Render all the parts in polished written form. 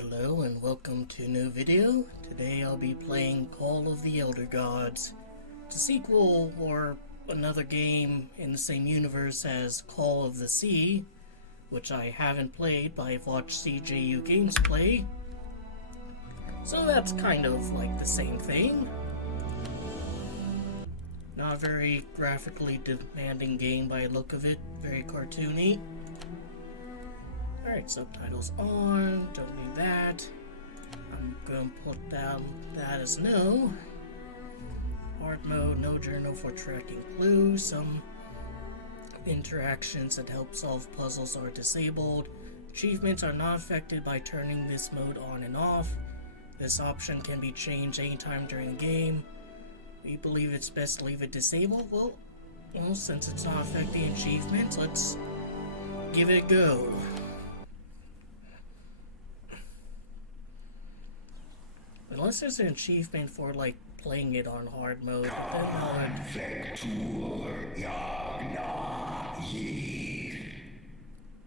Hello and welcome to a new video. Today I'll be playing Call of the Elder Gods. It's a sequel or another game in the same universe as Call of the Sea, which I haven't played, but I've watched CJU Games play. So that's kind of like the same thing. Not a very graphically demanding game by the look of it, very cartoony. Alright, subtitles on, don't need that. I'm gonna put down that as no. Hard mode, no journal for tracking clues. Some interactions that help solve puzzles are disabled. Achievements are not affected by turning this mode on and off. This option can be changed anytime during the game. We believe it's best to leave it disabled. Well, since it's not affecting achievements, let's give it a go. Unless there's an achievement for, like, playing it on hard mode, but then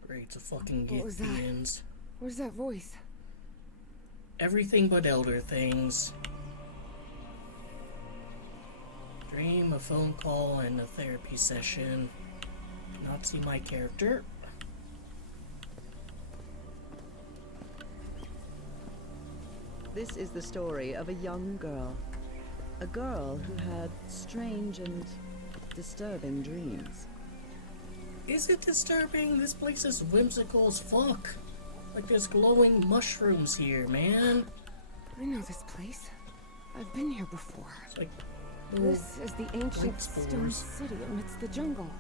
Great, it's a fucking Yithians. What was that voice? Everything but elder things. Dream, a phone call, and a therapy session. Not see my character. This is the story of a young girl. A girl who had strange and disturbing dreams. Is it disturbing? This place is whimsical as fuck. Like there's glowing mushrooms here, man. I know this place. I've been here before. It's like this is the ancient stone city amidst the jungle.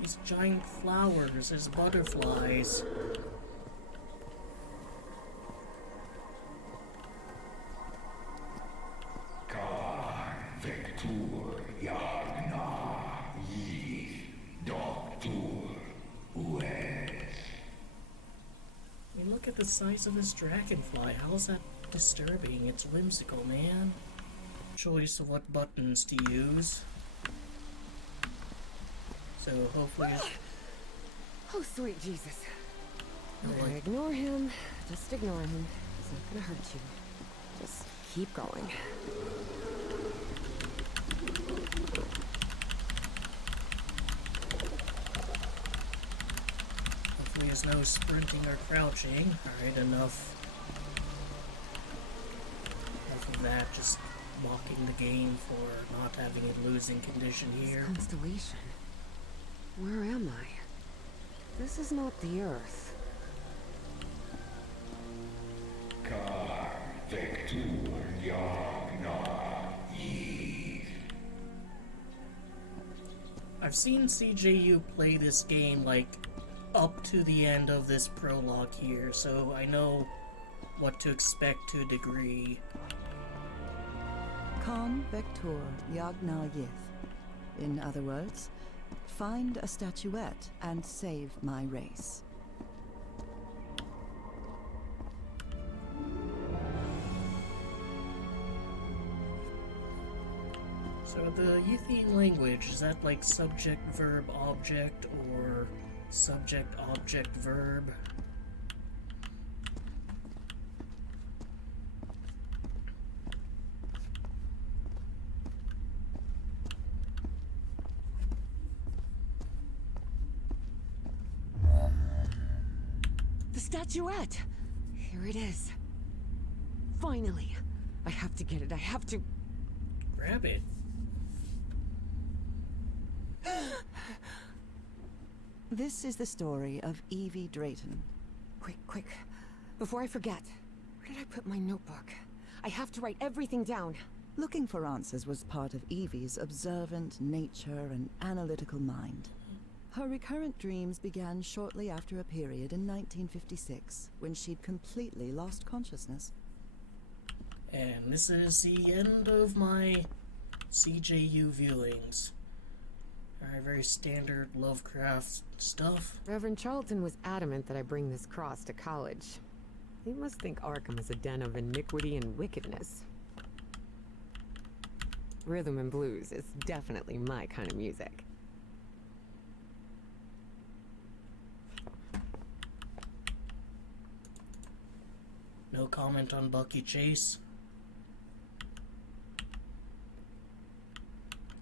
These giant flowers, there's butterflies. I mean, look at the size of this dragonfly. How is that disturbing? It's whimsical, man. Choice of what buttons to use. So hopefully Oh, sweet Jesus. Oh, Okay, ignore him. Just ignore him. He's not gonna hurt you. Just keep going. hopefully there's no sprinting or crouching. Alright, enough of that. Just mocking the game for not having a losing condition here. Constellation. Where am I? This is not the Earth. I've seen CJU play this game like up to the end of this prologue here, so I know what to expect to a degree. Khan Vector Yagna Yith. In other words, find a statuette and save my race. So the Yithian language, is that like subject, verb, object, or subject, object, verb? The statuette! Here it is. Finally. I have to get it. I have to... Grab it. This is the story of Evie Drayton. Quick. Before I forget. Where did I put my notebook? I have to write everything down. Looking for answers was part of Evie's observant nature and analytical mind. Her recurrent dreams began shortly after a period in 1956, when she'd completely lost consciousness. And this is the end of my CJU viewings. Alright, very standard Lovecraft stuff. Reverend Charlton was adamant that I bring this cross to college. He must think Arkham is a den of iniquity and wickedness. Rhythm and blues is definitely my kind of music. No comment on Bucky Chase.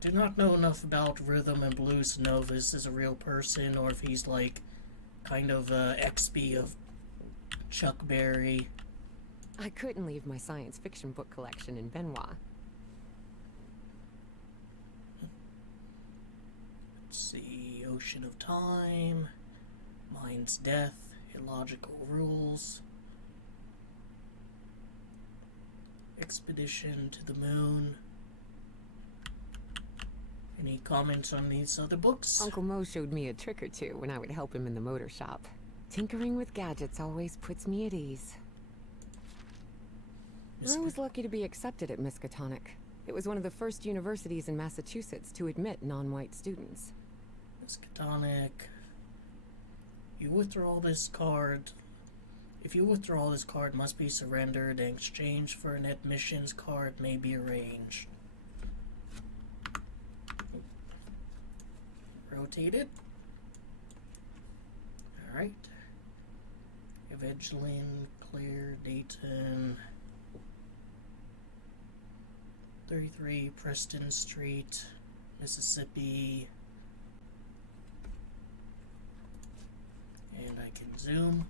Do not know enough about Rhythm and Blues to know if this is a real person or if he's like kind of XP of Chuck Berry. I couldn't leave my science fiction book collection in Benoit. Let's see, Ocean of Time, Mind's Death, Illogical Rules, Expedition to the Moon. Any comments on these other books? Uncle Mo showed me a trick or two when I would help him in the motor shop. Tinkering with gadgets always puts me at ease. I was lucky to be accepted at Miskatonic. It was one of the first universities in Massachusetts to admit non-white students. Miskatonic. You withdraw this card. If you withdraw this card, must be surrendered. In exchange for an admissions card may be arranged. Rotate it. Alright. Evangeline, Claire, Dayton. 33 Preston Street, Mississippi. And I can zoom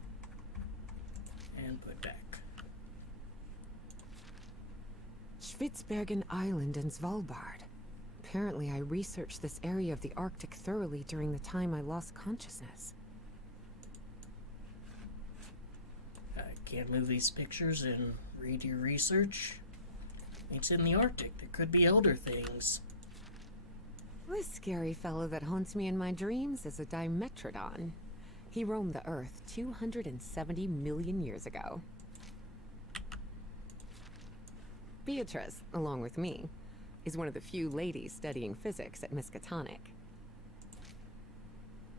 and put back. Spitsbergen Island and Svalbard. Apparently, I researched this area of the Arctic thoroughly during the time I lost consciousness. I can't move these pictures and read your research. It's in the Arctic. There could be elder things. This scary fellow that haunts me in my dreams is a Dimetrodon. He roamed the Earth 270 million years ago. Beatrice, along with me, is one of the few ladies studying physics at Miskatonic.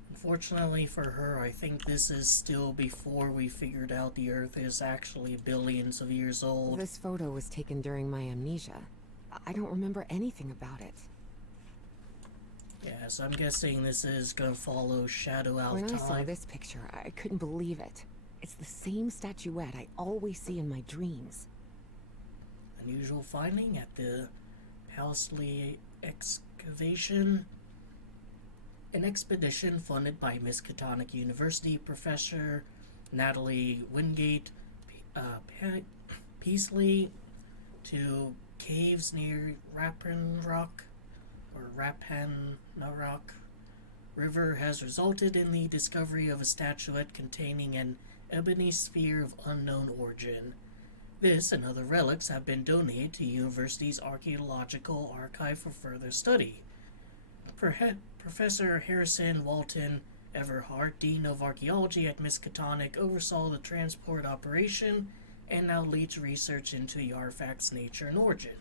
Unfortunately for her, I think this is still before we figured out the Earth is actually billions of years old. This photo was taken during my amnesia. I don't remember anything about it. Yeah, so I'm guessing this is gonna follow Shadow Out When of I Time. saw this picture, I couldn't believe it. It's the same statuette I always see in my dreams. Unusual finding at the Housley excavation. An expedition funded by Miskatonic University professor Natalie Wingate Peasley to caves near Rappahannock River has resulted in the discovery of a statuette containing an ebony sphere of unknown origin. This and other relics have been donated to the university's archaeological archive for further study. Professor Harrison Walton Everhart, Dean of Archaeology at Miskatonic, oversaw the transport operation and now leads research into the artifact's nature and origin.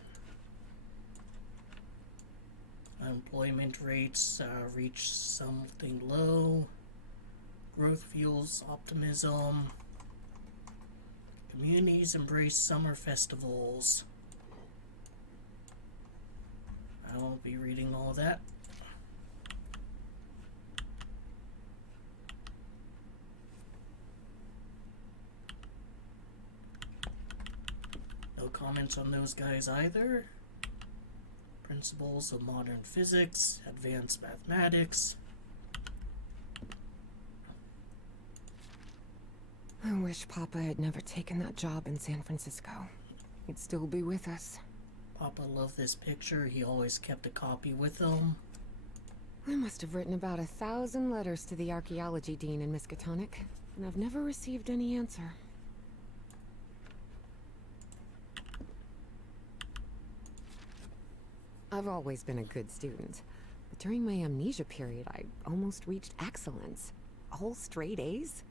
Unemployment rates reach something low. Growth fuels optimism. Communities embrace summer festivals. I won't be reading all that. No comments on those guys either. Principles of modern physics, advanced mathematics. I wish Papa had never taken that job in San Francisco. He'd still be with us. Papa loved this picture. He always kept a copy with him. I must have written about 1,000 letters to the archaeology dean in Miskatonic, and I've never received any answer. I've always been a good student, but during my amnesia period, I almost reached excellence. All straight A's?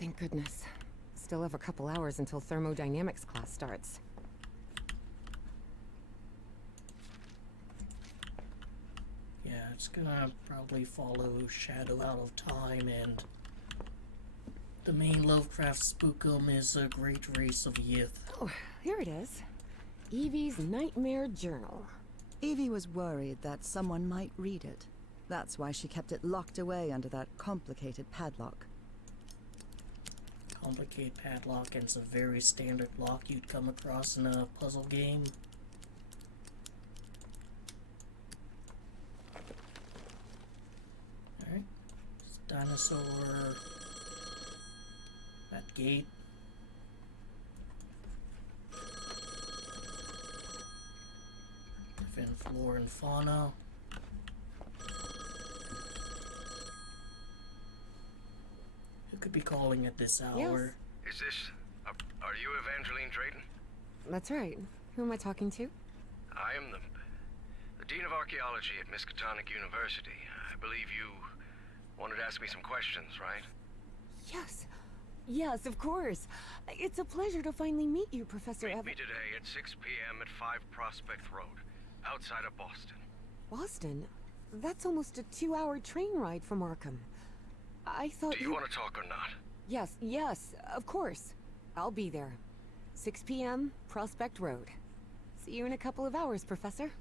Thank goodness. Still have a couple hours until thermodynamics class starts. Yeah, it's gonna probably follow Shadow Out of Time, and the main Lovecraft spookum is a great race of Yith. Oh, here it is. Evie's Nightmare Journal. Evie was worried that someone might read it. That's why she kept it locked away under that complicated padlock. Complicated padlock, and it's a very standard lock you'd come across in a puzzle game. Alright. Dinosaur. That gate. Different flora and fauna. Who could be calling at this hour? Is this... are you Evangeline Drayton? That's right. Who am I talking to? I am the Dean of Archaeology at Miskatonic University. I believe you wanted to ask me some questions, right? Yes. Yes, of course. It's a pleasure to finally meet you, Professor Meet me today at 6 p.m. at 5 Prospect Road, outside of Boston. Boston? That's almost a 2-hour train ride from Arkham. I thought Do you want to talk or not? Yes, of course. I'll be there. 6 p.m., Prospect Road. See you in a couple of hours, Professor.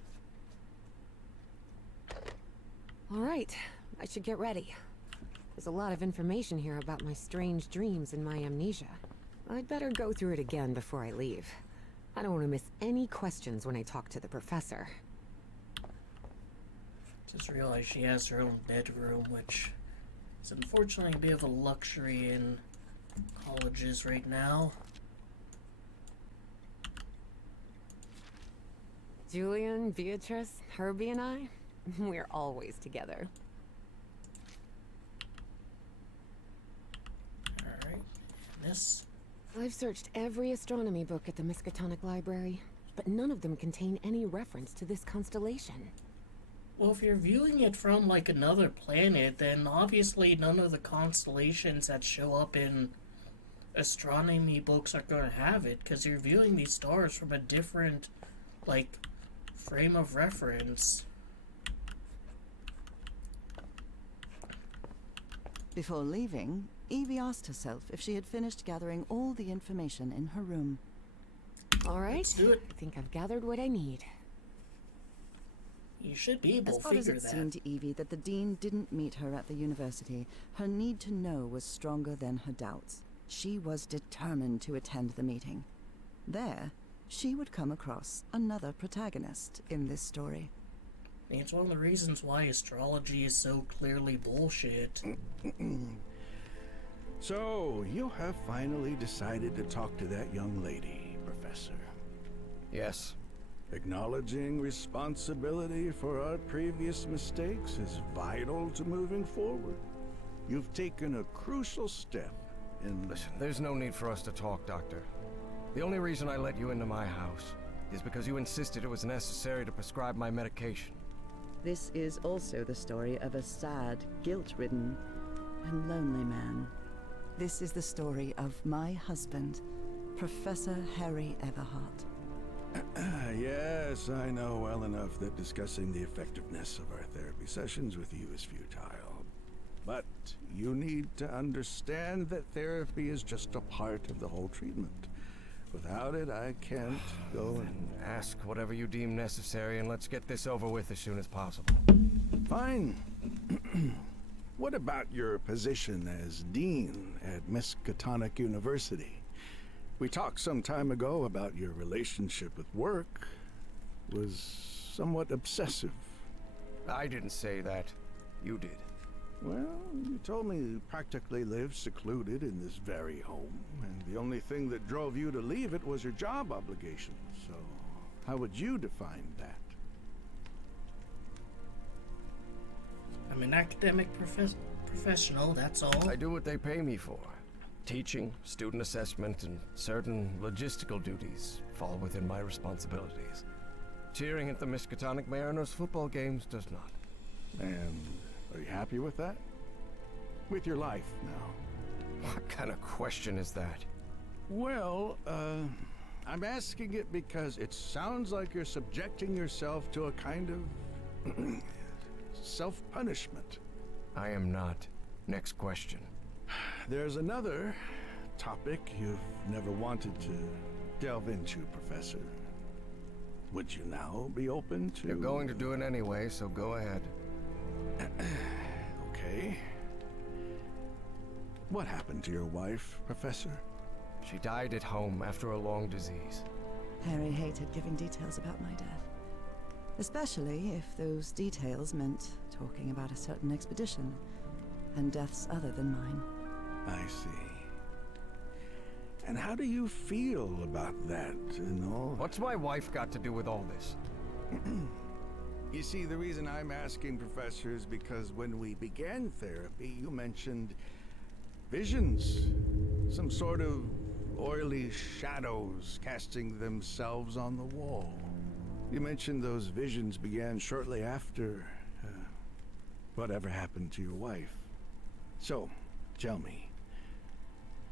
All right, I should get ready. There's a lot of information here about my strange dreams and my amnesia. I'd better go through it again before I leave. I don't want to miss any questions when I talk to the professor. Just realized she has her own bedroom, which is unfortunately a bit of a luxury in colleges right now. Julian, Beatrice, Herbie, and I, we're always together. Alright, this. I've searched every astronomy book at the Miskatonic Library, but none of them contain any reference to this constellation. Well, if you're viewing it from, like, another planet, then obviously none of the constellations that show up in astronomy books are going to have it, because you're viewing these stars from a different, like, frame of reference. Before leaving, Evie asked herself if she had finished gathering all the information in her room. All right, Let's do it. I think I've gathered what I need. You should be able As to odd as figure it that. seemed to Evie that the dean didn't meet her at the university, her need to know was stronger than her doubts. She was determined to attend the meeting. There, she would come across another protagonist in this story. I mean, it's one of the reasons why astrology is so clearly bullshit. So, you have finally decided to talk to that young lady, Professor. Yes. Acknowledging responsibility for our previous mistakes is vital to moving forward. You've taken a crucial step in... Listen, there's no need for us to talk, Doctor. The only reason I let you into my house is because you insisted it was necessary to prescribe my medication. This is also the story of a sad, guilt-ridden, and lonely man. This is the story of my husband, Professor Harry Everhart. Yes, I know well enough that discussing the effectiveness of our therapy sessions with you is futile. But you need to understand that therapy is just a part of the whole treatment. Without it, I can't go and... Ask whatever you deem necessary, and let's get this over with as soon as possible. Fine. What about your position as dean at Miskatonic University? We talked some time ago about your relationship with work was somewhat obsessive. I didn't say that. You did. Well, you told me you practically lived secluded in this very home, and the only thing that drove you to leave it was your job obligations. So, how would you define that? I'm an academic professional, that's all. I do what they pay me for. Teaching, student assessment, and certain logistical duties fall within my responsibilities. Cheering at the Miskatonic Mariners football games does not. And are you happy with that? With your life now? What kind of question is that? Well, I'm asking it because it sounds like you're subjecting yourself to a kind of self-punishment. I am not. Next question. There's another topic you've never wanted to delve into, Professor. Would you now be open to... You're going to do it anyway, so go ahead. Okay. What happened to your wife, Professor? She died at home after a long disease. Harry hated giving details about my death. Especially if those details meant talking about a certain expedition and deaths other than mine. I see. And how do you feel about that and all? What's my wife got to do with all this? You see, the reason I'm asking, Professor, is because when we began therapy, you mentioned visions. Some sort of oily shadows casting themselves on the wall. You mentioned those visions began shortly after whatever happened to your wife. So, tell me,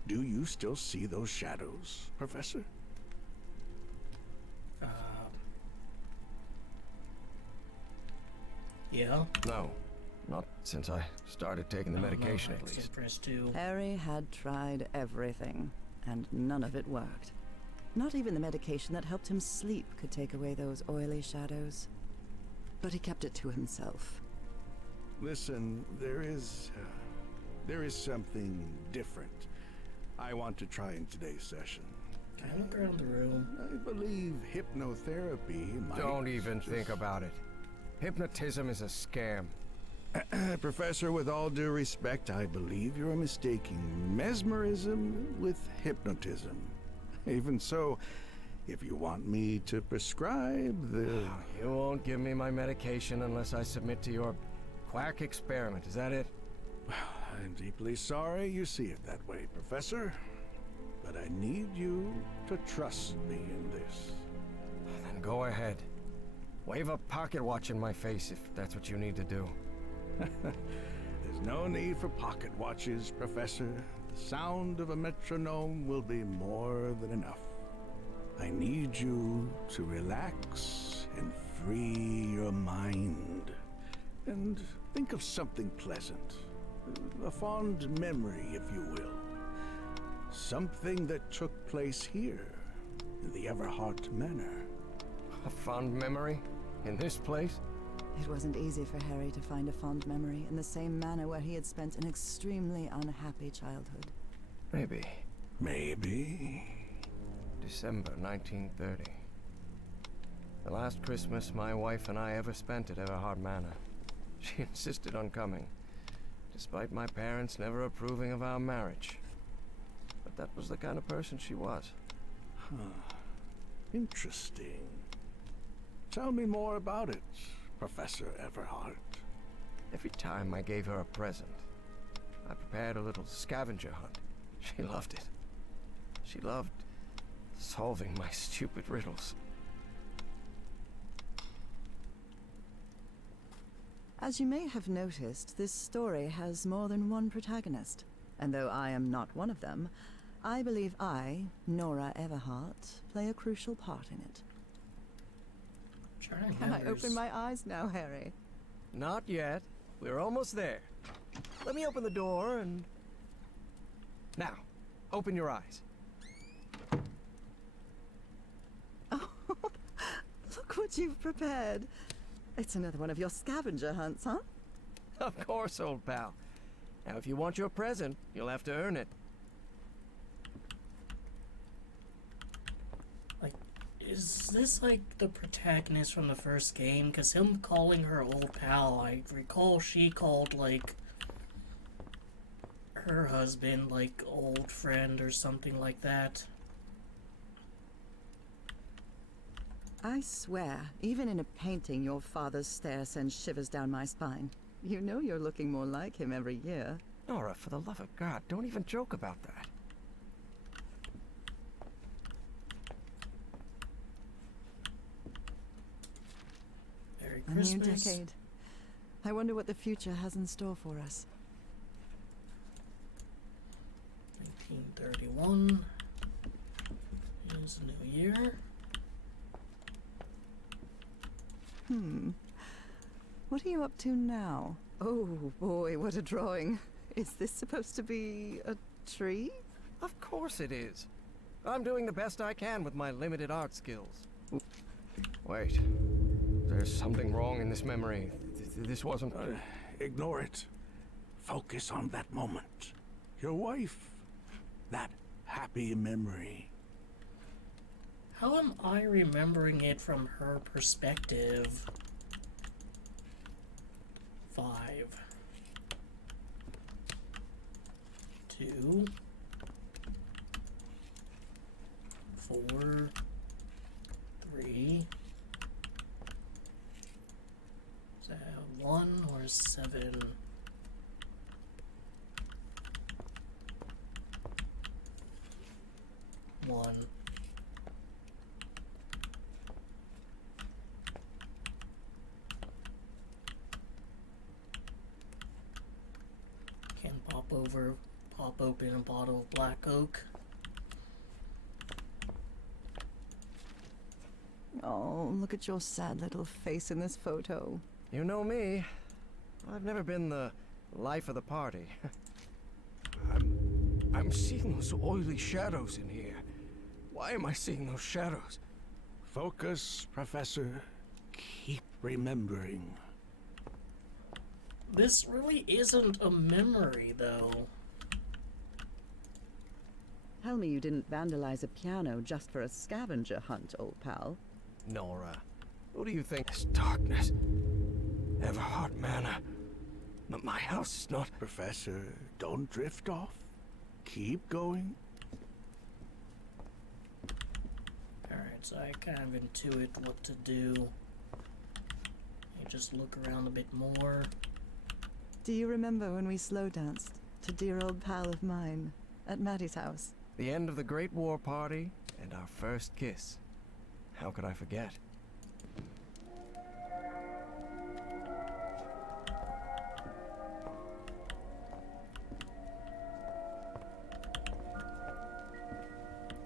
do you still see those shadows, Professor? Yeah. No. Not since I started taking the medication, at least. Press 2. Harry had tried everything, and none of it worked. Not even the medication that helped him sleep could take away those oily shadows. But he kept it to himself. Listen, there is something different I want to try in today's session. Can I look around the room? I believe hypnotherapy might... Don't even think about it. Hypnotism is a scam. Professor, with all due respect, I believe you're mistaking mesmerism with hypnotism. Even so, if you want me to prescribe the... You won't give me my medication unless I submit to your quack experiment, is that it? Well, I'm deeply sorry you see it that way, Professor. But I need you to trust me in this. Then go ahead. Wave a pocket watch in my face if that's what you need to do. There's no need for pocket watches, Professor. The sound of a metronome will be more than enough. I need you to relax and free your mind. And think of something pleasant. A fond memory, if you will. Something that took place here, in the Everhart Manor. A fond memory? In this place? It wasn't easy for Harry to find a fond memory in the same manor where he had spent an extremely unhappy childhood. Maybe. Maybe. December 1930. The last Christmas my wife and I ever spent at Everhart Manor. She insisted on coming, despite my parents never approving of our marriage. But that was the kind of person she was. Huh. Interesting. Tell me more about it, Professor Everhart. Every time I gave her a present, I prepared a little scavenger hunt. She loved it. She loved solving my stupid riddles. As you may have noticed, this story has more than one protagonist. And though I am not one of them, I believe I, Nora Everhart, play a crucial part in it. Can I open my eyes now, Harry? Not yet. We're almost there. Let me open the door and... Now, open your eyes. Oh, look what you've prepared. It's another one of your scavenger hunts, huh? Of course, old pal. Now, if you want your present, you'll have to earn it. Is this like the protagonist from the first game? Because him calling her old pal, I recall she called, like, her husband, like, old friend or something like that. I swear, even in a painting, your father's stare sends shivers down my spine. You know you're looking more like him every year. Nora, for the love of God, don't even joke about that. Merry A Christmas. new decade. I wonder what the future has in store for us. 1931 is a new year. What are you up to now? Oh boy, what a drawing. Is this supposed to be a tree? Of course it is. I'm doing the best I can with my limited art skills. Wait. There's something wrong in this memory. This wasn't... Ignore it. Focus on that moment. Your wife. That happy memory. How am I remembering it from her perspective? 5, 2, 4, 3. Is that 1 or 7? One. Can pop open a bottle of black oak. Oh, look at your sad little face in this photo. You know me. I've never been the life of the party. I'm seeing those oily shadows in here. Why am I seeing those shadows? Focus, Professor. Keep remembering. This really isn't a memory, though. Tell me you didn't vandalize a piano just for a scavenger hunt, old pal. Nora, who do you think? This darkness. Everhard Manor. But my house is not... Professor, don't drift off. Keep going. Alright, so I kind of intuit what to do. I just look around a bit more. Do you remember when we slow danced to dear old pal of mine at Maddie's house? The end of the Great War Party and our first kiss. How could I forget?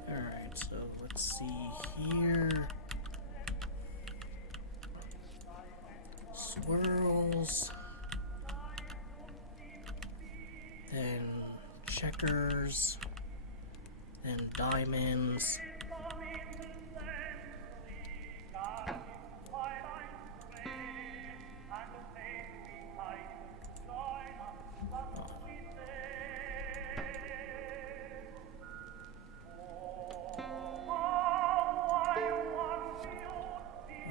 Alright, so let's see here. Swirls. Then checkers. Then diamonds.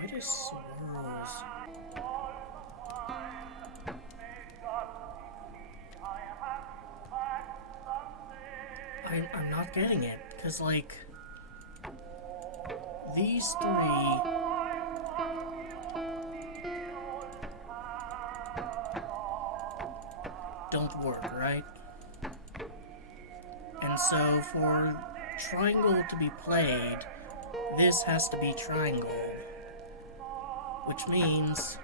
What is swirls? I'm not getting it, because, like, these three don't work, right? And so for triangle to be played, this has to be triangle, which means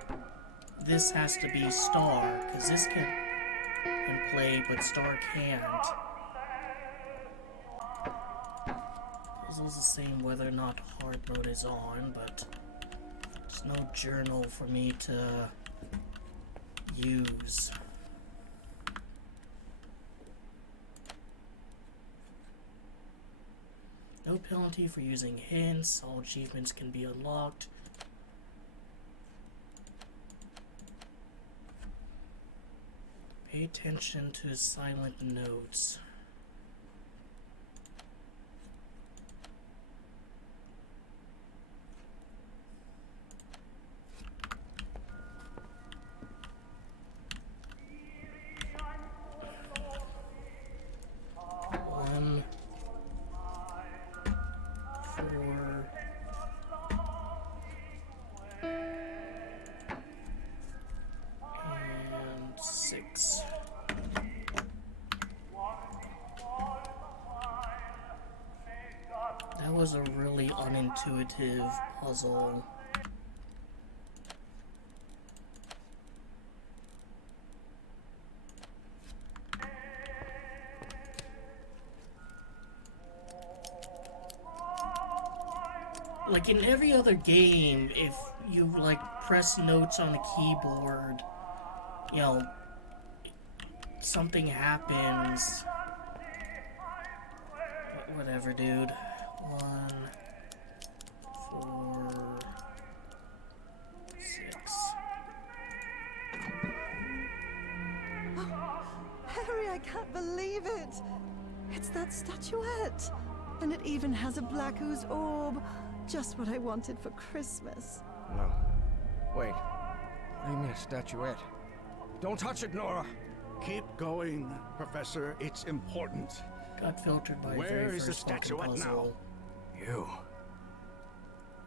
this has to be star, because this can play, but star can't. Puzzle's the same whether or not hard mode is on, but there's no journal for me to use. No penalty for using hints. All achievements can be unlocked. Pay attention to silent notes. That was a really unintuitive puzzle. Like in every other game, if you like press notes on the keyboard, you know, something happens. Whatever, dude. 1, 4, can't believe it! It's that statuette! And it even has a black ooze orb. Just what I wanted for Christmas. No. Wait. What do you mean a statuette? Don't touch it, Nora! Keep going, Professor. It's important. Got filtered by Where very is the first fucking statuette puzzle.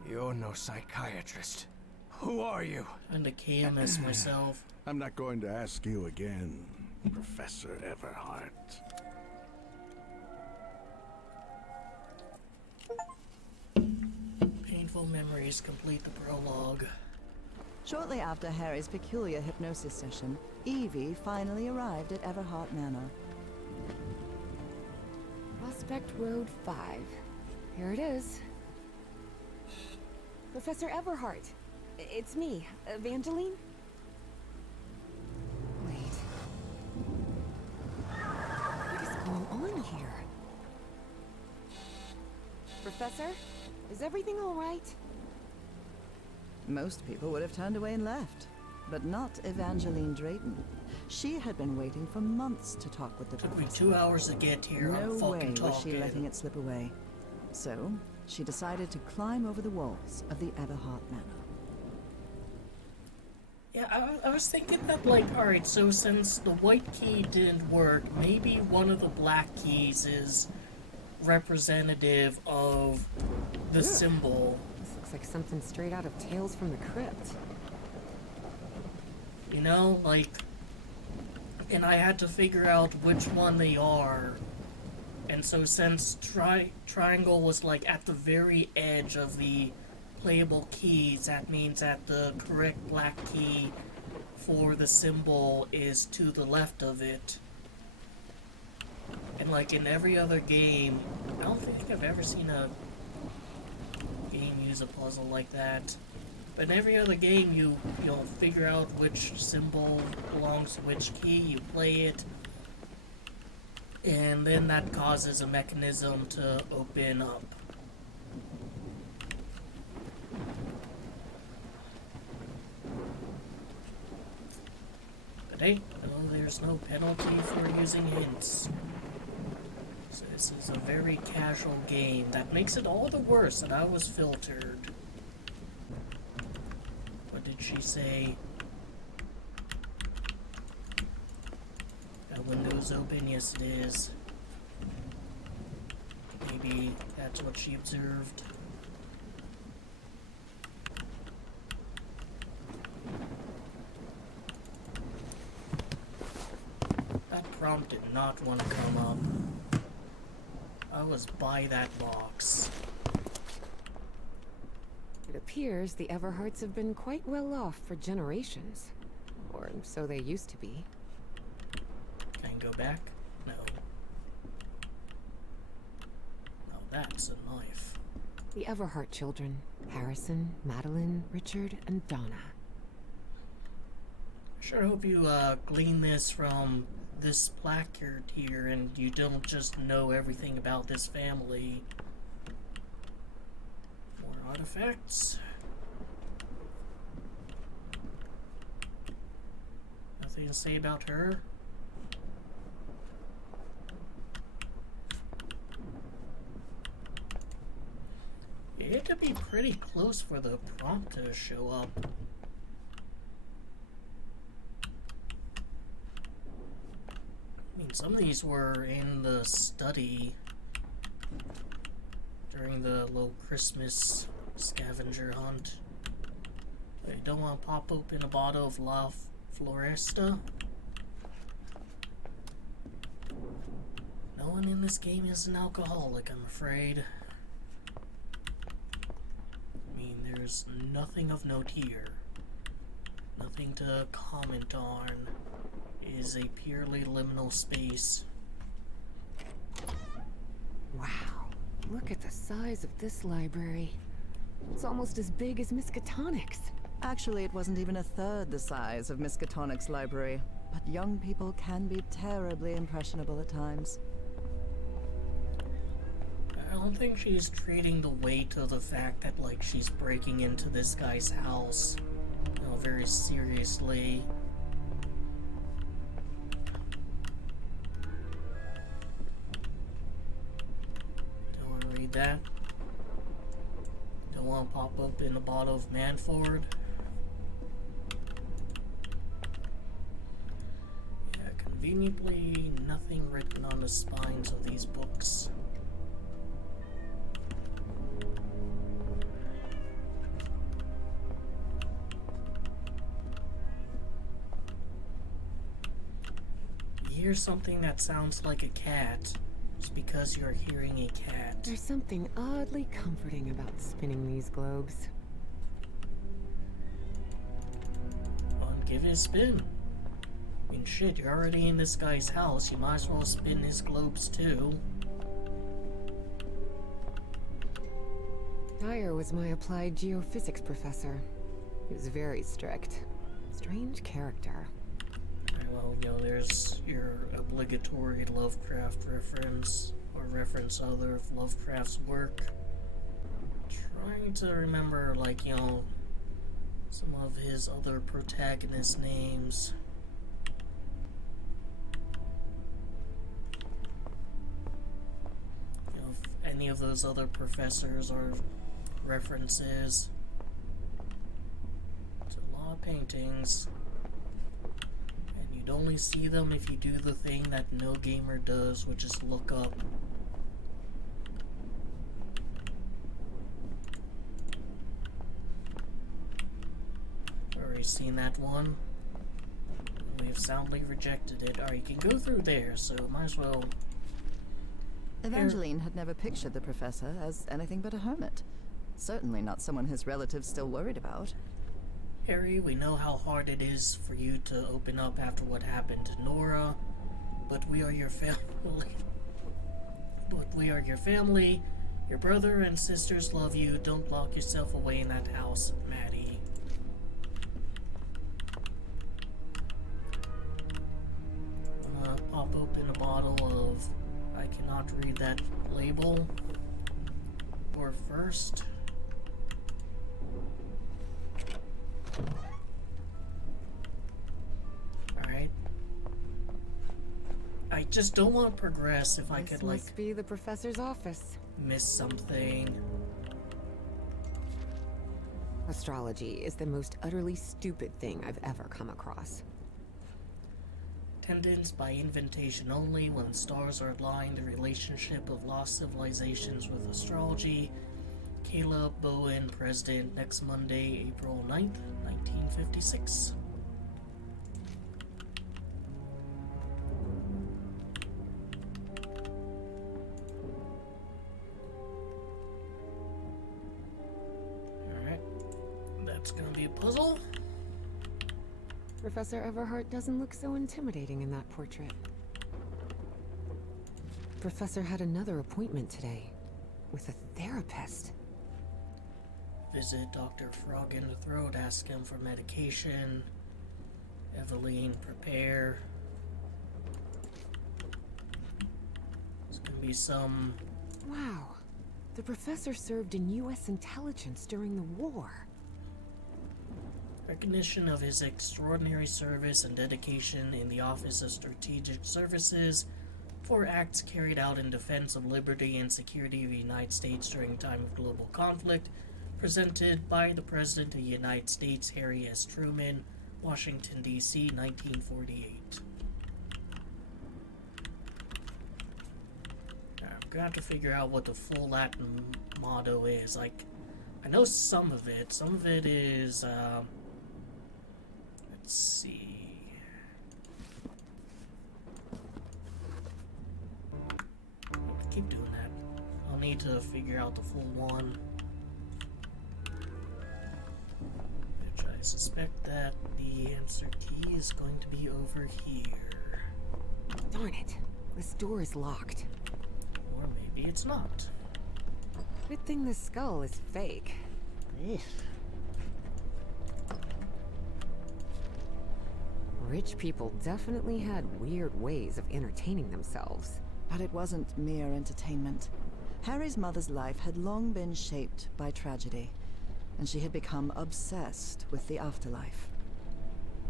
You're no psychiatrist. Who are you? Kinda KMS myself. I'm not going to ask you again, Professor Everhart. Painful memories complete the prologue. Shortly after Harry's peculiar hypnosis session, Evie finally arrived at Everhart Manor. Prospect Road 5. Here it is. Professor Everhart. It's me, Evangeline. Wait. What is going on here? Professor? Is everything all right? Most people would have turned away and left, but not Evangeline Drayton. She had been waiting for months to talk with the Took me professor. 2 hours to get here. No I'm way fucking was she talking. letting it slip away. So, she decided to climb over the walls of the Everhart Manor. Yeah, I was thinking that, like, alright, so since the white key didn't work, maybe one of the black keys is representative of the symbol. This looks like something straight out of Tales from the Crypt. You know, like, and I had to figure out which one they are. And so since triangle was, like, at the very edge of the playable keys, that means that the correct black key for the symbol is to the left of it. And like in every other game, I don't think I've ever seen a game use a puzzle like that. But in every other game, you'll figure out which symbol belongs to which key, you play it, and then that causes a mechanism to open up. But hey, no, there's no penalty for using hints. So this is a very casual game. That makes it all the worse that I was filtered. What did she say? That window's open? Yes, it is. Maybe that's what she observed. That prompt did not want to come up. I was by that box. It appears the Everharts have been quite well off for generations. Or so they used to be. Can I go back? No. Now that's a knife. The Everhart children. Harrison, Madeline, Richard, and Donna. I sure hope you glean this from this placard here and you don't just know everything about this family. More artifacts. Nothing to say about her. It had to be pretty close for the prompt to show up. I mean, some of these were in the study during the little Christmas scavenger hunt. I don't want to pop open a bottle of La Floresta. No one in this game is an alcoholic, I'm afraid. I mean, there's nothing of note here. Nothing to comment on. It is a purely liminal space. Wow. Look at the size of this library. It's almost as big as Miskatonic's. Actually, it wasn't even a third the size of Miskatonic's library, but young people can be terribly impressionable at times. I don't think she's treating the weight of the fact that, like, she's breaking into this guy's house, you know, very seriously. read that. Don't want to pop up in a bottle of Manford. Yeah, conveniently, nothing written on the spines of these books. You hear something that sounds like a cat. Just because you're hearing a cat. There's something oddly comforting about spinning these globes. Well, give it a spin. I mean, shit, you're already in this guy's house. You might as well spin his globes too. Dyer was my applied geophysics professor. He was very strict. Strange character. Well, you know, there's your obligatory Lovecraft reference, or reference other of Lovecraft's work. Trying to remember, like, you know, some of his other protagonist names. You know, if any of those other professors or references. It's a lot of paintings. You'd only see them if you do the thing that no gamer does, which is look up. Already seen that one. We've soundly rejected it. Alright, you can go through there, so might as well. Evangeline had never pictured the professor as anything but a hermit. Certainly not someone his relatives still worried about. Harry, we know how hard it is for you to open up after what happened to Nora, but we are your family. Your brother and sisters love you. Don't lock yourself away in that house, Maddie. I'm gonna pop open a bottle of... I cannot read that label. Or first... Alright. I just don't want to progress if I could, like... Must be the professor's office. Miss something. Astrology is the most utterly stupid thing I've ever come across. Attendance by invitation only when the stars are aligned. The relationship of lost civilizations with astrology. Caleb Bowen, President, next Monday, April 9th, 1956. Alright, that's gonna be a puzzle. Professor Everhart doesn't look so intimidating in that portrait. Professor had another appointment today with a therapist. Visit Dr. Frog in the Throat, ask him for medication. Eveline, prepare. There's gonna be some... Wow. The professor served in U.S. intelligence during the war. Recognition of his extraordinary service and dedication in the Office of Strategic Services for acts carried out in defense of liberty and security of the United States during a time of global conflict, presented by the President of the United States, Harry S. Truman, Washington, D.C., 1948. I'm gonna have to figure out what the full Latin motto is. Like, I know some of it. Some of it is, let's see. Keep doing that. I'll need to figure out the full one. Which I suspect that the answer key is going to be over here. Darn it. This door is locked. Or maybe it's not. Good thing the skull is fake. Ugh. Rich people definitely had weird ways of entertaining themselves. But it wasn't mere entertainment. Harry's mother's life had long been shaped by tragedy, and she had become obsessed with the afterlife.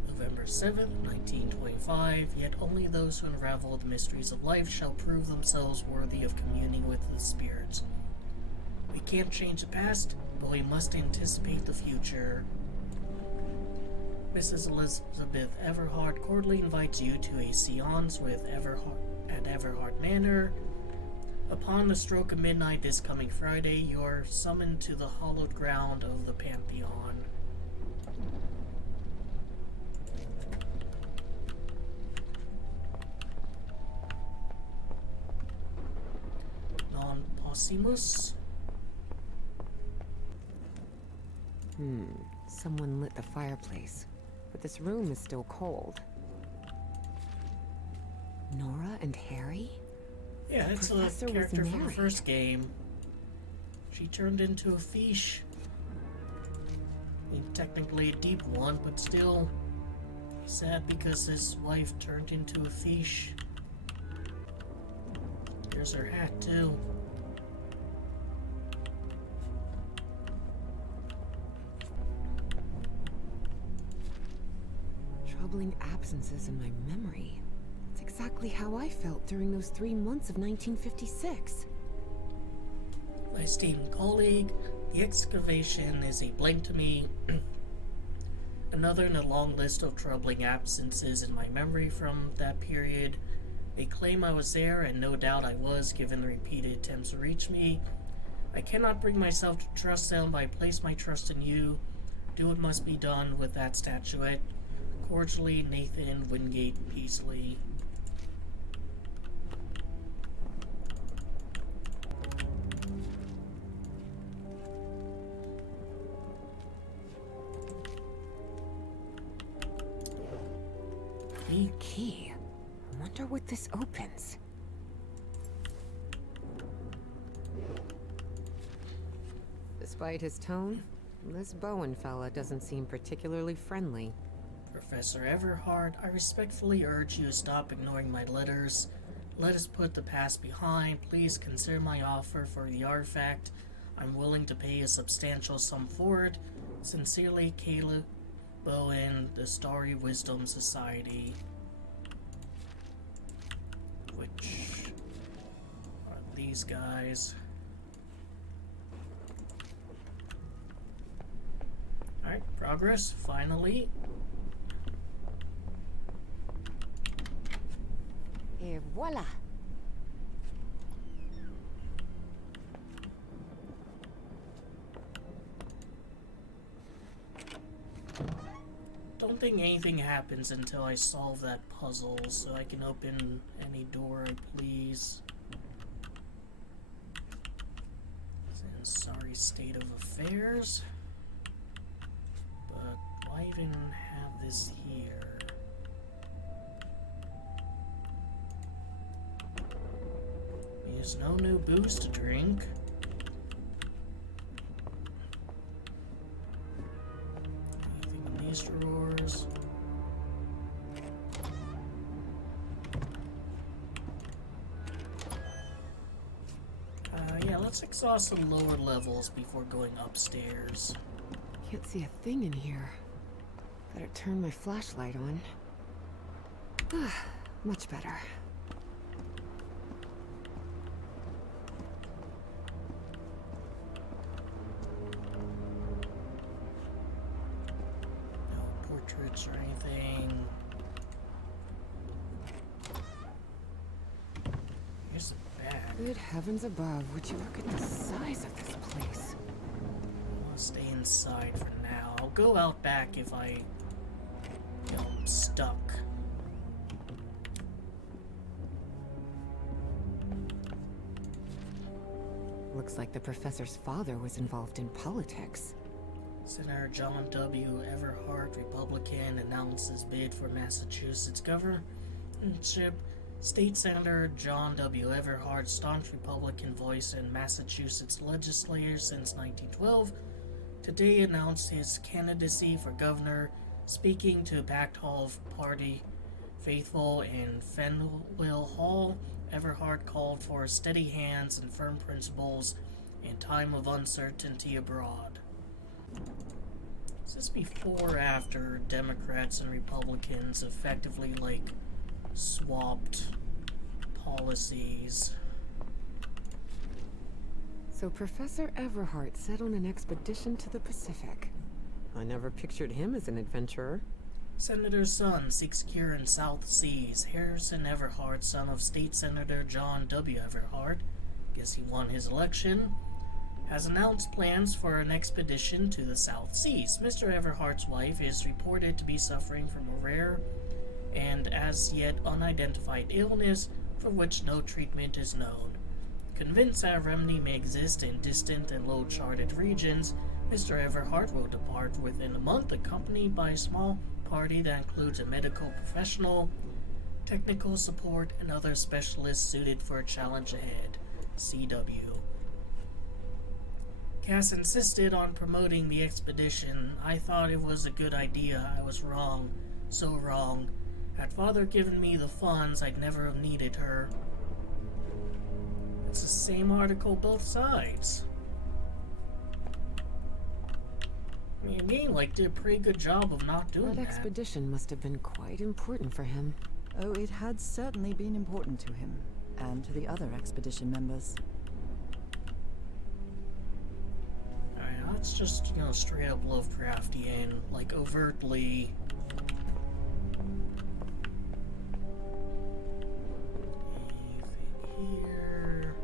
November 7th, 1925, yet only those who unravel the mysteries of life shall prove themselves worthy of communing with the spirits. We can't change the past, but we must anticipate the future. Mrs. Elizabeth Everhard cordially invites you to a seance with at Everhard Manor. Upon the stroke of midnight this coming Friday, you are summoned to the hallowed ground of the Pantheon. Non possumus. Someone lit the fireplace, but this room is still cold. Nora and Harry? Yeah, it's a Professor was character from the married. first game. She turned into a fish. I mean, technically a deep one, but still sad because his wife turned into a fish. Here's her hat, too. Troubling absences in my memory. It's exactly how I felt during those 3 months of 1956. My esteemed colleague, the excavation is a blank to me. Another in a long list of troubling absences in my memory from that period. They claim I was there, and no doubt I was, given the repeated attempts to reach me. I cannot bring myself to trust them, but I place my trust in you. Do what must be done with that statuette. Cordially, Nathan Wingate Peasley. Key. I wonder what this opens. Despite his tone, this Bowen fella doesn't seem particularly friendly. Professor Everhard, I respectfully urge you to stop ignoring my letters. Let us put the past behind. Please consider my offer for the artifact. I'm willing to pay a substantial sum for it. Sincerely, Caleb Bowen, the Starry Wisdom Society. Which are these guys. Alright, progress, finally. Et voila! Don't think anything happens until I solve that puzzle, so I can open any door I please. It's in a sorry state of affairs. But why even have this here? There's no new booze to drink. Anything in these drawers? Yeah, let's exhaust the lower levels before going upstairs. Can't see a thing in here. Better turn my flashlight on. Much better. No portraits or anything. Here's a bag. Good heavens above, would you look at the size of this place? I'll stay inside for now. I'll go out back if I'm stuck. Looks like the professor's father was involved in politics. Senator John W. Everhart, Republican, announces bid for Massachusetts governorship. State Senator John W. Everhart, staunch Republican voice in Massachusetts legislature since 1912, today announced his candidacy for governor. Speaking to a packed hall of party faithful in Fenwell Hall, Everhart called for steady hands and firm principles in time of uncertainty abroad. Is this before or after Democrats and Republicans effectively, swapped policies? So Professor Everhart set on an expedition to the Pacific. I never pictured him as an adventurer. Senator's son seeks cure in South Seas. Harrison Everhart, son of State Senator John W. Everhart, guess he won his election, has announced plans for an expedition to the South Seas. Mr. Everhart's wife is reported to be suffering from a rare and as yet unidentified illness for which no treatment is known. Convinced that a remedy may exist in distant and low-charted regions, Mr. Everhart will depart within a month, accompanied by a small party that includes a medical professional, technical support, and other specialists suited for a challenge ahead. CW. Cass insisted on promoting the expedition. I thought it was a good idea. I was wrong. So wrong. Had Father given me the funds, I'd never have needed her. It's the same article, both sides. I mean, game did a pretty good job of not doing that. That expedition must have been quite important for him. Oh, it had certainly been important to him, and to the other expedition members. Alright, let's just, straight up Lovecraftian, overtly. Anything here?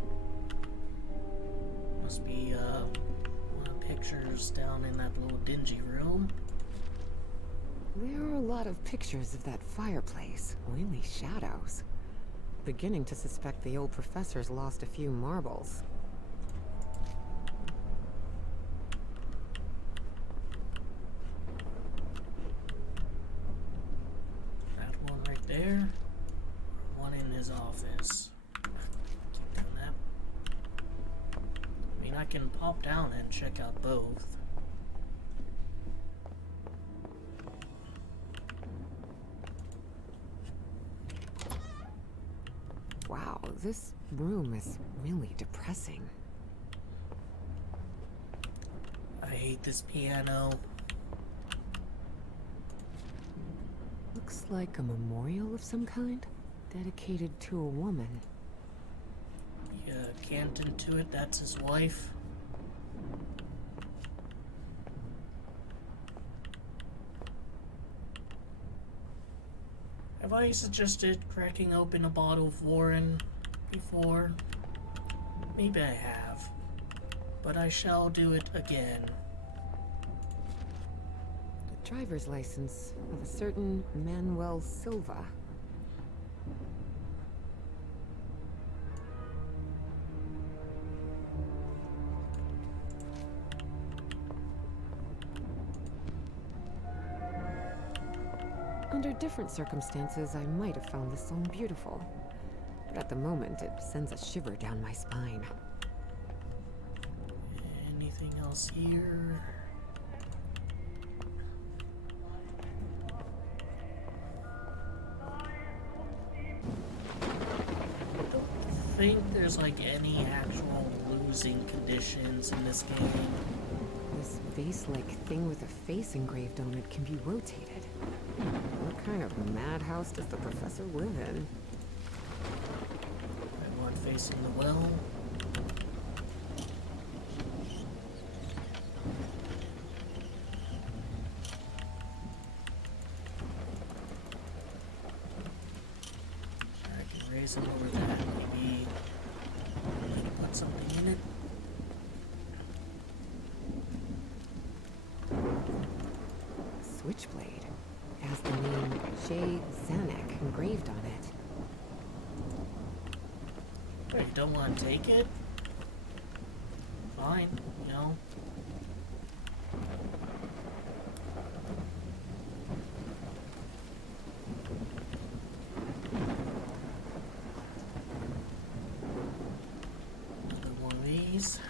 Must be, one of the pictures down in that little dingy room. There are a lot of pictures of that fireplace, only shadows. Beginning to suspect the old professor's lost a few marbles. That one right there. One in his office. Keep doing that. I mean, I can pop down and check out both. Wow, this room is really depressing. I hate this piano. Looks like a memorial of some kind, dedicated to a woman. Yeah, cant into it, that's his wife. Have I suggested cracking open a bottle of Warren before? Maybe I have, but I shall do it again. The driver's license of a certain Manuel Silva. Under different circumstances, I might have found this song beautiful. But at the moment, it sends a shiver down my spine. Anything else here? I don't think there's any actual losing conditions in this game. This vase-like thing with a face engraved on it can be rotated. What kind of madhouse does the professor live in? That one facing the well. I can raise it over that. Maybe I can put something in it. Switchblade. Has the name J. Zanuck engraved on it. Wait, you don't want to take it? Fine, Another one of these.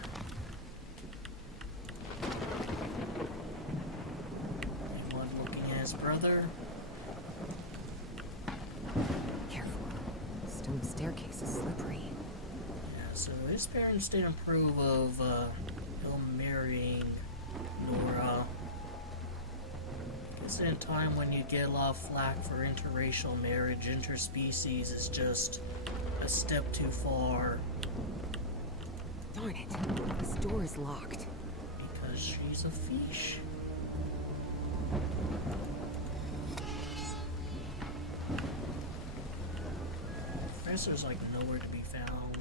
Anyone looking at his brother? Careful. The stone staircase is slippery. Yeah, so his parents didn't approve of him marrying Nora. Guess in a time when you get a lot of flack for interracial marriage, interspecies is just a step too far. Darn it. This door is locked. Because she's a fish. Professor's like nowhere to be found.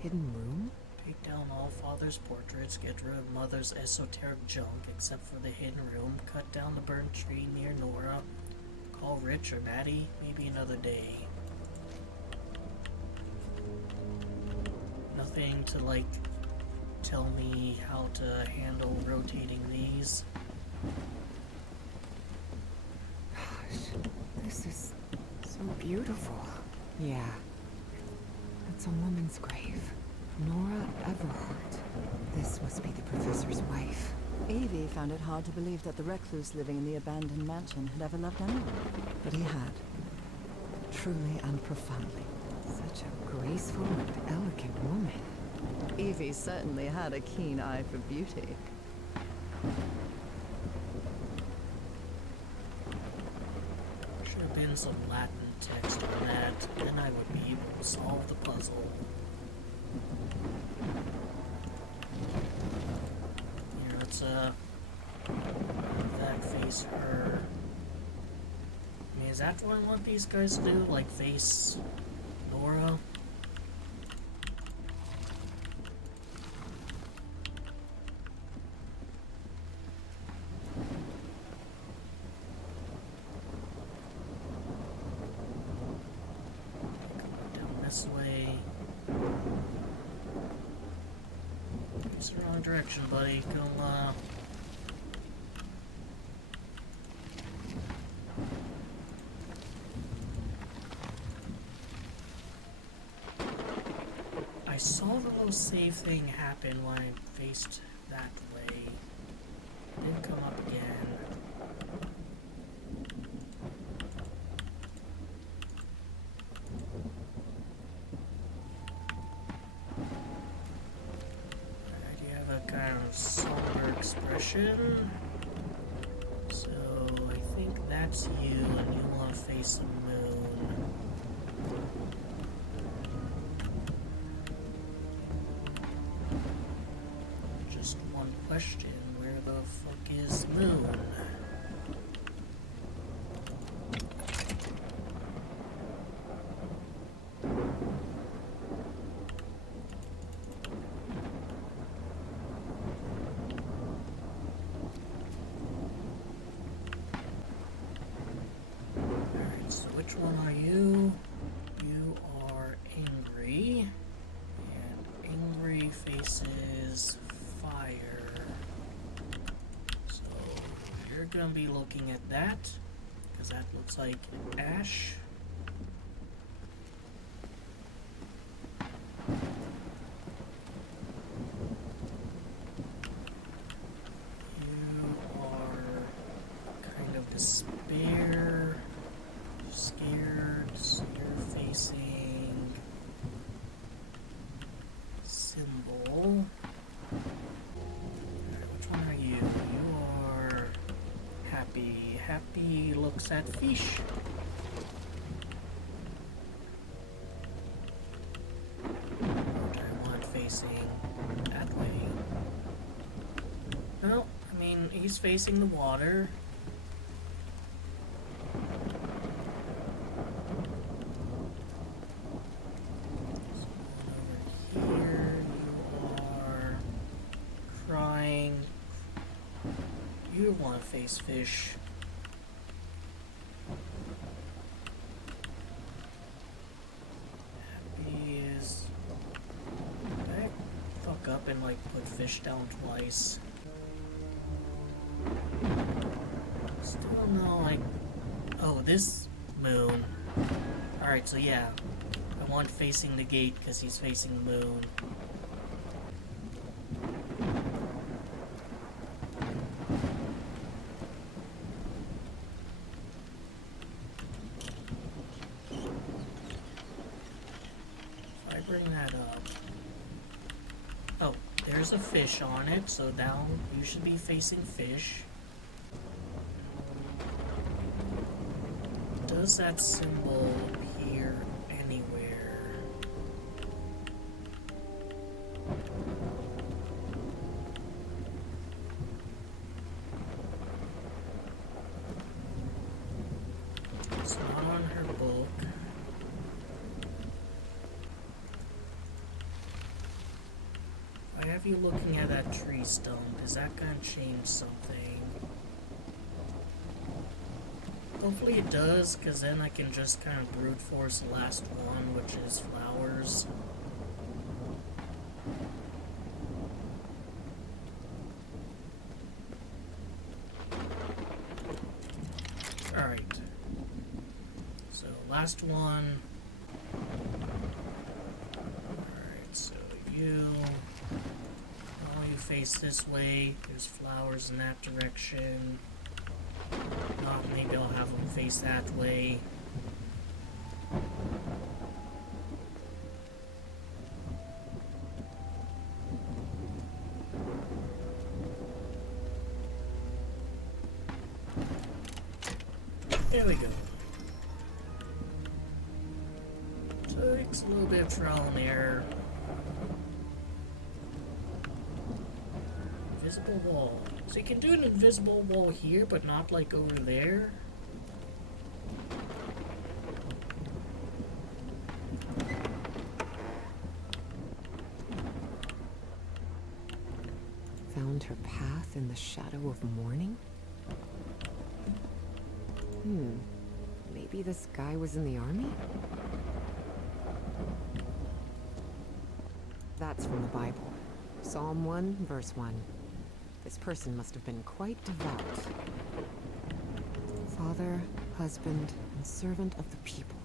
Hidden room? Take down all father's portraits, get rid of mother's esoteric junk except for the hidden room, cut down the burnt tree near Nora, call Rich or Maddie, maybe another day. Nothing to like tell me how to handle rotating these. Gosh, this is so beautiful. Yeah, it's a woman's grave. Nora Everhart. This must be the professor's wife. Evie found it hard to believe that the recluse living in the abandoned mansion had ever loved anyone. But he had. Truly and profoundly. Such a graceful and elegant woman. Evie certainly had a keen eye for beauty. Should have been some Latin text on that, then I would be able to solve the puzzle. Here, let's have that face her. I mean, is that what I want these guys to do? Like face Nora? This way. It's the wrong direction, buddy. Go, I saw the little save thing happen when I faced that way. It didn't come up again. Kind of somber expression. So I think that's you, and you want to face the moon. Just one question: where the fuck is Moon? Which one are you? You are angry. And angry faces fire. So you're gonna be looking at that, because that looks like ash. You are kind of despair. Scared, so you're facing symbol. Alright, which one are you? You are happy. Happy looks at fish. I want facing that way. Well, I mean, he's facing the water. You want to face fish. Happy is... Did I fuck up and like put fish down twice? Still no, like... Oh, this moon. Alright, so yeah. I want facing the gate because he's facing the moon. Bring that up. Oh, there's a fish on it, so now you should be facing fish. Does that symbol appear anywhere? on her book. I have you looking at that tree stump. Is that gonna change something? Hopefully it does, because then I can just kind of brute force the last one, which is flowers. Alright. So, last one. Alright, so you face this way. There's flowers in that direction. Maybe I'll have them face that way. There we go. So it's a little bit of trial and error. Invisible wall. So you can do an invisible wall here, but not like over there. Found her path in the shadow of morning? Maybe this guy was in the army? That's from the Bible. Psalm 1, verse 1. This person must have been quite devout. Father, husband, and servant of the people.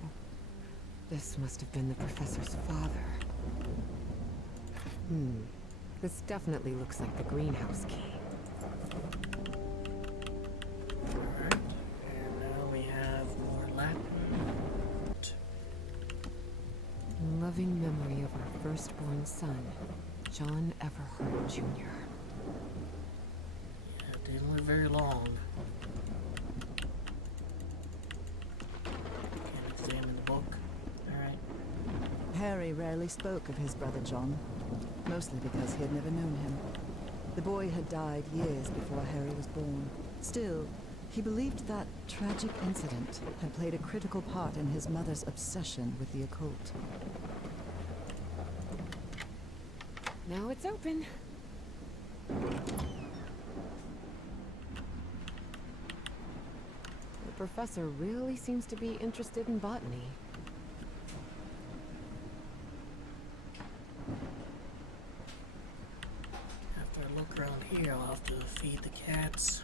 This must have been the professor's father. This definitely looks like the greenhouse key. Alright, and now we have more Latin. In loving memory of our firstborn son, John Everhart Jr. Yeah, it didn't live very long. Can't examine the book. Alright. Harry rarely spoke of his brother John, mostly because he had never known him. The boy had died years before Harry was born. Still, he believed that tragic incident had played a critical part in his mother's obsession with the occult. Now it's open. The professor really seems to be interested in botany. After I look around here, I'll have to feed the cats.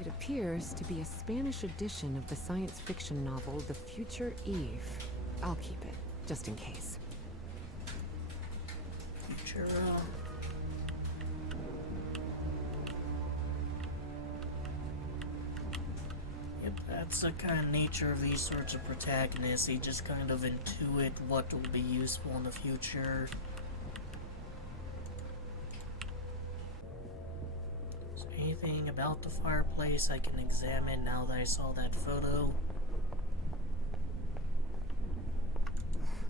It appears to be a Spanish edition of the science fiction novel The Future Eve. I'll keep it, just in case. Future, Yep, that's the kind of nature of these sorts of protagonists. They just kind of intuit what will be useful in the future. Is there anything about the fireplace I can examine now that I saw that photo?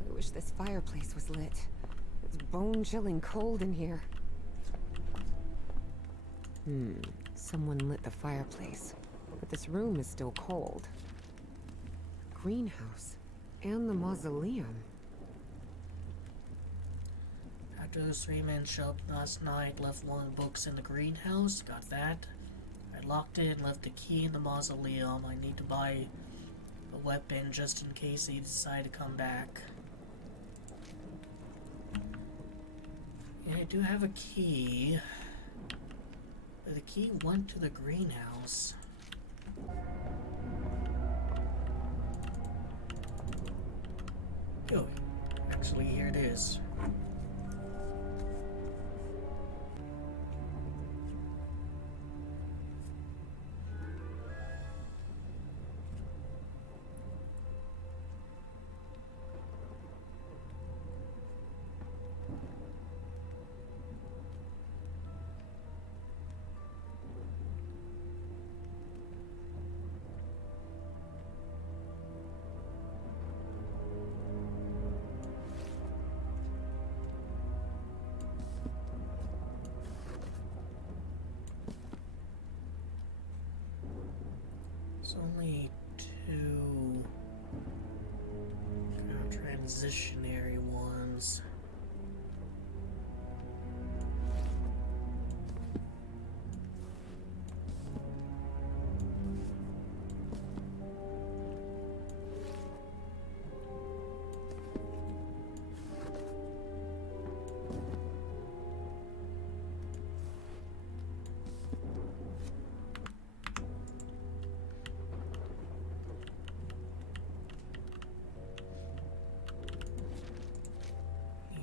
I wish this fireplace was lit. It's bone-chilling cold in here. Someone lit the fireplace, but this room is still cold. Greenhouse and the mausoleum. After those 3 men showed up last night, left one of the books in the greenhouse. Got that. I locked it and left the key in the mausoleum. I need to buy a weapon just in case they decide to come back. And I do have a key. But the key went to the greenhouse. Oh, actually here it is. There's only two kind of transitionary ones.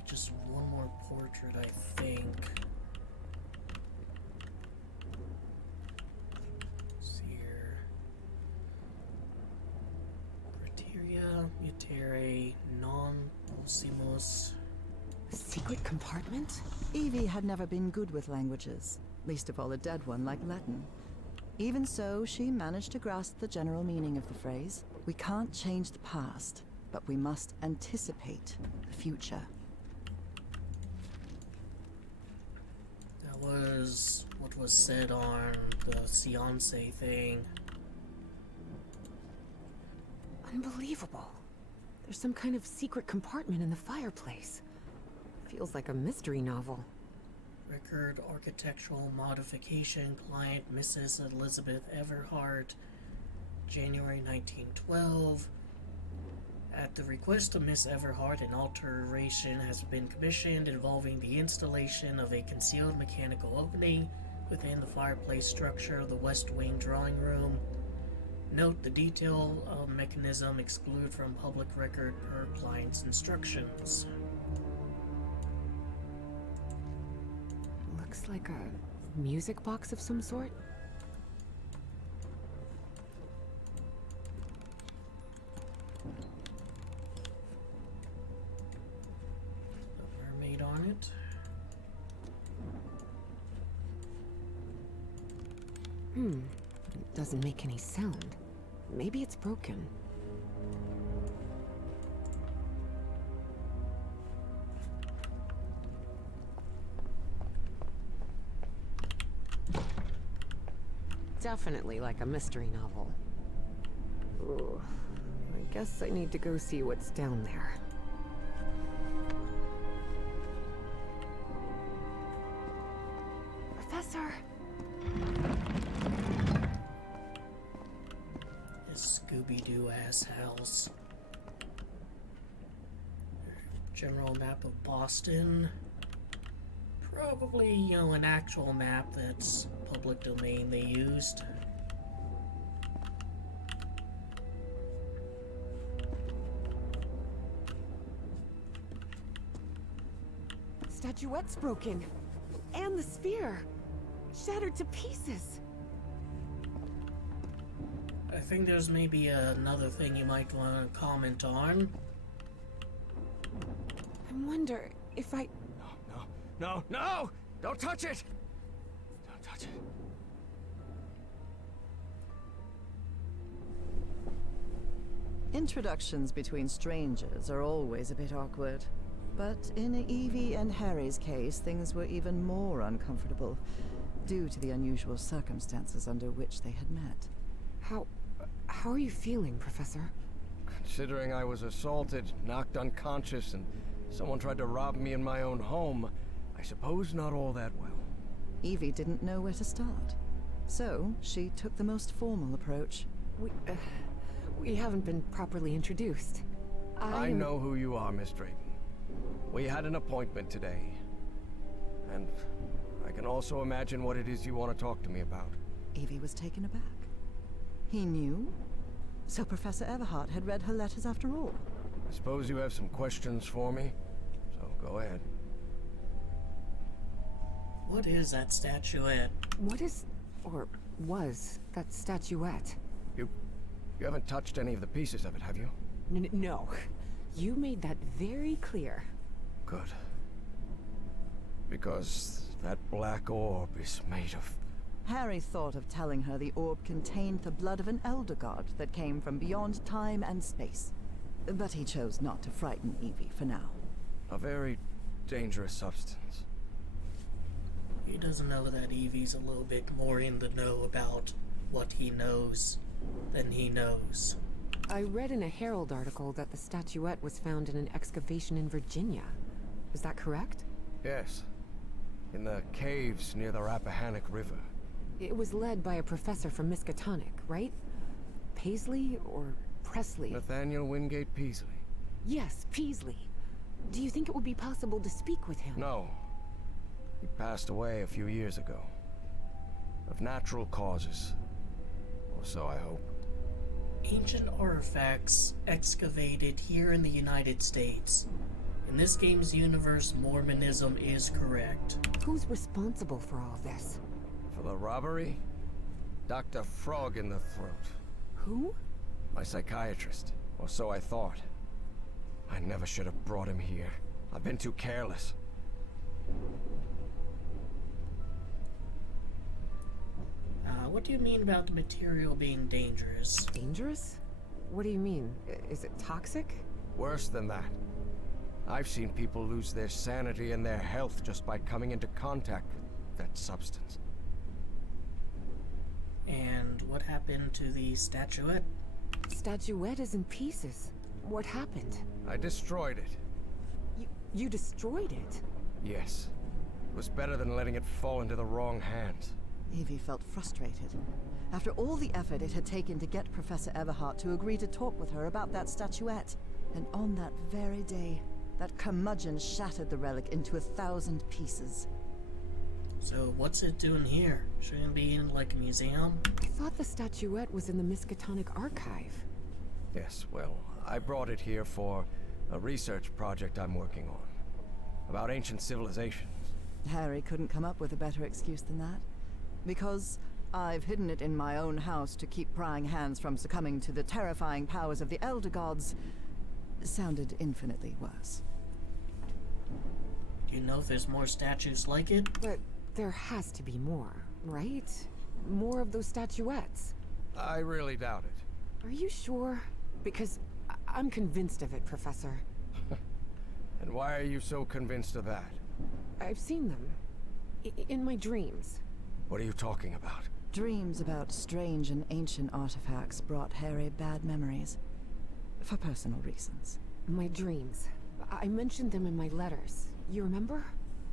Just one more portrait, I think. Let's see here. Criteria, mutere, non ulcimus. A secret compartment? Evie had never been good with languages, least of all a dead one like Latin. Even so, she managed to grasp the general meaning of the phrase. We can't change the past, but we must anticipate the future. That was what was said on the seance thing. Unbelievable. There's some kind of secret compartment in the fireplace. Feels like a mystery novel. Record architectural modification, client Mrs. Elizabeth Everhart, January 1912. At the request of Miss Everhart, an alteration has been commissioned involving the installation of a concealed mechanical opening within the fireplace structure of the West Wing drawing room. Note the detail of mechanism excluded from public record per client's instructions. Looks like a music box of some sort. A mermaid on it. It doesn't make any sound. Maybe it's broken. Definitely like a mystery novel. Ooh, I guess I need to go see what's down there. Professor! This Scooby-Doo ass house. General map of Boston. Probably, you know, an actual map that's public domain they used. Statuette's broken. And the sphere. Shattered to pieces. I think there's maybe another thing you might want to comment on. I wonder if I... No! No! Don't touch it! Don't touch it. Introductions between strangers are always a bit awkward. But in Evie and Harry's case, things were even more uncomfortable, due to the unusual circumstances under which they had met. How are you feeling, Professor? Considering I was assaulted, knocked unconscious, and someone tried to rob me in my own home, I suppose not all that well. Evie didn't know where to start. So, she took the most formal approach. We haven't been properly introduced. I know who you are, Miss Drayton. We had an appointment today. And I can also imagine what it is you want to talk to me about. Evie was taken aback. He knew? So Professor Everhart had read her letters after all. I suppose you have some questions for me, so go ahead. What is that statuette? What is, or was, that statuette? You haven't touched any of the pieces of it, have you? No. You made that very clear. Good. Because that black orb is made of... Harry thought of telling her the orb contained the blood of an elder god that came from beyond time and space. But he chose not to frighten Evie for now. a very dangerous substance. He doesn't know that Evie's a little bit more in the know about what he knows. then he knows. I read in a Herald article that the statuette was found in an excavation in Virginia. Is that correct? Yes. In the caves near the Rappahannock River. It was led by a professor from Miskatonic, right? Paisley or Presley? Nathaniel Wingate Peasley. Yes, Peasley. Do you think it would be possible to speak with him? No. He passed away a few years ago. Of natural causes. Or so I hope. Ancient artifacts excavated here in the United States. In this game's universe, Mormonism is correct. Who's responsible for all this? For the robbery? Dr. Frog in the throat. Who? My psychiatrist. Or so I thought. I never should have brought him here. I've been too careless. What do you mean about the material being dangerous? Dangerous? What do you mean? Is it toxic? Worse than that. I've seen people lose their sanity and their health just by coming into contact with that substance. And what happened to the statuette? Statuette is in pieces. What happened? I destroyed it. You destroyed it? Yes. It was better than letting it fall into the wrong hands. Evie felt frustrated. After all the effort it had taken to get Professor Everhart to agree to talk with her about that statuette, and on that very day, that curmudgeon shattered the relic into 1,000 pieces. So what's it doing here? Shouldn't it be in like a museum? I thought the statuette was in the Miskatonic archive. Yes, well, I brought it here for a research project I'm working on. About ancient civilizations. Harry couldn't come up with a better excuse than that. Because I've hidden it in my own house to keep prying hands from succumbing to the terrifying powers of the Elder Gods sounded infinitely worse. Do you know if there's more statues like it? But there has to be more, right? More of those statuettes. I really doubt it. Are you sure? Because I'm convinced of it, Professor. And why are you so convinced of that? I've seen them. In my dreams. What are you talking about? Dreams about strange and ancient artifacts brought Harry bad memories. For personal reasons. My dreams. I mentioned them in my letters. You remember?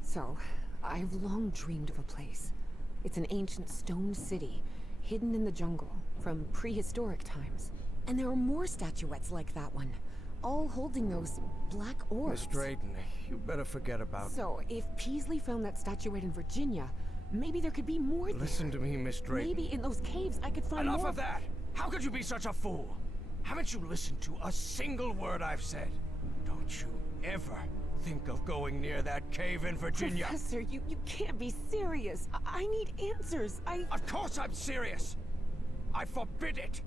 So, I've long dreamed of a place. It's an ancient stone city, hidden in the jungle, from prehistoric times. And there are more statuettes like that one, all holding those black orbs. Miss Drayton, you better forget about... So, if Peasley found that statuette in Virginia, maybe there could be more there. Listen to me, Miss Drayton. Maybe in those caves I could find Enough more. of that! How could you be such a fool? Haven't you listened to a single word I've said? Don't you ever think of going near that cave in Virginia. Professor, you can't be serious. I need answers. Of course I'm serious! I forbid it!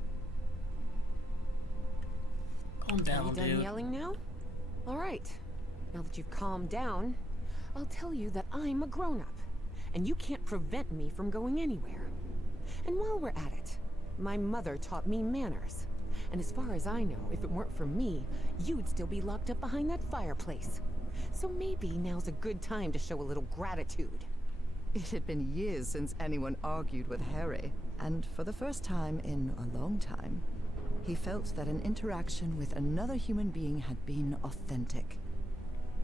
Calm Are down, you done dude. yelling now? All right. Now that you've calmed down, I'll tell you that I'm a grown-up, and you can't prevent me from going anywhere. And while we're at it, my mother taught me manners. And as far as I know, if it weren't for me, you'd still be locked up behind that fireplace. So maybe now's a good time to show a little gratitude. It had been years since anyone argued with Harry, and for the first time in a long time, he felt that an interaction with another human being had been authentic.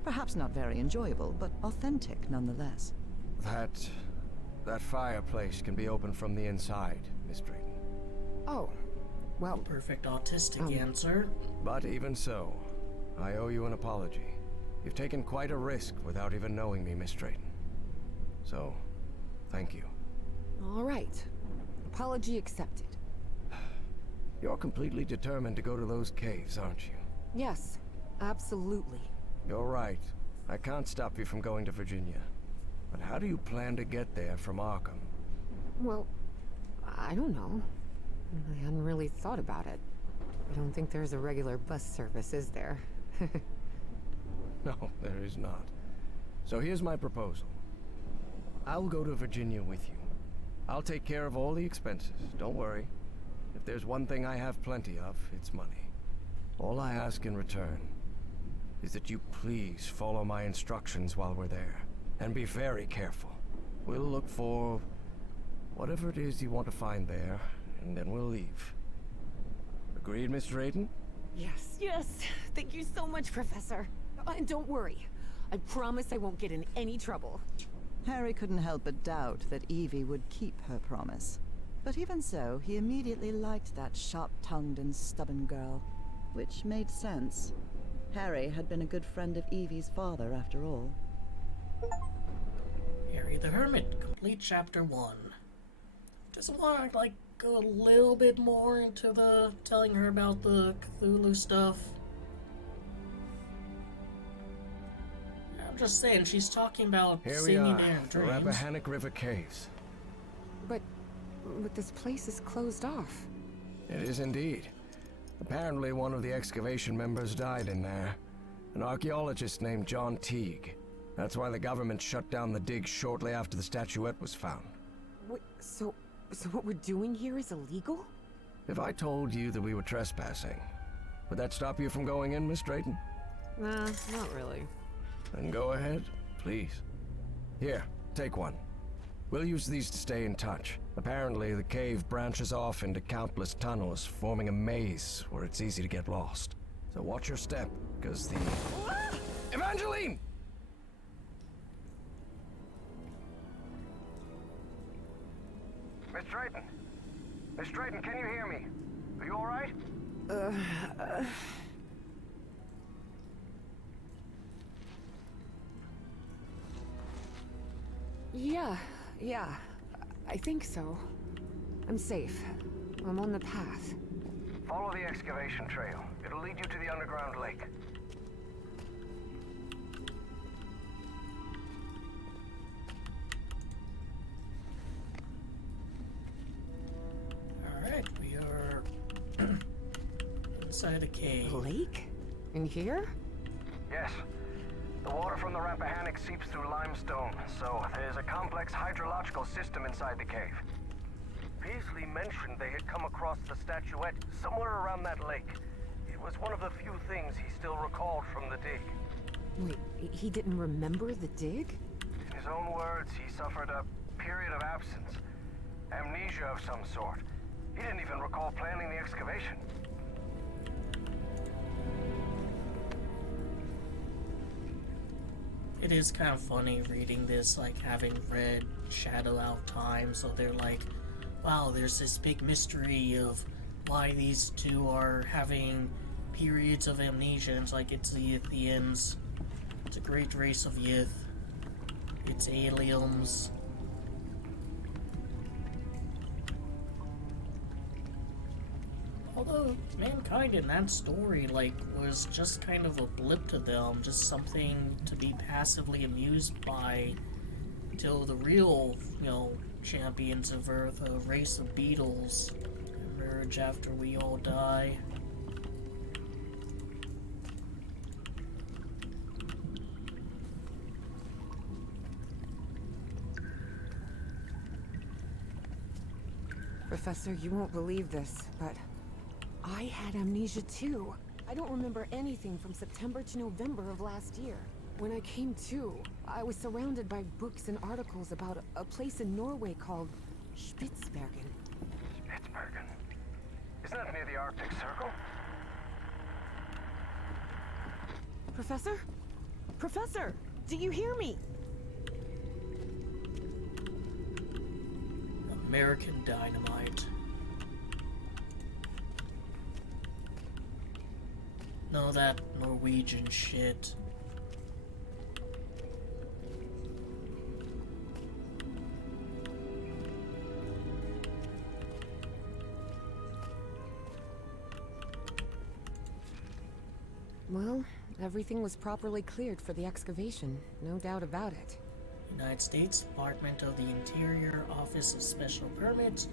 Perhaps not very enjoyable, but authentic nonetheless. That fireplace can be opened from the inside, Miss Drayton. Oh, well, Perfect autistic answer. But even so, I owe you an apology. You've taken quite a risk without even knowing me, Miss Drayton. So, thank you. all right. Apology accepted. You're completely determined to go to those caves, aren't you? Yes, absolutely. You're right. I can't stop you from going to Virginia. But how do you plan to get there from Arkham? Well, I don't know. I hadn't really thought about it. I don't think there's a regular bus service, is there? No, there is not. So here's my proposal. I'll go to Virginia with you. I'll take care of all the expenses, don't worry. If there's one thing I have plenty of, it's money. All I ask in return is that you please follow my instructions while we're there. And be very careful. We'll look for whatever it is you want to find there, and then we'll leave. Agreed, Mr. Drayton? Yes, yes. Thank you so much, Professor. And don't worry. I promise I won't get in any trouble. Harry couldn't help but doubt that Evie would keep her promise. But even so, he immediately liked that sharp-tongued and stubborn girl. Which made sense. Harry had been a good friend of Evie's father, after all. Harry the Hermit, complete chapter 1. Just want to, go a little bit more into the telling her about the Cthulhu stuff. I'm just saying, she's talking about Here we singing are, in her the dreams. Rappahannock River Caves. But this place is closed off. It is indeed. Apparently one of the excavation members died in there. An archaeologist named John Teague. That's why the government shut down the dig shortly after the statuette was found. Wait, so what we're doing here is illegal? If I told you that we were trespassing, would that stop you from going in, Miss Drayton? Nah, not really. Then go ahead, please. Here, take one. We'll use these to stay in touch. Apparently, the cave branches off into countless tunnels, forming a maze where it's easy to get lost. So watch your step, because the... Evangeline! Miss Drayton! Miss Drayton, can you hear me? Are you alright? Yeah, I think so. I'm safe. I'm on the path. Follow the excavation trail. It'll lead you to the underground lake. Alright, we are inside a cave. Lake? In here? Yes. The water from the Rappahannock seeps through limestone, so there's a complex hydrological system inside the cave. Peasley mentioned they had come across the statuette somewhere around that lake. It was one of the few things he still recalled from the dig. Wait, he didn't remember the dig? In his own words, he suffered a period of absence. Amnesia of some sort. He didn't even recall planning the excavation. It is kind of funny reading this, having read Shadow Out Time, so they're like, wow, there's this big mystery of why these two are having periods of amnesia. And it's the Yithians. It's a great race of Yith. It's aliens. Although, mankind in that story, was just kind of a blip to them, just something to be passively amused by, till the real, champions of Earth, a race of beetles, emerge after we all die. Professor, you won't believe this, but I had amnesia too. I don't remember anything from September to November of last year. When I came to, I was surrounded by books and articles about a place in Norway called Spitsbergen. Spitsbergen? Isn't that near the Arctic Circle? Professor? Professor! Do you hear me? American Dynamite. No, that Norwegian shit. Well, everything was properly cleared for the excavation, no doubt about it. United States Department of the Interior Office of Special Permits.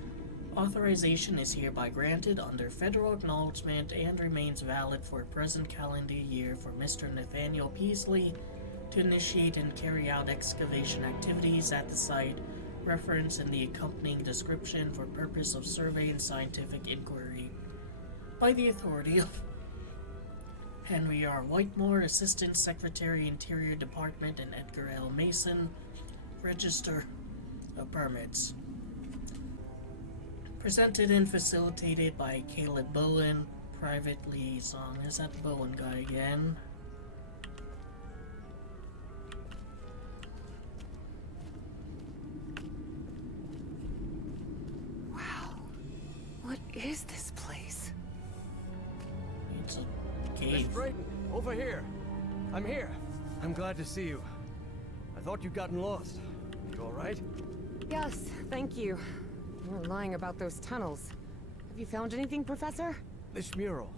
Authorization is hereby granted under federal acknowledgement and remains valid for a present calendar year for Mr. Nathaniel Peasley to initiate and carry out excavation activities at the site referenced in the accompanying description for purpose of survey and scientific inquiry by the authority of Henry R. Whitemore, Assistant Secretary, Interior Department, and Edgar L. Mason, Register of Permits. Presented and facilitated by Caleb Bowen, private liaison. Is that the Bowen guy again? Wow. What is this place? It's a Miss cave. Drayton, over here. I'm here. I'm glad to see you. I thought you'd gotten lost. You all right? Yes, thank you. You were lying about those tunnels. Have you found anything, Professor? This mural.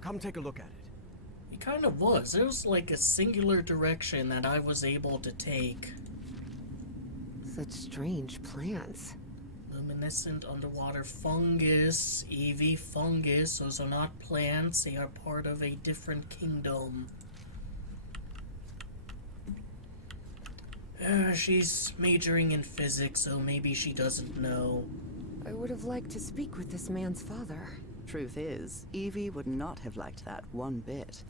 Come take a look at it. It kind of was. It was like a singular direction that I was able to take. Such strange plants. Luminescent underwater fungus, EV fungus. Those are not plants, they are part of a different kingdom. She's majoring in physics, so maybe she doesn't know. I would have liked to speak with this man's father. Truth is, Evie would not have liked that one bit.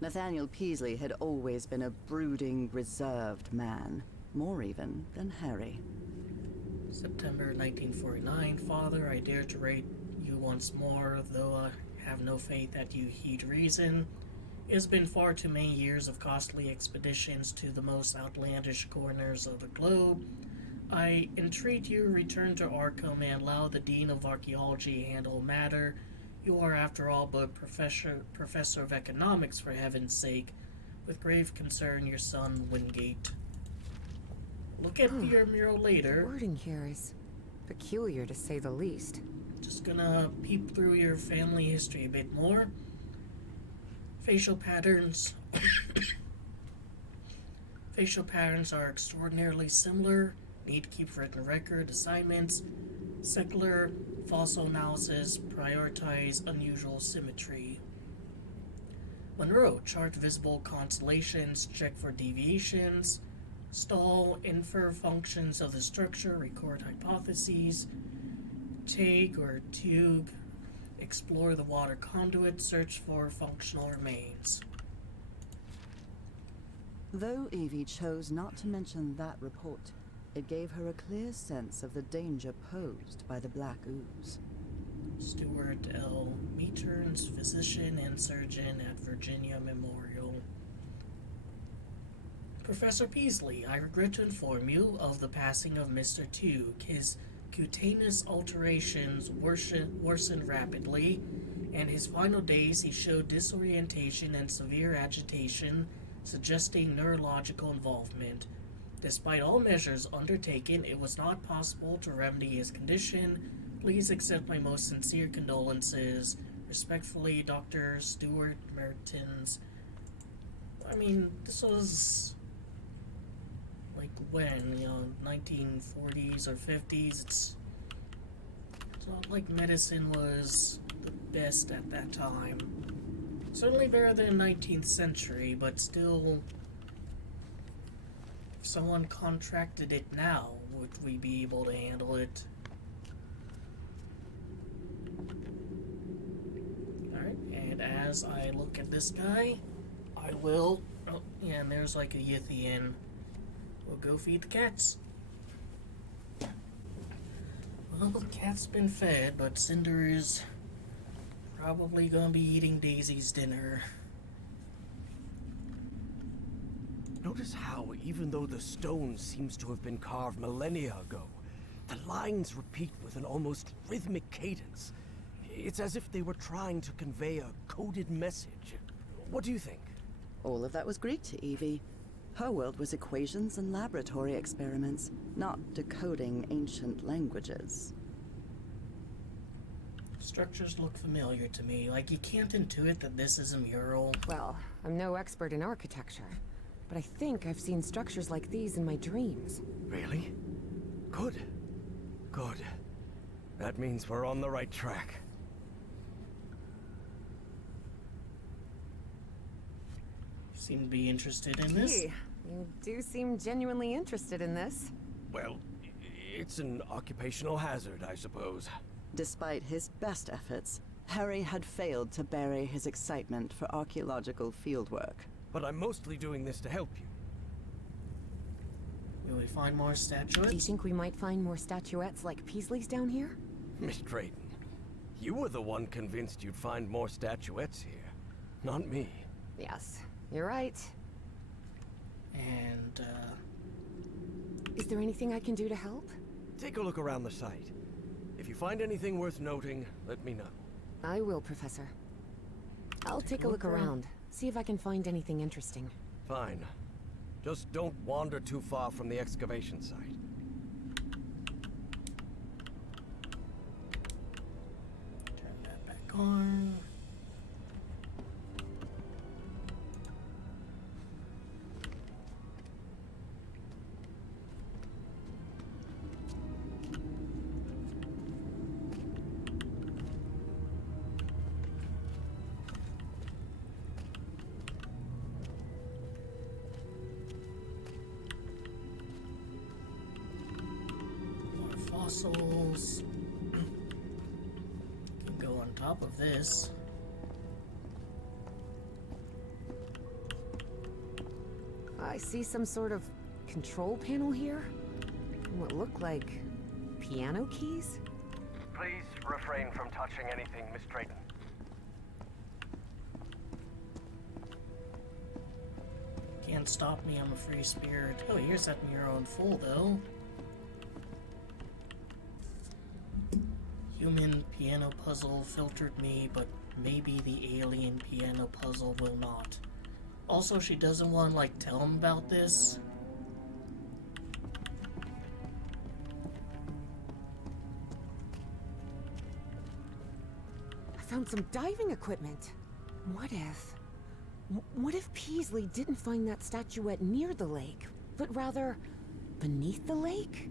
Nathaniel Peasley had always been a brooding, reserved man. More even than Harry. September 1949, Father, I dare to write you once more, though I have no faith that you heed reason. It has been far too many years of costly expeditions to the most outlandish corners of the globe. I entreat you return to Arkham and allow the Dean of Archaeology handle matter. You are, after all, but professor of economics, for heaven's sake. With grave concern, your son, Wingate. Look at your mural The later. wording here is peculiar, to say the least. Just gonna peep through your family history a bit more. Facial patterns. Facial patterns are extraordinarily similar. Need to keep written record. Assignments. Secular fossil analysis. Prioritize unusual symmetry. Monroe. Chart visible constellations. Check for deviations. Stall. Infer functions of the structure. Record hypotheses. Take or tube. Explore the water conduit. Search for functional remains. Though Evie chose not to mention that report, it gave her a clear sense of the danger posed by the black ooze. Stuart L. Meterns, physician and surgeon at Virginia Memorial. Professor Peasley, I regret to inform you of the passing of Mr. Tuke. His cutaneous alterations worsened rapidly. In his final days, he showed disorientation and severe agitation, suggesting neurological involvement. Despite all measures undertaken, it was not possible to remedy his condition. Please accept my most sincere condolences. Respectfully, Dr. Stuart Mertens. I mean, this was like when, 1940s or 50s. It's not like medicine was the best at that time. Certainly better than 19th century, but still, if someone contracted it now, would we be able to handle it? Alright, and as I look at this guy, I will... Oh, yeah, and there's like a Yithian. We'll go feed the cats. Well, the cat's been fed, but Cinder is probably gonna be eating Daisy's dinner. Notice how, even though the stone seems to have been carved millennia ago, the lines repeat with an almost rhythmic cadence. It's as if they were trying to convey a coded message. What do you think? All of that was Greek to Evie. Her world was equations and laboratory experiments, not decoding ancient languages. Structures look familiar to me. Like, you can't intuit that this is a mural. Well, I'm no expert in architecture, but I think I've seen structures like these in my dreams. Really? Good. Good. That means we're on the right track. You seem to be interested in this. Gee, you do seem genuinely interested in this. Well, it's an occupational hazard, I suppose. Despite his best efforts, Harry had failed to bury his excitement for archaeological fieldwork. But I'm mostly doing this to help you. Will we find more Do you statuettes? think we might find more statuettes like Peasley's down here? Miss Drayton, You were the one convinced you'd find more statuettes here, not me. Yes, you're right. And, Is there anything I can do to help? Take a look around the site. If you find anything worth noting, let me know. I will, Professor. I'll take a look around, see if I can find anything interesting. Fine. Just don't wander too far from the excavation site. turn that back on. Fossils. Can go on top of this. I see some sort of control panel here. What look like piano keys? Please refrain from touching anything, Miss Drayton. Can't stop me, I'm a free spirit. Oh, here's that mural in full, though. Human piano puzzle filtered me, but maybe the alien piano puzzle will not. Also, she doesn't want to, like, tell him about this. I found some diving equipment. What if Peasley didn't find that statuette near the lake, but rather beneath the lake?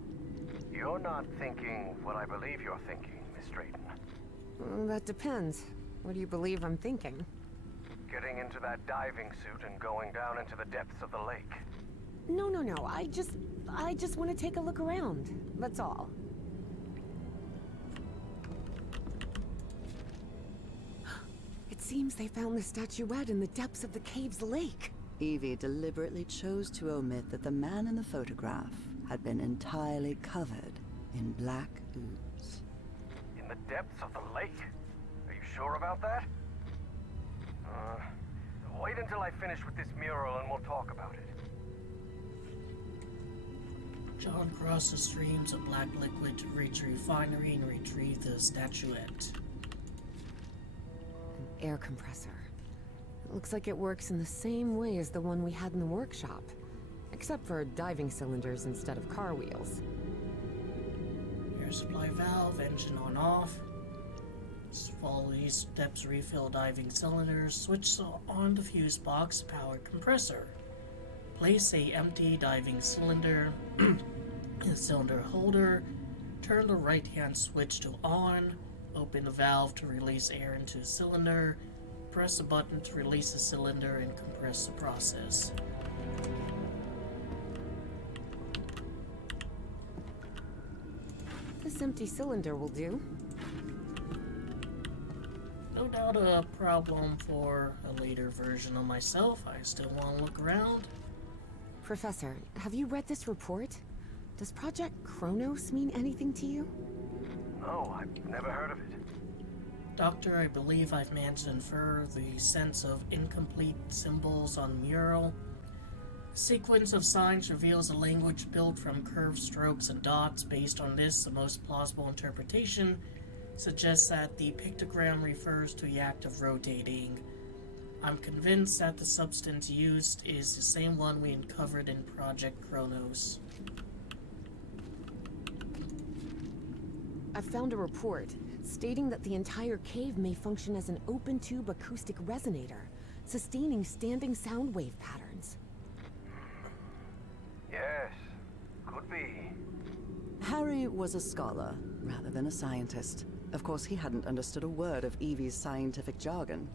You're not thinking what I believe you're thinking, Miss Drayton. That depends. What do you believe I'm thinking? Getting into that diving suit and going down into the depths of the lake. No. I just want to take a look around. That's all. It seems they found the statuette in the depths of the cave's lake. Evie deliberately chose to omit that the man in the photograph had been entirely covered in black ooze. In the depths of the lake? Are you sure about that? Wait until I finish with this mural and we'll talk about it. John crosses streams of black liquid to reach a refinery and retrieve the statuette. An air compressor. It looks like it works in the same way as the one we had in the workshop, except for diving cylinders instead of car wheels. Air supply valve, engine on off. Follow these steps, refill diving cylinders, switch on the fuse box, power compressor. Place a empty diving cylinder in the cylinder holder, turn the right hand switch to on, open the valve to release air into the cylinder, press the button to release the cylinder and compress the process. This empty cylinder will do. No doubt a problem for a later version of myself. I still want to look around. Professor, have you read this report? Does Project Kronos mean anything to you? No, I've never heard of it. Doctor, I believe I've managed to infer the sense of incomplete symbols on the mural. The sequence of signs reveals a language built from curved strokes and dots. Based on this, the most plausible interpretation suggests that the pictogram refers to the act of rotating. I'm convinced that the substance used is the same one we uncovered in Project Kronos. I found a report stating that the entire cave may function as an open-tube acoustic resonator, sustaining standing sound wave patterns. Yes, could be. Harry was a scholar rather than a scientist. Of course, he hadn't understood a word of Evie's scientific jargon.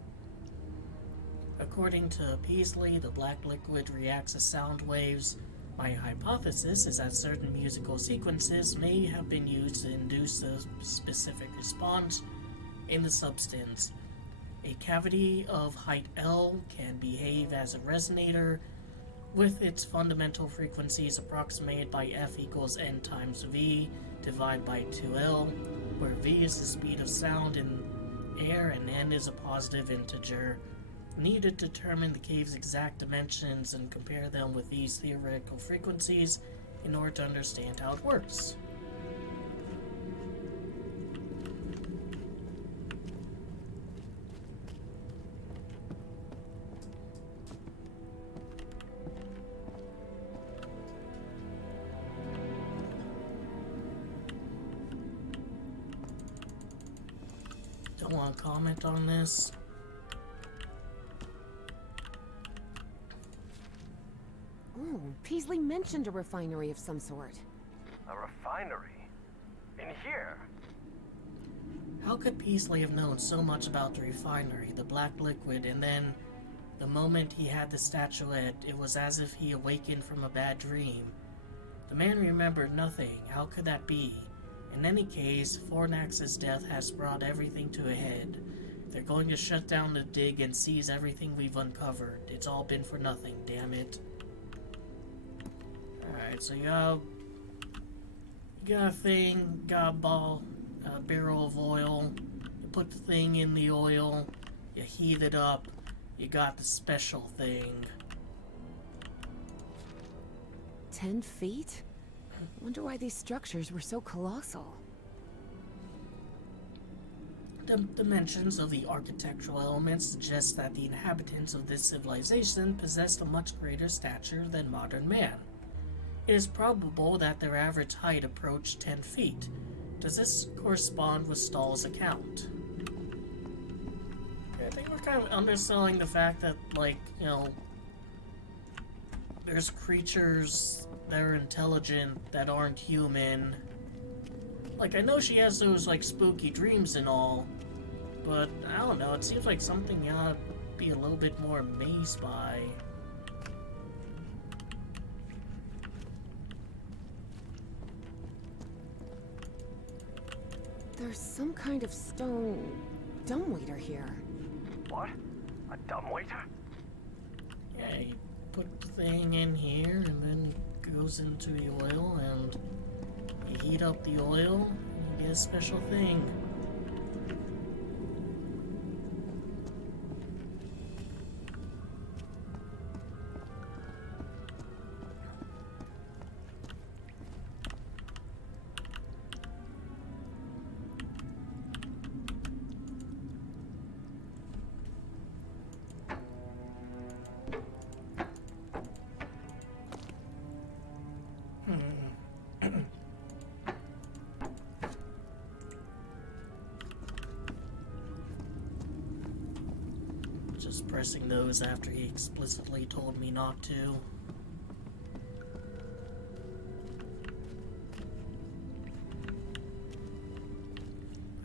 According to Peasley, the black liquid reacts to sound waves. My hypothesis is that certain musical sequences may have been used to induce a specific response in the substance. A cavity of height L can behave as a resonator, with its fundamental frequencies approximated by F equals N times V divided by 2L. where v is the speed of sound in air and n is a positive integer. Need to determine the cave's exact dimensions and compare them with these theoretical frequencies in order to understand how it works. Don't want to comment on this. Oh, Peasley mentioned a refinery of some sort. A refinery? In here? How could Peasley have known so much about the refinery, the black liquid, and then the moment he had the statuette, it was as if he awakened from a bad dream? The man remembered nothing. How could that be? In any case, Fornax's death has brought everything to a head. They're going to shut down the dig and seize everything we've uncovered. It's all been for nothing, damn it. Alright, so you got a thing, got a barrel of oil. You put the thing in the oil, you heat it up, you got the special thing. 10 feet? Wonder why these structures were so colossal. The dimensions of the architectural elements suggest that the inhabitants of this civilization possessed a much greater stature than modern man. It is probable that their average height approached 10 feet. Does this correspond with Stahl's account? I think we're kind of underselling the fact that, like, you know, there's creatures that are intelligent that aren't human. Like, I know she has those, like, spooky dreams and all, but I don't know, it seems like something you ought to be a little bit more amazed by. There's some kind of stone dumbwaiter here. What? A dumbwaiter? Yeah, you put the thing in here, and then it goes into the oil, and you heat up the oil, and you get a special thing. Just pressing those after he explicitly told me not to.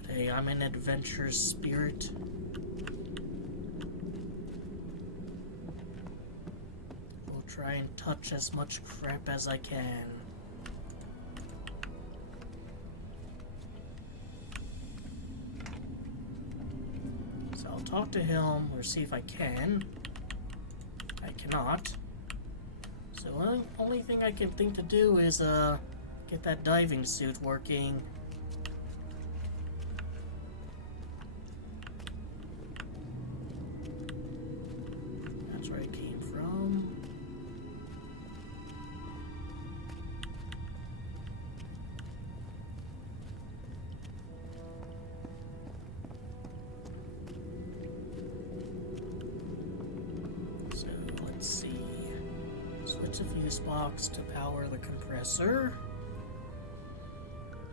But hey, I'm an adventurous spirit. We'll try and touch as much crap as I can. I'll talk to him or see if I can. I cannot. So the only thing I can think to do is get that diving suit working. That's where it came from. Switch a fuse box to power the compressor.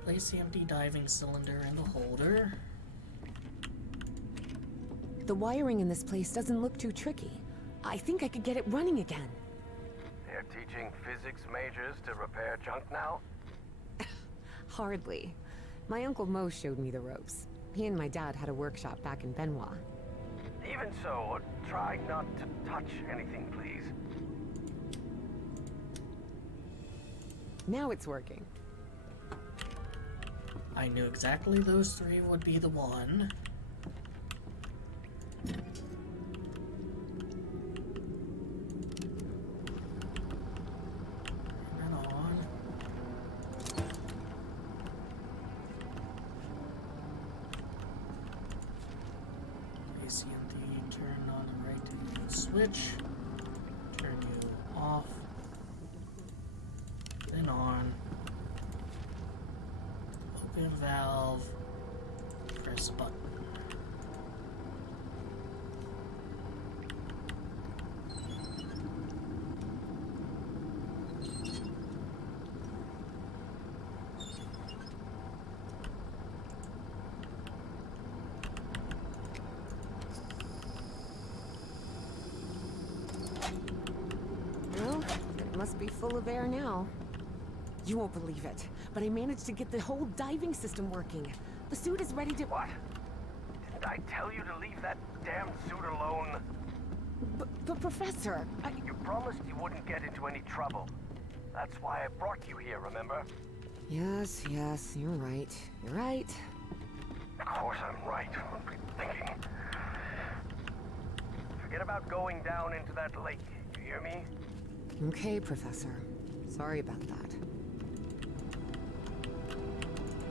Place the empty diving cylinder in the holder. The wiring in this place doesn't look too tricky. I think I could get it running again. They're teaching physics majors to repair junk now? Hardly. My Uncle Mo showed me the ropes. He and my dad had a workshop back in Benoit. Even so, try not to touch anything, please. Now it's working. I knew exactly those three would be the one. Turn it on. switch, turn you off, then on, open valve, press button. Well, it must be full of air now. You won't believe it, but I managed to get the whole diving system working. The suit is ready to— What? Didn't I tell you to leave that damn suit alone? But Professor, You promised you wouldn't get into any trouble. That's why I brought you here, remember? Yes, you're right. You're right. Of course I'm right. What were you thinking? Forget about going down into that lake. You hear me? Okay, Professor. Sorry about that.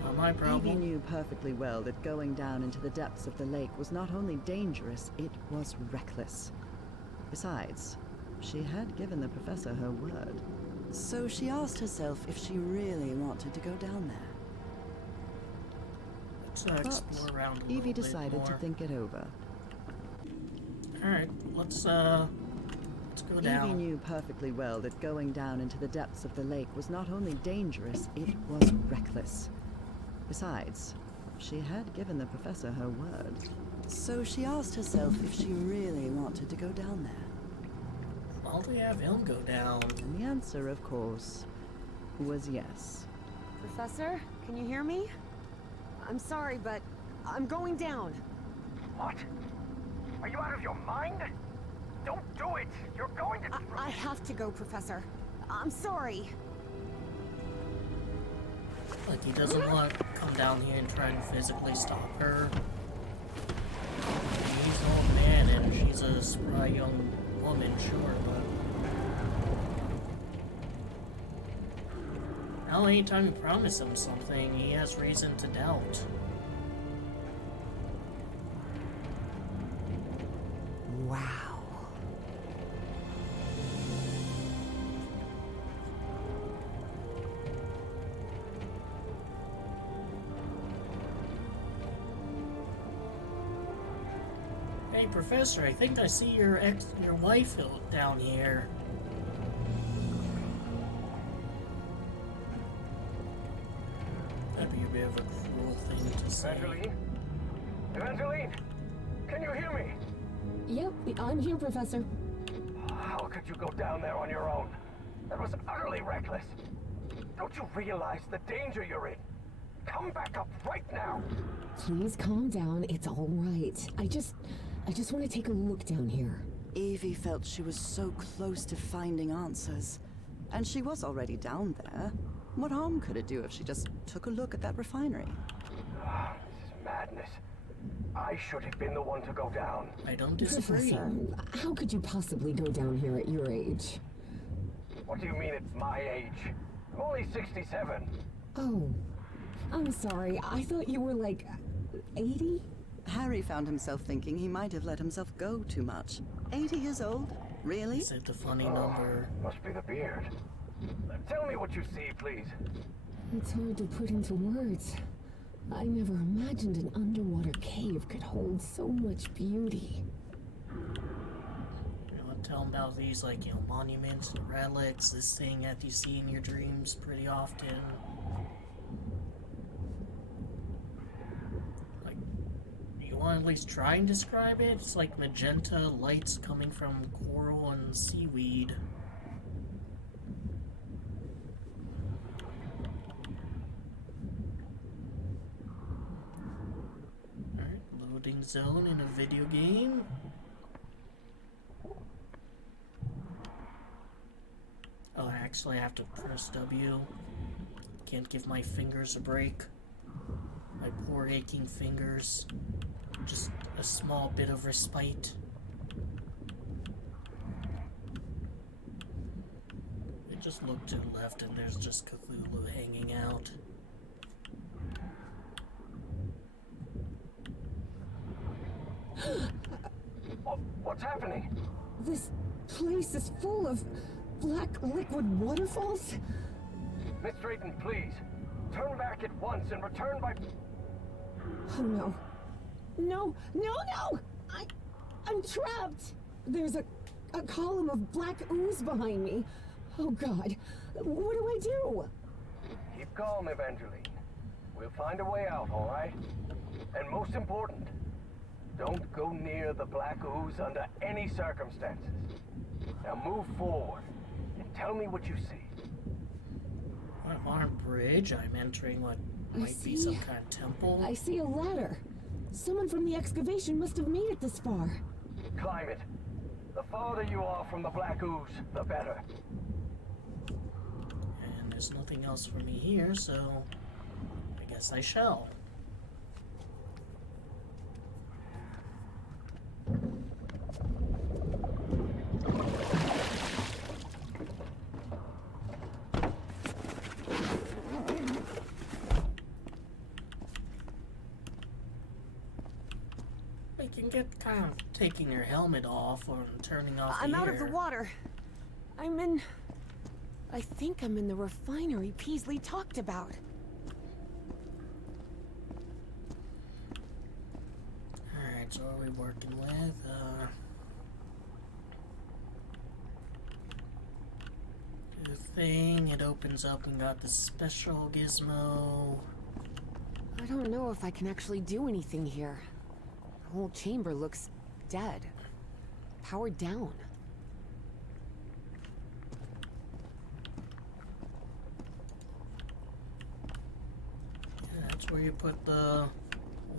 Not my Evie problem. knew perfectly well that going down into the depths of the lake was not only dangerous, it was reckless. Besides, she had given the professor her word. So she asked herself if she really wanted to go down there. Let's explore around a little Evie bit decided to more. think it over. Alright, let's go down. Evie knew perfectly well that going down into the depths of the lake was not only dangerous, it was reckless. Besides, she had given the professor her word. So she asked herself if she really wanted to go down there. Why don't we have him go down? And the answer, of course, was yes. Professor, can you hear me? I'm sorry, but I'm going down. What? Are you out of your mind? Don't do it! You're going to... I have to go, Professor. I'm sorry. Like, he doesn't want to come down here and try and physically stop her. He's an old man and she's a spry young woman, sure, but... Now, anytime you promise him something, he has reason to doubt. Wow. Hey, Professor, I think I see your wife down here. That'd be a bit of a cruel thing to say. Evangeline? Evangeline? Can you hear me? Yep, I'm here, Professor. How could you go down there on your own? That was utterly reckless. Don't you realize the danger you're in? Come back up right now. Please calm down. It's all right. I just want to take a look down here. Evie felt she was so close to finding answers. And she was already down there. What harm could it do if she just took a look at that refinery? This is madness. I should have been the one to go down. I don't disagree. Professor, how could you possibly go down here at your age? What do you mean it's my age? I'm only 67. Oh, I'm sorry. I thought you were like 80? Harry found himself thinking he might have let himself go too much. 80 years old? Really? Is it the funny number? Must be the beard. Tell me what you see, please. It's hard to put into words. I never imagined an underwater cave could hold so much beauty. You know, tell them about these, like, you know, monuments and relics, this thing that you see in your dreams pretty often. Like, you want to at least try and describe it? It's like magenta lights coming from coral and seaweed. Alright, loading zone in a video game. Oh, actually I have to press W. Can't give my fingers a break. My poor aching fingers. Just a small bit of respite. I just look to the left and there's just Cthulhu hanging out. What's happening? This place is full of black liquid waterfalls? Miss Drayton, please. Turn back at once and return by... Oh no. No, no, no! I'm trapped! There's a column of black ooze behind me. Oh god, what do I do? Keep calm, Evangeline. We'll find a way out, all right? And most important, don't go near the black ooze under any circumstances. Now move forward and tell me what you see. On a bridge, I'm entering what might be some kind of temple. I see a ladder. Someone from the excavation must have made it this far. Climb it. The farther you are from the black ooze, the better. And there's nothing else for me here, so I guess I shall. I can get kind of taking your helmet off or turning off I'm the out air. of the water. I think I'm in the refinery Peasley talked about. Alright, so what are we working with? Do the thing, it opens up and got the special gizmo. I don't know if I can actually do anything here. The whole chamber looks dead. Powered down. Yeah, that's where you put the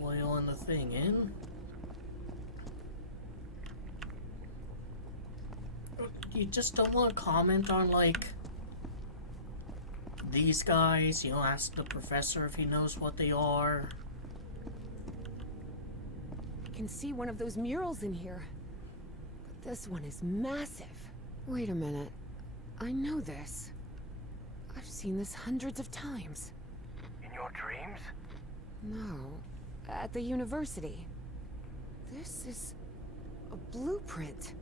oil and the thing in. You just don't want to comment on, like, these guys? You know, ask the professor if he knows what they are. I can see one of those murals in here. But this one is massive. Wait a minute. I know this. I've seen this hundreds of times. In your dreams? No. At the university. This is a blueprint.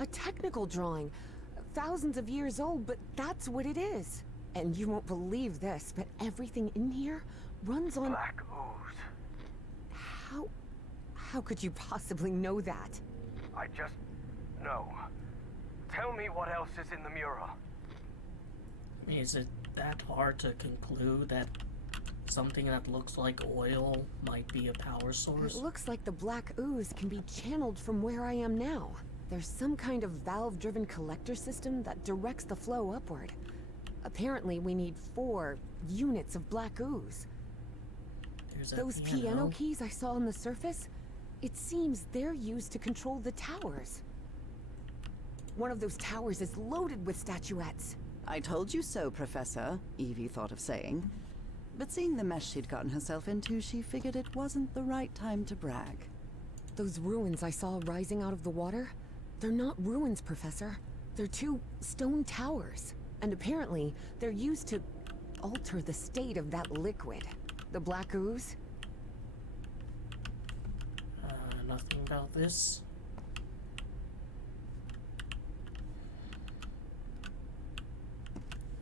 A technical drawing. Thousands of years old, but that's what it is. And you won't believe this, but everything in here runs on... Black ooze. How could you possibly know that? I just know. Tell me what else is in the mural. I mean, is it that hard to conclude that something that looks like oil might be a power It source? looks like the black ooze can be channeled from where I am now. There's some kind of valve-driven collector system that directs the flow upward. Apparently, we need 4 units of black ooze. There's that Those piano keys I saw on the surface, it seems they're used to control the towers. One of those towers is loaded with statuettes. I told you so, Professor, Evie thought of saying. But seeing the mess she'd gotten herself into, she figured it wasn't the right time to brag. Those ruins I saw rising out of the water, they're not ruins, Professor. They're 2 stone towers. And apparently, they're used to alter the state of that liquid. The black ooze. Nothing about this.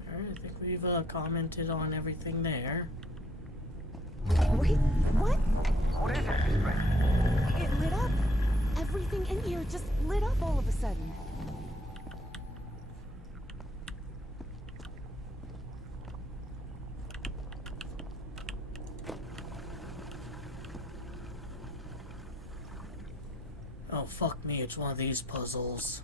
Alright, I think we've commented on everything there. Wait, what? What is it, Miss Drayton? It lit up. Everything in here just lit up all of a sudden. Oh, fuck me, it's one of these puzzles.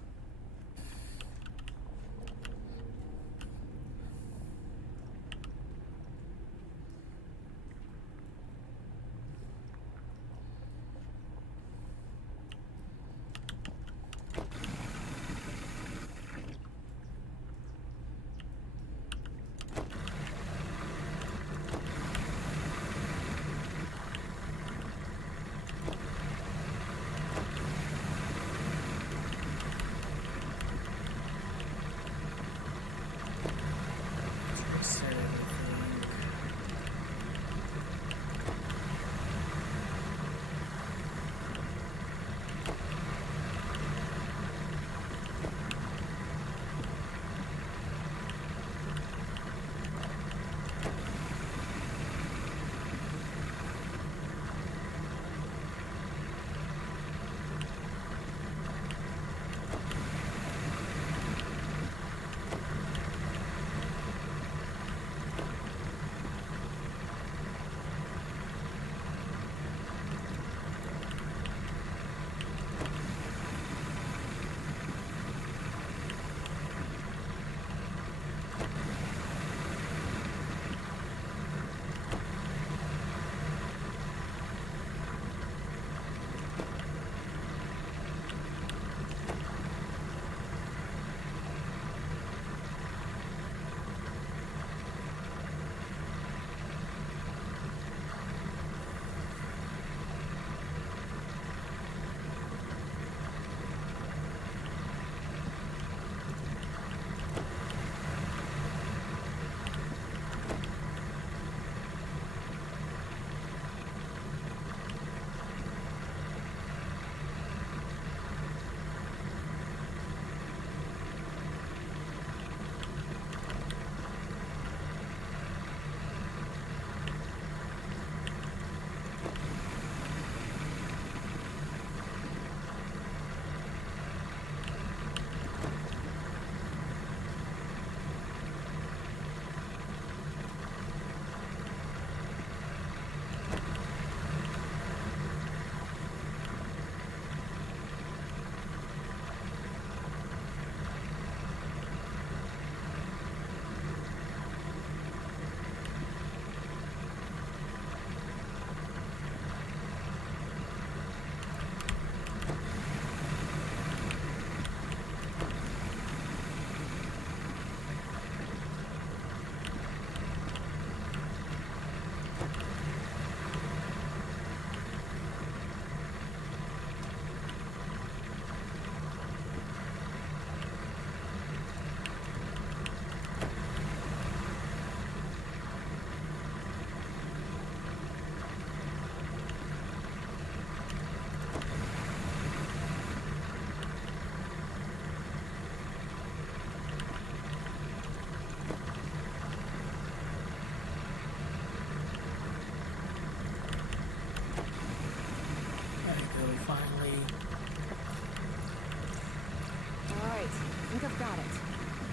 it.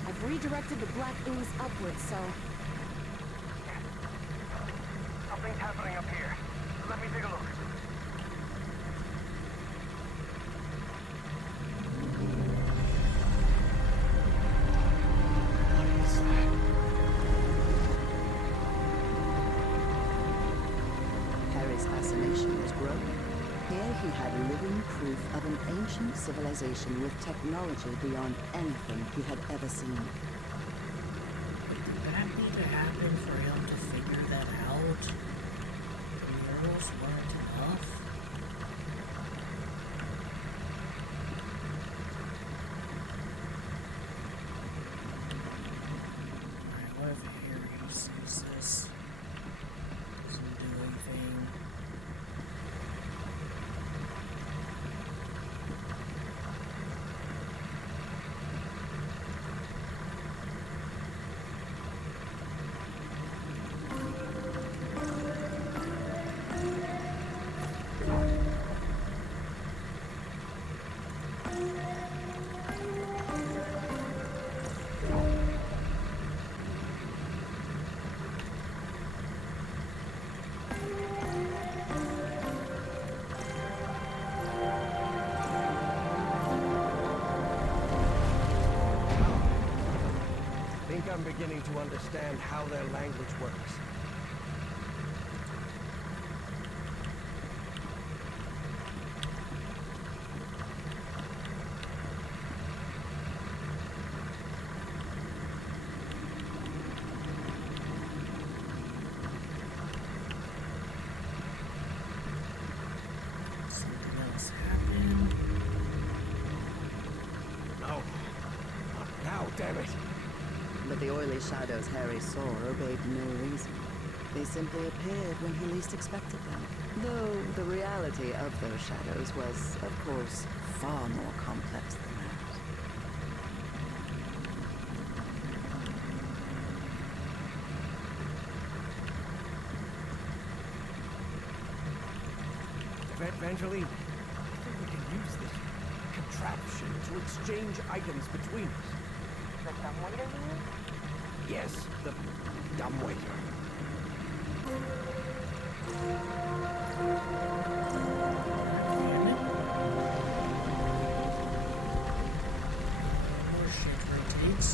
I've redirected the black ooze upwards, so... Something's happening up here. Let me take a look. Harry's fascination was growing. Here he had living proof of an ancient civilization with technology beyond anything he had ever seen. But did that need to happen for him to figure that out? The murals weren't enough? Alright, what if Harry sees this? Doesn't do anything. I think I'm beginning to understand how their language works. Something else happened. No. Not now, damn it. But the oily shadows Harry saw obeyed no reason. They simply appeared when he least expected them. Though the reality of those shadows was, of course, far more complex than that. Eventually, I think we can use this contraption to exchange items between us. The dumbwaiter, you mean? Yes, the dumbwaiter. Damn it. More shit rotates.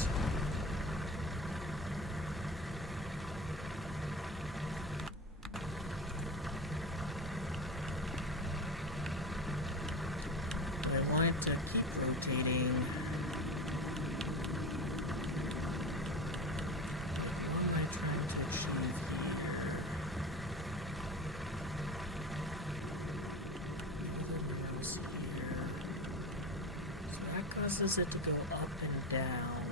I want it to keep rotating. What am I trying to achieve here? Mirrors here. So that causes it to go up and down.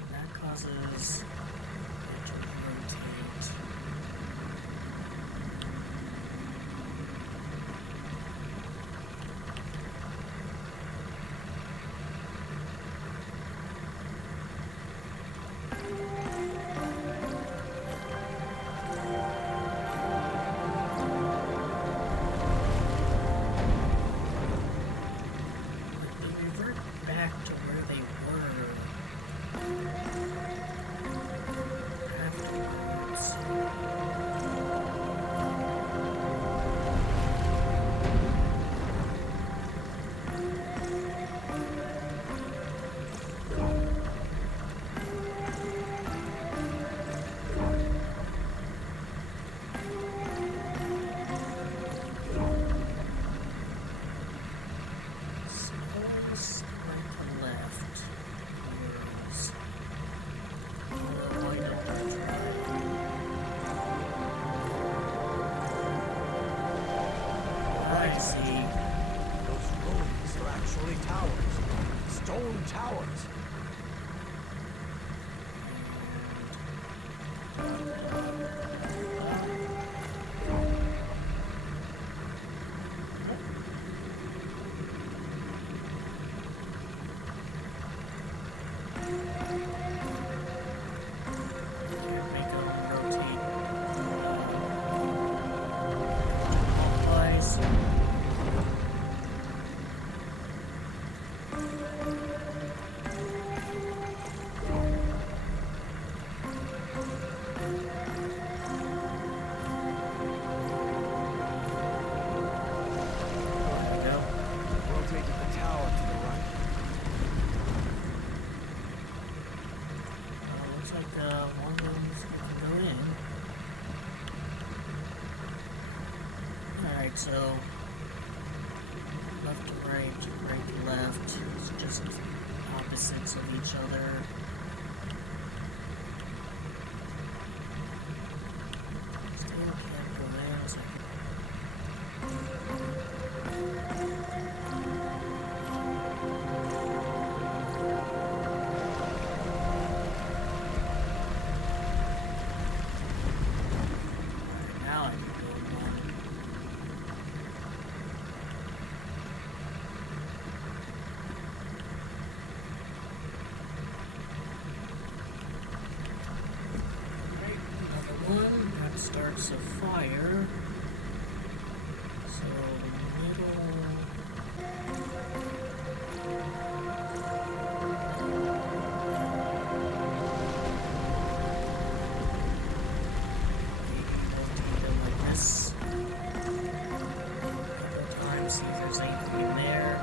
And that causes it to rotate. They revert back to where they were afterwards. Always right to left. Arrows. Why don't I try? I see. Those ruins are actually towers. Stone towers. Can't make them rotate clockwise. so left to right, right to left. It's just opposites of each other. Still can't go in, so now I can go one. Right, another one. That starts a fire. So middle. Rotate it like this. Couple times, see if there's anything in there.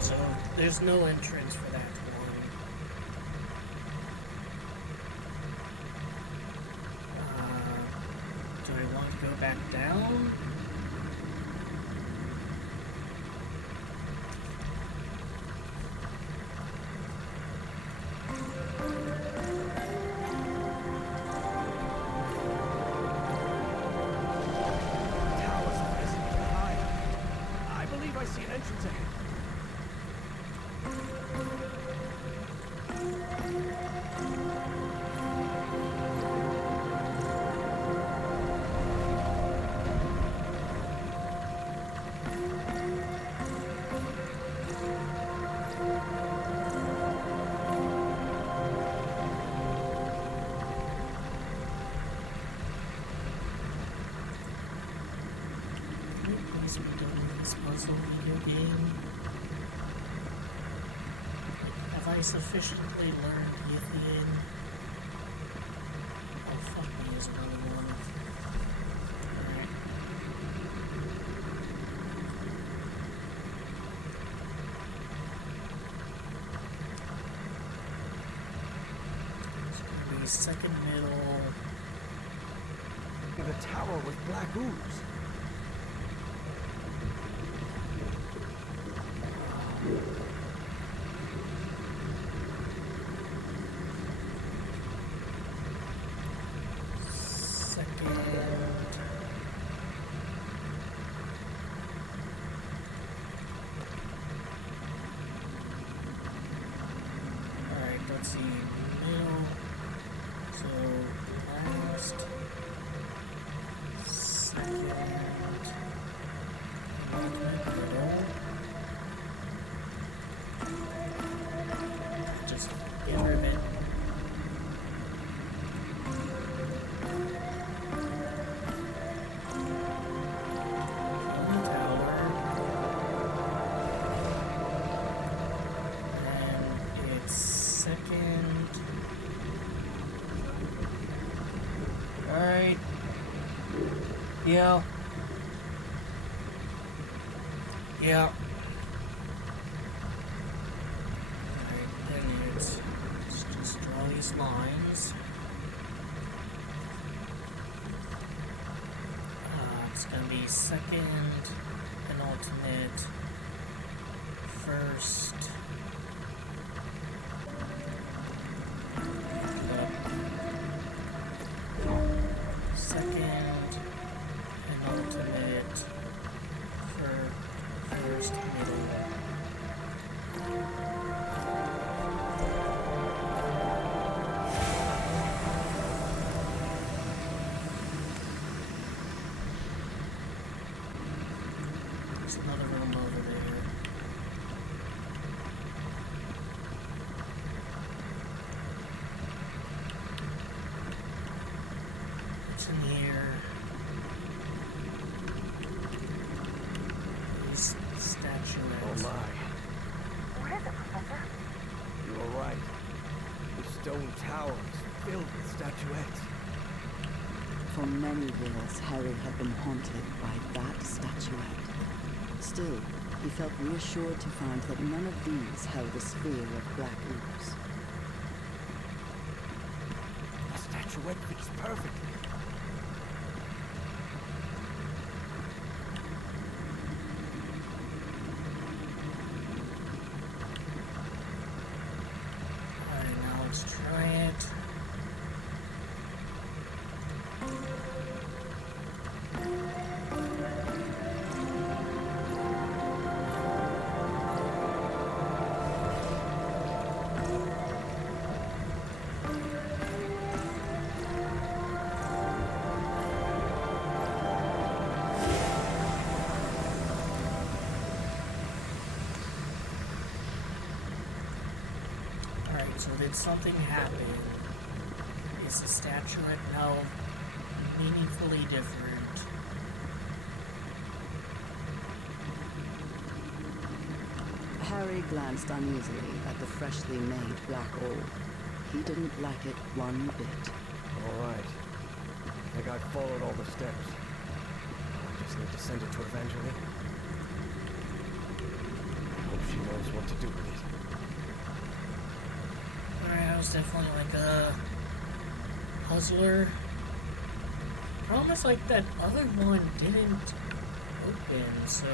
So there's no entrance for that one. Do I want to go back down? Towers are risen high. I believe I see an entrance ahead. Please be done with this puzzle video game. Have I sufficiently learned Yithian? Oh, fuck me, there's another one. Alright. It's gonna be second middle. The tower with black ooze. Second. Alright, let's see. Middle. So, last. Second. Ultimate middle. Just get rid of it. On the tower. And it's second. Alright. Yeah. Yeah. Alright, then let's just draw these lines. It's gonna be second, penultimate, first. Second, penultimate, first, middle. There's another room over there. What's in here? These statuettes. Oh my. What is it, Professor? You are right. The stone tower is filled with statuettes. For many years, Harry had been haunted by that statuette. Still, he felt reassured to find that none of these held a sphere of black ooze. The statuette fits perfectly. Alright, now let's try it. Alright, so did something happen? Is the statuette now meaningfully different? Harry glanced uneasily at the freshly made black orb. He didn't like it one bit. All right. I think I've followed all the steps. I just need to send it to Evangeline. I hope she knows what to do with it. Alright, that was definitely like a puzzler. Problem is, like, that other one didn't open, so...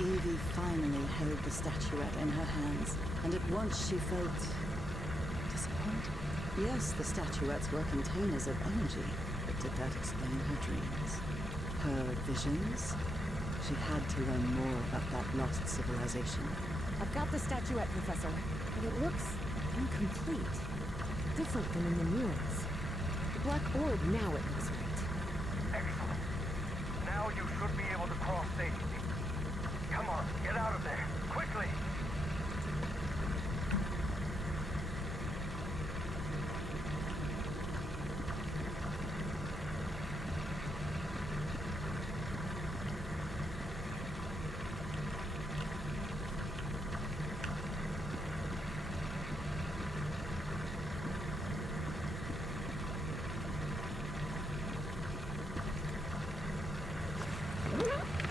Evie finally held the statuette in her hands, and at once she felt disappointed. Yes, the statuettes were containers of energy, but did that explain her dreams? Her visions? She had to learn more about that lost civilization. I've got the statuette, Professor, but it looks incomplete. Different than in the murals. The black orb, now it looks right. Excellent. Now you should be able to cross safely. Come on, get out of there, quickly!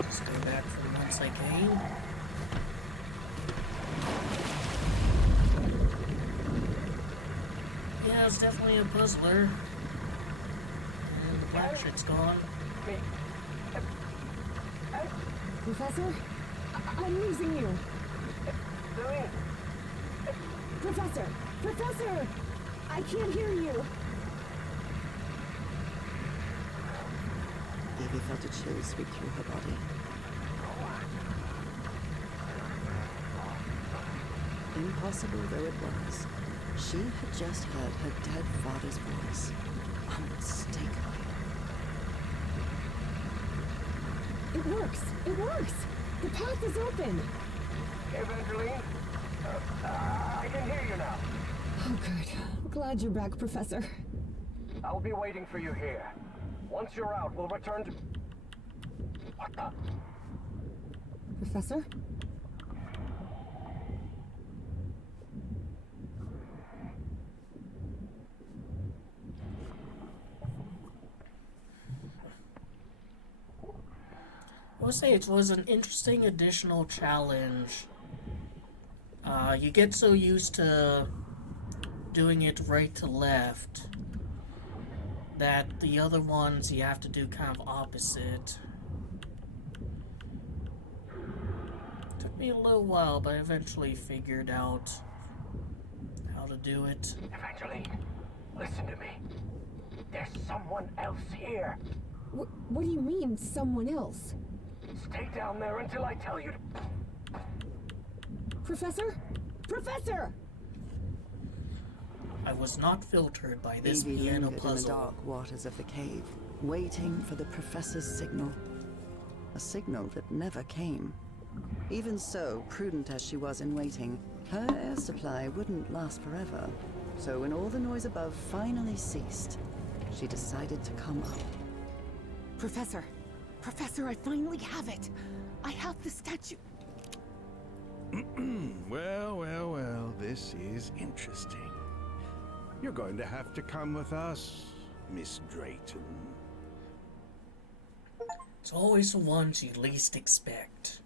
Just go back from once I came. Yeah, it's definitely a puzzler. And the black shit's gone. Professor? I'm losing you. Louis! Professor! Professor! I can't hear you. Evie felt a chill sweep through her body. Impossible though it was, she had just heard her dead father's voice, unmistakably. It works! It works! The path is open! Evangeline? I can hear you now. Oh, good. Glad you're back, Professor. I'll be waiting for you here. Once you're out, we'll return to... What the... Professor? I would say it was an interesting additional challenge. You get so used to doing it right to left that the other ones you have to do kind of opposite. Took me a little while, but I eventually figured out how to do it. Evangeline, listen to me. There's someone else here. What do you mean, someone else? Stay down there until I tell you to... Professor? Professor! I was not filtered by this Evie piano lingered in the puzzle. dark waters of the cave, waiting for the professor's signal. A signal that never came. Even so, prudent as she was in waiting, her air supply wouldn't last forever. So when all the noise above finally ceased, she decided to come up. Professor! Professor, I finally have it! I have the statue... Well, this is interesting. You're going to have to come with us. Miss Drayton. It's always the ones you least expect.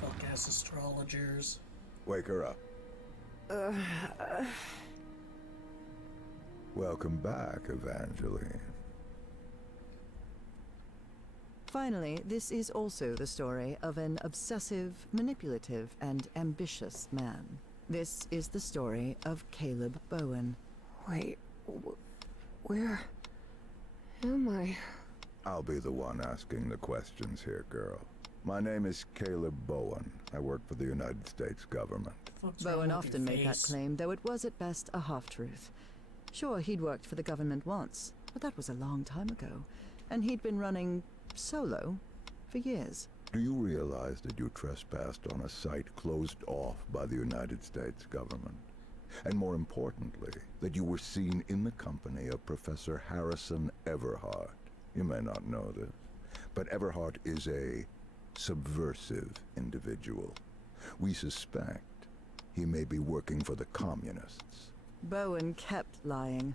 Fuck-ass astrologers. Wake her up. Welcome back, Evangeline. Finally, this is also the story of an obsessive, manipulative, and ambitious man. This is the story of Caleb Bowen. Wait, where am I? I'll be the one asking the questions here, girl. My name is Caleb Bowen. I work for the United States government. What's wrong Bowen with often your made that face? claim, though it was at best a half-truth. Sure, he'd worked for the government once, but that was a long time ago, and he'd been running solo for years. Do you realize that you trespassed on a site closed off by the United States government? And more importantly, that you were seen in the company of Professor Harrison Everhart. You may not know this, but Everhart is a subversive individual. We suspect he may be working for the communists. Bowen kept lying.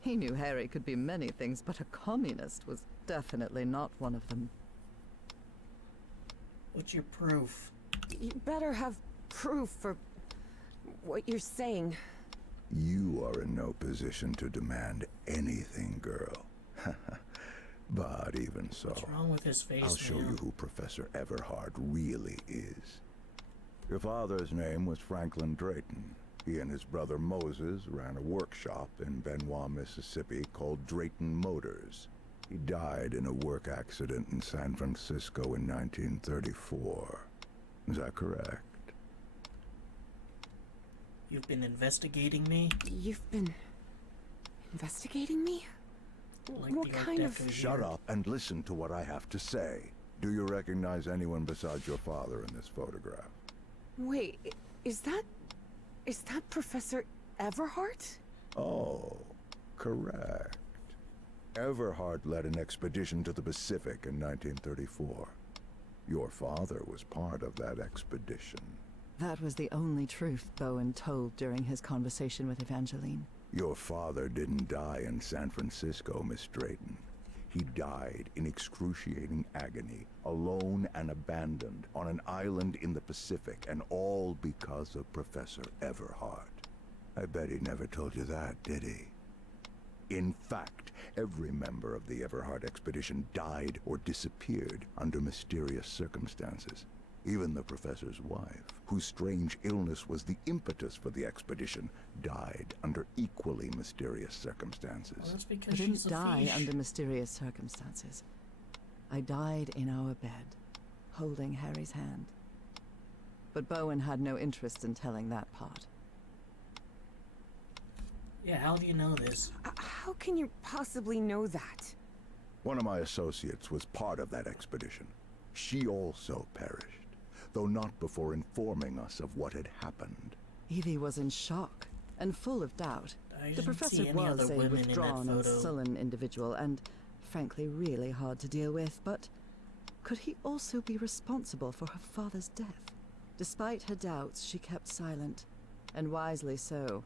He knew Harry could be many things, but a communist was definitely not one of them. What's your proof? You better have proof for what you're saying. You are in no position to demand anything, girl. But even so, What's wrong with his face, I'll show man? you who Professor Everhart really is. Your father's name was Franklin Drayton. He and his brother Moses ran a workshop in Benoit, Mississippi called Drayton Motors. He died in a work accident in San Francisco in 1934. Is that correct? You've been investigating me? You've been investigating me? Like What the Art kind of- Deco Shut here. up and listen to what I have to say. Do you recognize anyone besides your father in this photograph? Wait, is that Professor Everhart? Oh, correct. Everhart led an expedition to the Pacific in 1934. Your father was part of that expedition. That was the only truth Bowen told during his conversation with Evangeline. Your father didn't die in San Francisco, Miss Drayton. He died in excruciating agony, alone and abandoned, on an island in the Pacific, and all because of Professor Everhart. I bet he never told you that, did he? In fact, every member of the Everhart expedition died or disappeared under mysterious circumstances. Even the professor's wife, whose strange illness was the impetus for the expedition, died under equally mysterious circumstances. Well, that's I because didn't she's a die fish. under mysterious circumstances. I died in our bed, holding Harry's hand. But Bowen had no interest in telling that part. Yeah, how do you know this? How can you possibly know that? One of my associates was part of that expedition. She also perished, though not before informing us of what had happened. Evie was in shock and full of doubt. I The didn't professor see any was other a women in that withdrawn and photo. sullen individual, and frankly really hard to deal with, but could he also be responsible for her father's death? Despite her doubts, she kept silent, and wisely so.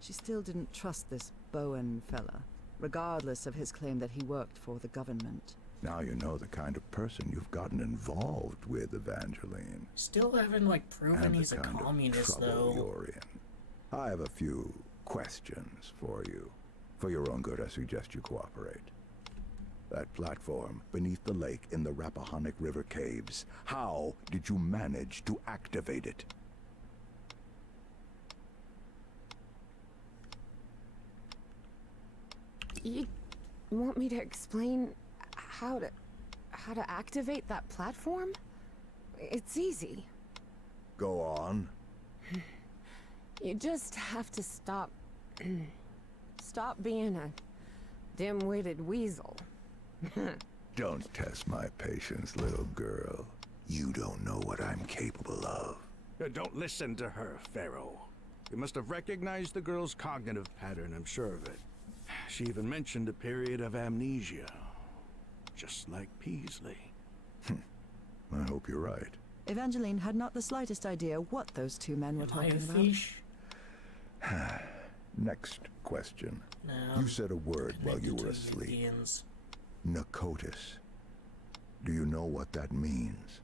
She still didn't trust this Bowen fella, regardless of his claim that he worked for the government. Now you know the kind of person you've gotten involved with, Evangeline. Still haven't, like, proven And he's the a kind communist, of trouble though. you're in. I have a few questions for you. For your own good, I suggest you cooperate. That platform beneath the lake in the Rappahannock River caves, how did you manage to activate it? You want me to explain how to activate that platform? It's easy. Go on. You just have to stop being a dim-witted weasel. Don't test my patience, little girl. You don't know what I'm capable of. Don't listen to her, Pharaoh. You must have recognized the girl's cognitive pattern, I'm sure of it. She even mentioned a period of amnesia. Just like Peasley. I hope you're right. Evangeline had not the slightest idea what those two men were Am I a talking about. fish? Next question. No. You said a word while you Connected were to asleep. Yithians. Nakotis. Do you know what that means?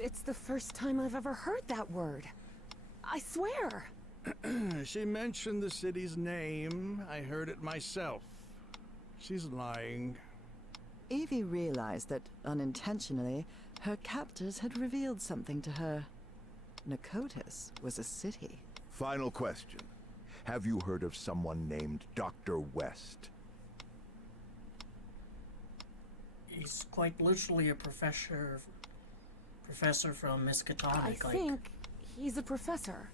It's the first time I've ever heard that word. I swear. She mentioned the city's name. I heard it myself. She's lying. Evie realized that, unintentionally, her captors had revealed something to her. Nakotis was a city. Final question. Have you heard of someone named Dr. West? He's quite literally a professor from Miskatonic. I think he's a professor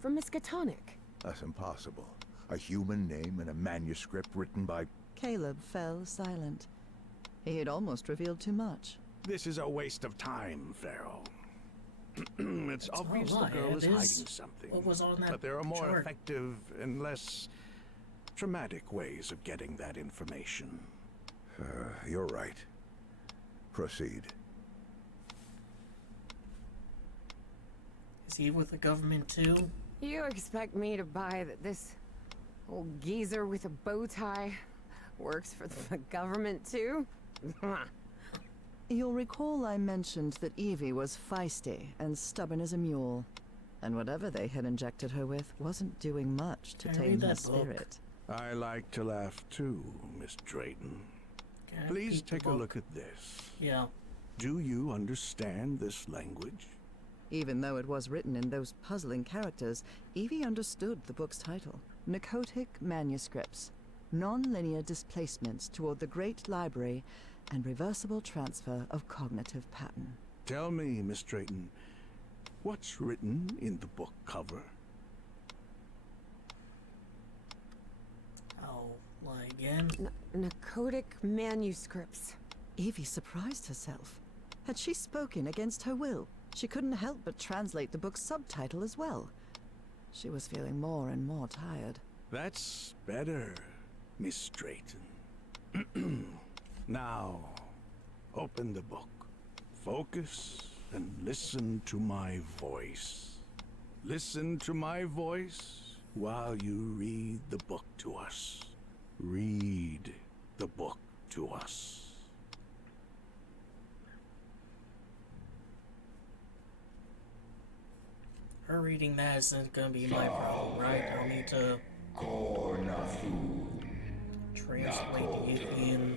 from Miskatonic. That's impossible. A human name in a manuscript written by... Caleb fell silent. He had almost revealed too much. This is a waste of time, Pharaoh. It's obvious the lie, girl is it hiding is something. what was on that but there are more chart. effective and less dramatic ways of getting that information. You're right. Proceed. Is he with the government too? You expect me to buy that this old geezer with a bow tie works for the government too? You'll recall I mentioned that Evie was feisty and stubborn as a mule, and whatever they had injected her with wasn't doing much to Can I read tame her that book? spirit. I like to laugh too, Miss Drayton. Can I Please peek the take a book? look at this. Yeah. Do you understand this language? Even though it was written in those puzzling characters, Evie understood the book's title. Narcotic Manuscripts. Non-linear displacements toward the Great Library and reversible transfer of cognitive pattern. Tell me, Miss Drayton, what's written in the book cover? I'll lie again. Narcotic manuscripts. Evie surprised herself. Had she spoken against her will? She couldn't help but translate the book's subtitle as well. She was feeling more and more tired. That's better, Miss Drayton. Now, open the book. Focus and listen to my voice. Listen to my voice while you read the book to us. Read the book to us. Her reading that isn't gonna be my problem, right? I'll need to translate the Yithian.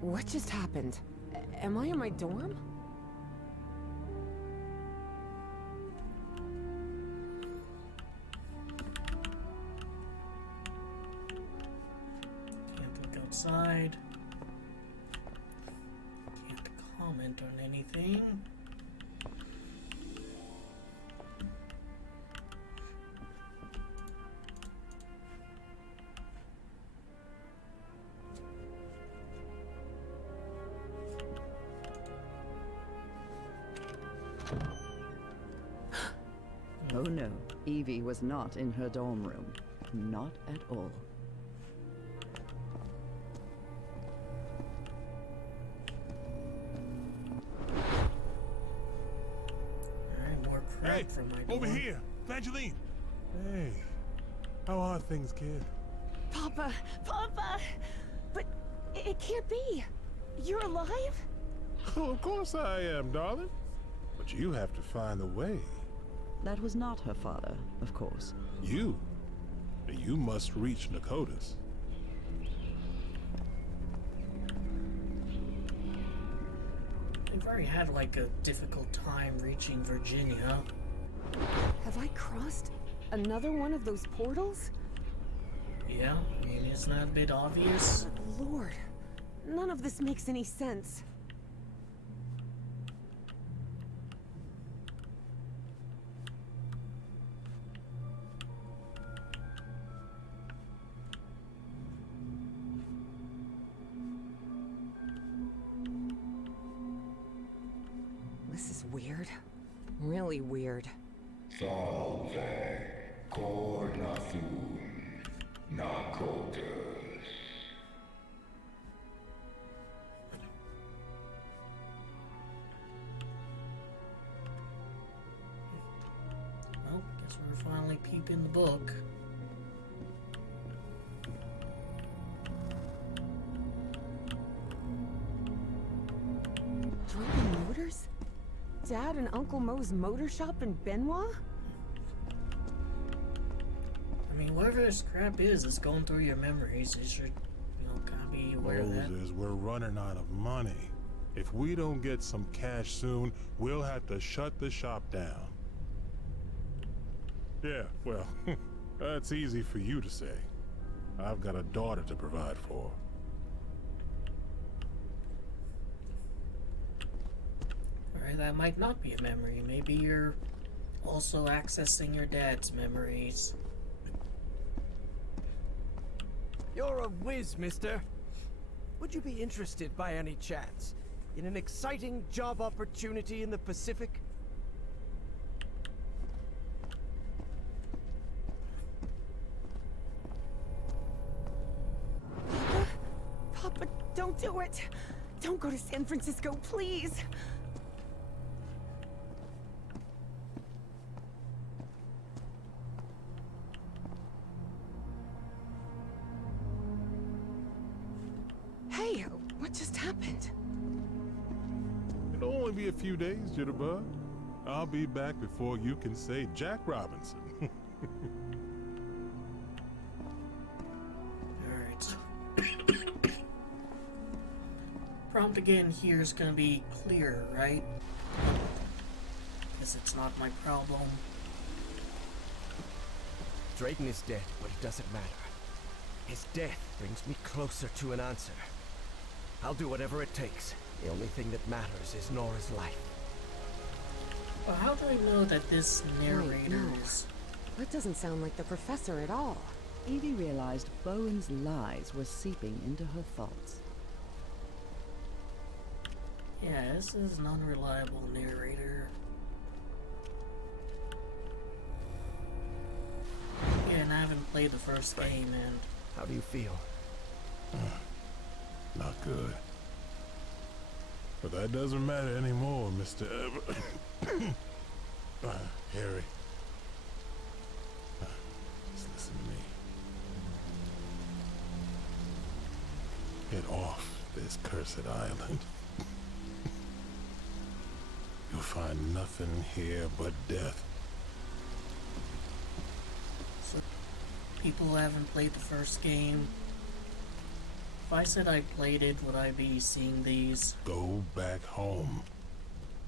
What just happened? Am I in my dorm? Can't look outside. Can't comment on anything. Oh no, Evie was not in her dorm room. Not at all. Alright, more crap from my Over dorm. here! Evangeline! Hey, how are things, kid? Papa! Papa! But it can't be! You're alive? Oh, of course I am, darling. But you have to find a way. That was not her father, of course. You must reach Nakotis. I've already had like a difficult time reaching Virginia. Have I crossed another one of those portals? Yeah, I mean, isn't that a bit obvious? Lord, none of this makes any sense. This is weird. Really weird. Well, guess we're finally peeping the book. Driving motors? Dad and Uncle Mo's motor shop in Benoit? I mean, whatever this crap is going through your memories. You should, kind of be aware of that. Moses, we're running out of money. If we don't get some cash soon, we'll have to shut the shop down. Yeah, well, that's easy for you to say. I've got a daughter to provide for. Alright, that might not be a memory. Maybe you're also accessing your dad's memories. You're a whiz, mister. Would you be interested by any chance in an exciting job opportunity in the Pacific? Papa, don't do it! Don't go to San Francisco, please! Hey, what just happened? It'll only be a few days, Jitterbug. I'll be back before you can say Jack Robinson. Alright. Prompt again here is gonna be clear, right? Guess it's not my problem. Drayton is dead, but it doesn't matter. His death brings me closer to an answer. I'll do whatever it takes. The only thing that matters is Nora's life. Well, how do I know that this narrator no. is... That doesn't sound like the professor at all. Evie realized Bowen's lies were seeping into her thoughts. Yeah, this is an unreliable narrator. Yeah, and I haven't played the first game, and... How do you feel? Not good. But that doesn't matter anymore, Mr. Harry. Just listen to me. Get off this cursed island. You'll find nothing here but death. So, people who haven't played the first game... If I said I played it, would I be seeing these? Go back home.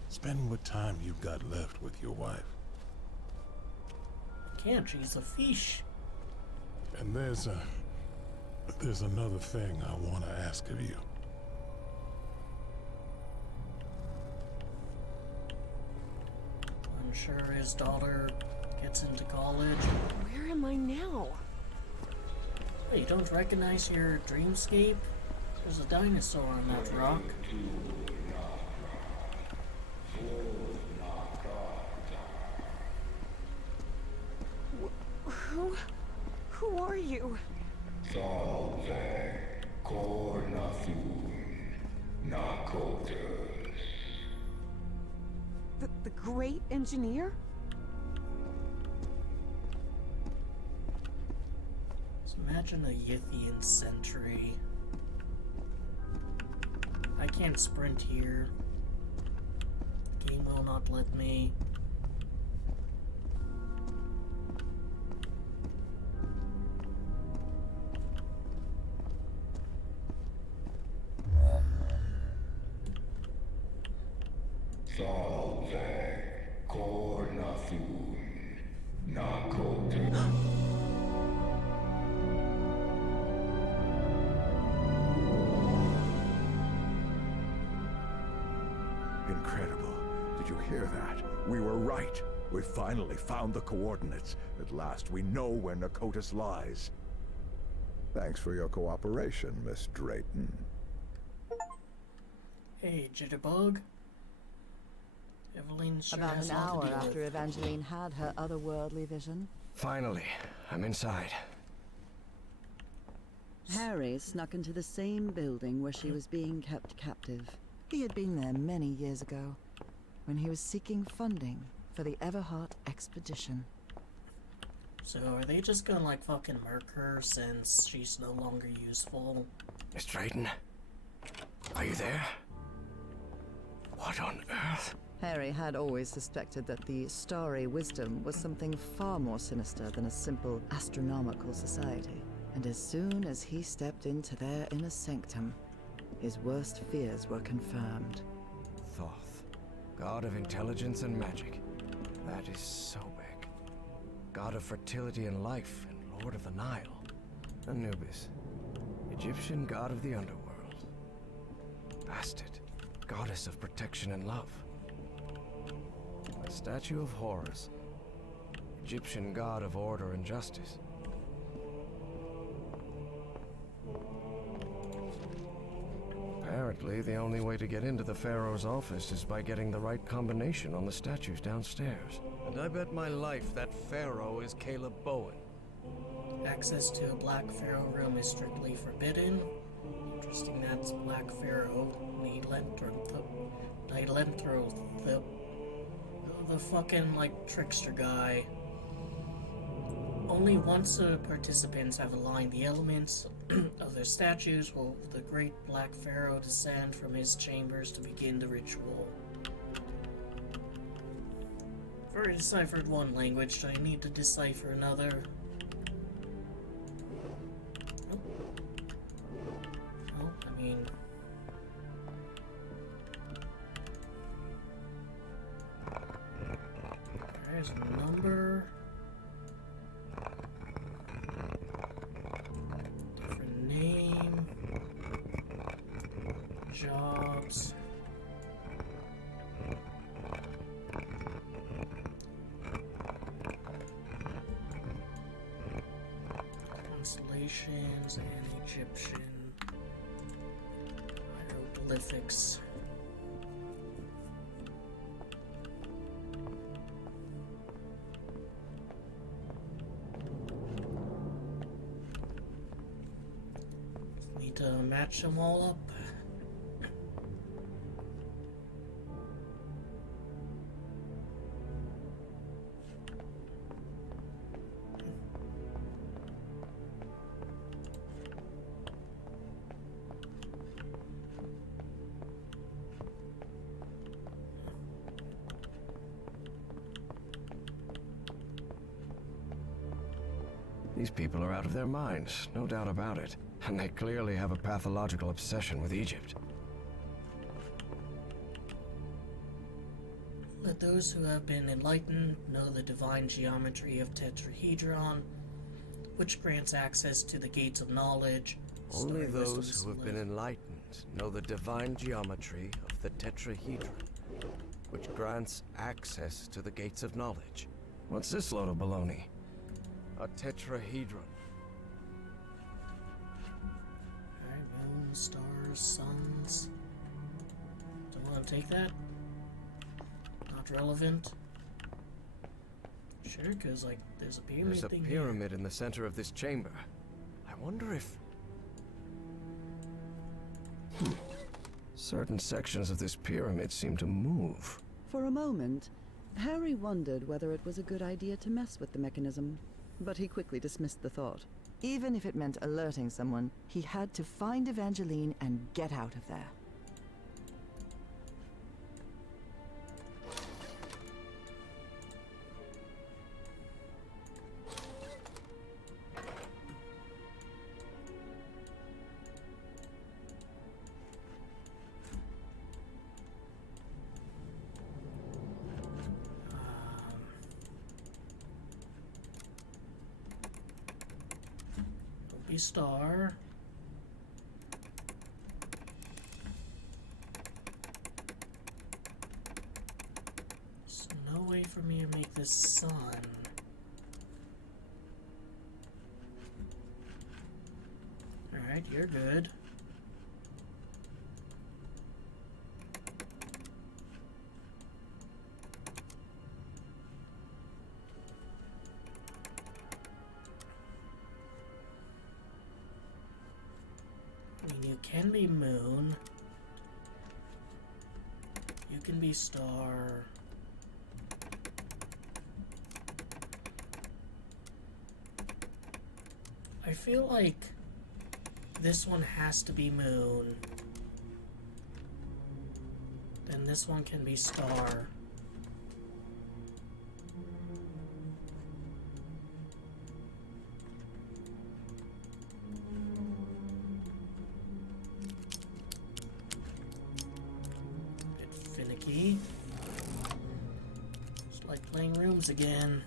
Spend what time you've got left with your wife. Can't, she's a fish. And there's another thing I want to ask of you. I'm sure his daughter gets into college. Where am I now? Hey, you don't recognize your dreamscape? There's a dinosaur on that rock. Who are you? The great engineer? So imagine a Yithian sentry. I can't sprint here. The game will not let me. Incredible. Did you hear that? We were right. We finally found the coordinates. At last, we know where Nakotis lies. Thanks for your cooperation, Miss Drayton. Hey, Jitterbug. Evelyn sure About has an a lot hour to deal after with. Evangeline had her otherworldly vision, Finally, I'm inside. Harry snuck into the same building where she was being kept captive. He had been there many years ago, when he was seeking funding for the Everheart expedition. So are they just gonna like fucking murk her since she's no longer useful? Miss Drayton, are you there? What on earth? Harry had always suspected that the Starry Wisdom was something far more sinister than a simple astronomical society. And as soon as he stepped into their inner sanctum, his worst fears were confirmed. Thoth, god of intelligence and magic. That is so big. God of fertility and life, and lord of the Nile. Anubis, Egyptian god of the underworld. Bastet, goddess of protection and love. A statue of Horus, Egyptian god of order and justice. Apparently, the only way to get into the Pharaoh's office is by getting the right combination on the statues downstairs. And I bet my life that Pharaoh is Caleb Bowen. Access to a Black Pharaoh room is strictly forbidden. Interesting, that's Black Pharaoh. The fucking, like, trickster guy. Only once the participants have aligned the elements of their statues will the great Black Pharaoh descend from his chambers to begin the ritual. I've already deciphered one language, do I need to decipher another? Oh, I mean... There's a number... Different name... Jobs... Constellations and Egyptian hieroglyphics. Need to match them all up. These people are out of their minds, no doubt about it. And they clearly have a pathological obsession with Egypt. Let those who have been enlightened know the divine geometry of tetrahedron, which grants access to the gates of knowledge. Only Starry those wisdom who have been enlightened know the divine geometry of the tetrahedron, which grants access to the gates of knowledge. What's this load of baloney? A tetrahedron. Alright, moon, stars, suns. Don't want to take that? Not relevant. Sure, because, like, there's a pyramid There's a thing pyramid in the center of this chamber. I wonder if... Certain sections of this pyramid seem to move. For a moment, Harry wondered whether it was a good idea to mess with the mechanism, but he quickly dismissed the thought. Even if it meant alerting someone, he had to find Evangeline and get out of there. Star. There's no way for me to make this sun. Alright, you're good. can be moon. You can be star. I feel like this one has to be moon. Then this one can be star. Bit finicky. Just like playing rooms again.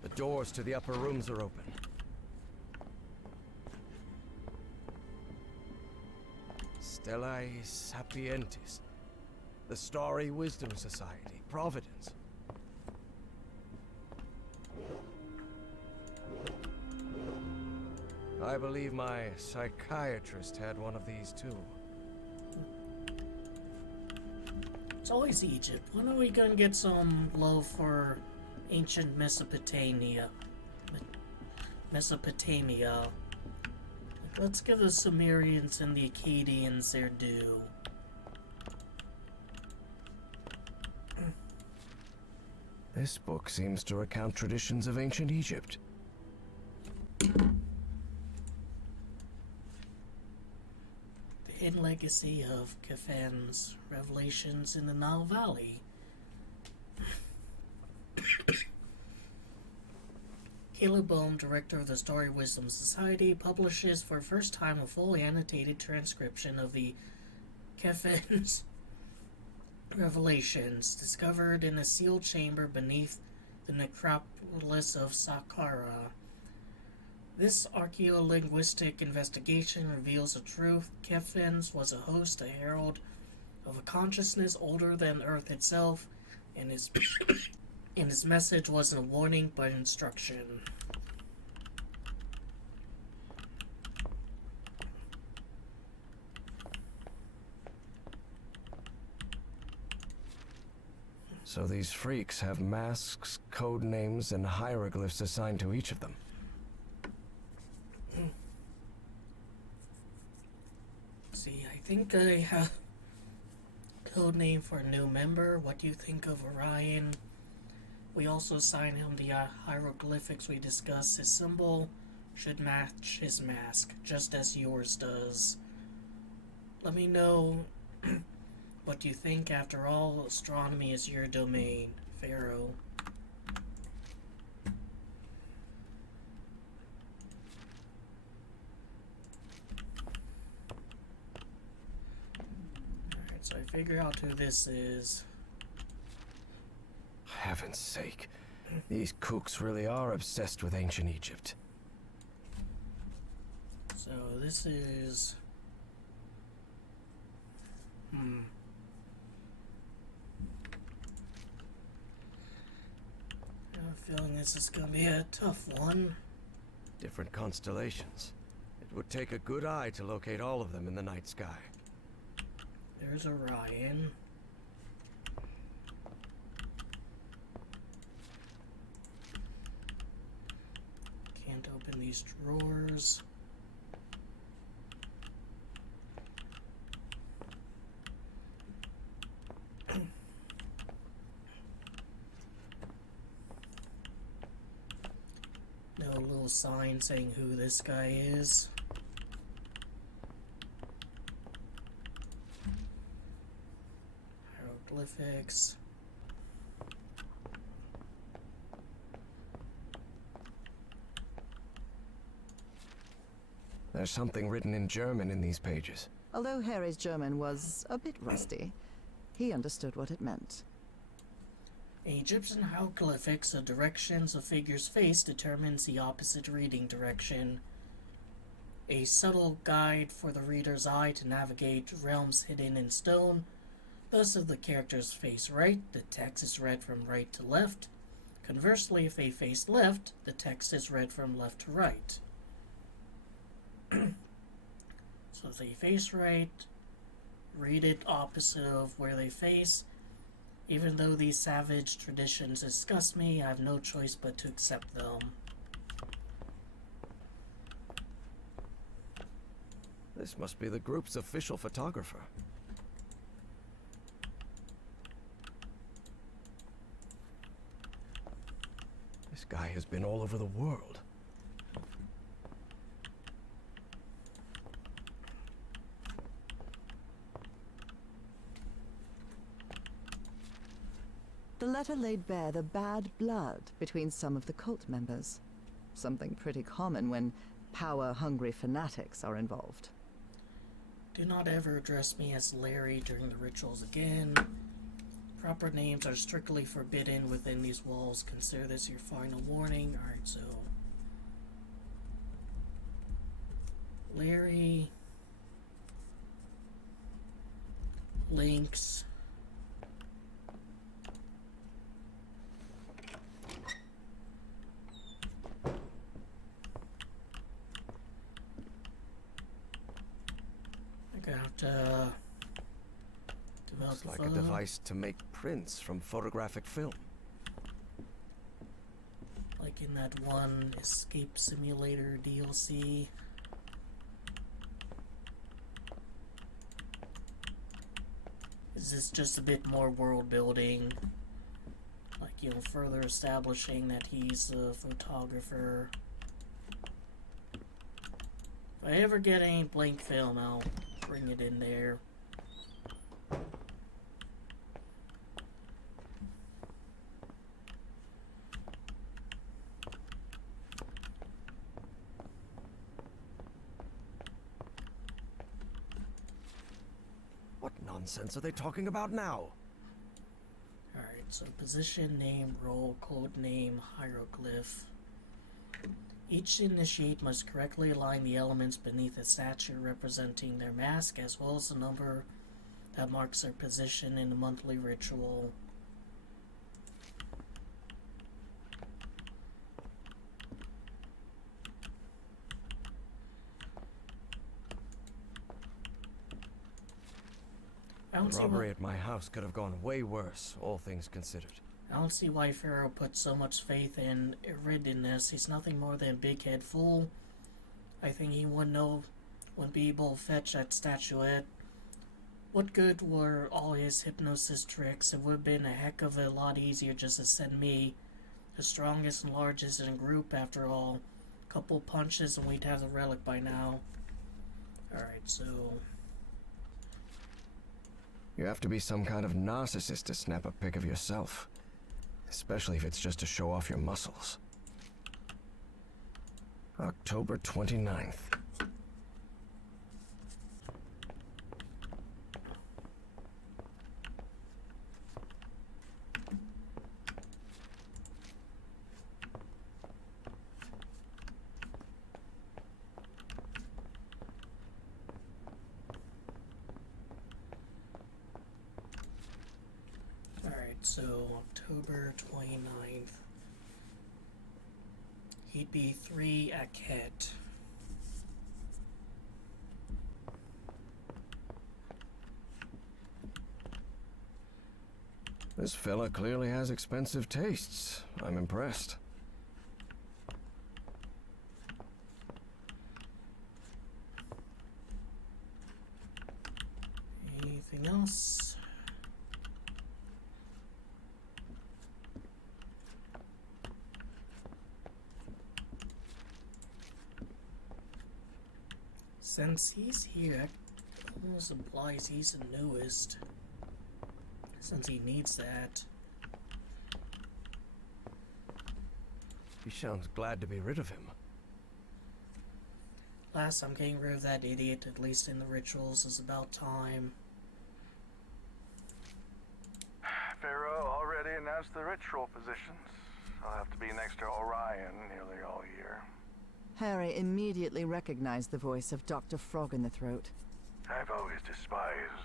The doors to the upper rooms are open. Stellae Sapientis. The Starry Wisdom Society. Providence. I believe my psychiatrist had one of these too. It's always Egypt. When are we gonna get some love for ancient Mesopotamia? Let's give the Sumerians and the Akkadians their due. This book seems to recount traditions of ancient Egypt. The hidden legacy of Kefen's revelations in the Nile Valley. Caleb Bohm, director of the Starry Wisdom Society, publishes for the first time a fully annotated transcription of the Kefen's revelations, discovered in a sealed chamber beneath the necropolis of Saqqara. This archaeolinguistic investigation reveals the truth. Kefens was a host, a herald of a consciousness older than Earth itself, and his message wasn't a warning but instruction. So these freaks have masks, code names, and hieroglyphs assigned to each of them. See, I think I have a code name for a new member. What do you think of Orion? We also assign him the hieroglyphics we discussed. His symbol should match his mask, just as yours does. Let me know what you think. After all, astronomy is your domain, Pharaoh. Alright, so I figure out who this is. Heaven's sake. These kooks really are obsessed with ancient Egypt. So this is... I have a feeling this is gonna be a tough one. Different constellations. It would take a good eye to locate all of them in the night sky. There's Orion. Can't open these drawers. No little sign saying who this guy is. Hieroglyphics. There's something written in German in these pages. Although Harry's German was a bit rusty, he understood what it meant. Egyptian hieroglyphics, the directions a figure's face determines the opposite reading direction. A subtle guide for the reader's eye to navigate realms hidden in stone. Thus, if the character's face right, the text is read from right to left. Conversely, if they face left, the text is read from left to right. So if they face right, read it opposite of where they face. Even though these savage traditions disgust me, I have no choice but to accept them. This must be the group's official photographer. This guy has been all over the world. The letter laid bare the bad blood between some of the cult members. Something pretty common when power-hungry fanatics are involved. Do not ever address me as Larry during the rituals again. Proper names are strictly forbidden within these walls. Consider this your final warning. Alright, so... Larry... Lynx... I have to develop Looks like a device to make prints from photographic film. Like in that one Escape Simulator DLC. Is this just a bit more world building? Like, you know, further establishing that he's a photographer. If I ever get any blank film, I'll bring it in there. What nonsense are they talking about now? Alright, so position, name, role, code name, hieroglyph. Each initiate must correctly align the elements beneath a statue representing their mask, as well as the number that marks their position in the monthly ritual. The robbery at my house could have gone way worse, all things considered. I don't see why Pharaoh put so much faith in Eridanus. He's nothing more than a big-head fool. I think he wouldn't be able to fetch that statuette. What good were all his hypnosis tricks? It would have been a heck of a lot easier just to send me, the strongest and largest in a group after all. Couple punches and we'd have the relic by now. Alright, so... You have to be some kind of narcissist to snap a pic of yourself. Especially if it's just to show off your muscles. October 29th. So, October 29th. He'd be 3 at Ket. This fella clearly has expensive tastes. I'm impressed. Anything else? Since he's here, that almost implies he's the newest. Since he needs that. He sounds glad to be rid of him. Last I'm getting rid of that idiot, at least in the rituals, is about time. Pharaoh already announced the ritual positions. I'll have to be next to Orion nearly all year. Harry immediately recognized the voice of Dr. Frog in the Throat. I've always despised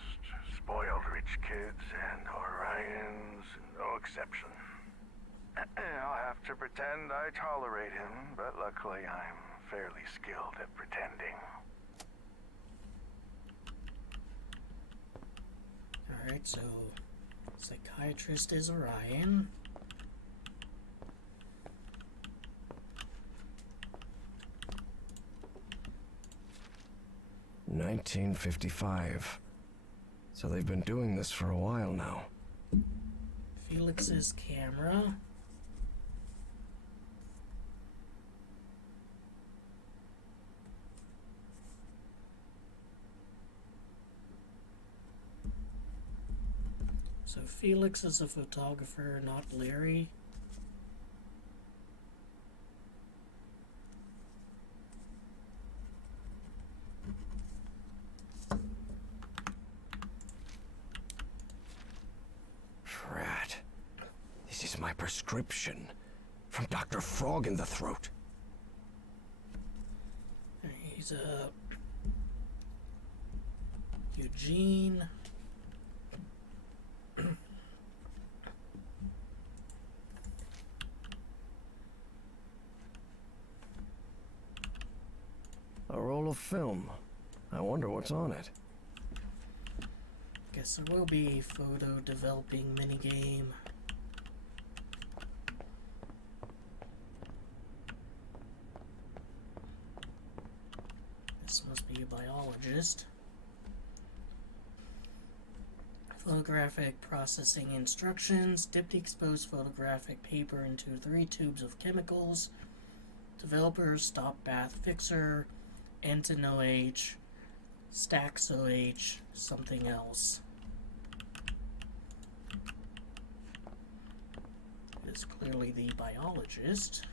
spoiled rich kids, and Orion's no exception. I'll have to pretend I tolerate him, but luckily I'm fairly skilled at pretending. Alright, so psychiatrist is Orion. "1955. So they've been doing this for a while now. Felix's camera. So Felix is a photographer, not Larry. Drat. This is my prescription. From Dr. Frog in the Throat. He's a Eugene. A roll of film. I wonder what's on it. Guess there will be a photo developing minigame. This must be a biologist. Photographic processing instructions. Dip the exposed photographic paper into 3 tubes of chemicals. Developer, stop bath fixer, Enton OH, Stacks OH, something else. It is clearly the biologist.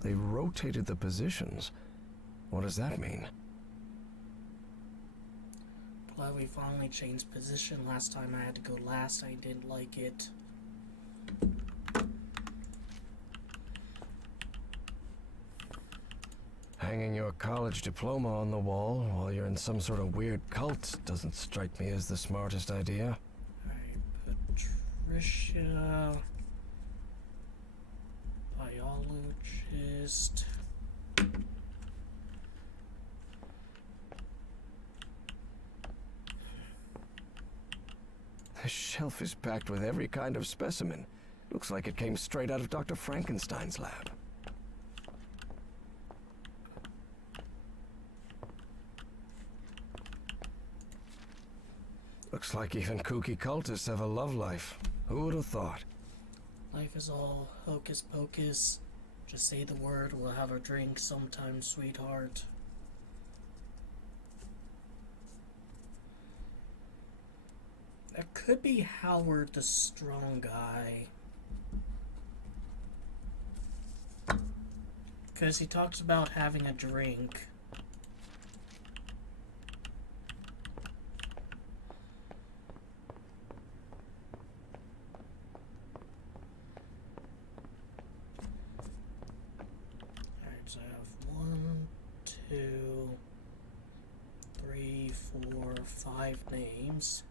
They rotated the positions. What does that mean? Glad we finally changed position. Last time I had to go last. I didn't like it. Hanging your college diploma on the wall while you're in some sort of weird cult doesn't strike me as the smartest idea. Alright, Patricia. Biologist. The shelf is packed with every kind of specimen. Looks like it came straight out of Dr. Frankenstein's lab. Looks like even kooky cultists have a love life. Who would have thought? Life is all hocus pocus. Just say the word, we'll have a drink sometime, sweetheart. That could be Howard the Strong Guy. Because he talks about having a drink. Alright, so I have 1, 2, 3, 4, 5 names.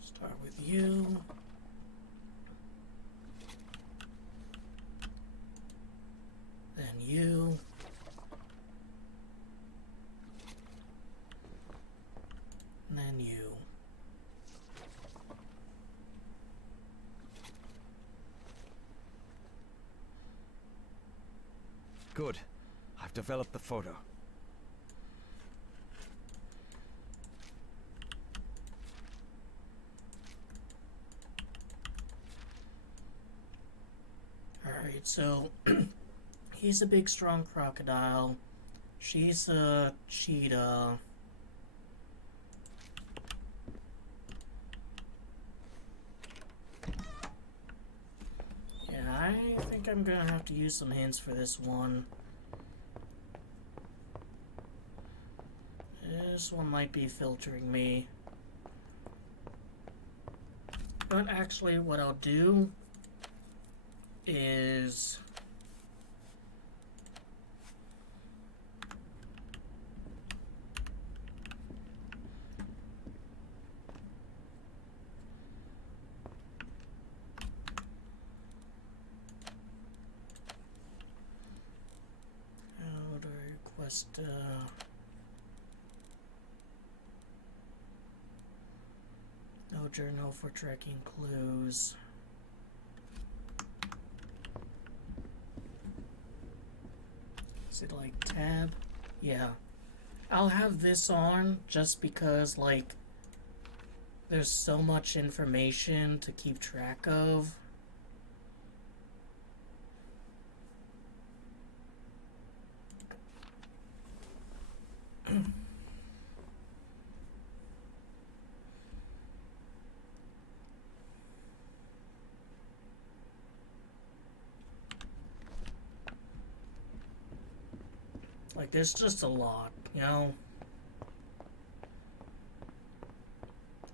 Start with you. Then you. And then you. Good. I've developed the photo. Alright, so he's a big strong crocodile. She's a cheetah. Yeah, I think I'm gonna have to use some hints for this one. This this one might be filtering me. But actually, what I'll do is how do I request no journal for tracking clues. Is it like tab? Yeah. I'll have this on just because, like, there's so much information to keep track of. Like, there's just a lot, you know?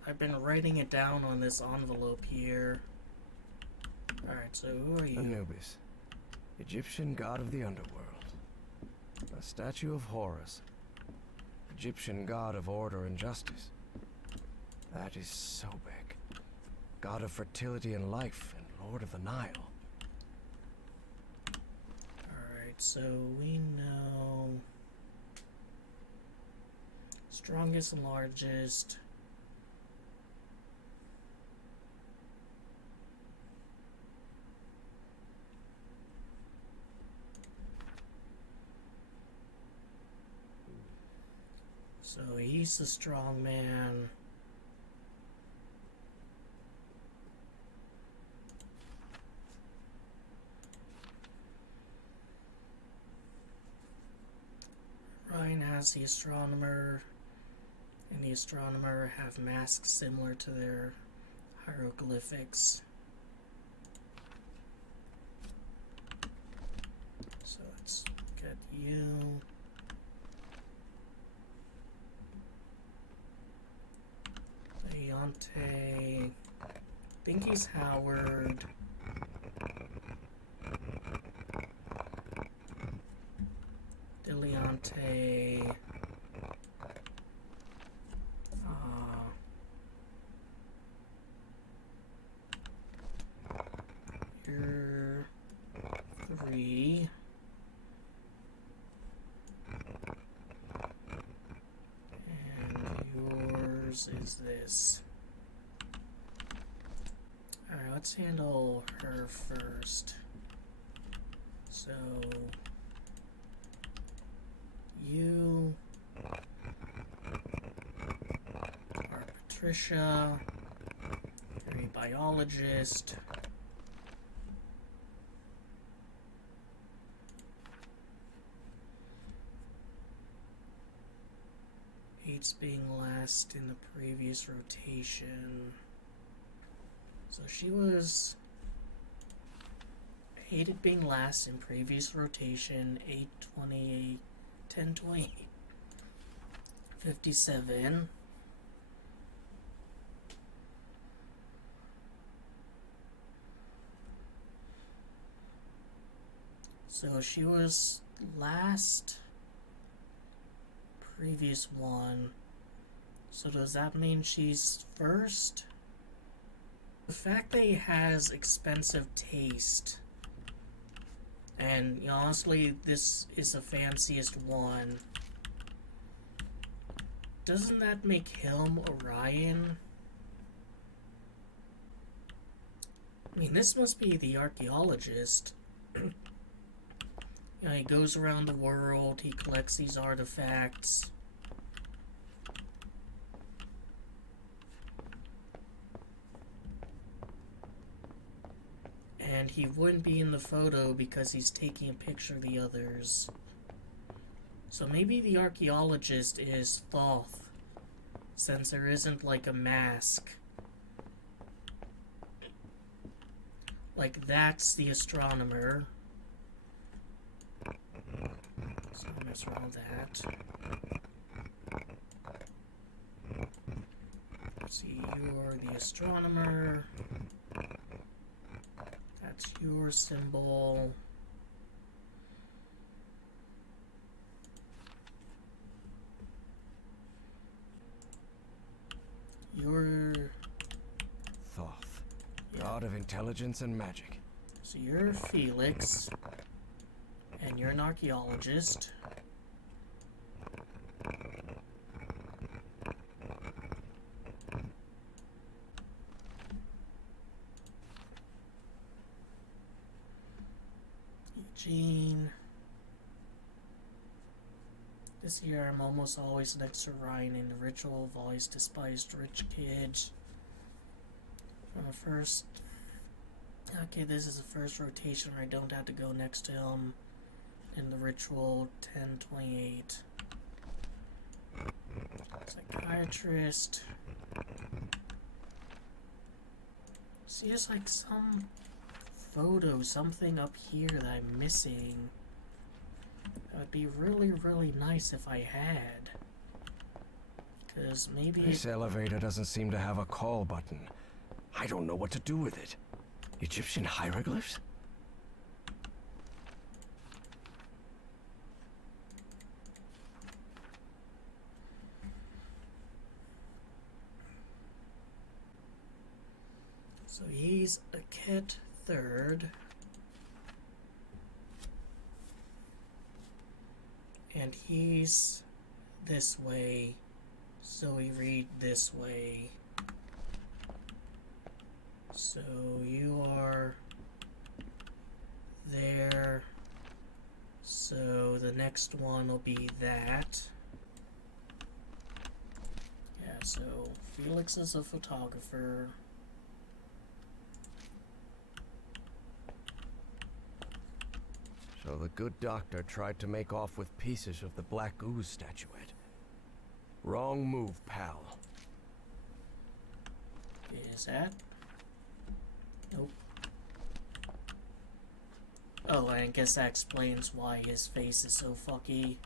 I've been writing it down on this envelope here. Alright, so who are you? Anubis, Egyptian god of the underworld. A statue of Horus, Egyptian god of order and justice. That is so big. God of fertility and life, and Lord of the Nile. So we know strongest and largest. So he's the strong man. Ryan has the astronomer, and the astronomer have masks similar to their hieroglyphics. So let's get you. Leonte. I think he's Howard. Leonte. You're 3. And yours is this. Alright, let's handle her first. So you are Patricia. You're a biologist. Hates being last in the previous rotation. So she was hated being last in previous rotation, 828. 1020 57. So she was last previous one. So does that mean she's first? The fact that he has expensive taste, and you know, honestly, this is the fanciest one. Doesn't that make him Orion? I mean, this must be the archaeologist. You know, he goes around the world, he collects these artifacts. And he wouldn't be in the photo because he's taking a picture of the others. So maybe the archaeologist is Thoth, since there isn't like a mask. Like, that's the astronomer. So I'll mess around with that. See, you're the astronomer. That's your symbol. You're Thoth, god of intelligence and magic. So you're Felix, and you're an archaeologist. Eugene. This year I'm almost always next to Ryan in the ritual of always despised rich kids. First... Okay, this is the first rotation where I don't have to go next to him in the ritual 1028. Psychiatrist. See, there's like some photo, something up here that I'm missing. That would be really, really nice if I had. Because maybe... This elevator doesn't seem to have a call button. I don't know what to do with it. Egyptian hieroglyphs? So he's a Ket third. And he's this way. So we read this way. So you are there. So the next one will be that. Yeah, so Felix is a photographer. So the good doctor tried to make off with pieces of the Black Ooze statuette. Wrong move, pal. Is that? Nope. Oh, and I guess that explains why his face is so fucky.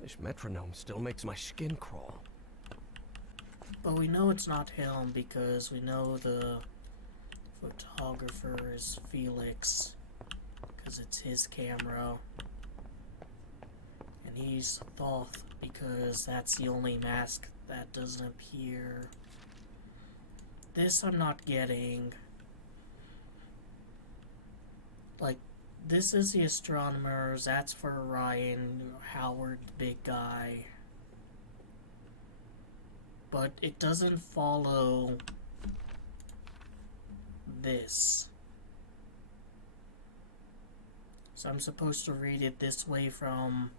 This metronome still makes my skin crawl. But we know it's not him because we know the photographer is Felix. Because it's his camera. And he's Thoth because that's the only mask that doesn't appear. This I'm not getting. Like, this is the astronomers, that's for Ryan, Howard, the big guy. But it doesn't follow this. So I'm supposed to read it this way from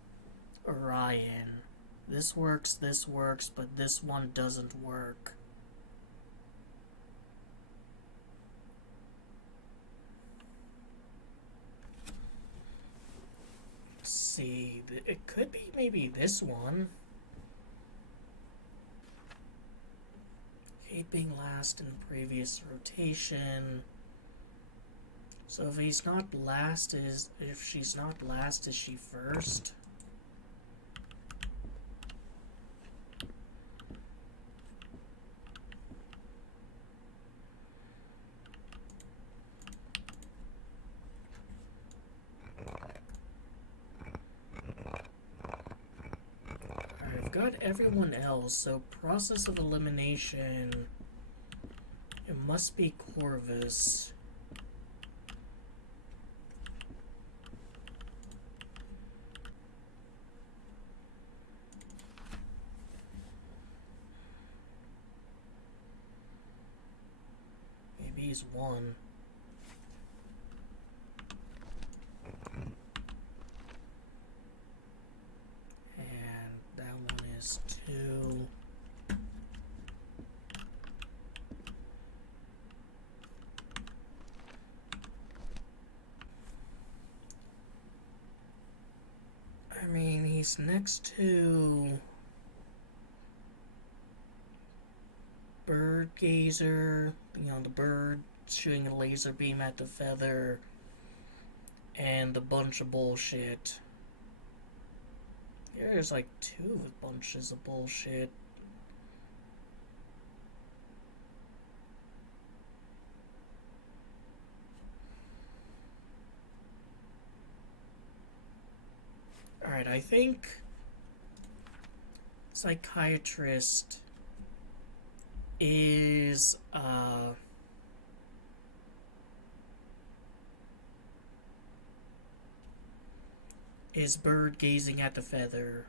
Orion. This works, but this one doesn't work. Let's see, it could be maybe this one. Keeping last in previous rotation. So if he's not last, if she's not last, is she first? I've got everyone else, so process of elimination, it must be Corvus. Maybe he's one. Is 2. I mean, he's next to Bird Gazer, you know, the bird shooting a laser beam at the feather, and a bunch of bullshit. There's like 2 bunches of bullshit. Alright, I think psychiatrist is bird gazing at the feather.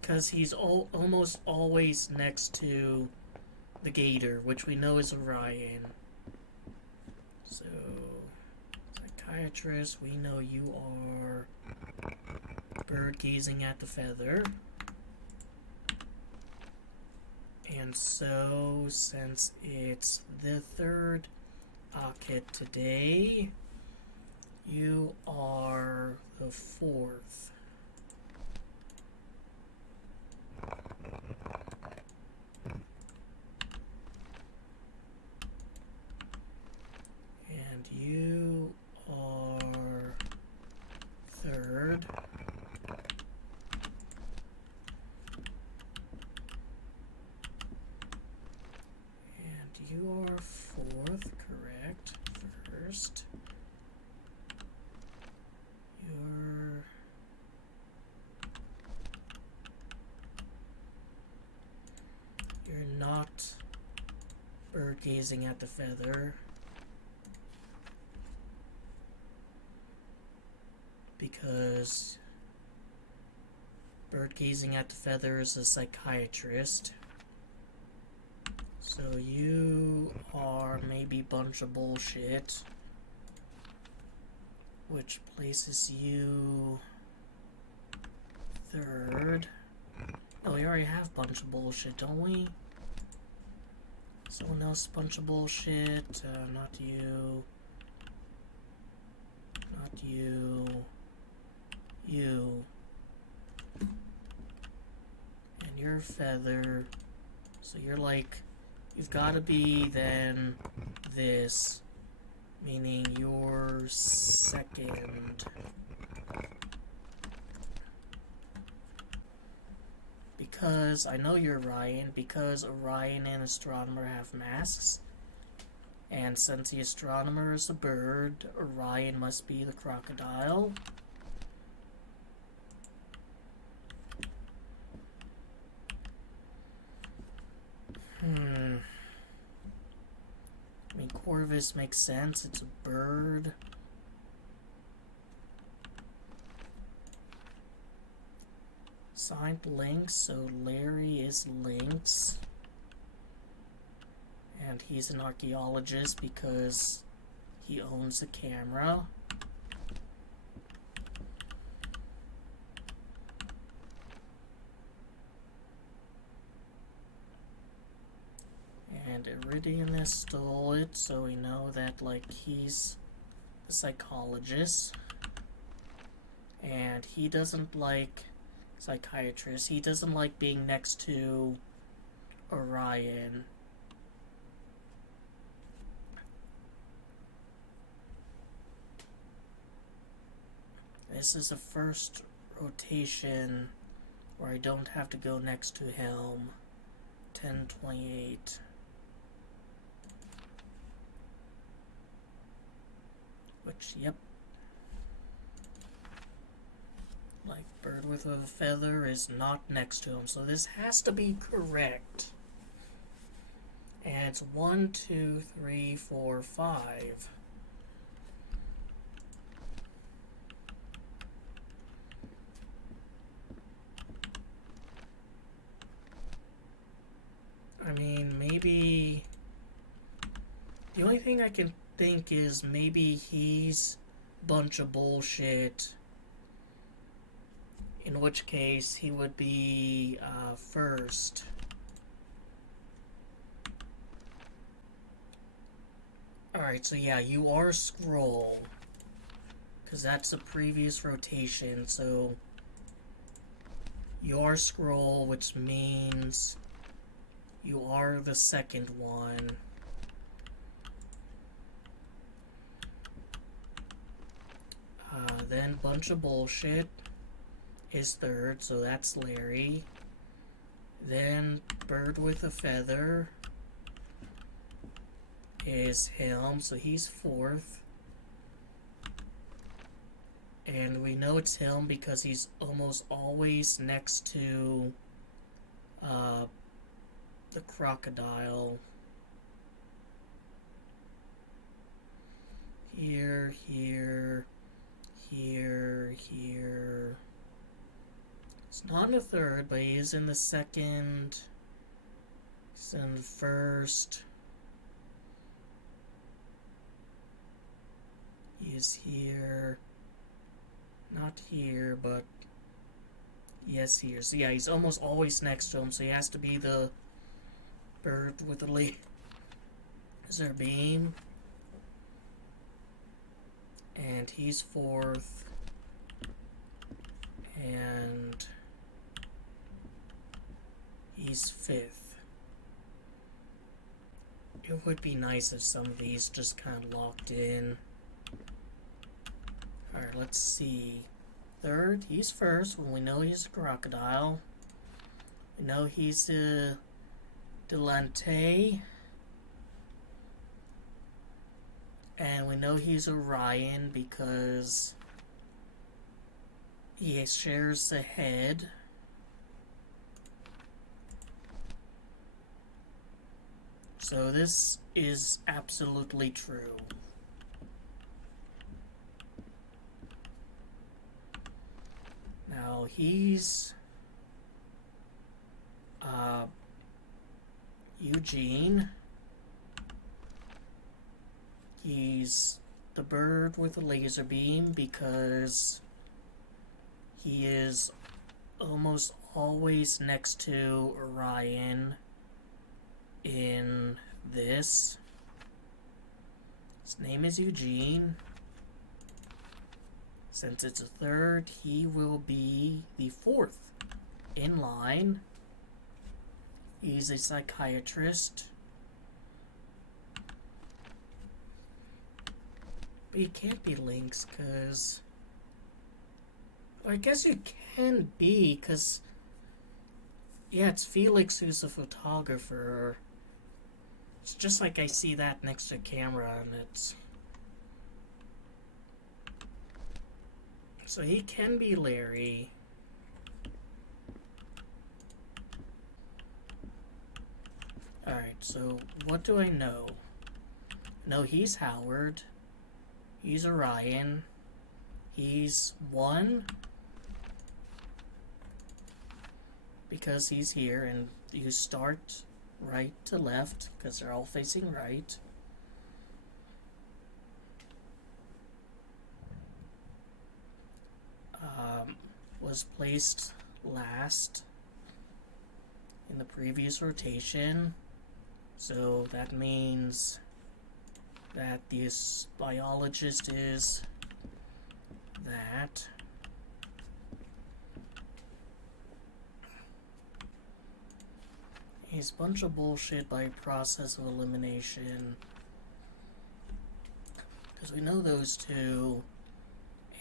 Because he's almost always next to the gator, which we know is Orion. So, psychiatrist, we know you are bird gazing at the feather. And so, since it's the third Akit today, you are the fourth. And you are third. And you are fourth, correct. First. You're not bird gazing at the feather. Because bird gazing at the feather is a psychiatrist. So you are maybe bunch of bullshit, which places you third. Oh, we already have bunch of bullshit, don't we? Someone else bunch of bullshit. Not you. Not you. You. And you're feather. So you're like, you've got to be then this, meaning you're second. Because I know you're Orion, because Orion and Astronomer have masks. And since the Astronomer is a bird, Orion must be the crocodile. I mean, Corvus makes sense, it's a bird. Signed Lynx, so Larry is Lynx. And he's an archaeologist because he owns a camera. And Iridianus stole it, so we know that, like, he's the psychologist. And he doesn't like psychiatrist. He doesn't like being next to Orion. This is the first rotation where I don't have to go next to Helm. 1028. Which, yep. Like, bird with a feather is not next to him, so this has to be correct. And it's 1, 2, 3, 4, 5. I mean, maybe... The only thing I can think is maybe he's bunch of bullshit. In which case, he would be first. Alright, so yeah, you are Scroll. Because that's a previous rotation, so... You are Scroll, which means... You are the second one. Then bunch of bullshit is third, so that's Larry. Then bird with a feather is him, so he's fourth. And we know it's him because he's almost always next to the crocodile. Here, here, here, here. It's not in the third, but he is in the second. He's in the first. He is here. Not here, but yes, here. So yeah, he's almost always next to him, so he has to be the bird with the laser beam. And he's fourth. And he's fifth. It would be nice if some of these just kind of locked in. Alright, let's see. Third, he's first, when we know he's a crocodile. We know he's a Delante. And we know he's Orion because he shares the head. So this is absolutely true. Now he's Eugene. He's the bird with a laser beam because he is almost always next to Orion in this. His name is Eugene. Since it's a third, he will be the fourth in line. He's a psychiatrist. But you can't be Lynx, because... I guess you can be, because... Yeah, it's Felix who's a photographer. It's just like I see that next to camera, and it's... So he can be Larry. Alright, so what do I know? No, he's Howard. He's Orion. He's 1. Because he's here, and you start right to left, because they're all facing right. Was placed last in the previous rotation. So that means that this biologist is that. He's a bunch of bullshit by process of elimination. Because we know those two,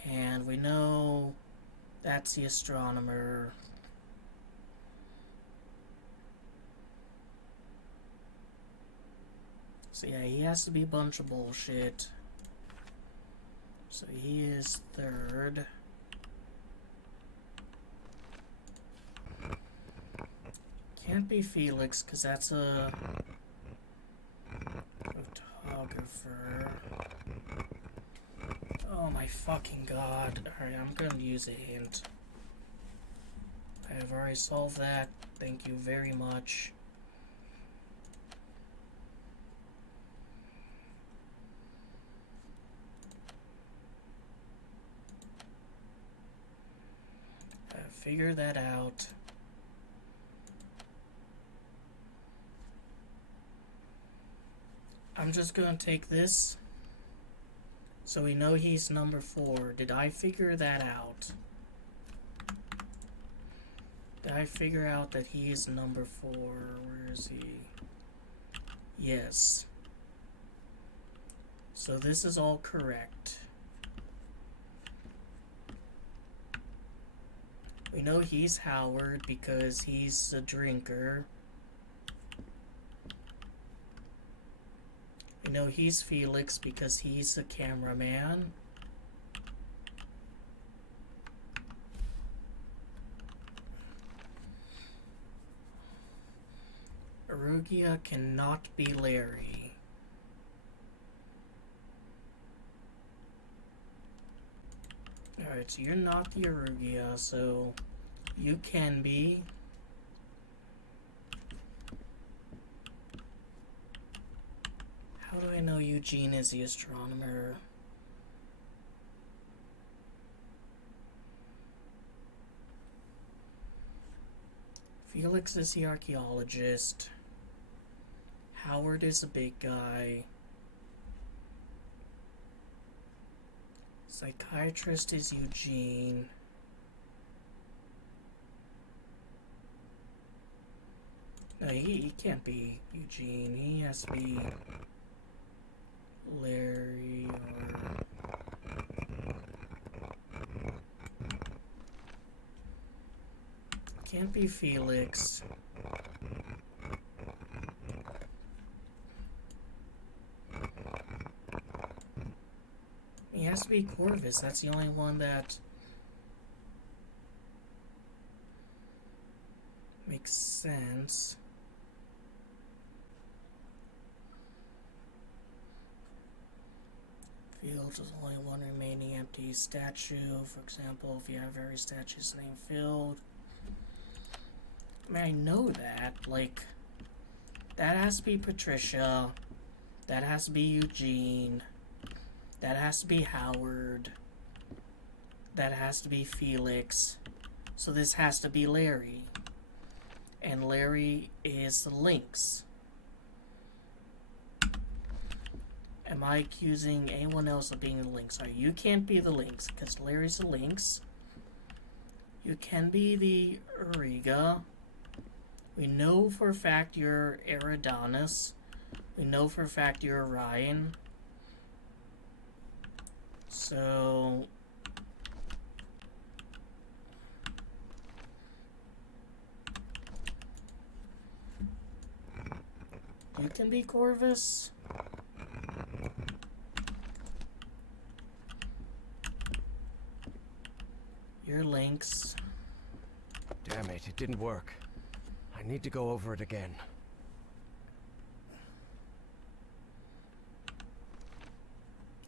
and we know that's the astronomer. So yeah, he has to be a bunch of bullshit. So he is third. Can't be Felix, because that's a photographer. Oh my fucking god. Alright, I'm gonna use a hint. I have already solved that. Thank you very much. I figured that out. I'm just gonna take this. So we know he's number 4. Did I figure that out? Did I figure out that he is number 4? Where is he? Yes. So this is all correct. We know he's Howard because he's a drinker. We know he's Felix because he's a cameraman. Arugia cannot be Larry. Alright, so you're not the Arugia, so you can be. How do I know Eugene is the astronomer? Felix is the archaeologist. Howard is a big guy. Psychiatrist is Eugene. No, he can't be Eugene. He has to be Larry or... Can't be Felix. He has to be Corvus. That's the only one that makes sense. Fields is only one remaining empty statue. For example, if you have every statue staying filled. I mean, I know that. Like, that has to be Patricia. That has to be Eugene. That has to be Howard. That has to be Felix. So this has to be Larry. And Larry is the Lynx. Am I accusing anyone else of being the Lynx? Sorry, you can't be the Lynx, because Larry's the Lynx. You can be the Auriga. We know for a fact you're Eridanus. We know for a fact you're Orion. So... you can be Corvus. You're Lynx. Damn it, it didn't work. I need to go over it again.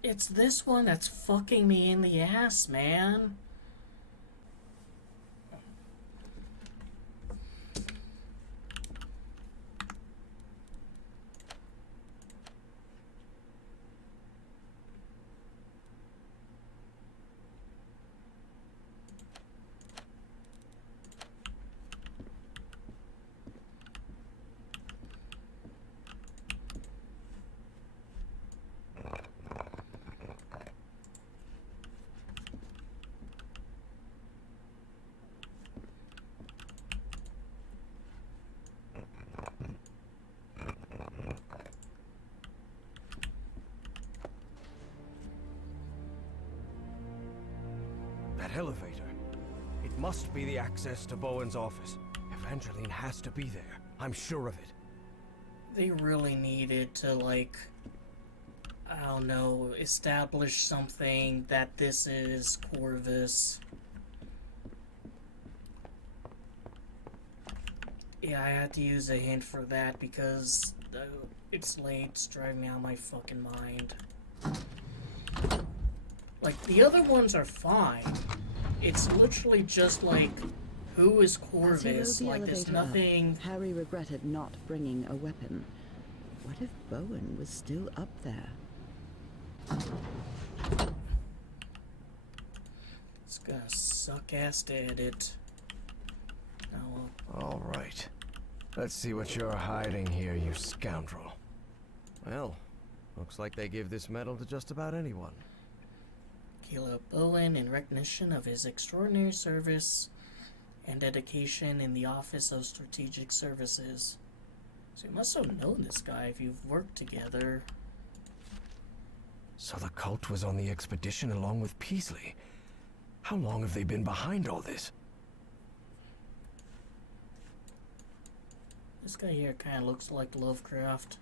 It's this one that's fucking me in the ass, man. Elevator. It must be the access to Bowen's office. Evangeline has to be there. I'm sure of it. They really needed to, like, I don't know, establish something that this is Corvus. Yeah, I had to use a hint for that because it's late. It's driving me out of my fucking mind. Like, the other ones are fine. It's literally just like, who is Corvus? Like, there's nothing... Harry regretted not bringing a weapon. What if Bowen was still up there? It's gonna suck ass to edit. Now, all right. Let's see what you're hiding here, you scoundrel. Well, looks like they give this medal to just about anyone. Caleb Bowen, in recognition of his extraordinary service and dedication in the Office of Strategic Services. So you must have known this guy if you've worked together. So the cult was on the expedition along with Peasley. How long have they been behind all this? This guy here kind of looks like Lovecraft.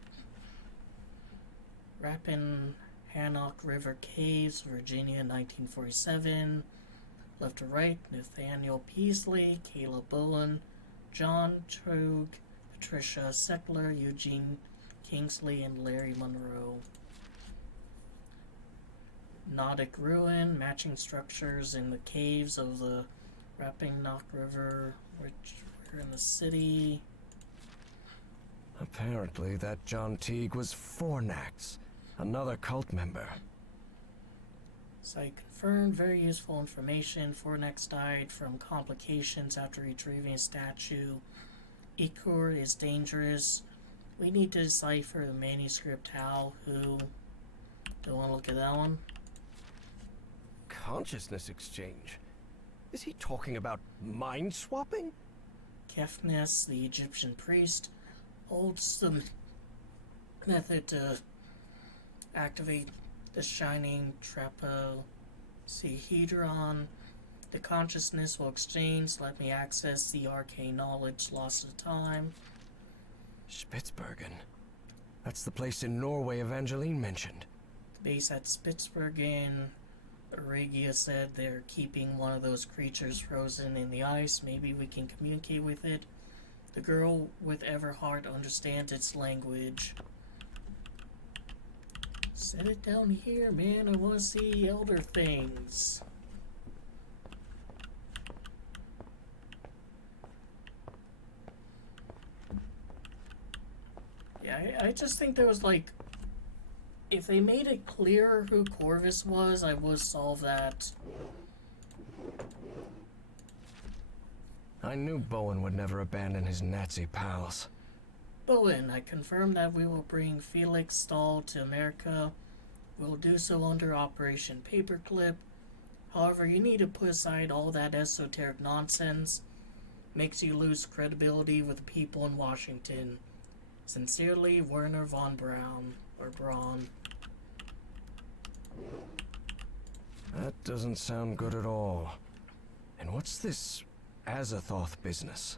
Rappahannock River Caves, Virginia, 1947. Left to right, Nathaniel Peasley, Caleb Bowen, John Trug, Patricia Seckler, Eugene Kingsley, and Larry Monroe. Nodic ruin, matching structures in the caves of the Rappahannock River, which were in the city. Apparently, that John Teague was Fornax, another cult member. Site confirmed, very useful information. Fornax died from complications after retrieving a statue. Ikur is dangerous. We need to decipher the manuscript. How? Who? Don't want to look at that one. Consciousness exchange? Is he talking about mind swapping? Kefnes, the Egyptian priest, holds the method to activate the shining trapezohedron. The consciousness will exchange. Let me access the arcane knowledge lost to time. Spitsbergen. That's the place in Norway Evangeline mentioned. The base at Spitsbergen. Regia said they're keeping one of those creatures frozen in the ice. Maybe we can communicate with it. The girl with Everheart understands its language. Set it down here, man. I want to see elder things. Yeah, I just think there was like, if they made it clear who Corvus was, I would solve that. I knew Bowen would never abandon his Nazi pals. Bowen, I confirm that we will bring Felix Stahl to America. We'll do so under Operation Paperclip. However, you need to put aside all that esoteric nonsense. Makes you lose credibility with the people in Washington. Sincerely, Werner von Braun, or Braun. That doesn't sound good at all. And what's this Azathoth business?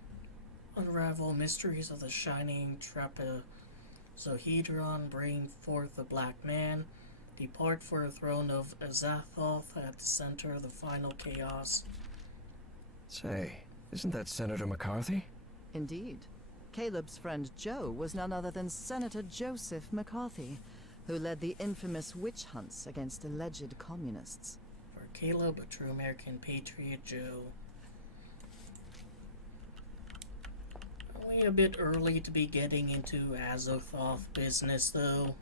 Unravel mysteries of the shining trapezohedron, bring forth the black man, depart for the throne of Azathoth at the center of the final chaos. Say, isn't that Senator McCarthy? Indeed. Caleb's friend Joe was none other than Senator Joseph McCarthy, who led the infamous witch hunts against alleged communists. For Caleb, a true American patriot, Joe. Only a bit early to be getting into Azathoth business, though.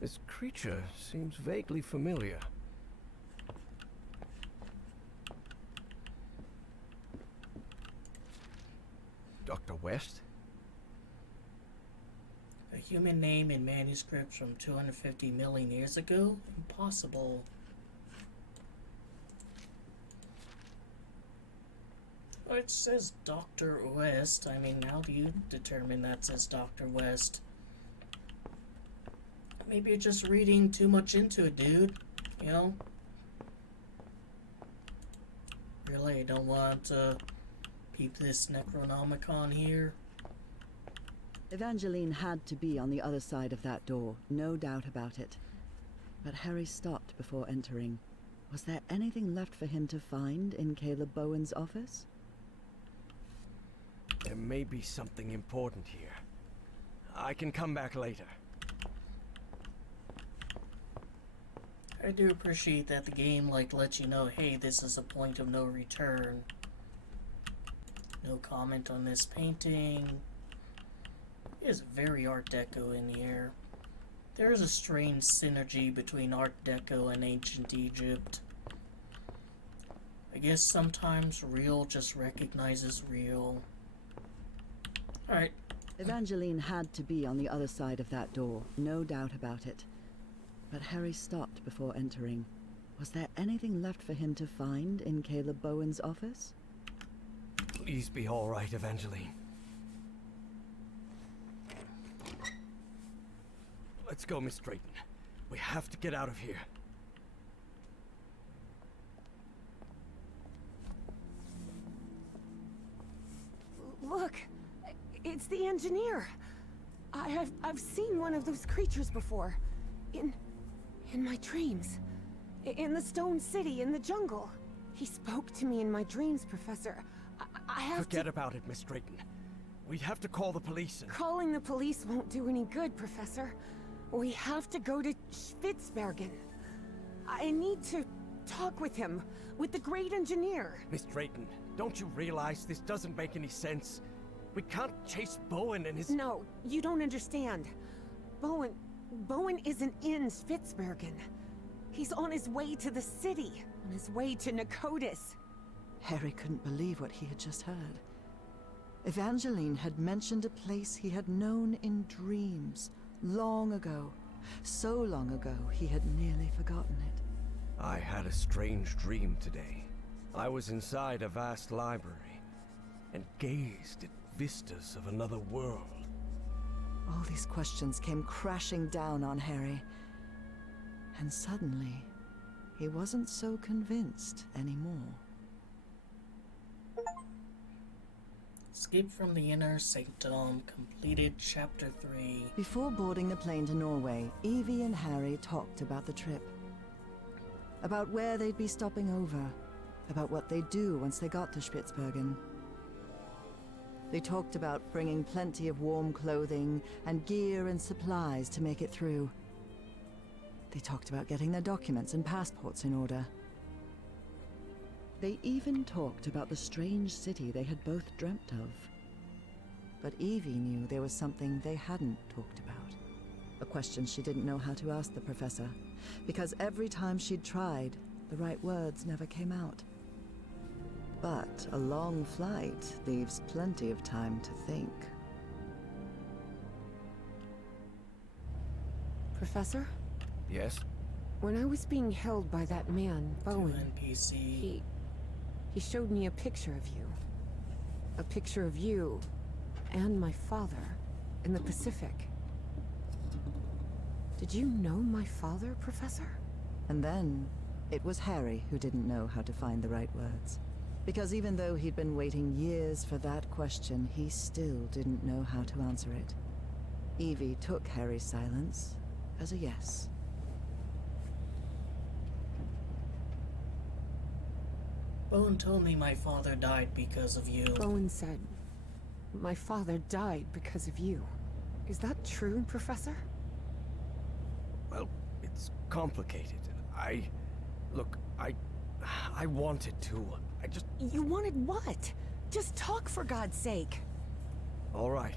This creature seems vaguely familiar. Dr. West? A human name in manuscripts from 250 million years ago? Impossible. Oh, it says Dr. West. I mean, how do you determine that says Dr. West? Maybe you're just reading too much into it, dude. You know? Really, I don't want to peep this Necronomicon here. Evangeline had to be on the other side of that door, no doubt about it. But Harry stopped before entering. Was there anything left for him to find in Caleb Bowen's office? There may be something important here. I can come back later. I do appreciate that the game lets you know, hey, this is a point of no return. No comment on this painting. It is very Art Deco in here. There is a strange synergy between Art Deco and ancient Egypt. I guess sometimes real just recognizes real. Alright. Evangeline had to be on the other side of that door, no doubt about it. But Harry stopped before entering. Was there anything left for him to find in Caleb Bowen's office? Please be all right, Evangeline. Let's go, Miss Drayton. We have to get out of here. Look, it's the engineer. I've seen one of those creatures before. In my dreams. In the Stone City, in the jungle. He spoke to me in my dreams, Professor. I have Forget about it, Miss Drayton. We have to call the police and... Calling the police won't do any good, Professor. We have to go to Spitzbergen. I need to talk with him, with the great engineer. Miss Drayton, don't you realize this doesn't make any sense? We can't chase Bowen and his... No, you don't understand. Bowen isn't in Spitzbergen. He's on his way to the city, on his way to Nakotis. Harry couldn't believe what he had just heard. Evangeline had mentioned a place he had known in dreams, long ago. So long ago, he had nearly forgotten it. I had a strange dream today. I was inside a vast library and gazed at vistas of another world. All these questions came crashing down on Harry. And suddenly, he wasn't so convinced anymore. Escape from the Inner Sanctum, completed Chapter 3. Before boarding the plane to Norway, Evie and Harry talked about the trip. About where they'd be stopping over. About what they'd do once they got to Spitzbergen. They talked about bringing plenty of warm clothing and gear and supplies to make it through. They talked about getting their documents and passports in order. They even talked about the strange city they had both dreamt of. But Evie knew there was something they hadn't talked about. A question she didn't know how to ask the professor, because every time she'd tried, the right words never came out. But a long flight leaves plenty of time to think. Professor? Yes? When I was being held by that man, Bowen, NPC. he showed me a picture of you. A picture of you and my father in the Pacific. Did you know my father, Professor? And then, it was Harry who didn't know how to find the right words. Because even though he'd been waiting years for that question, he still didn't know how to answer it. Evie took Harry's silence as a yes. Bowen told me my father died because of you. Bowen said, my father died because of you. Is that true, Professor? Well, it's complicated. Look, I wanted to. You wanted what? Just talk, for God's sake. All right.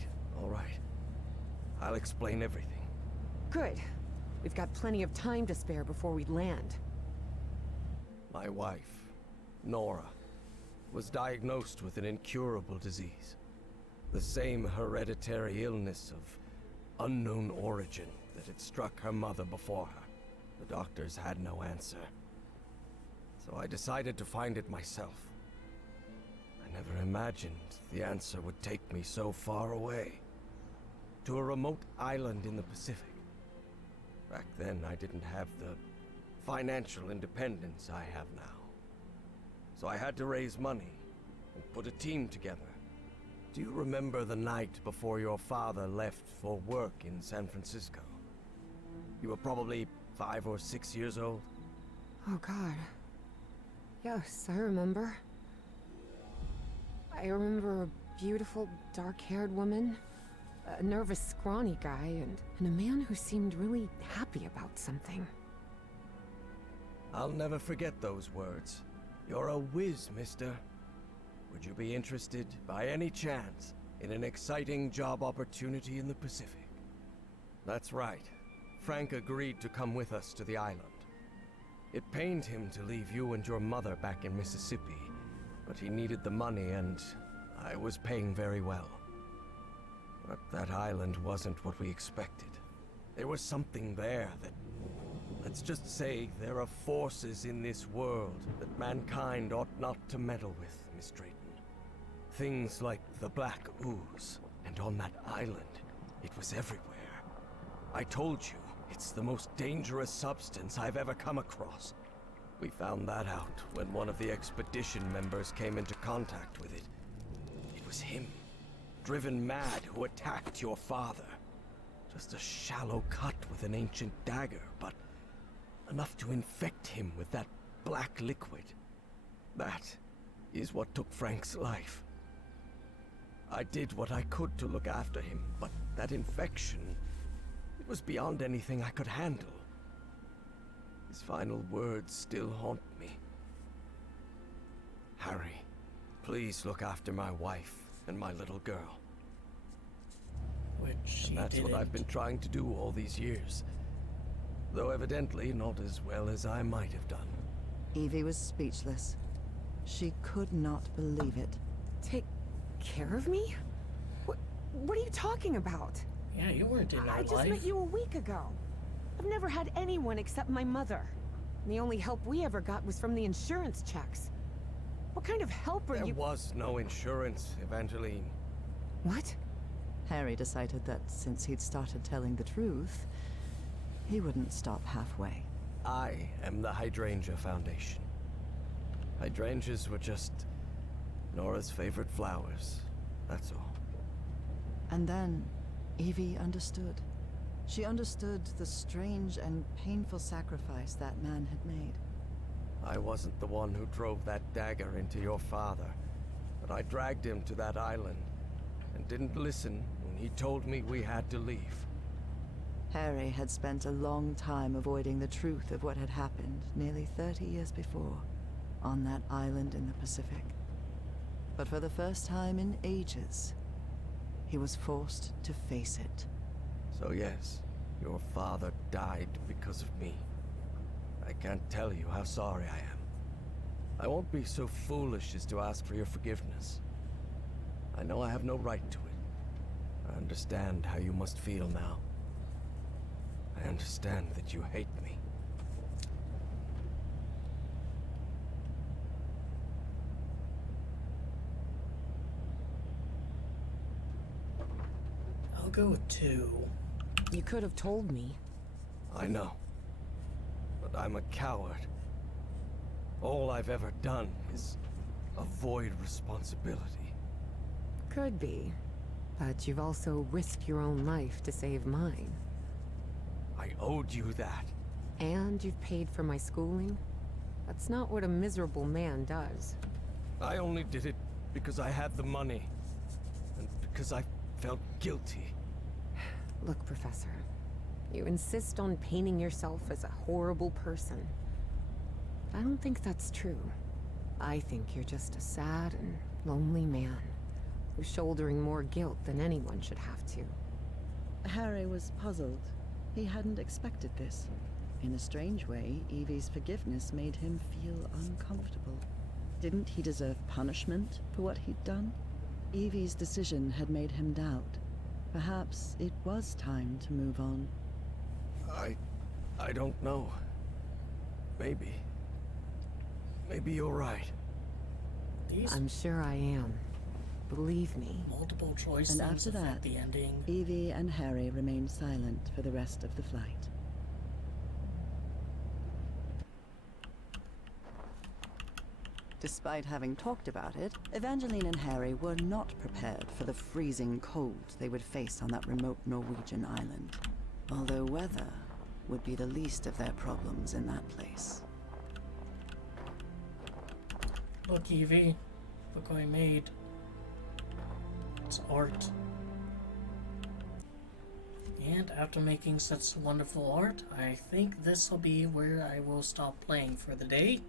I'll explain everything. Good. We've got plenty of time to spare before we land. My wife, Nora, was diagnosed with an incurable disease. The same hereditary illness of unknown origin that had struck her mother before her. The doctors had no answer. So I decided to find it myself. I never imagined the answer would take me so far away. To a remote island in the Pacific. Back then, I didn't have the financial independence I have now. So I had to raise money and put a team together. Do you remember the night before your father left for work in San Francisco? You were probably 5 or 6 years old. Oh, God. Yes, I remember. I remember a beautiful, dark-haired woman, a nervous, scrawny guy, and a man who seemed really happy about something. I'll never forget those words. You're a whiz, mister. Would you be interested, by any chance, in an exciting job opportunity in the Pacific? That's right. Frank agreed to come with us to the island. It pained him to leave you and your mother back in Mississippi, but he needed the money and I was paying very well. But that island wasn't what we expected. There was something there that... Let's just say there are forces in this world that mankind ought not to meddle with, Miss Drayton. Things like the Black Ooze, and on that island, it was everywhere. I told you, It's the most dangerous substance I've ever come across. We found that out when one of the expedition members came into contact with it. It was him, driven mad, who attacked your father. Just a shallow cut with an ancient dagger, but enough to infect him with that black liquid. That is what took Frank's life. I did what I could to look after him, but that infection, it was beyond anything I could handle. His final words still haunt me. Harry, please look after my wife and my little girl. Which And that's what I've been trying to do all these years. Though evidently not as well as I might have done. Evie was speechless. She could not believe it. Take care of me? What are you talking about? Yeah, you weren't in our I life. just met you a week ago. I've never had anyone except my mother. And the only help we ever got was from the insurance checks. What kind of help are you— There was no insurance, Evangeline. What? Harry decided that since he'd started telling the truth, he wouldn't stop halfway. I am the Hydrangea Foundation. Hydrangeas were just Nora's favorite flowers, that's all. And then Evie understood. She understood the strange and painful sacrifice that man had made. I wasn't the one who drove that dagger into your father, but I dragged him to that island and didn't listen when he told me we had to leave. Harry had spent a long time avoiding the truth of what had happened nearly 30 years before, on that island in the Pacific. But for the first time in ages, he was forced to face it. So yes, your father died because of me. I can't tell you how sorry I am. I won't be so foolish as to ask for your forgiveness. I know I have no right to it. I understand how you must feel now. I understand that you hate me. I'll go with 2. You could have told me. I know. But I'm a coward. All I've ever done is avoid responsibility. Could be. But you've also risked your own life to save mine. I owed you that. And you've paid for my schooling? That's not what a miserable man does. I only did it because I had the money. And because I felt guilty. Look, Professor. You insist on painting yourself as a horrible person. I don't think that's true. I think you're just a sad and lonely man who's shouldering more guilt than anyone should have to. Harry was puzzled. He hadn't expected this. In a strange way, Evie's forgiveness made him feel uncomfortable. Didn't he deserve punishment for what he'd done? Evie's decision had made him doubt. Perhaps it was time to move on. I don't know. Maybe. Maybe you're right. These I'm sure I am. Believe me. multiple choice And things after affect that, the ending. Evie and Harry remained silent for the rest of the flight. Despite having talked about it, Evangeline and Harry were not prepared for the freezing cold they would face on that remote Norwegian island. Although weather would be the least of their problems in that place. Look, Evie. Look what I made. It's art. And after making such wonderful art, I think this will be where I will stop playing for the day.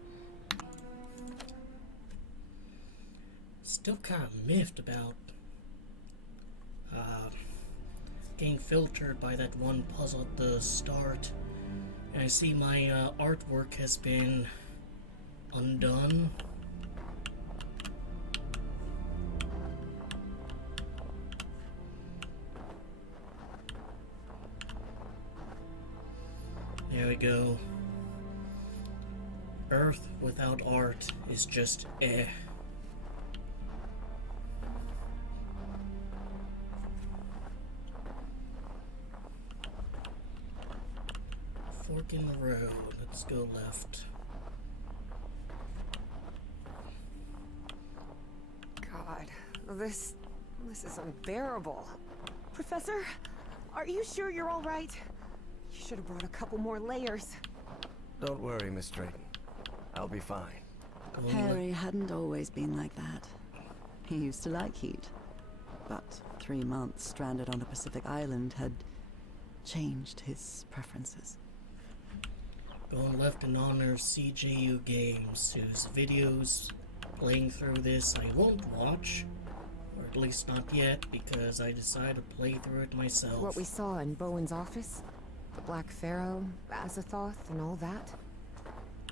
Still kind of miffed about getting filtered by that one puzzle at the start. And I see my artwork has been undone. There we go. Earth without art is just eh. Fork in the road. Let's go left. God, this is unbearable. Professor, are you sure you're all right? You should have brought a couple more layers. Don't worry, Miss Drayton. I'll be fine. Harry hadn't always been like that. He used to like heat. But 3 months stranded on a Pacific island had changed his preferences. Going left in honor of CJU Games, whose videos playing through this I won't watch, or at least not yet, because I decided to play through it myself. What we saw in Bowen's office? The Black Pharaoh, Azathoth, and all that?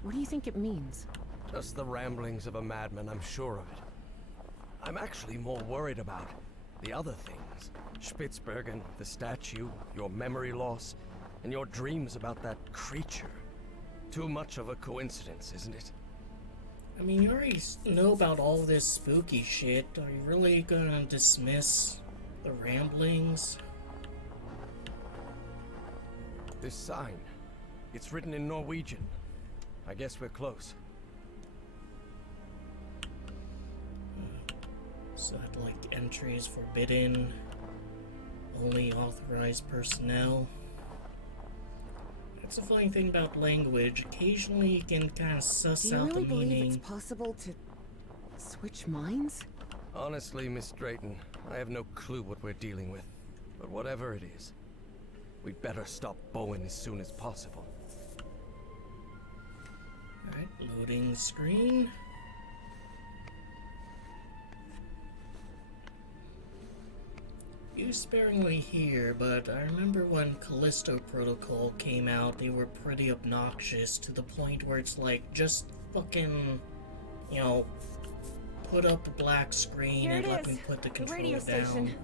What do you think it means? Just the ramblings of a madman, I'm sure of it. I'm actually more worried about the other things. Spitzbergen, the statue, your memory loss, and your dreams about that creature. Too much of a coincidence, isn't it? I mean, you already know about all this spooky shit. Are you really gonna dismiss the ramblings? This sign, it's written in Norwegian. I guess we're close. Satellite entry is forbidden. Only authorized personnel. That's the funny thing about language. Occasionally you can kind of suss out the meaning. Do you really believe it's possible to switch minds? Honestly, Miss Drayton, I have no clue what we're dealing with. But whatever it is, we'd better stop Bowen as soon as possible. Alright, loading screen. Used sparingly here, but I remember when Callisto Protocol came out, they were pretty obnoxious to the point where it's like, just fucking, you know, put up a black screen and let me put the controller down.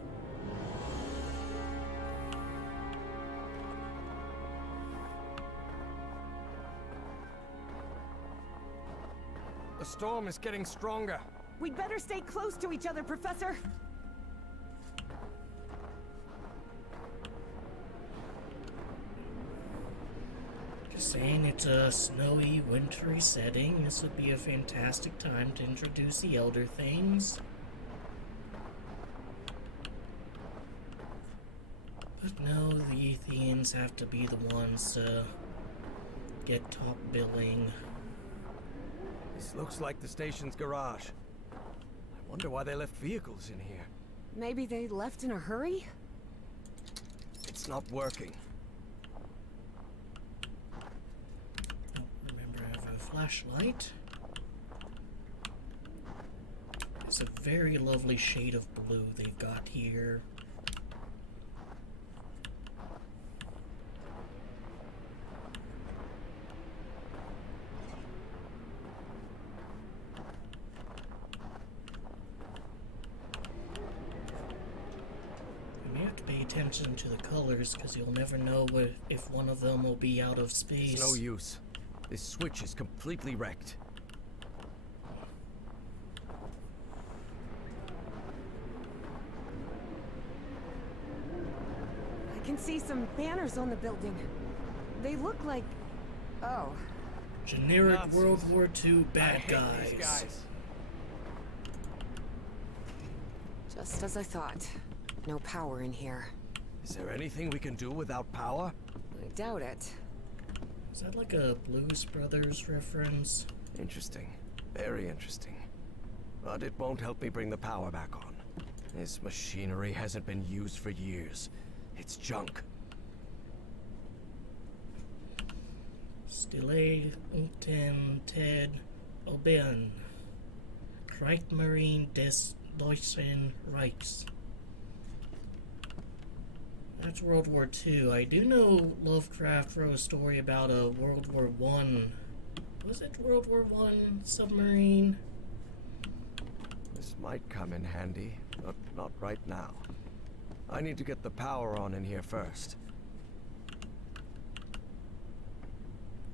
The storm is getting stronger. We'd better stay close to each other, Professor. Saying it's a snowy, wintry setting, this would be a fantastic time to introduce the Elder Things. But no, the Yithians have to be the ones to get top billing. This looks like the station's garage. I wonder why they left vehicles in here. Maybe they left in a hurry? It's not working. Flashlight. It's a very lovely shade of blue they've got here. You may have to pay attention to the colors because you'll never know if one of them will be out of space. It's no use. This switch is completely wrecked. I can see some banners on the building. They look like... oh. Generic Nazis. World War II bad I hate guys. these guys. Just as I thought. No power in here. Is there anything we can do without power? I doubt it. Is that like a Blues Brothers reference? Interesting. Very interesting. But it won't help me bring the power back on. This machinery hasn't been used for years. It's junk. Stille unten Ted Oben. Kriegsmarine des Deutschen Reichs. That's World War II. I do know Lovecraft wrote a story about a World War I. Was it World War I submarine? This might come in handy, but not right now. I need to get the power on in here first.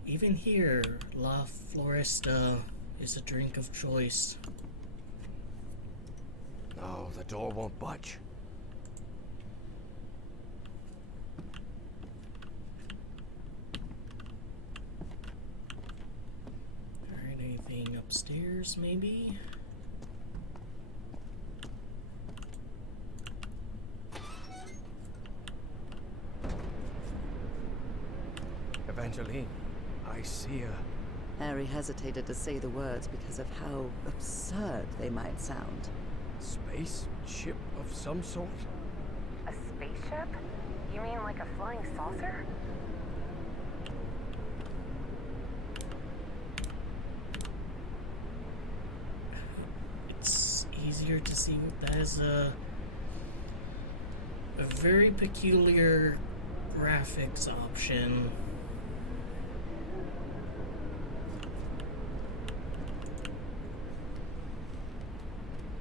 Even here, La Floresta is a drink of choice. No, the door won't budge. Upstairs, maybe? Evangeline, I see a... Harry hesitated to say the words because of how absurd they might sound. space ship of some sort? A spaceship? You mean like a flying saucer? It's easier to see that is a very peculiar graphics option.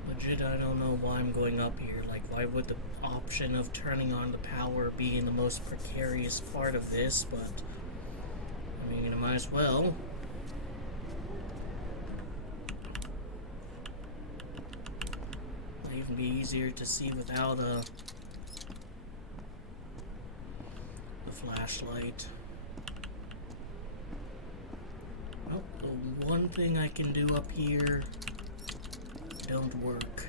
Legit, I don't know why I'm going up here. Like, why would the option of turning on the power be in the most precarious part of this? But, I mean, I might as well. Might even be easier to see without a flashlight. Well, the one thing I can do up here don't work.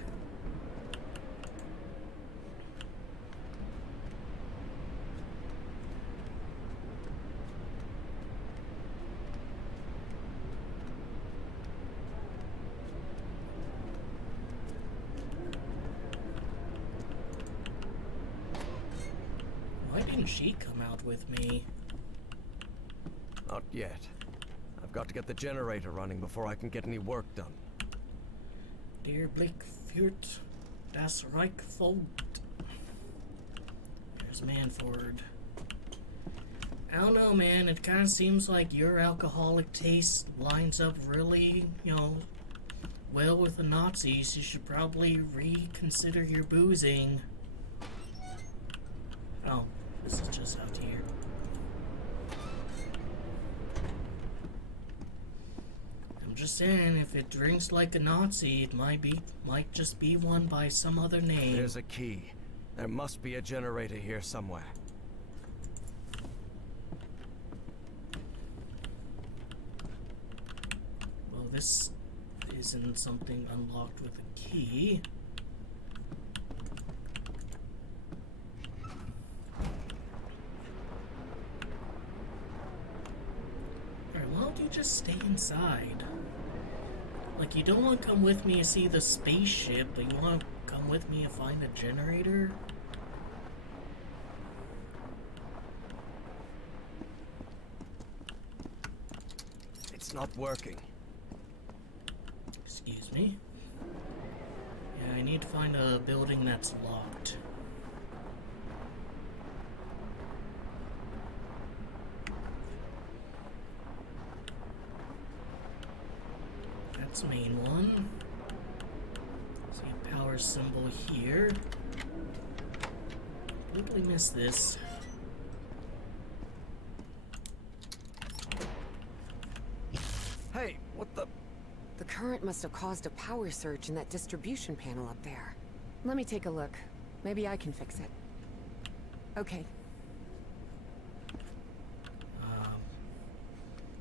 Why didn't she come out with me? Not yet. I've got to get the generator running before I can get any work done. Der Blick führt das Reich folgt. There's Manford. I don't know, man. It kind of seems like your alcoholic taste lines up really, well with the Nazis. You should probably reconsider your boozing. Oh, this is just out here. Just saying, if it drinks like a Nazi, it might just be one by some other name. There's a key. There must be a generator here somewhere. Well, this isn't something unlocked with a key. Alright, why don't you just stay inside? Like, you don't want to come with me to see the spaceship, but you want to come with me to find a generator? It's not working. Excuse me? Yeah, I need to find a building that's locked. That's the main one. See a power symbol here. Totally missed this. Hey, what the... The current must have caused a power surge in that distribution panel up there. Let me take a look. Maybe I can fix it. Okay.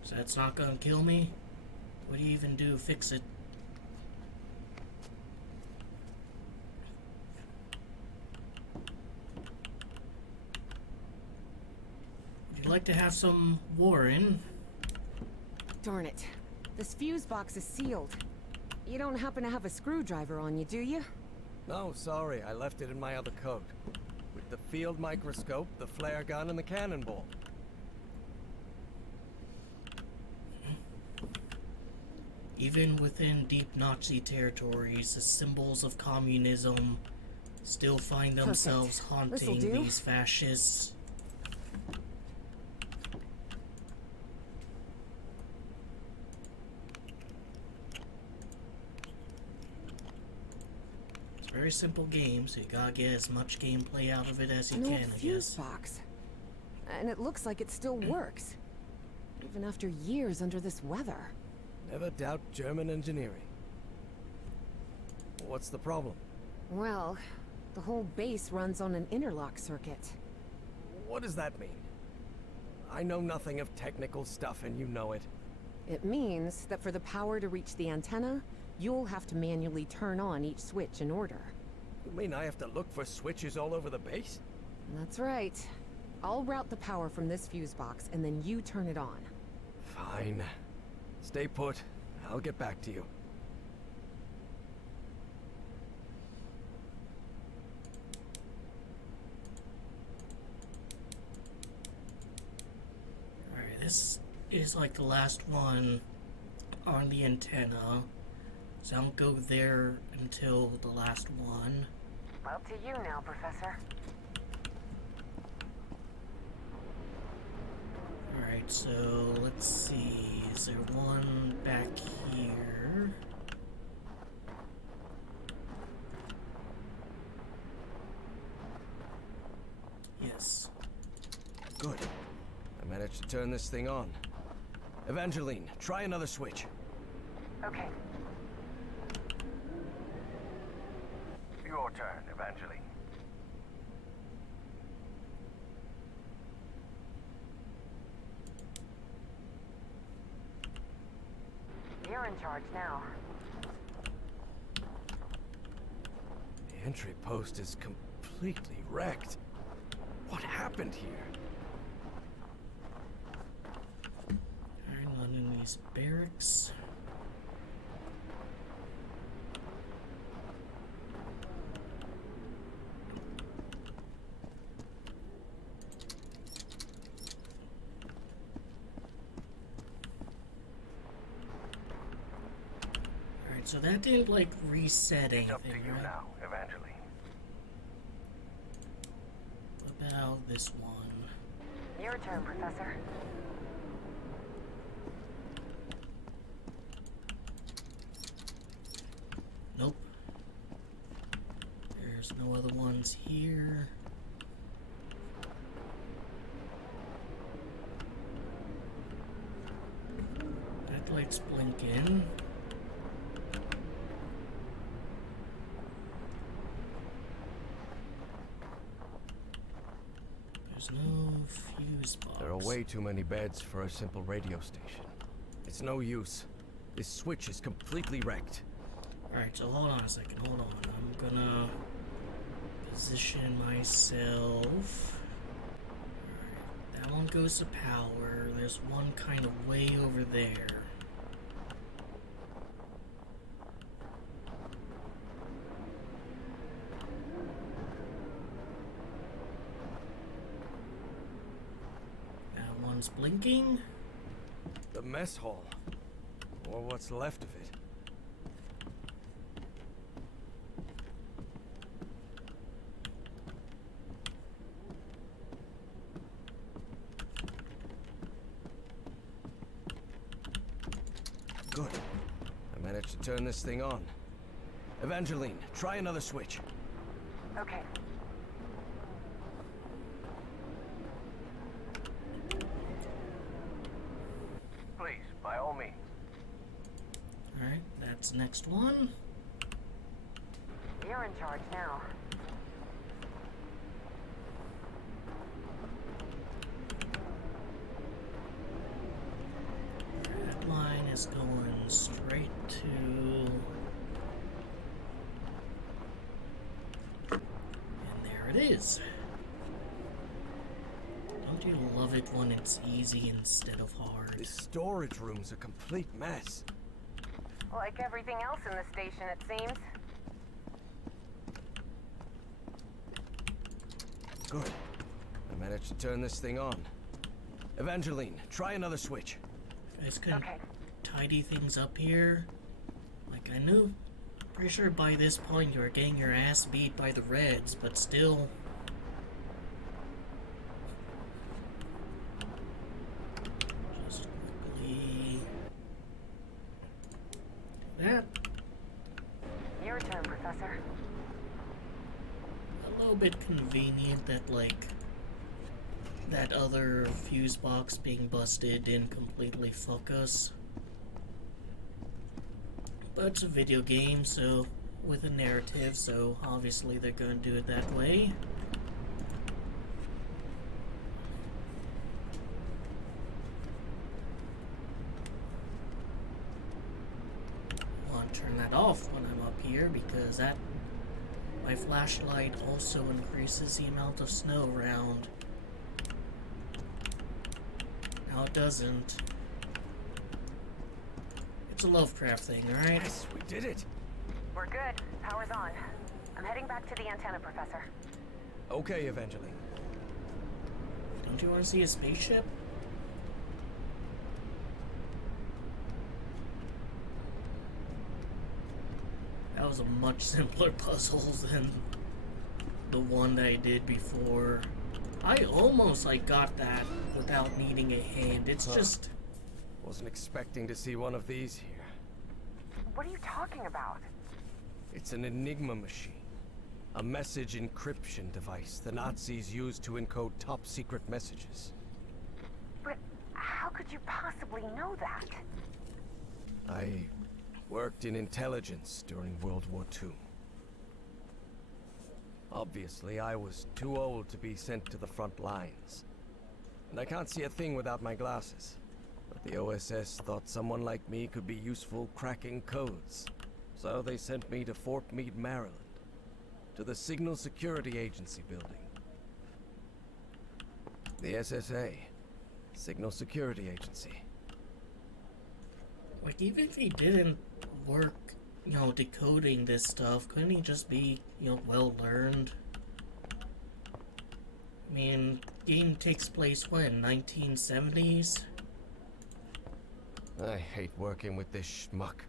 So that's not gonna kill me? What do you even do? Fix it. Would you like to have some Warren? Darn it. This fuse box is sealed. You don't happen to have a screwdriver on you, do you? No, sorry, I left it in my other coat. With the field microscope, the flare gun, and the cannonball. Even within deep Nazi territories, the symbols of communism still find themselves haunting these fascists. It's a very simple game, so you gotta get as much gameplay out of it as you can, I fuse guess. box. And it looks like it still works. Even after years under this weather. Never doubt German engineering. What's the problem? Well, the whole base runs on an interlock circuit. What does that mean? I know nothing of technical stuff and you know it. It means that for the power to reach the antenna, you'll have to manually turn on each switch in order. You mean I have to look for switches all over the base? That's right. I'll route the power from this fuse box, and then you turn it on. Fine. Stay put. I'll get back to you. Alright, this is like the last one on the antenna. So I don't go there until the last one. Up to you now, Professor. Alright, so let's see. Is there one back here? Yes. Good. I managed to turn this thing on. Evangeline, try another switch. Okay. Your turn, Evangeline. You're in charge now. The entry post is completely wrecked. What happened here? Alright, not in these barracks. Alright, so that didn't like reset anything, It's up to you right? now, Evangeline. What about this one? Your turn, Professor. Nope. There's no other ones here. That light's blinking. There's no fuse box. There are way too many beds for a simple radio station. It's no use. This switch is completely wrecked. Alright, so hold on a second, hold on. I'm gonna position myself. Alright, that one goes to power. There's one kind of way over there. That one's blinking. The mess hall. Or what's left of it. Good. I managed to turn this thing on. Evangeline, try another switch. Okay. Please, by all means. Alright, that's the next one. You're in charge now. That line is going straight to... And there it is. Don't you love it when it's easy instead of hard? This storage room's a complete mess. Like everything else in the station, it seems. Good. I managed to turn this thing on. Evangeline, try another switch. You guys couldn't Okay. tidy things up here? Like, I knew... Pretty sure by this point you were getting your ass beat by the Reds, but still... Just quickly... do that. Your turn, Professor. A little bit convenient that, like, that other fuse box being busted didn't completely fuck us. But it's a video game, so with a narrative, so obviously they're gonna do it that way. here because that my flashlight also increases the amount of snow around. Now it doesn't. It's a Lovecraft thing, alright? Yes, we did it. We're good. Power's on. I'm heading back to the antenna, Professor. Okay, Evangeline. Don't you want to see a spaceship? That was a much simpler puzzle than the one that I did before. I almost got that without needing a hand. It's just... Wasn't expecting to see one of these here. What are you talking about? It's an Enigma machine. A message encryption device the Nazis used to encode top-secret messages. But how could you possibly know that? I worked in intelligence during World War II. Obviously, I was too old to be sent to the front lines. And I can't see a thing without my glasses. But the OSS thought someone like me could be useful cracking codes. So they sent me to Fort Meade, Maryland, to the Signal Security Agency building. The SSA, Signal Security Agency. Like, even if he didn't work, decoding this stuff, couldn't he just be, well learned? I mean, game takes place when, 1970s? I hate working with this schmuck.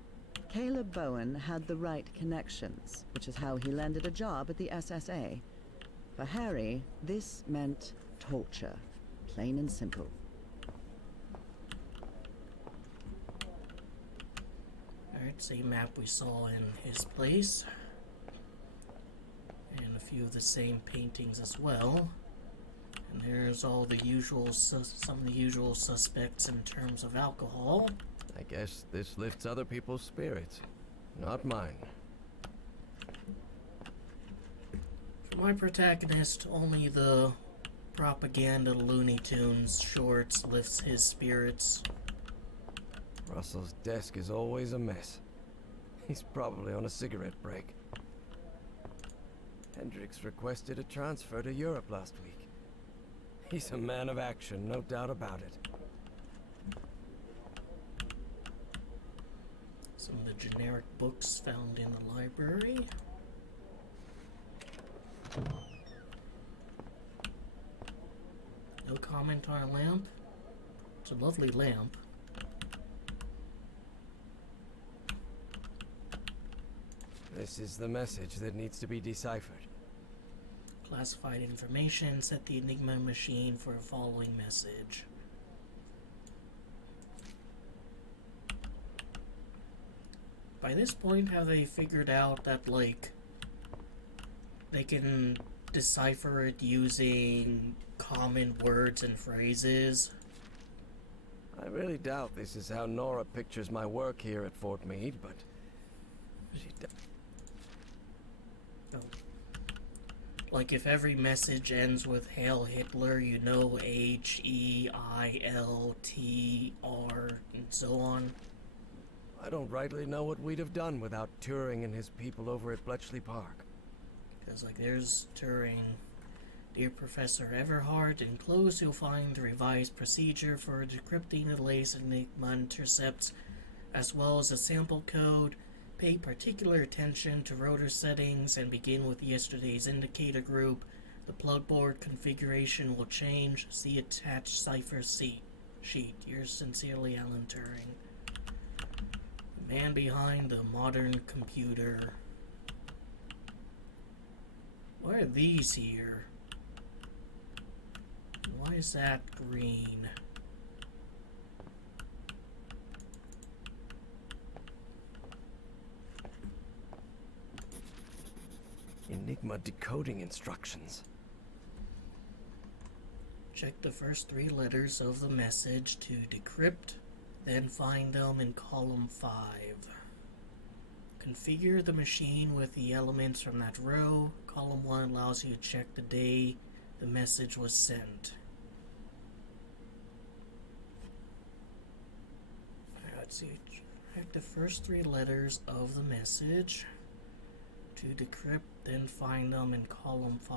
Caleb Bowen had the right connections, which is how he landed a job at the SSA. For Harry, this meant torture, plain and simple. Alright, same map we saw in his place. And a few of the same paintings as well. And there's all the usual, some of the usual suspects in terms of alcohol. I guess this lifts other people's spirits, not mine. For my protagonist, only the propaganda Looney Tunes shorts lifts his spirits. Russell's desk is always a mess. He's probably on a cigarette break. Hendricks requested a transfer to Europe last week. He's a man of action, no doubt about it. Some of the generic books found in the library. No comment on a lamp. It's a lovely lamp. This is the message that needs to be deciphered. Classified information. Set the Enigma machine for a following message. By this point, have they figured out that, they can decipher it using common words and phrases? I really doubt this is how Nora pictures my work here at Fort Meade, but she does. Oh. Like, if every message ends with Hail Hitler, you know H-E-I-L-T-R and so on. I don't rightly know what we'd have done without Turing and his people over at Bletchley Park. Because, there's Turing. Dear Professor Everhard, enclosed you'll find the revised procedure for decrypting the latest Enigma intercepts, as well as a sample code. Pay particular attention to rotor settings and begin with yesterday's indicator group. The plugboard configuration will change. See attached cipher sheet. Yours sincerely, Alan Turing. The man behind the modern computer. Why are these here? Why is that green? Enigma decoding instructions. Check the first 3 letters of the message to decrypt, then find them in column 5. Configure the machine with the elements from that row. Column 1 allows you to check the day the message was sent. Let's see. Check the first 3 letters of the message. To decrypt, then find them in column 5.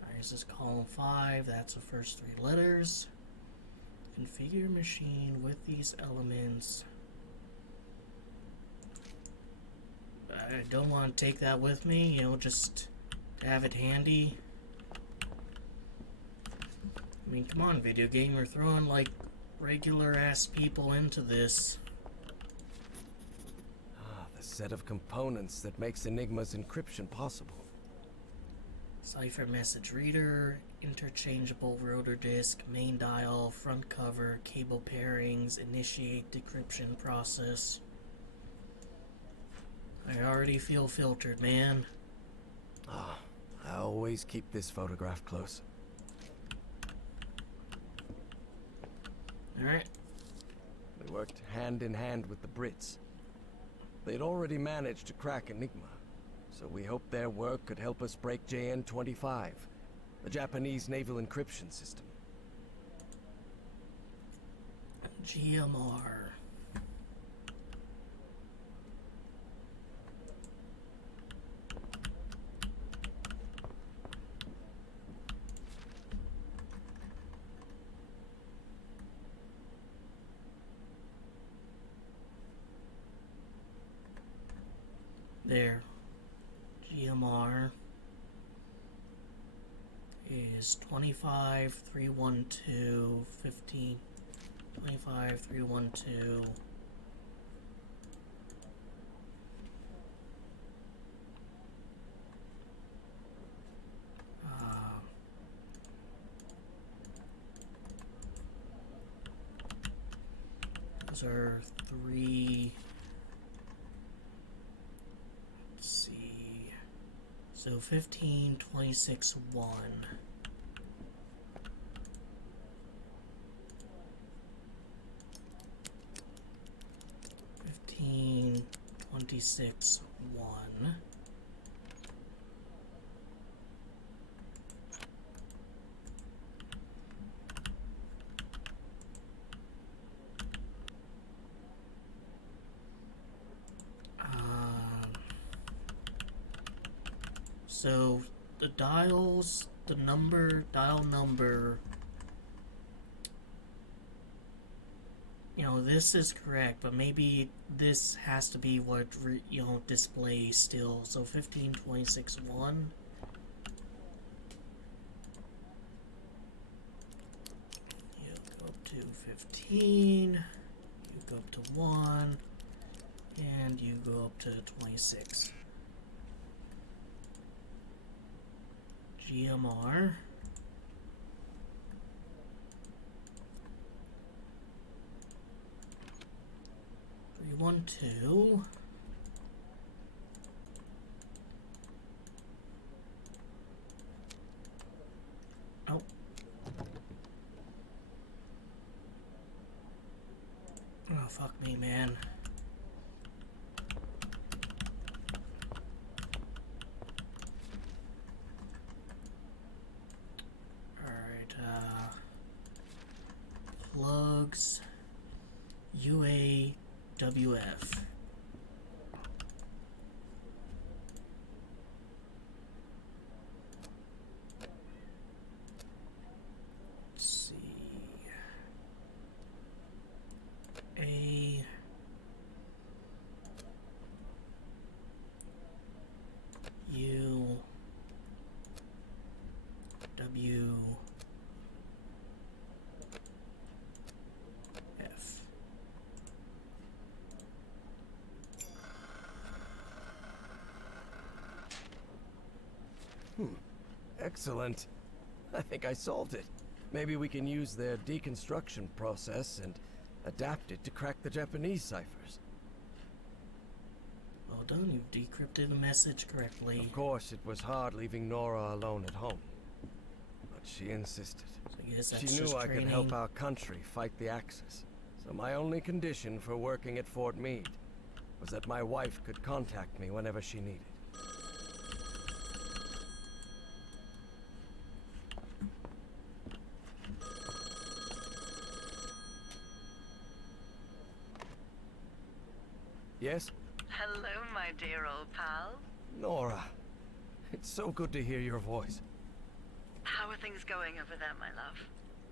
Alright, this is column 5. That's the first 3 letters. Configure machine with these elements. I don't want to take that with me, you know, just to have it handy. I mean, come on, video game, we're throwing like regular ass people into this. Ah, the set of components that makes Enigma's encryption possible. Cipher message reader, interchangeable rotor disk, main dial, front cover, cable pairings, initiate decryption process. I already feel filtered, man. Ah, I always keep this photograph close. Alright. We worked hand in hand with the Brits. They'd already managed to crack Enigma, so we hoped their work could help us break JN-25, the Japanese naval encryption system. GMR. There. GMR is 25.312 15. 25.312. Those are 3. Let's see. So 15.26.1. 15.26.1. So the dials, the dial number, you know, this is correct, but maybe this has to be what, displays still. So 15.26.1. You go up to 15, you go up to 1, and you go up to 26. GMR. Three, 1, 2. Oh. Oh, fuck me, man. Plugs UAWF. Let's see. A U W F. Excellent. I think I solved it. Maybe we can use their deconstruction process and adapt it to crack the Japanese ciphers. Well done, you've decrypted the message correctly. Of course, it was hard leaving Nora alone at home. But she insisted. So I guess that's She knew just I training. could help our country fight the Axis. So my only condition for working at Fort Meade was that my wife could contact me whenever she needed. Yes? Hello, my dear old pal. Nora, it's so good to hear your voice. How are things going over there, my love?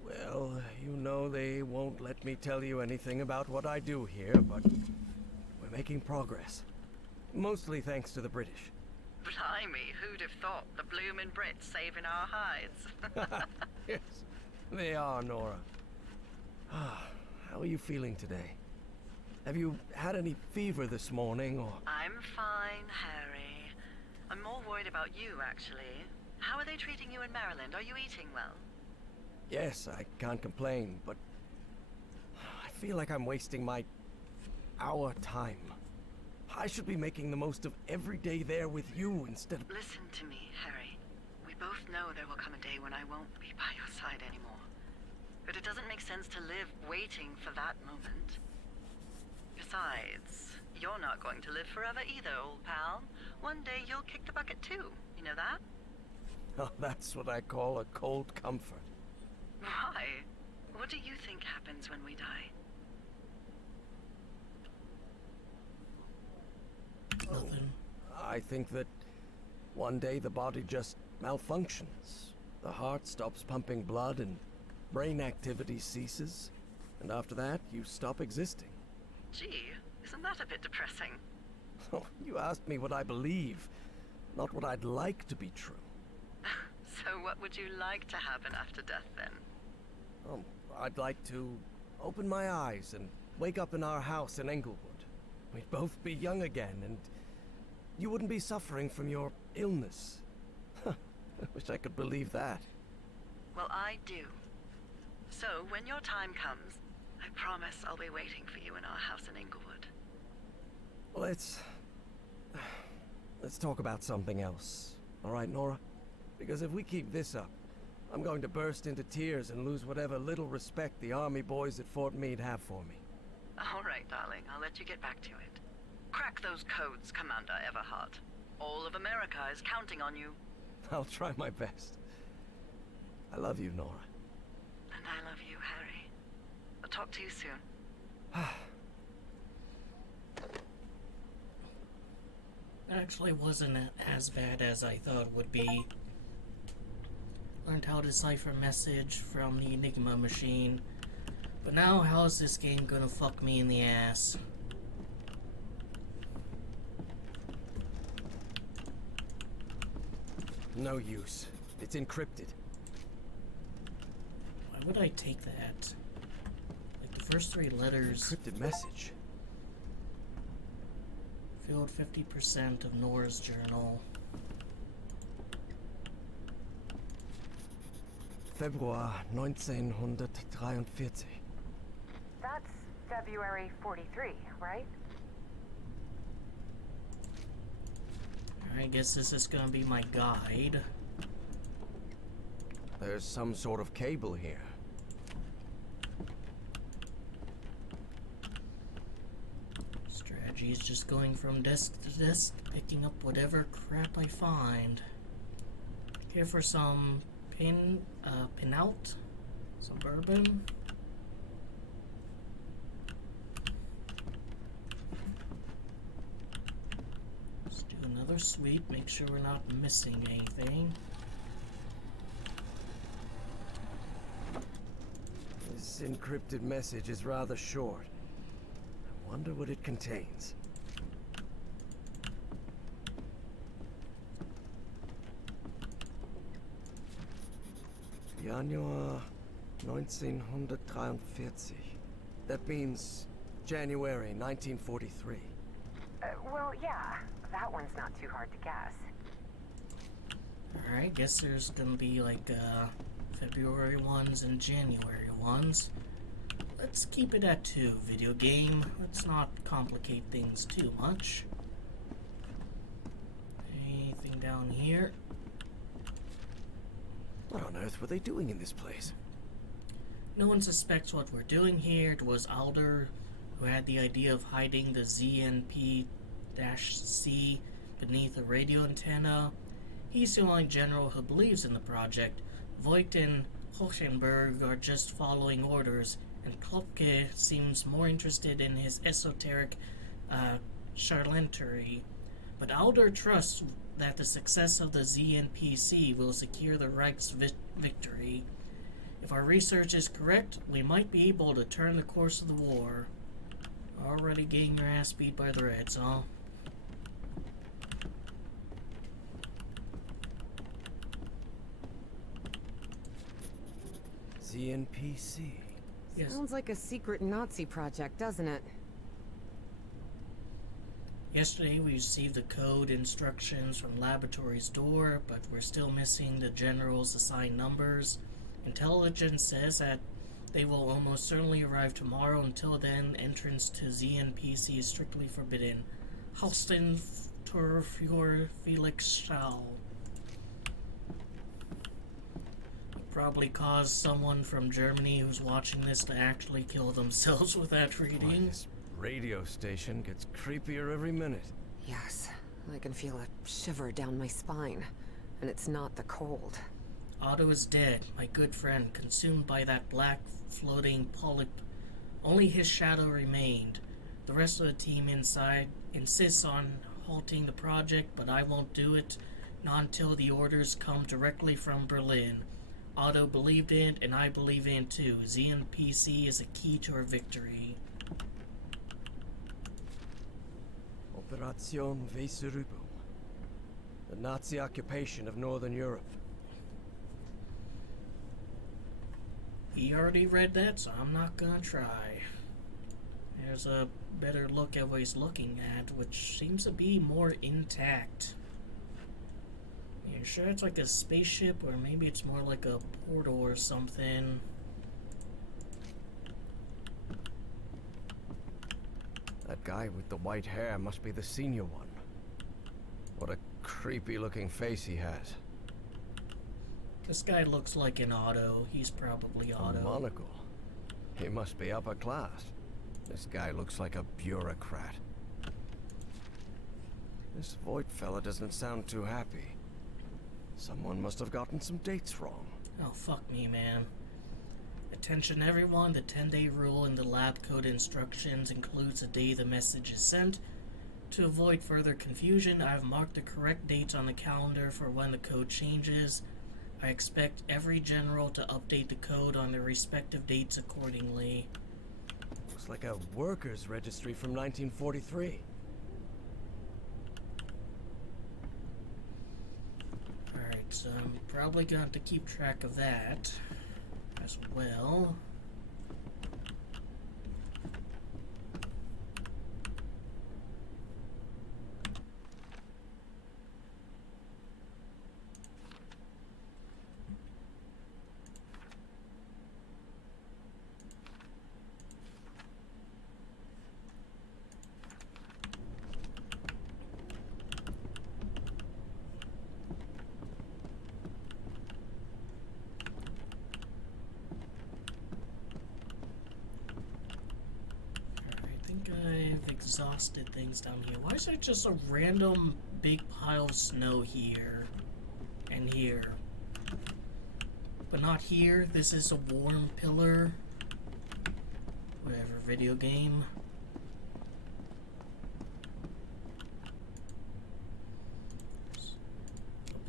Well, you know they won't let me tell you anything about what I do here, but we're making progress. Mostly thanks to the British. Blimey, who'd have thought the bloomin' Brits saving our hides? Yes, they are, Nora. How are you feeling today? Have you had any fever this morning, or...? I'm fine, Harry. I'm more worried about you, actually. How are they treating you in Maryland? Are you eating well? Yes, I can't complain, but I feel like I'm wasting our time. I should be making the most of every day there with you instead of... Listen to me, Harry. We both know there will come a day when I won't be by your side anymore. But it doesn't make sense to live waiting for that moment. Besides, you're not going to live forever either, old pal. One day you'll kick the bucket too. You know that? Oh, that's what I call a cold comfort. Why? What do you think happens when we die? Nothing. I think that one day the body just malfunctions. The heart stops pumping blood and brain activity ceases. And after that, you stop existing. Gee, isn't that a bit depressing? Oh, you asked me what I believe, not what I'd like to be true. So what would you like to happen after death, then? Oh, I'd like to open my eyes and wake up in our house in Englewood. We'd both be young again, and you wouldn't be suffering from your illness. I wish I could believe that. Well, I do. So, when your time comes, I promise I'll be waiting for you in our house in Englewood. Let's talk about something else. All right, Nora? Because if we keep this up, I'm going to burst into tears and lose whatever little respect the army boys at Fort Meade have for me. All right, darling. I'll let you get back to it. Crack those codes, Commander Everhart. All of America is counting on you. I'll try my best. I love you, Nora. And I love you, Harry. I'll talk to you soon. Actually wasn't as bad as I thought it would be. Learned how to decipher message from the Enigma machine. But now, how is this game gonna fuck me in the ass? No use. It's encrypted. Why would I take that? Like the first three letters... Encrypted message. Filled 50% of Nora's journal. Februar 1943. That's February 43, right? I guess this is gonna be my guide. There's some sort of cable here. Strategy is just going from desk to desk, picking up whatever crap I find. Here for some pinout, some bourbon. Let's do another sweep, make sure we're not missing anything. This encrypted message is rather short. I wonder what it contains. Januar 1943. That means January 1943. Well, yeah. That one's not too hard to guess. Alright, guess there's gonna be like February ones and January ones. Let's keep it at 2, video game. Let's not complicate things too much. Anything down here? What on earth were they doing in this place? No one suspects what we're doing here. It was Alder who had the idea of hiding the ZNP-C beneath a radio antenna. He's the only general who believes in the project. Voigt and Hohenberg are just following orders, and Klopke seems more interested in his esoteric Charlentery, but Alder trusts that the success of the ZNPC will secure the Reich's victory. If our research is correct, we might be able to turn the course of the war. Already getting your ass beat by the Reds, huh? ZNPC. Yes. Sounds like a secret Nazi project, doesn't it? Yesterday we received the code instructions from Laboratory's door, but we're still missing the General's assigned numbers. Intelligence says that they will almost certainly arrive tomorrow. Until then, entrance to ZNPC is strictly forbidden. Halsten für Felix Schall. Probably caused someone from Germany who's watching this to actually kill themselves with that reading. This radio station gets creepier every minute. Yes, I can feel a shiver down my spine. And it's not the cold. Otto is dead, my good friend, consumed by that black floating polyp. Only his shadow remained. The rest of the team inside insists on halting the project, but I won't do it, not until the orders come directly from Berlin. Otto believed in it, and I believe in it too. ZNPC is a key to our victory. Operation Weserübung. The Nazi occupation of Northern Europe. He already read that, so I'm not gonna try. There's a better look at what he's looking at, which seems to be more intact. You sure it's like a spaceship, or maybe it's more like a portal or something? That guy with the white hair must be the senior one. What a creepy looking face he has. This guy looks like an Otto. He's probably Otto. A monocle. He must be upper class. This guy looks like a bureaucrat. This Voight fella doesn't sound too happy. Someone must have gotten some dates wrong. Oh, fuck me, man. Attention everyone, the 10-day rule in the lab code instructions includes the day the message is sent. To avoid further confusion, I have marked the correct dates on the calendar for when the code changes. I expect every general to update the code on their respective dates accordingly. Looks like a workers' registry from 1943. Alright, so I'm probably going to have to keep track of that as well. I've exhausted things down here. Why is there just a random big pile of snow here and here? But not here. This is a warm pillar. Whatever, video game.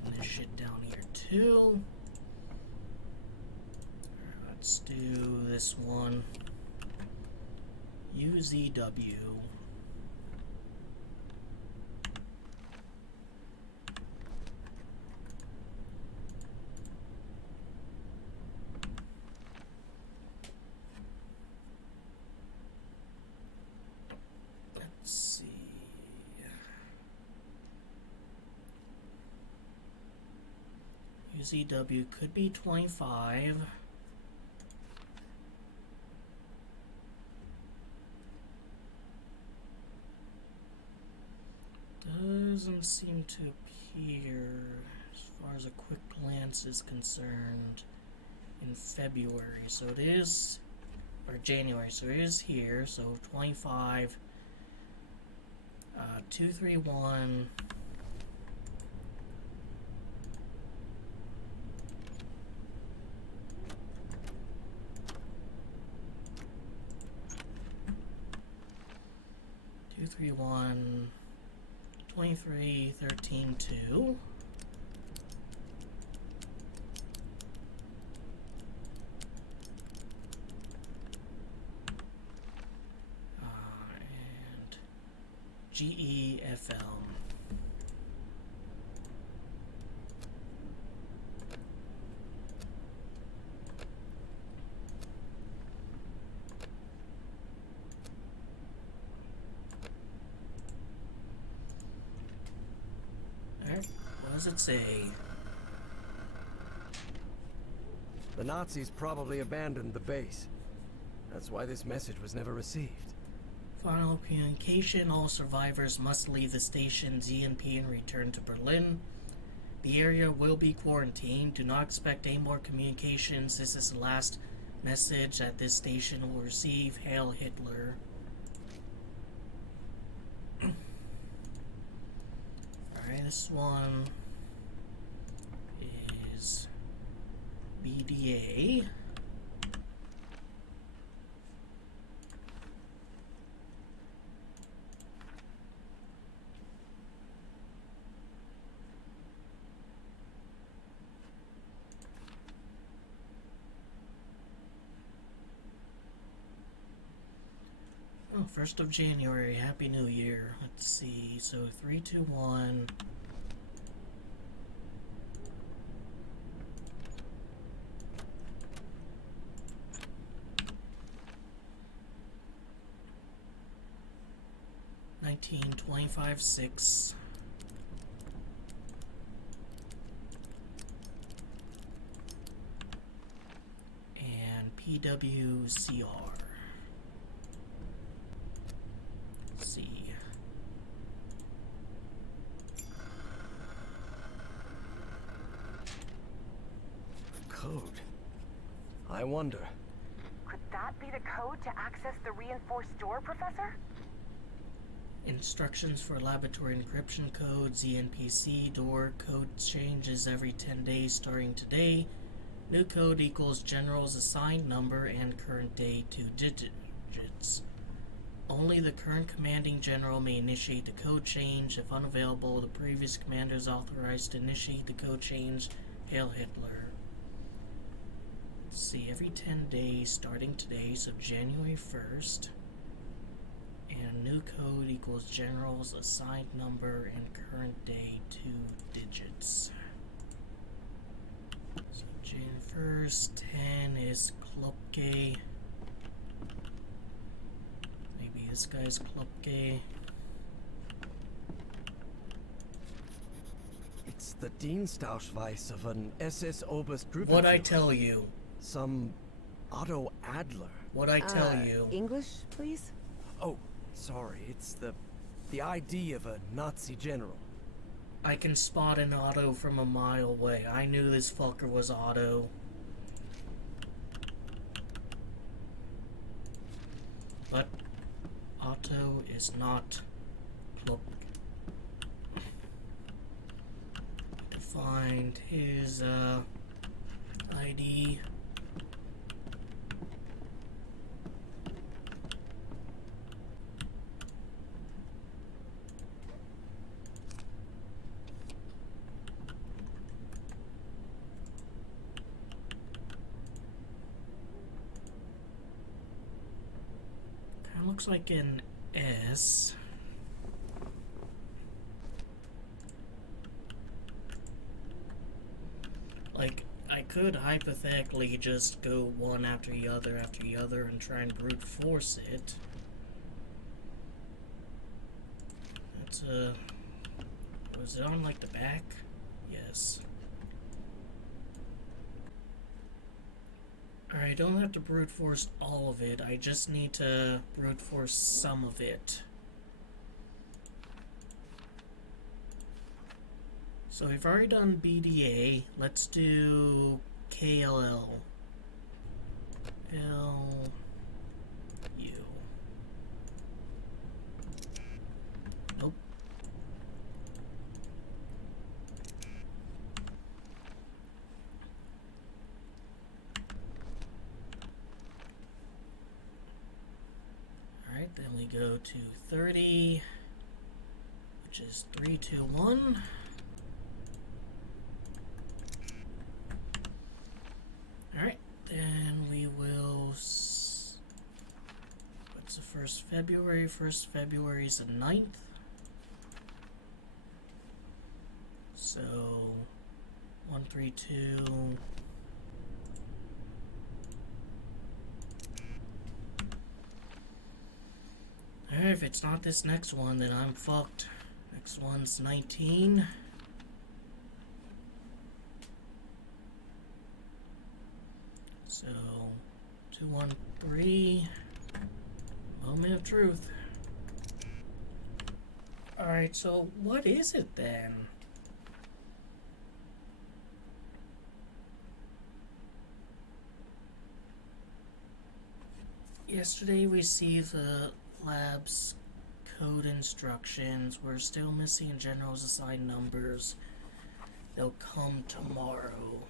Open this shit down here too. Alright, let's do this one. UZW. Let's see. UZW could be 25. Doesn't seem to appear, as far as a quick glance is concerned, in February. So it is, or January, so it is here. So 25, 231. 231 23 13 2. And GEFL. Alright, what does it say? The Nazis probably abandoned the base. That's why this message was never received. Final communication, all survivors must leave the station ZNP and return to Berlin. The area will be quarantined. Do not expect any more communications. This is the last message that this station will receive. Hail Hitler. Alright, this one is BDA. Oh, 1st of January, Happy New Year. Let's see, so 3, 2, 1. $19.25 6. And PWCR. See. Code. I wonder. Could that be the code to access the reinforced door, Professor? Instructions for laboratory encryption code, ZNPC, door code changes every 10 days starting today. New code equals general's assigned number and current day 2 digits. Only the current commanding general may initiate the code change. If unavailable, the previous commander is authorized to initiate the code change. Hail Hitler. Let's see, every 10 days starting today, so January 1st. And new code equals general's assigned number and current day 2 digits. So Jan 1st, 10 is Klopke. Maybe this guy's Klopke. It's the Dienstausweis of an SS Oberst Gruppenführer. What'd I tell you? Some Otto Adler. What'd I tell you? English, please? Oh, sorry, it's the ID of a Nazi general. I can spot an Otto from a mile away. I knew this fucker was Otto. But Otto is not Klopke. To find his ID. Looks like an S. Like, I could hypothetically just go one after the other and try and brute force it. That's was it on like the back? Yes. Alright, I don't have to brute force all of it, I just need to brute force some of it. So we've already done BDA, let's do KLL. LU. Nope. Alright, then we go to 30, which is 3, 2, 1. Alright, then we will... what's the 1st February? 1st February is the 9th. So, 1, 3, 2... Alright, if it's not this next one, then I'm fucked. Next one's 19. So, 213. Moment of truth. Alright, so what is it then? Yesterday we received the lab's code instructions. We're still missing general's assigned numbers. They'll come tomorrow.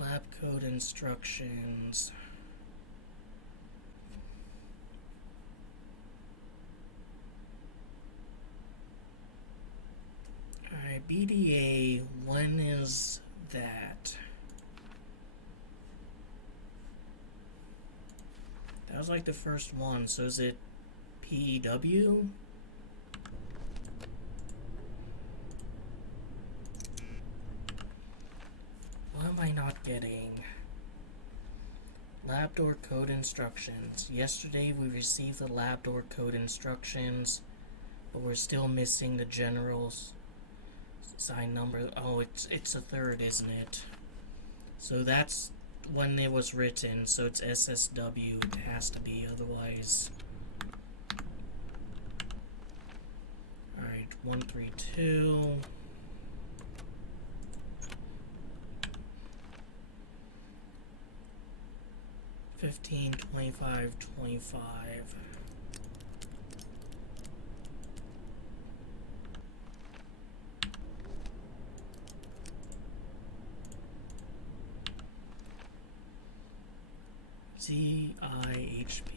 Lab code instructions. Alright, BDA, when is that? That was like the first one, so is it PEW? What am I not getting? Lab door code instructions. Yesterday we received the lab door code instructions, but we're still missing the general's sign number. Oh, it's a 3rd, isn't it? So that's when it was written, so it's SSW. It has to be, otherwise. Alright, 132. $15, $25, $25. ZIHP.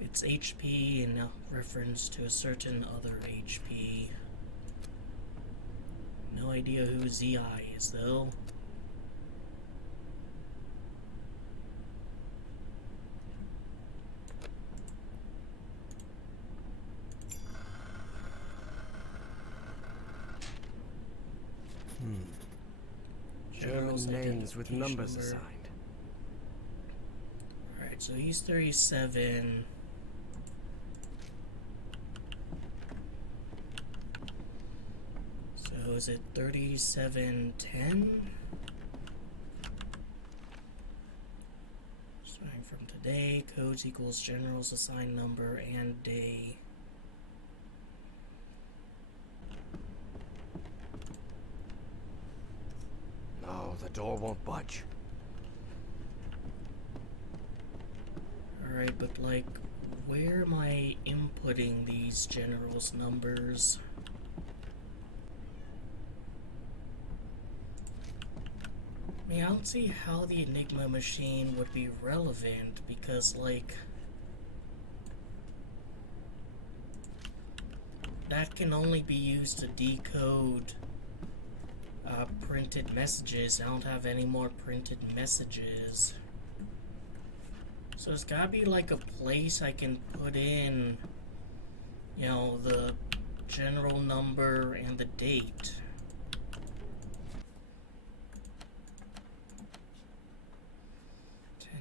It's HP in reference to a certain other HP. No idea who ZI is, though. German names with numbers assigned. Alright, so he's 37. So is it 3710? Starting from today, codes equals general's assigned number and day. No, the door won't budge. Alright, but like, where am I inputting these general's numbers? I mean, I don't see how the Enigma machine would be relevant, because, like, that can only be used to decode printed messages. I don't have any more printed messages. So there's gotta be, like, a place I can put in, you know, the general number and the date.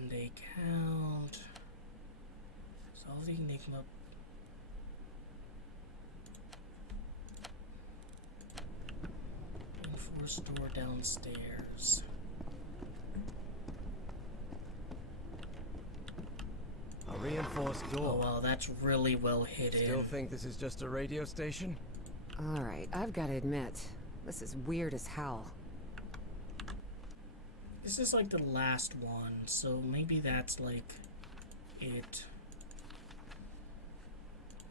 Day count. Solve the Enigma. Enforce door downstairs. A reinforced door. Oh wow, that's really well hidden. Still think this is just a radio station? Alright, I've got to admit, this is weird as hell. This is like the last one, so maybe that's like it.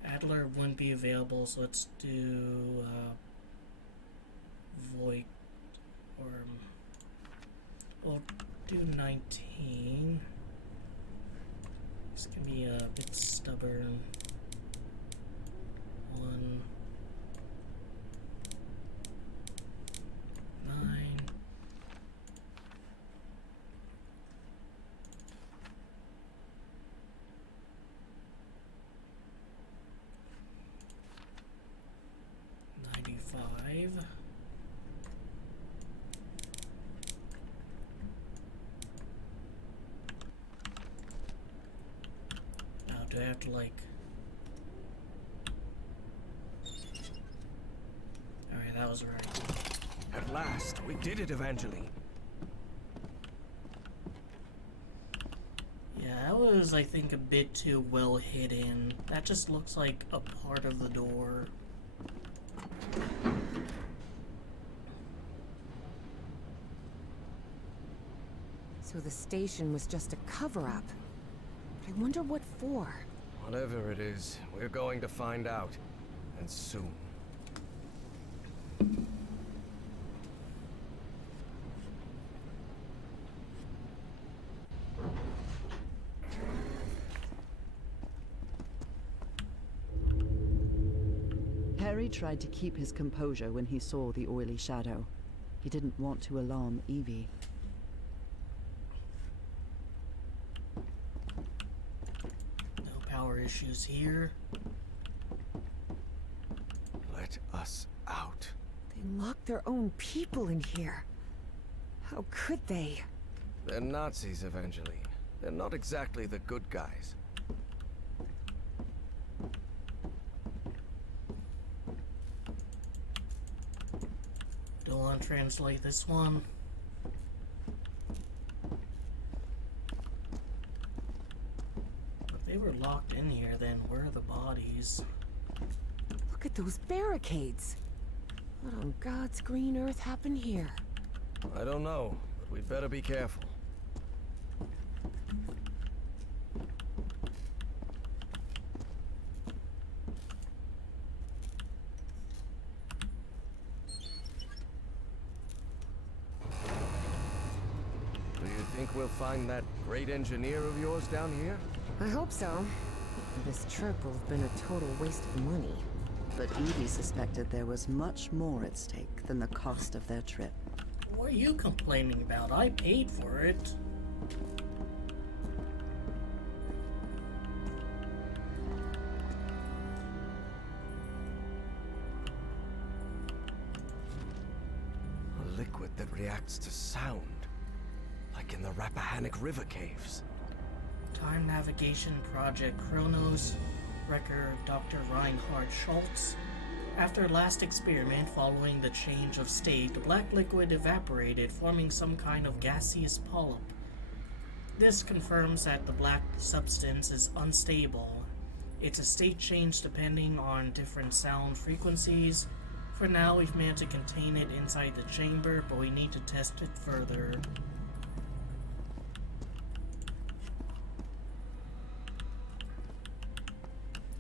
Adler wouldn't be available, so let's do Voigt. Or we'll do 19. This can be a bit stubborn. 1, 9. Now, do I have to like... Alright, that was right. At last, we did it, Evangeline. Yeah, that was, I think, a bit too well hidden. That just looks like a part of the door. So the station was just a cover-up. But I wonder what for. Whatever it is, we're going to find out. And soon. Harry tried to keep his composure when he saw the oily shadow. He didn't want to alarm Evie. No power issues here. Let us out. They locked their own people in here. How could they? They're Nazis, Evangeline. They're not exactly the good guys. Don't want to translate this one. If they were locked in here, then where are the bodies? Look at those barricades. What on God's green earth happened here? I don't know, but we'd better be careful. Do you think we'll find that great engineer of yours down here? I hope so. This trip will have been a total waste of money. But Evie suspected there was much more at stake than the cost of their trip. What are you complaining about? I paid for it. A liquid that reacts to sound. Like in the Rappahannock River caves. Time Navigation Project Chronos, record Dr. Reinhard Schultz. After last experiment following the change of state, the black liquid evaporated, forming some kind of gaseous polyp. This confirms that the black substance is unstable. It's a state change depending on different sound frequencies. For now, we've managed to contain it inside the chamber, but we need to test it further.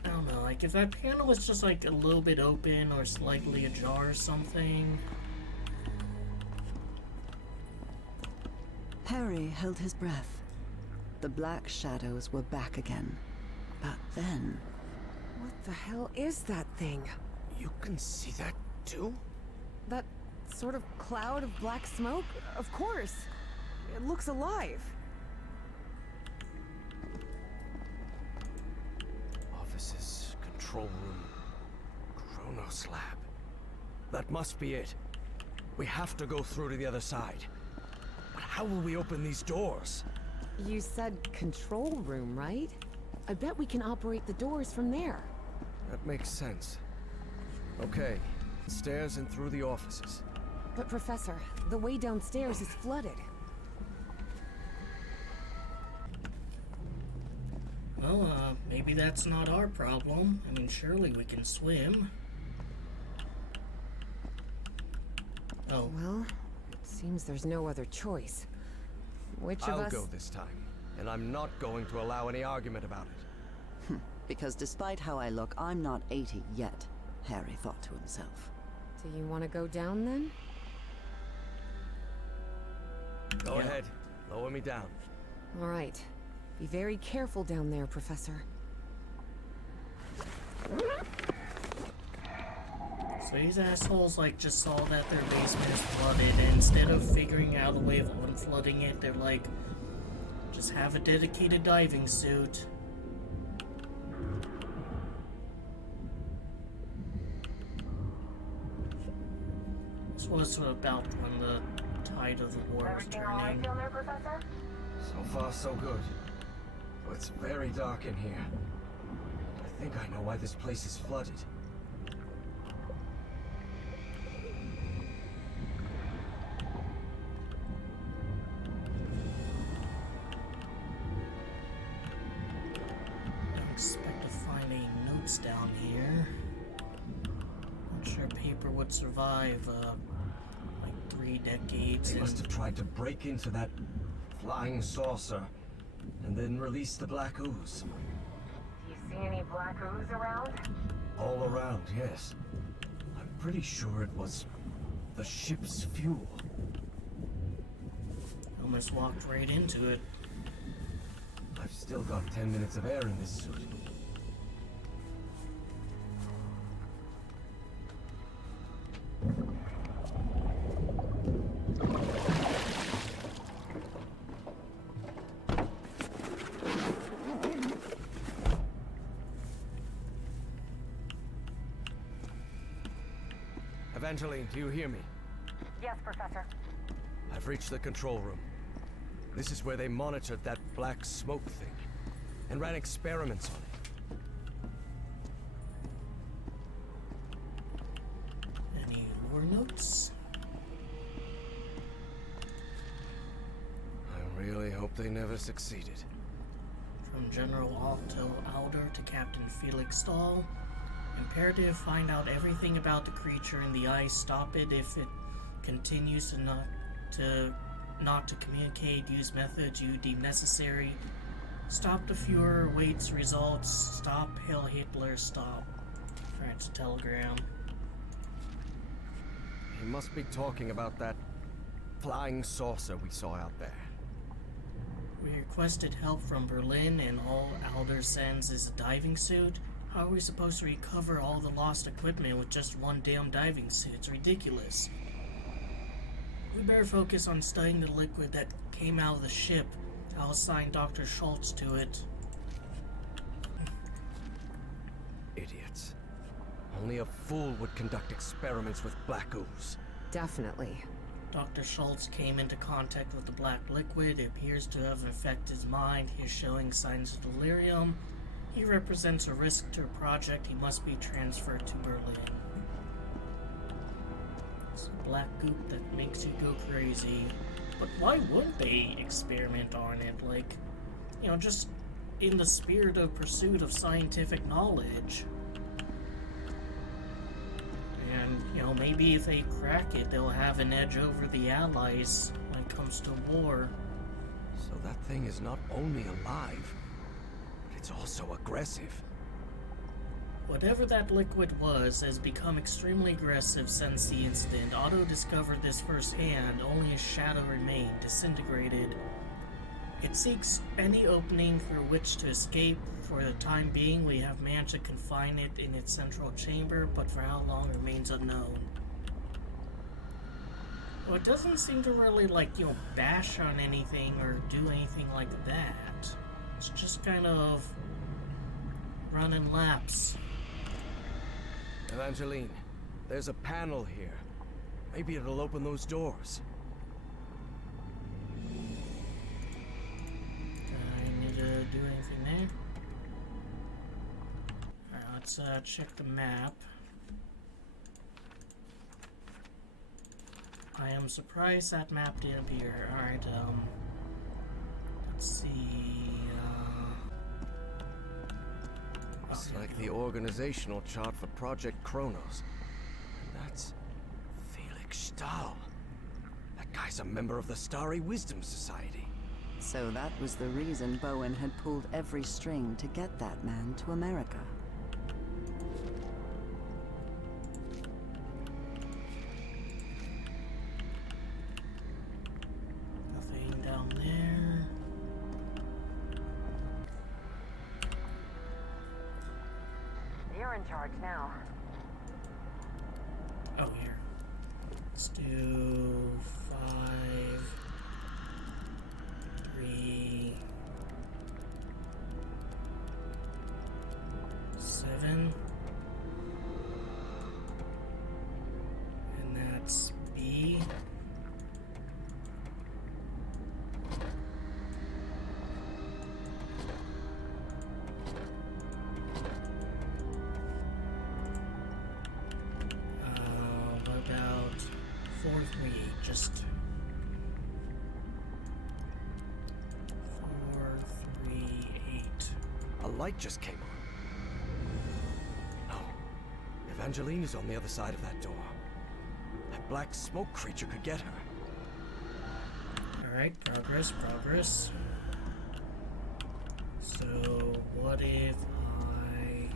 I don't know, like if that panel was just like a little bit open or slightly ajar or something. Harry held his breath. The black shadows were back again. But then... What the hell is that thing? You can see that too? That sort of cloud of black smoke? Of course. It looks alive. Offices, control room, Chronos lab. That must be it. We have to go through to the other side. But how will we open these doors? You said control room, right? I bet we can operate the doors from there. That makes sense. Okay, stairs and through the offices. But Professor, the way downstairs is flooded. Well, maybe that's not our problem. I mean, surely we can swim. Oh. Well, it seems there's no other choice. Which of us... I'll go this time, and I'm not going to allow any argument about it. Because despite how I look, I'm not 80 yet, Harry thought to himself. Do you want to go down then? Go ahead. Lower me down. All right. Be very careful down there, Professor. So these assholes like just saw that their basement is flooded, and instead of figuring out a way of unflooding it, they're like, just have a dedicated diving suit. This was about when the tide of the war was turning. Down there, Professor? So far, so good. But it's very dark in here. I think I know why this place is flooded. Expect to find any notes down here. Not sure paper would survive like 3 decades. They must have tried to break into that flying saucer and then release the black ooze. Do you see any black ooze around? All around, yes. I'm pretty sure it was the ship's fuel. Almost walked right into it. I've still got 10 minutes of air in this suit. Evangeline, do you hear me? Yes, Professor. I've reached the control room. This is where they monitored that black smoke thing and ran experiments on it. Any lore notes? I really hope they never succeeded. From General Otto Alder to Captain Felix Stahl. Imperative, find out everything about the creature in the ice. Stop it if it continues not to communicate. Use methods you deem necessary. Stop the Fuhrer. Waits results. Stop Heil Hitler. Stop. France telegram. He must be talking about that flying saucer we saw out there. We requested help from Berlin, and all Alder sends is a diving suit. How are we supposed to recover all the lost equipment with just one damn diving suit? It's ridiculous. We better focus on studying the liquid that came out of the ship. I'll assign Dr. Schultz to it. Idiots. Only a fool would conduct experiments with black ooze. Definitely. Dr. Schultz came into contact with the black liquid. It appears to have infected his mind. He is showing signs of delirium. He represents a risk to a project. He must be transferred to Berlin. It's black goop that makes you go crazy. But why wouldn't they experiment on it? Like, you know, just in the spirit of pursuit of scientific knowledge. And, you know, maybe if they crack it, they'll have an edge over the Allies when it comes to war. So that thing is not only alive, but it's also aggressive. Whatever that liquid was has become extremely aggressive since the incident. Otto discovered this firsthand. Only a shadow remained, disintegrated. It seeks any opening through which to escape. For the time being, we have managed to confine it in its central chamber, but for how long remains unknown. Well, it doesn't seem to really, like, you know, bash on anything or do anything like that. It's just kind of running laps. Evangeline, there's a panel here. Maybe it'll open those doors. I need to do anything there? Alright, let's check the map. I am surprised that map didn't appear. Alright, let's see, It's like the organizational chart for Project Kronos. And that's Felix Stahl. That guy's a member of the Starry Wisdom Society. So that was the reason Bowen had pulled every string to get that man to America. You're in charge now. Oh, here. Let's do 5, 3, 7. And that's B. What about 4, 3, 8? Just 4, 3, 8. A light just came on. No. Evangeline is on the other side of that door. That black smoke creature could get her. Alright, progress. So, what if I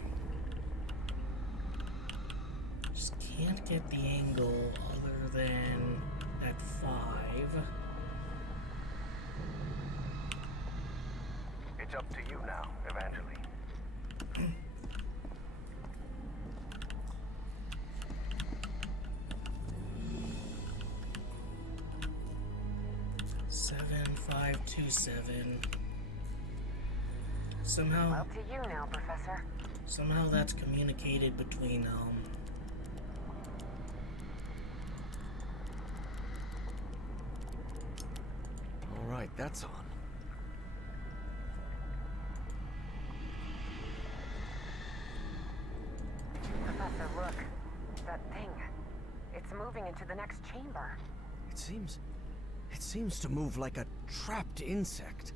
just can't get the angle other than at 5? It's up to you now, Evangeline. 7527. Somehow, Up to you now, Professor. somehow that's communicated between All right, that's on. Professor, look. That thing. It's moving into the next chamber. It seems to move like a trapped insect.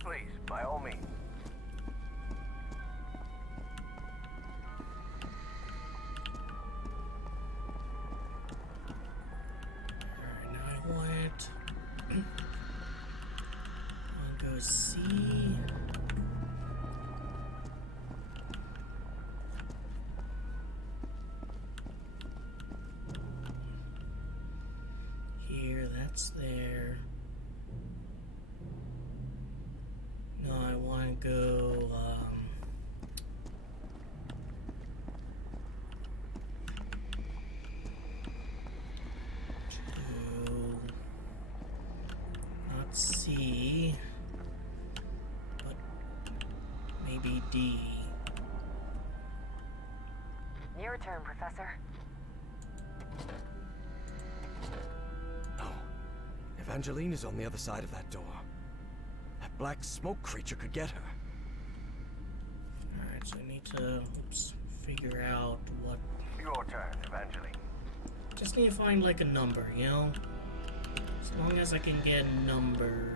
Please, by all means. Alright, now I want I'll go C. Here, that's there. No, I want to go, to, not C, but maybe D. Your turn, Professor. No. Evangeline is on the other side of that door. That black smoke creature could get her. Alright, so I need to, figure out what... Your turn, Evangeline. Just need to find, like, a number, you know? As long as I can get a number,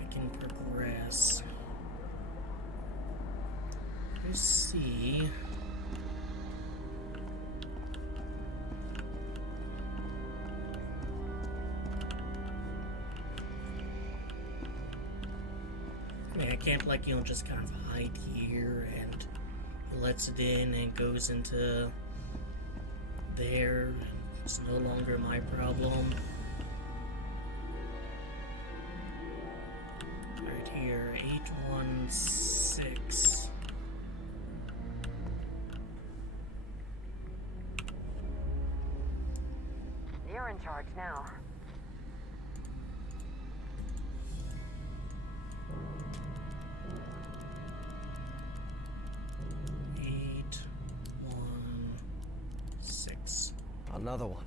I can progress. Let's see. I mean, I can't, like, you know, just kind of hide here and it lets it in and goes into there. And it's no longer my problem. Right here, 816. You're in charge now. Another one.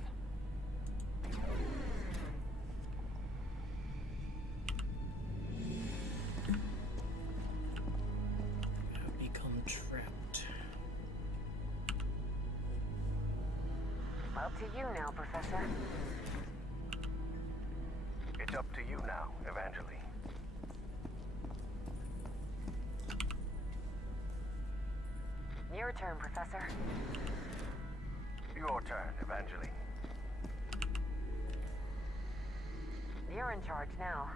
I've become trapped. Up to you now, Professor. It's up to you now, Evangeline. Your turn, Professor. Your turn, Evangeline. You're in charge now.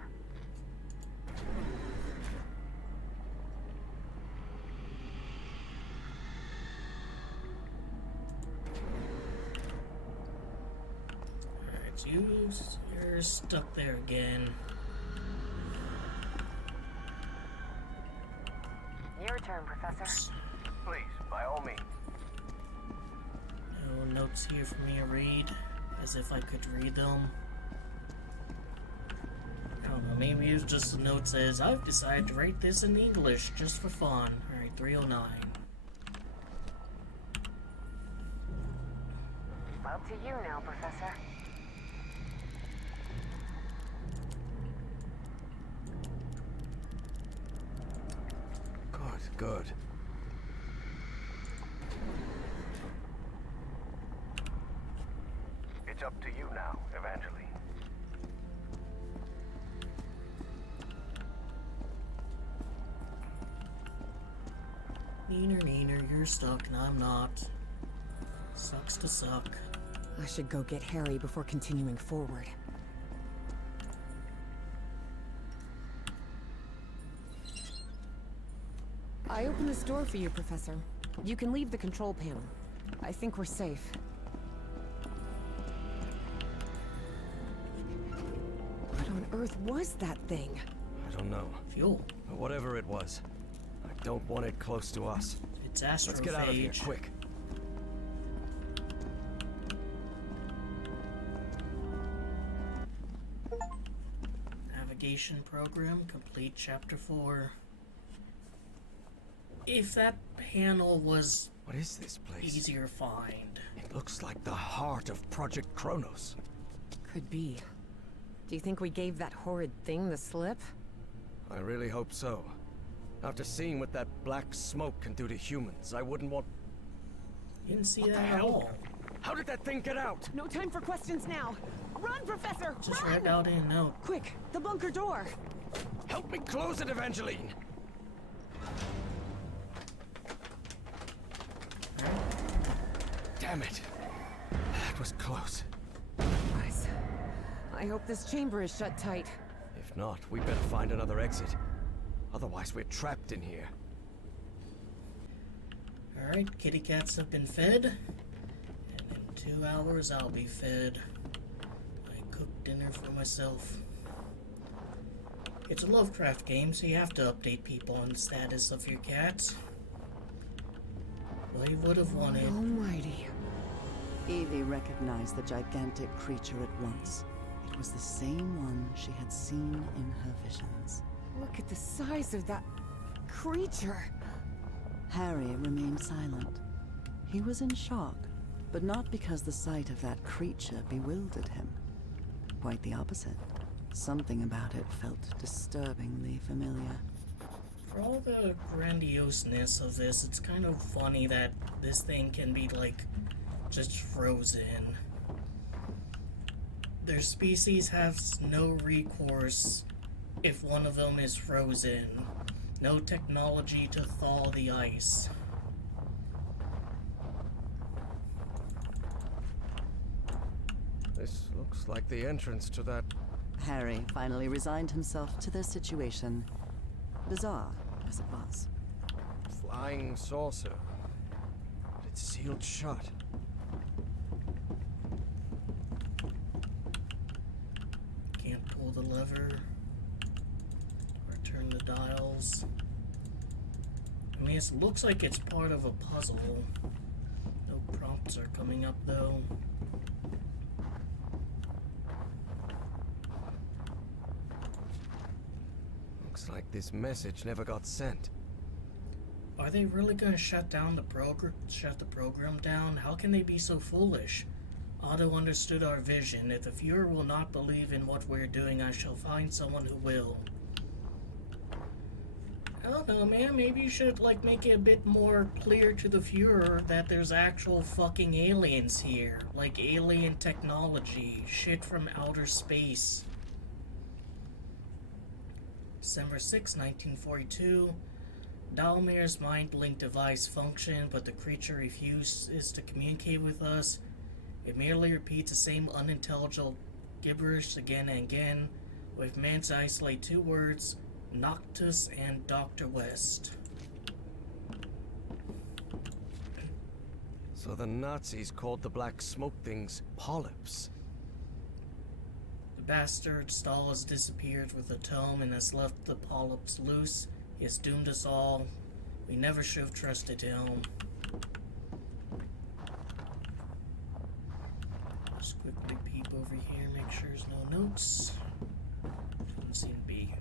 Alright, You're stuck there again. Your turn, Professor. Please, by all means. No notes here for me to read, as if I could read them. I don't know, maybe it's just a note says, I've decided to write this in English just for fun. Alright, 309. Up to you now, Professor. Good. It's up to you now, Evangeline. Neener, you're stuck and I'm not. Sucks to suck. I should go get Harry before continuing forward. I opened this door for you, Professor. You can leave the control panel. I think we're safe. What on earth was that thing? I don't know. Fuel. But whatever it was, I don't want it close to us. It's astrophage. Let's get out of here, quick. Navigation program, complete chapter 4. If that panel was What is this place? easier to find. It looks like the heart of Project Kronos. Could be. Do you think we gave that horrid thing the slip? I really hope so. After seeing what that black smoke can do to humans, I wouldn't want... Didn't see What that the at hell? all. How did that thing get out? No time for questions now. Run, Professor! Just run! read out in a note. Quick, the bunker door. Help me close it, Evangeline! Damn it. That was close. Guys, I hope this chamber is shut tight. If not, we better find another exit. Otherwise, we're trapped in here. Alright, kitty cats have been fed. And in 2 hours, I'll be fed. I cooked dinner for myself. It's a Lovecraft game, so you have to update people on the status of your cats. But he would have wanted. Almighty. Evie recognized the gigantic creature at once. It was the same one she had seen in her visions. Look at the size of that creature. Harry remained silent. He was in shock, but not because the sight of that creature bewildered him. Quite the opposite. Something about it felt disturbingly familiar. For all the grandioseness of this, it's kind of funny that this thing can be, like, just frozen. Their species has no recourse if one of them is frozen. No technology to thaw the ice. This looks like the entrance to that... Harry finally resigned himself to their situation, bizarre as it was. flying saucer. But it's sealed shut. Can't pull the lever or turn the dials. I mean, it looks like it's part of a puzzle. No prompts are coming up though. Looks like this message never got sent. Are they really gonna shut the program down? How can they be so foolish? Otto understood our vision. If the Fuhrer will not believe in what we're doing, I shall find someone who will. I don't know, man. Maybe you should, like, make it a bit more clear to the Fuhrer that there's actual fucking aliens here. Like, alien technology. Shit from outer space. December 6, 1942. Dalmir's mind-link device functioned, but the creature refuses to communicate with us. It merely repeats the same unintelligible gibberish again and again, with meant to isolate two words, Noctis and Dr. West. So the Nazis called the black smoke things polyps. bastard. Stahl has disappeared with the tome and has left the polyps loose. He has doomed us all. We never should have trusted him. Just quickly peep over here, make sure there's no notes. Doesn't seem to be.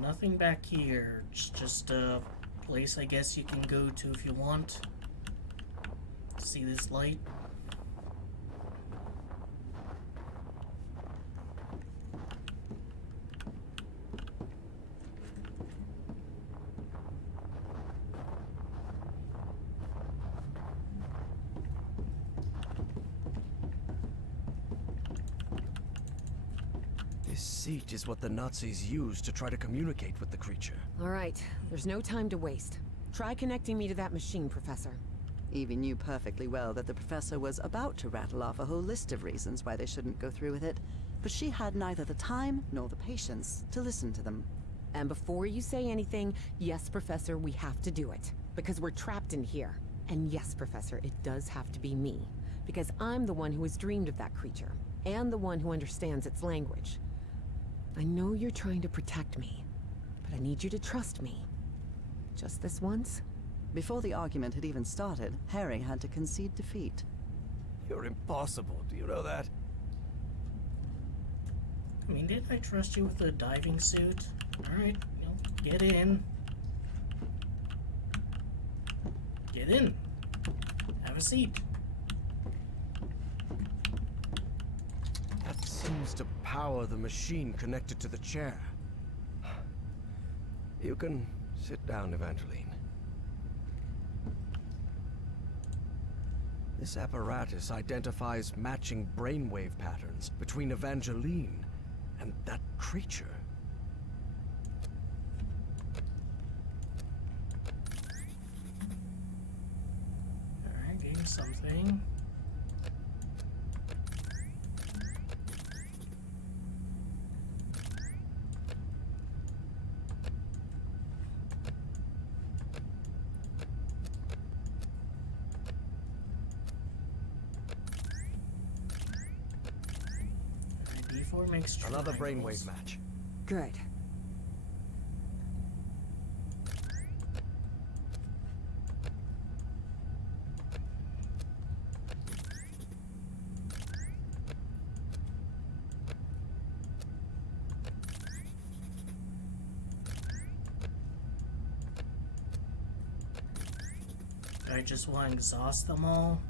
Nothing back here. It's just a place I guess you can go to if you want. See this light? This seat is what the Nazis used to try to communicate with the creature. All right, there's no time to waste. Try connecting me to that machine, Professor. Evie knew perfectly well that the professor was about to rattle off a whole list of reasons why they shouldn't go through with it, but she had neither the time nor the patience to listen to them. And before you say anything, yes, Professor, we have to do it. Because we're trapped in here. And yes, Professor, it does have to be me. Because I'm the one who has dreamed of that creature. And the one who understands its language. I know you're trying to protect me, but I need you to trust me. Just this once? Before the argument had even started, Harry had to concede defeat. You're impossible, do you know that? I mean, didn't I trust you with the diving suit? Alright, get in. Get in. Have a seat. That seems to power the machine connected to the chair. You can sit down, Evangeline. This apparatus identifies matching brainwave patterns between Evangeline and that creature. Alright, getting something. Makes another triangles. brainwave match. Good. I just want to exhaust them all.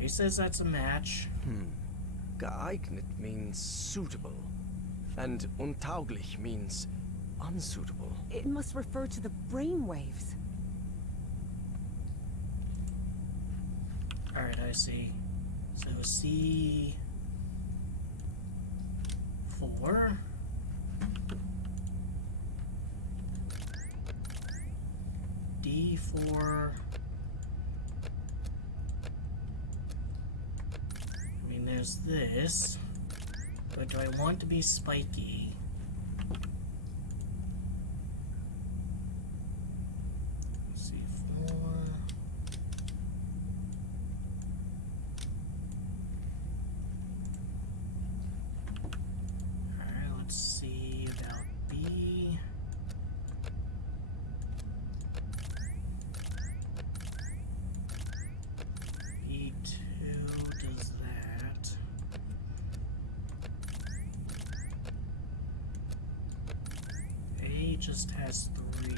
He says that's a match. Geeignet means suitable, and untauglich means unsuitable. It must refer to the brainwaves. Alright, I see. So C4. D4. There's this, but do I want to be spiky? C4. Alright, let's see about B. B2 does that. A just has 3.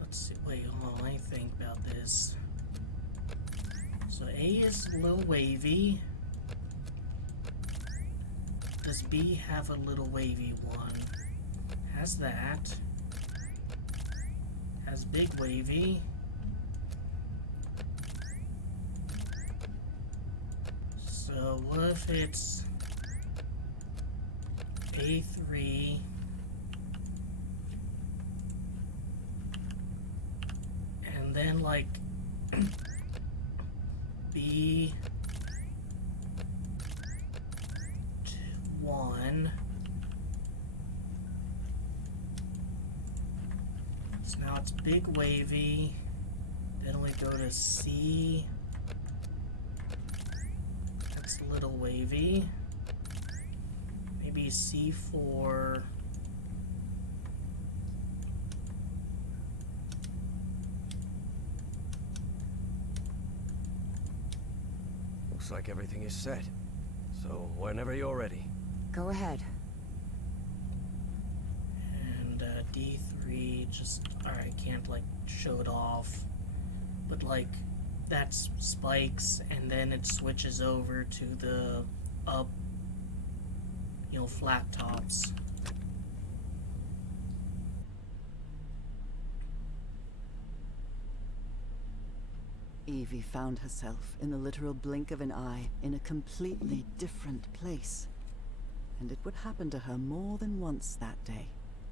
Let's see, wait, hold on, let me think about this. So A is a little wavy. Does B have a little wavy one? Has that. Has big wavy. what if it's A3 and then like B1. So now it's big wavy. Then we go to C. That's a little wavy. Maybe C4. Looks like everything is set. So, whenever you're ready. Go ahead. And D3, just, alright, can't like show it off. But like, that's spikes, and then it switches over to the up, you know, flat tops. Evie found herself, in the literal blink of an eye, in a completely different place. And it would happen to her more than once that day.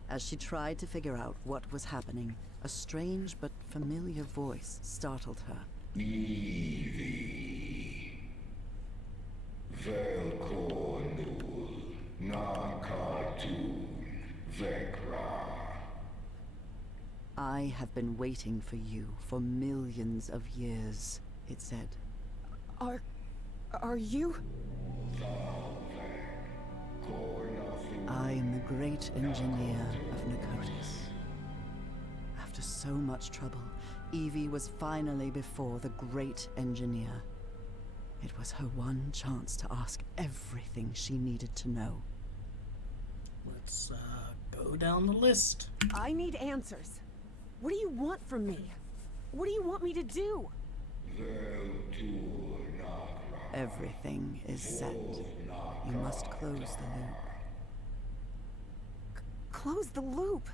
As she tried to figure out what was happening, a strange but familiar voice startled her. Evie. Velkornul. Nakartun. Vekra. I have been waiting for you for millions of years, it said. Are you? I am the great engineer of Nicotis. After so much trouble, Evie was finally before the great engineer. It was her one chance to ask everything she needed to know. Let's go down the list. I need answers. What do you want from me? What do you want me to do? Everything is set. You must close the loop. Close the loop?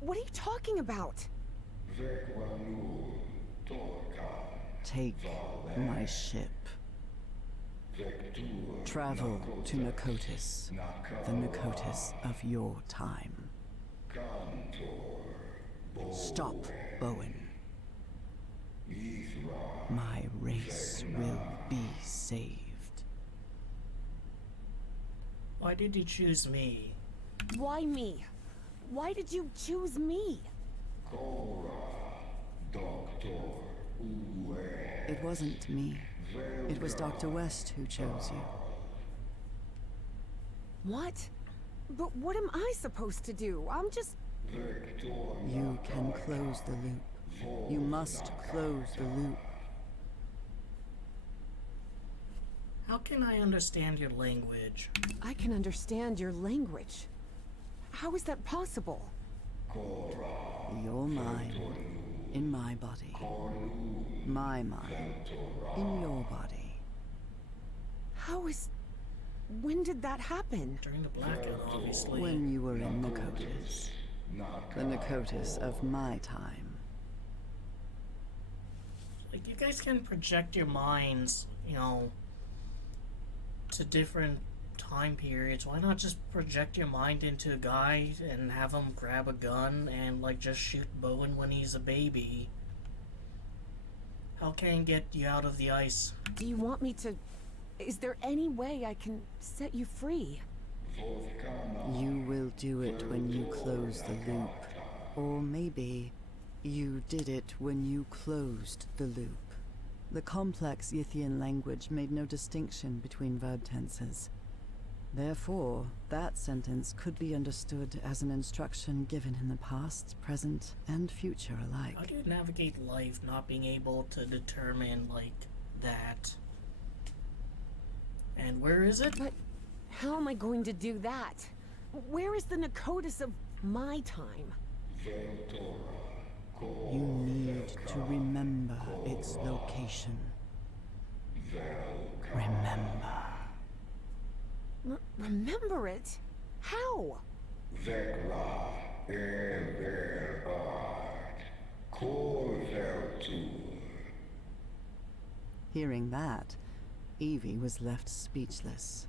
What are you talking about? Take my ship. Travel to Nicotis, the Nicotis of your time. Stop, Bowen. My race will be saved. Why did you choose me? Why me? Why did you choose me? It wasn't me. It was Dr. West who chose you. What? But what am I supposed to do? I'm just... You can close the loop. You must close the loop. How can I understand your language? I can understand your language. How is that possible? Your mind in my body. My mind in your body. How is... When did that happen? During the blackout, obviously. When you were in Nicotis. The Nicotis of my time. Like, you guys can project your minds, you know, to different time periods. Why not just project your mind into a guy and have him grab a gun and, like, just shoot Bowen when he's a baby? How can I get you out of the ice? Do you want me to... Is there any way I can set you free? You will do it when you close the loop. Or maybe you did it when you closed the loop. The complex Yithian language made no distinction between verb tenses. Therefore, that sentence could be understood as an instruction given in the past, present, and future alike. How do you navigate life not being able to determine, like, that? And where is it? But how am I going to do that? Where is the Nicotis of my time? You need to remember its location. Remember. Remember it? How? Hearing that, Evie was left speechless.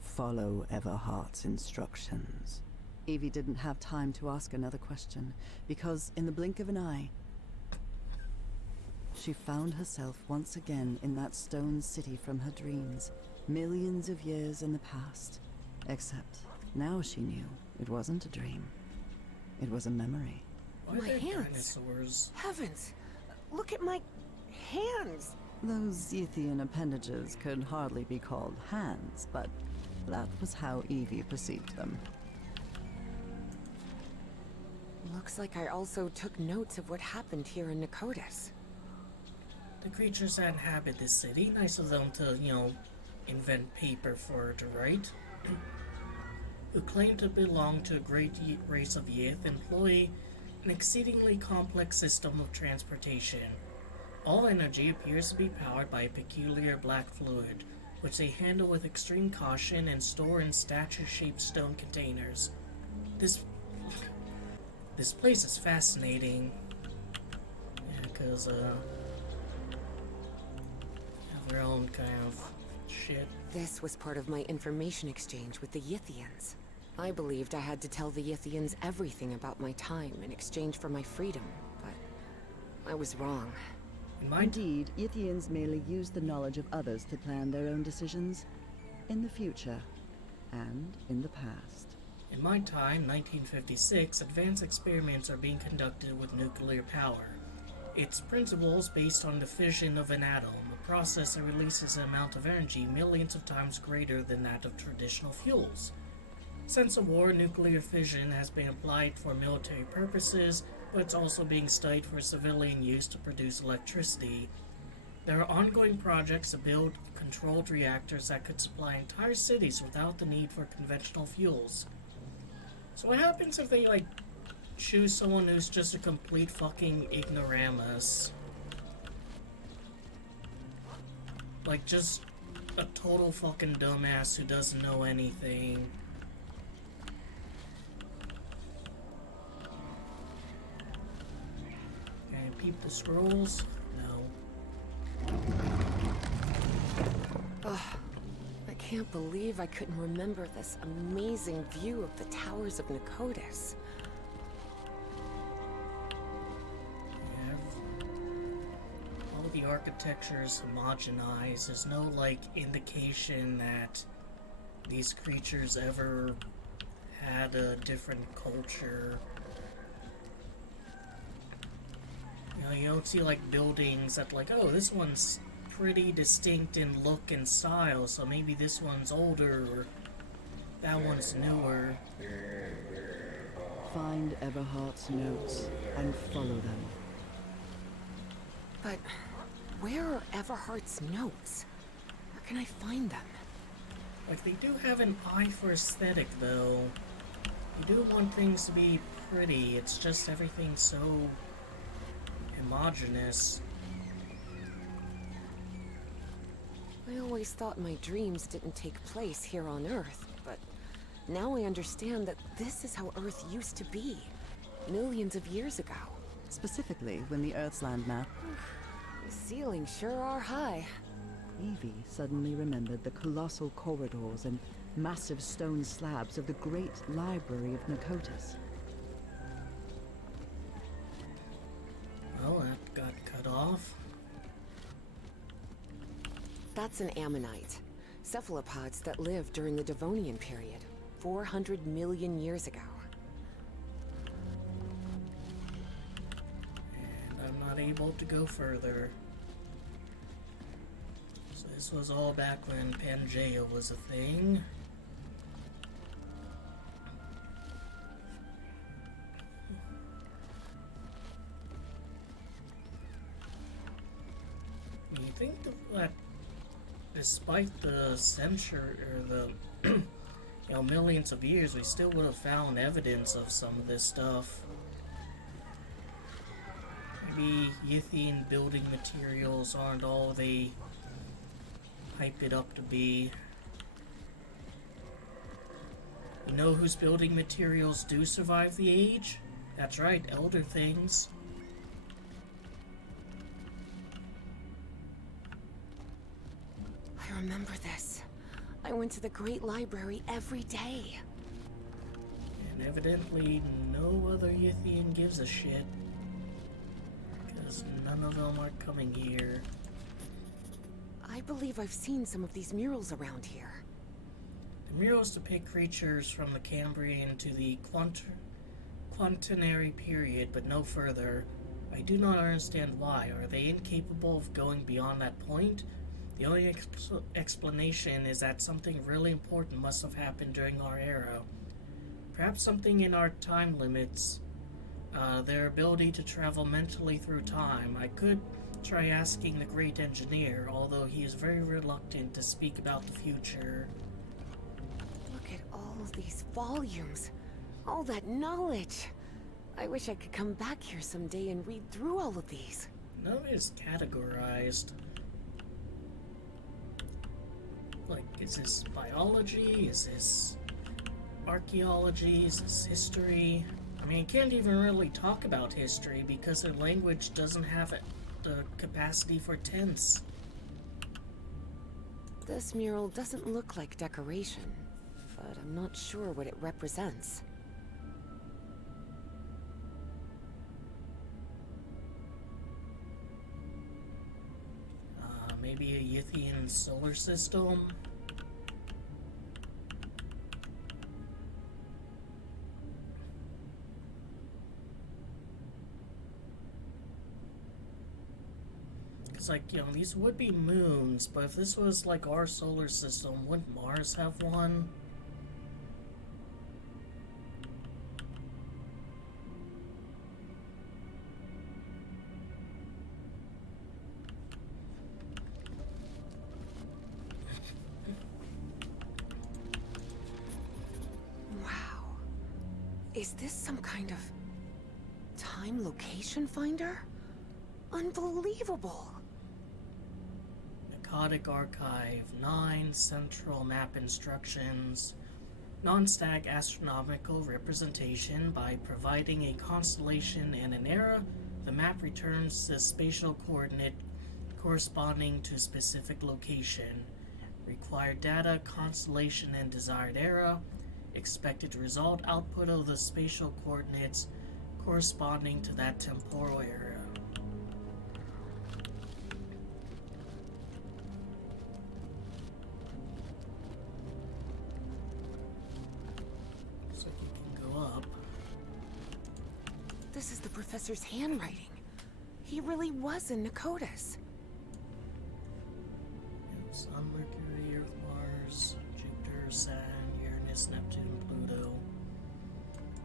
Follow Everhart's instructions. Evie didn't have time to ask another question, because in the blink of an eye, she found herself once again in that stone city from her dreams, millions of years in the past. Except now she knew it wasn't a dream. It was a memory. Why My are there hands. dinosaurs? Heavens! Look at my hands! Those Yithian appendages could hardly be called hands, but that was how Evie perceived them. Looks like I also took notes of what happened here in Nicotis. The creatures that inhabit this city, nice of them to, invent paper for her to write, who claim to belong to a great race of Yith, employ an exceedingly complex system of transportation. All energy appears to be powered by a peculiar black fluid, which they handle with extreme caution and store in statue-shaped stone containers. This place is fascinating. Yeah, because, have their own kind of shit. This was part of my information exchange with the Yithians. I believed I had to tell the Yithians everything about my time in exchange for my freedom, but I was wrong. Indeed, Yithians merely use the knowledge of others to plan their own decisions, in the future and in the past. In my time, 1956, advanced experiments are being conducted with nuclear power. Its principles based on the fission of an atom, a process that releases an amount of energy millions of times greater than that of traditional fuels. Since the war, nuclear fission has been applied for military purposes, but it's also being studied for civilian use to produce electricity. There are ongoing projects to build controlled reactors that could supply entire cities without the need for conventional fuels. So what happens if they, choose someone who's just a complete fucking ignoramus? Just a total fucking dumbass who doesn't know anything. Can I peep the scrolls? No. Ugh. I can't believe I couldn't remember this amazing view of the towers of Nicotis. All the architecture is homogenized. There's no, indication that these creatures ever had a different culture. You don't see, buildings that, oh, this one's pretty distinct in look and style, so maybe this one's older, or that one's newer. Find Everhart's notes and follow them. But where are Everhart's notes? Where can I find them? They do have an eye for aesthetic, though. You do want things to be pretty, it's just everything's so homogeneous. I always thought my dreams didn't take place here on Earth, but now I understand that this is how Earth used to be, millions of years ago. Specifically, when the Earth's landmass... The ceilings sure are high. Evie suddenly remembered the colossal corridors and massive stone slabs of the great library of Nicotis. Well, that got cut off. That's an ammonite. Cephalopods that lived during the Devonian period, 400 million years ago. And I'm not able to go further. So this was all back when Pangea was a thing. You think that despite the century or the millions of years, we still would have found evidence of some of this stuff. Maybe Yithian building materials aren't all they hype it up to be. You know whose building materials do survive the age? That's right, elder things. I remember this. I went to the Great Library every day. And evidently no other Yithian gives a shit. Because none of them are coming here. I believe I've seen some of these murals around here. The murals depict creatures from the Cambrian to the Quaternary period, but no further. I do not understand why. Are they incapable of going beyond that point? The only explanation is that something really important must have happened during our era. Perhaps something in our time limits. Their ability to travel mentally through time. I could try asking the great engineer, although he is very reluctant to speak about the future. Look at all of these volumes. All that knowledge. I wish I could come back here someday and read through all of these. None of it is categorized. Like, is this biology? Is this archaeology? Is this history? I mean, I can't even really talk about history because their language doesn't have the capacity for tense. This mural doesn't look like decoration, but I'm not sure what it represents. Maybe a Yithian solar system? It's like, you know, these would be moons, but if this was like our solar system, wouldn't Mars have one? Is this some kind of time location finder? Unbelievable! Narcotic Archive 9 Central Map Instructions. Non-static astronomical representation. By providing a constellation and an era, the map returns the spatial coordinate corresponding to a specific location. Required data, constellation and desired era. Expected result, output of the spatial coordinates corresponding to that temporal area. Looks like you can go up. This is the professor's handwriting. He really was in Nakotas. Sun, Mercury, Earth, Mars, Jupiter, Saturn, Neptune, Pluto.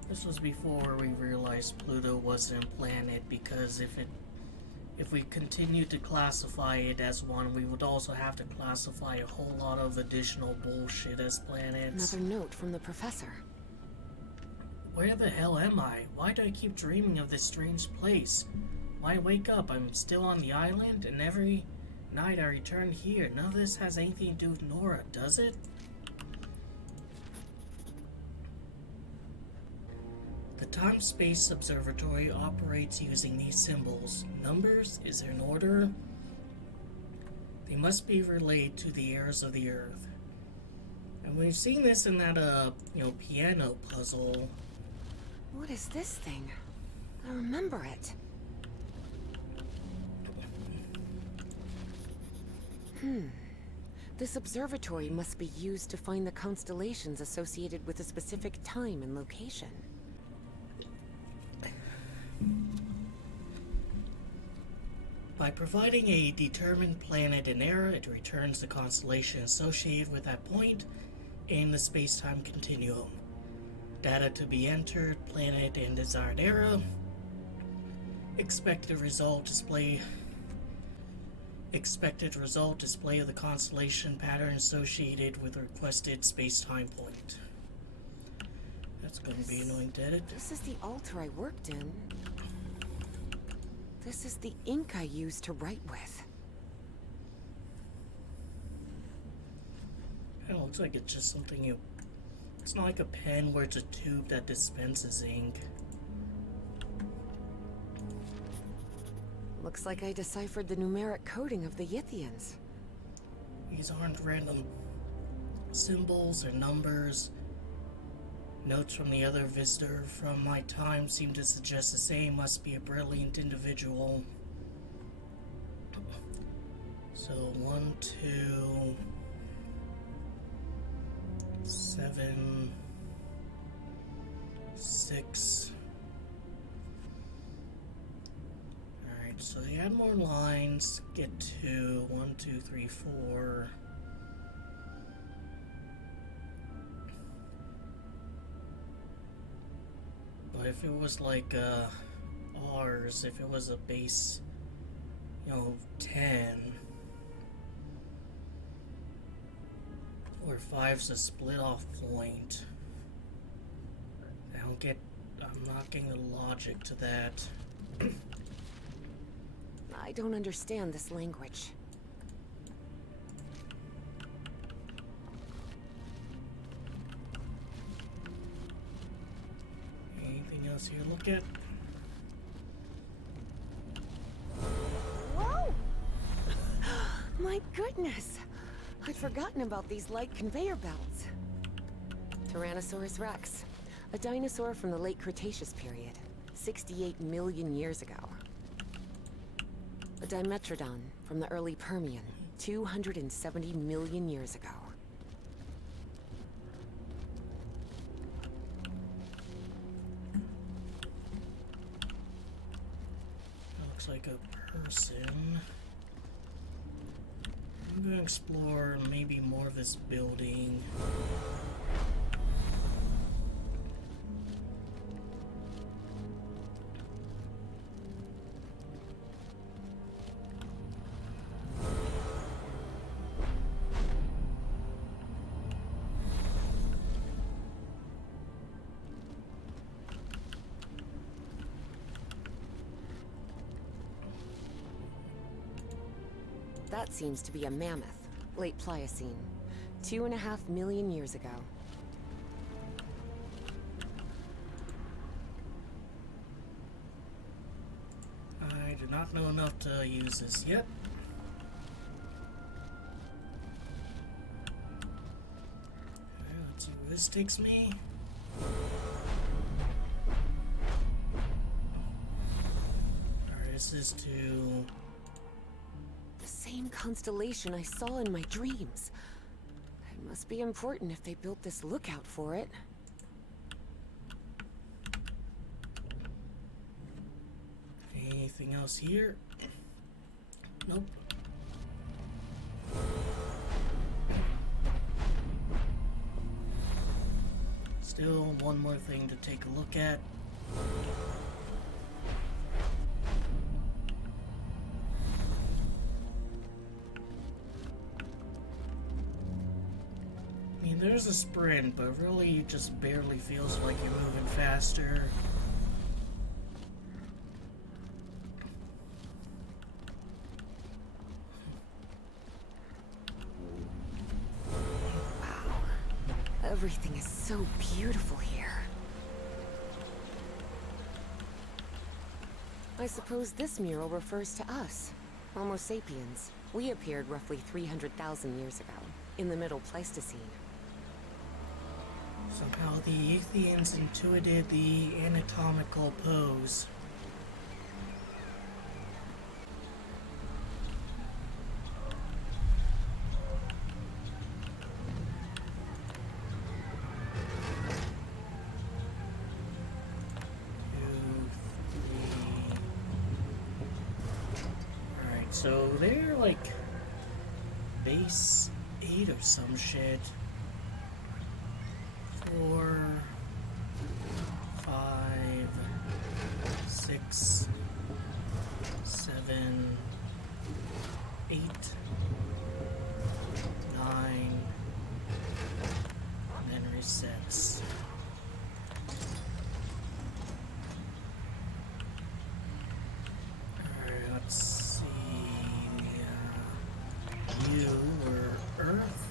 This was before we realized Pluto wasn't a planet, because if we continued to classify it as one, we would also have to classify a whole lot of additional bullshit as planets. Another note from the professor. Where the hell am I? Why do I keep dreaming of this strange place? Why wake up? I'm still on the island, and every night I return here. None of this has anything to do with Nora, does it? The Time-Space Observatory operates using these symbols. Numbers? Is there an order? They must be relayed to the heirs of the Earth. And we've seen this in that, piano puzzle. What is this thing? I remember it. This observatory must be used to find the constellations associated with a specific time and location. By providing a determined planet and era, it returns the constellation associated with that point in the space-time continuum. Data to be entered, planet and desired era. Expected result display of the constellation pattern associated with the requested space-time point. That's going to be annoying to edit. This is the altar I worked in. This is the ink I used to write with. It looks like it's just something you... It's not like a pen where it's a tube that dispenses ink. Looks like I deciphered the numeric coding of the Yithians. These aren't random symbols or numbers. Notes from the other visitor from my time seem to suggest the same must be a brilliant individual. So 1, 2, 7, 6. Alright, so they add more lines, get to 1, 2, 3, 4. But if it was like ours, if it was a base, 10, or 5's a split off point, I'm not getting the logic to that. I don't understand this language. Anything else here to look at? Whoa! My goodness! I'd forgotten about these light conveyor belts. Tyrannosaurus rex, a dinosaur from the late Cretaceous period, 68 million years ago. A Dimetrodon from the early Permian, 270 million years ago. Looks like a person. I'm gonna explore maybe more of this building. That seems to be a mammoth, late Pliocene, 2.5 million years ago. I do not know enough to use this yet. Let's see where this takes me. Alright, this is to... The same constellation I saw in my dreams. It must be important if they built this lookout for it. Anything else here? Nope. Still one more thing to take a look at. I mean, there's a sprint, but really it just barely feels like you're moving faster. Wow. Everything is so beautiful here. I suppose this mural refers to us, Homo sapiens. We appeared roughly 300,000 years ago, in the Middle Pleistocene. Somehow the Yithians intuited the anatomical pose. Alright, so they're like base 8 or some shit. 4, 5, 6, 7, 8, 9, and then resets. Alright, let's see. You were Earth.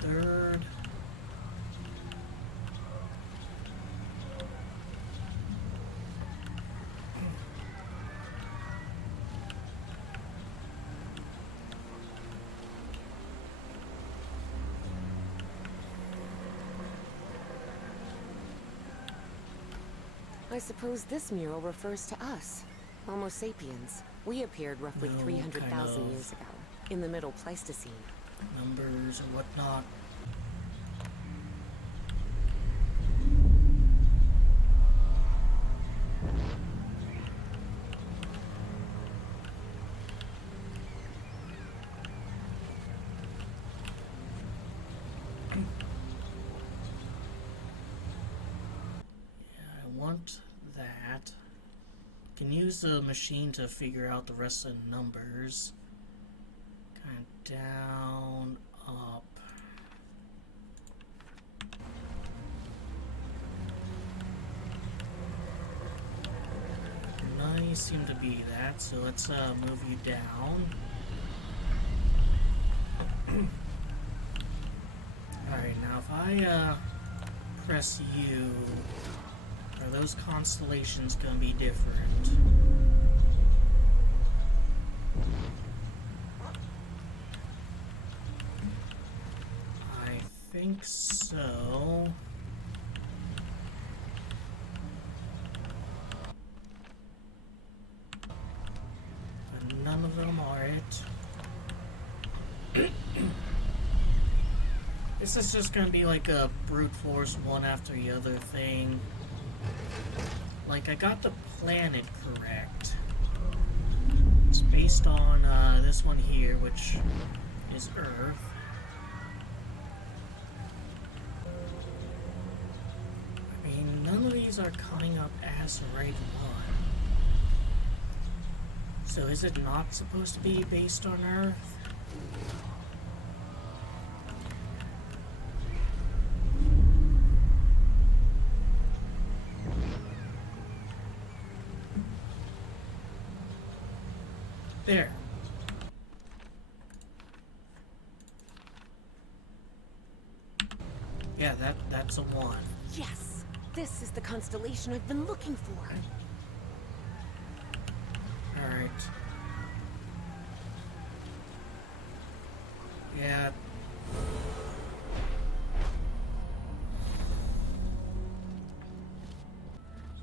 Third. I suppose this mural refers to us, Homo sapiens. We appeared roughly No, 300,000 kind of years ago, in the Middle Pleistocene. numbers or whatnot. I want that. Can use the machine to figure out the rest of the numbers. Kind of down, up. Nice, seem to be that. So let's move you down. Alright, now if I press U, are those constellations gonna be different? I think so. But none of them are it. This is just gonna be like a brute force one after the other thing. Like, I got the planet correct. It's based on this one here, which is Earth. I mean, none of these are coming up as the right one. So is it not supposed to be based on Earth? There. Yeah, that's a one. Yes! This is the constellation I've been looking for. Alright. Yeah.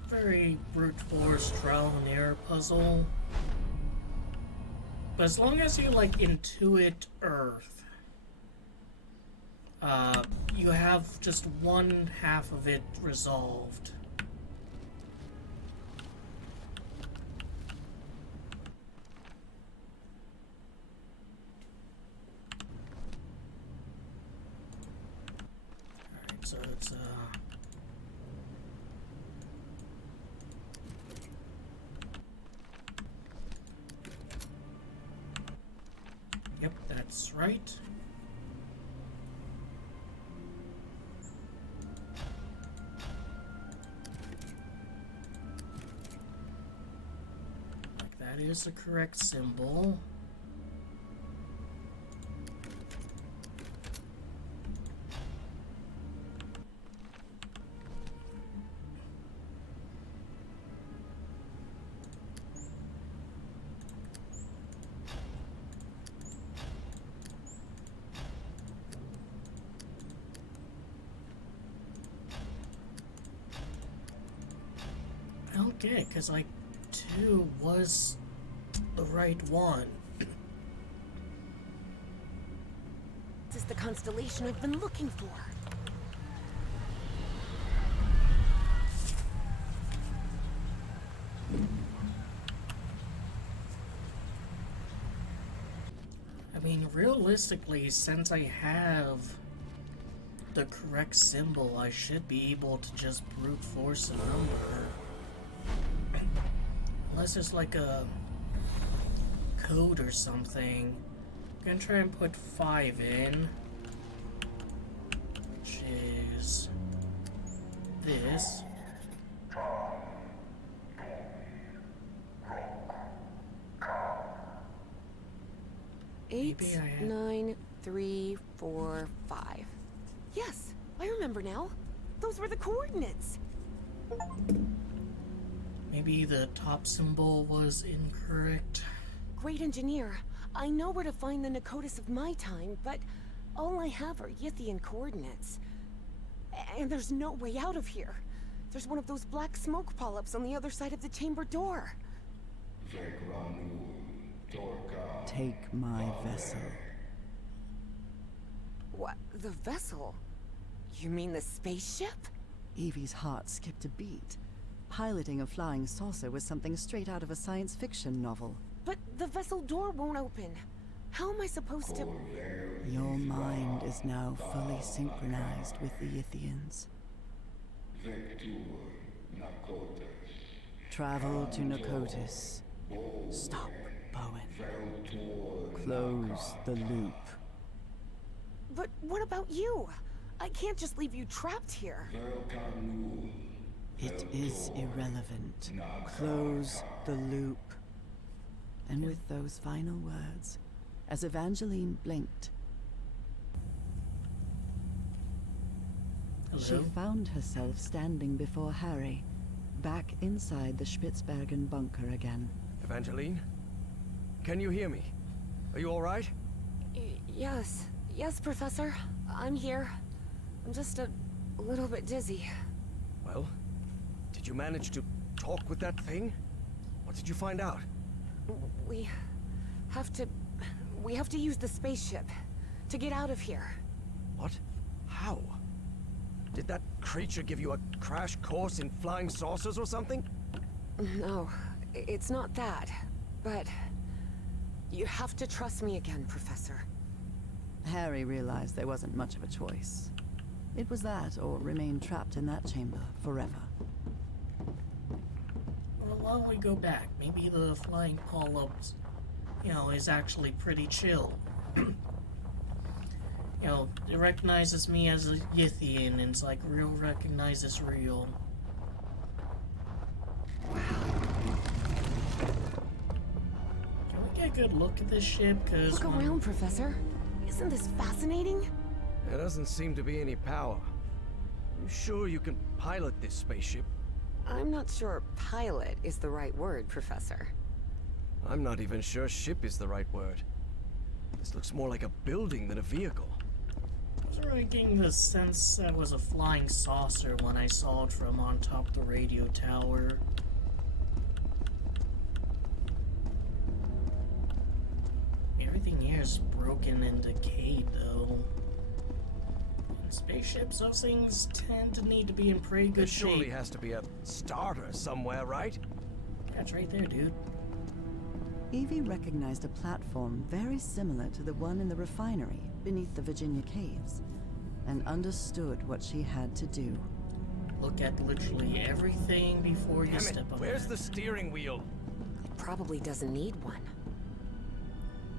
Very brute force trial and error puzzle. But as long as you like intuit Earth, you have just one half of it resolved. Alright, so it's yep, that's right. Like, that is the correct symbol. I don't get it, because, like, 2 was the right one. This is the constellation I've been looking for. I mean, realistically, since I have the correct symbol, I should be able to just brute force a number. Unless it's like a code or something. I'm gonna try and put 5 in, which is this. Eight, Maybe I had- 9, 3, 4, 5. Yes, I remember now. Those were the coordinates. Maybe the top symbol was incorrect. Great engineer. I know where to find the Nakotis of my time, but all I have are Yithian coordinates. And there's no way out of here. There's one of those black smoke polyps on the other side of the chamber door. Take my vessel. What? The vessel? You mean the spaceship? Evie's heart skipped a beat. Piloting a flying saucer was something straight out of a science fiction novel. But the vessel door won't open. How am I supposed to... Your mind is now fully synchronized with the Yithians. Travel to Nakotis. Stop, Bowen. Close the loop. But what about you? I can't just leave you trapped here. It is irrelevant. Close the loop. And with those final words, as Evangeline blinked, she found herself standing before Harry, back inside the Spitzbergen bunker again. Evangeline? Can you hear me? Are you all right? Yes. Yes, Professor. I'm here. I'm just a little bit dizzy. Well, did you manage to talk with that thing? What did you find out? We have to use the spaceship to get out of here. What? How? Did that creature give you a crash course in flying saucers or something? No, it's not that. But you have to trust me again, Professor. Harry realized there wasn't much of a choice. It was that, or remain trapped in that chamber forever. Well, why don't we go back? Maybe the flying polyps, is actually pretty chill. It recognizes me as a Yithian, and it's like, real recognizes real. Can we get a good look at this ship? Look around, Professor. Isn't this fascinating? There doesn't seem to be any power. You sure you can pilot this spaceship? I'm not sure pilot is the right word, Professor. I'm not even sure ship is the right word. This looks more like a building than a vehicle. I was really getting the sense that was a flying saucer when I saw it from on top of the radio tower. Everything here is broken and decayed, though. In spaceships, those things tend to need to be in pretty good shape. There surely has to be a starter somewhere, right? That's right there, dude. Evie recognized a platform very similar to the one in the refinery beneath the Virginia caves, and understood what she had to do. Look at literally everything before you step on it. Where's the steering wheel? It probably doesn't need one.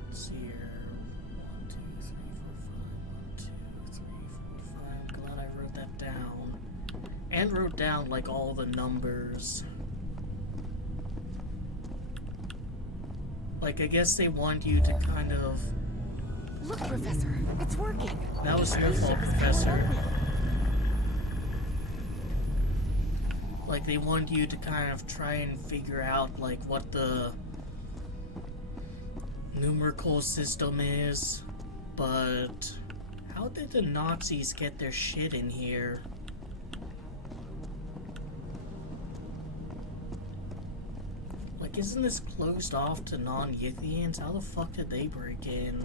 Let's see here. 1, 2, 3, 4, 5. 1, 2, 3, 4, 5. Glad I wrote that down. And wrote down, like, all the numbers. Like, I guess they want you to kind of... Look, Professor. It's working. That was your fault, Professor. Like, they want you to kind of try and figure out, like, what the numerical system is. But how did the Nazis get their shit in here? Like, isn't this closed off to non-Yithians? How the fuck did they break in?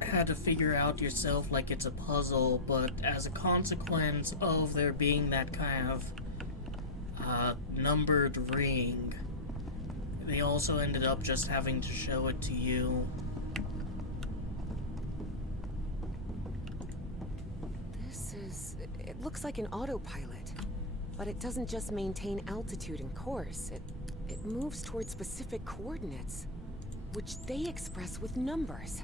Had to figure out yourself like it's a puzzle, but as a consequence of there being that kind of numbered ring, they also ended up just having to show it to you. It looks like an autopilot, but it doesn't just maintain altitude and course. It moves towards specific coordinates, which they express with numbers.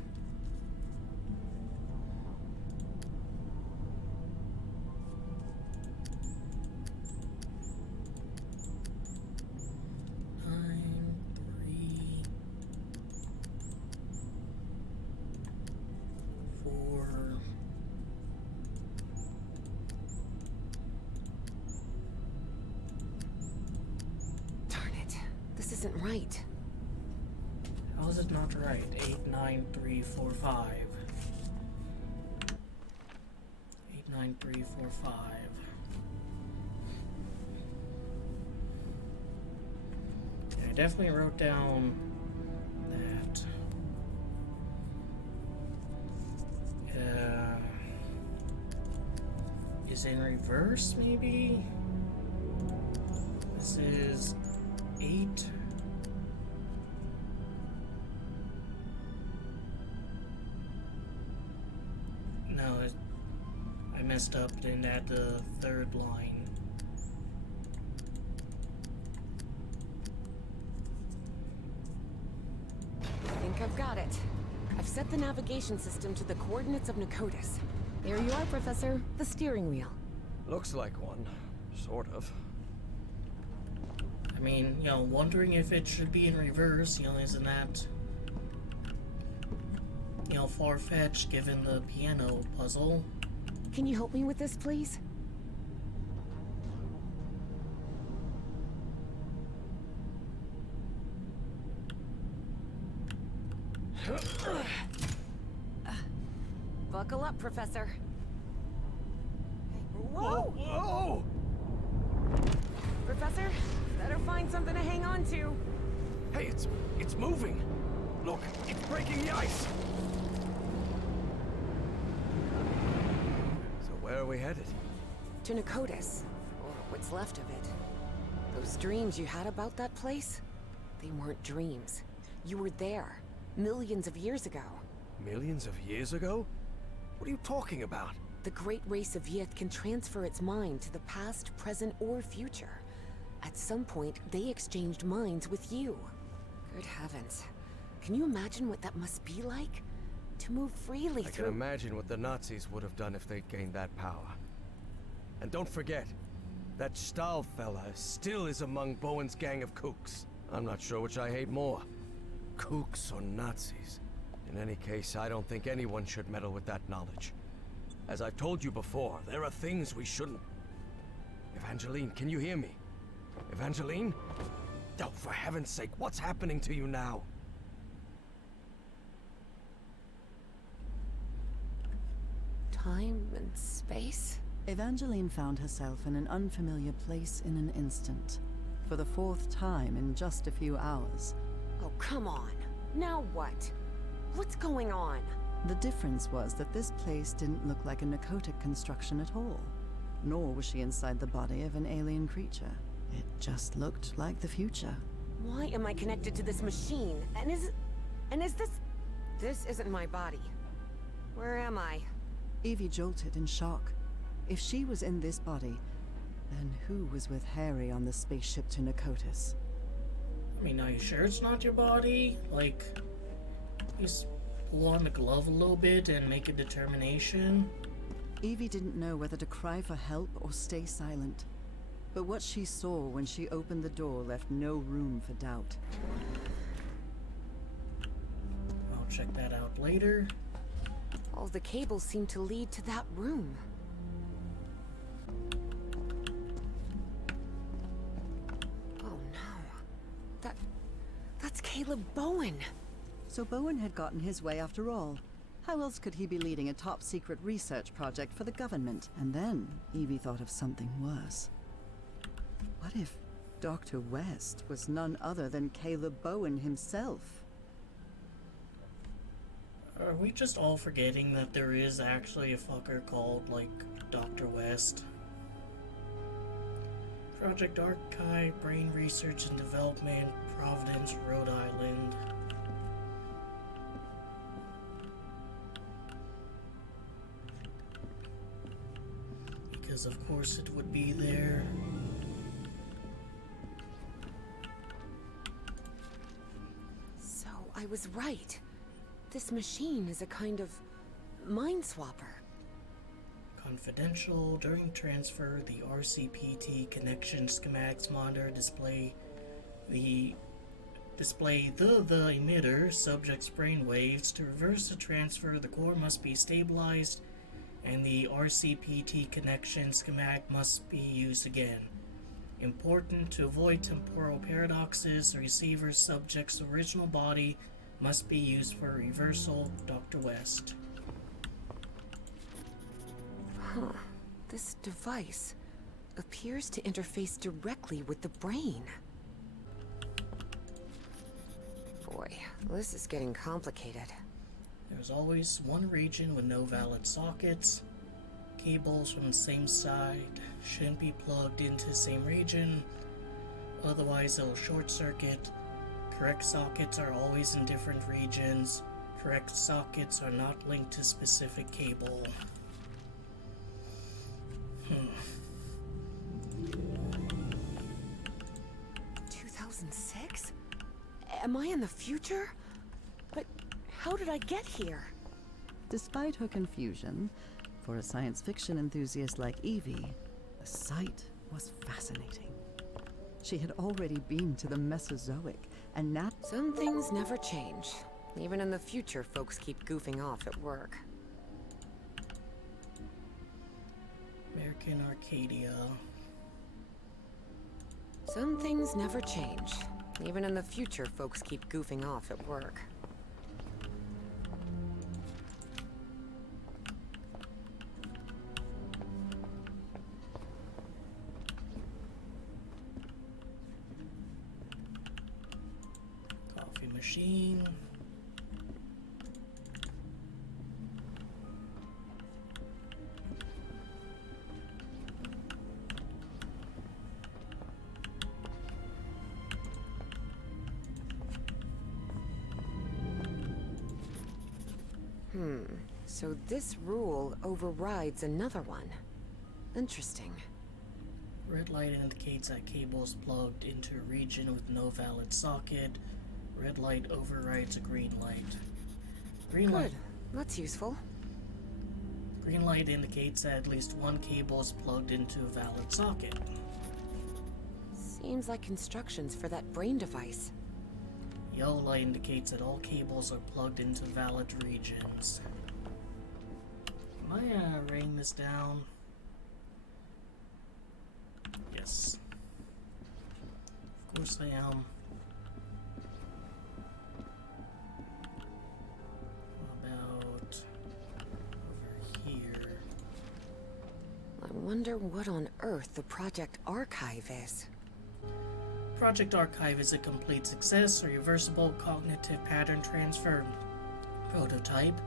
right. How is it not right? 89345. 89345. I definitely wrote down that. Is in reverse, maybe? This is 8. No, I messed up, didn't add the third line. I think I've got it. I've set the navigation system to the coordinates of Nicotis. There you are, Professor. The steering wheel. Looks like one. Sort of. I mean, you know, wondering if it should be in reverse, you know, isn't that, you know, far-fetched given the piano puzzle? Can you help me with this, please? Buckle up, Professor. Whoa! Whoa! Professor, better find something to hang on to. Hey, it's moving. Look, it's breaking the ice. So where are we headed? To Nicotis, or what's left of it. Those dreams you had about that place? They weren't dreams. You were there, millions of years ago. Millions of years ago? What are you talking about? The great race of Yith can transfer its mind to the past, present, or future. At some point, they exchanged minds with you. Good heavens. Can you imagine what that must be like? To move freely I through... can imagine what the Nazis would have done if they'd gained that power. And don't forget, that Stahl fella still is among Bowen's gang of kooks. I'm not sure which I hate more. Kooks or Nazis. In any case, I don't think anyone should meddle with that knowledge. As I've told you before, there are things we shouldn't... Evangeline, can you hear me? Evangeline? Oh, for heaven's sake, what's happening to you now? Time and space? Evangeline found herself in an unfamiliar place in an instant. For the fourth time in just a few hours. Oh, come on. Now what? What's going on? The difference was that this place didn't look like a Nicotic construction at all. Nor was she inside the body of an alien creature. It just looked like the future. Why am I connected to this machine? And is this... This isn't my body. Where am I? Evie jolted in shock. If she was in this body, then who was with Harry on the spaceship to Nicotis? I mean, are you sure it's not your body? Like, just pull on the glove a little bit and make a determination? Evie didn't know whether to cry for help or stay silent. But what she saw when she opened the door left no room for doubt. I'll check that out later. All the cables seem to lead to that room. Oh no. That's Caleb Bowen. So Bowen had gotten his way after all. How else could he be leading a top-secret research project for the government? And then Evie thought of something worse. What if Dr. West was none other than Caleb Bowen himself? Are we just all forgetting that there is actually a fucker called, like, Dr. West? Project Archive, Brain Research and Development, Providence, Rhode Island. Because of course it would be there. So I was right. This machine is a kind of mind swapper. Confidential. During transfer, the RCPT connection schematics monitor display the emitter subject's brain waves. To reverse the transfer, the core must be stabilized and the RCPT connection schematic must be used again. Important to avoid temporal paradoxes, the receiver's subject's original body must be used for reversal. Dr. West. Huh. This device appears to interface directly with the brain. Boy, this is getting complicated. There's always one region with no valid sockets. Cables from the same side shouldn't be plugged into the same region, otherwise they'll short circuit. Correct sockets are always in different regions. Correct sockets are not linked to specific cable. 2006? Am I in the future? But how did I get here? Despite her confusion, for a science fiction enthusiast like Evie, the sight was fascinating. She had already been to the Mesozoic, and now... Some things never change. Even in the future, folks keep goofing off at work. American Arcadia. Some things never change. Even in the future, folks keep goofing off at work. Coffee machine. So this rule overrides another one. Interesting. Red light indicates that cable is plugged into a region with no valid socket. Red light overrides a green light. Green light. That's useful. Green light indicates that at least one cable is plugged into a valid socket. Seems like instructions for that brain device. Yellow light indicates that all cables are plugged into valid regions. Am I writing this down? Yes. Of course I am. What about over here? I wonder what on earth the Project Archive is. Project Archive is a complete success, a reversible cognitive pattern transfer prototype.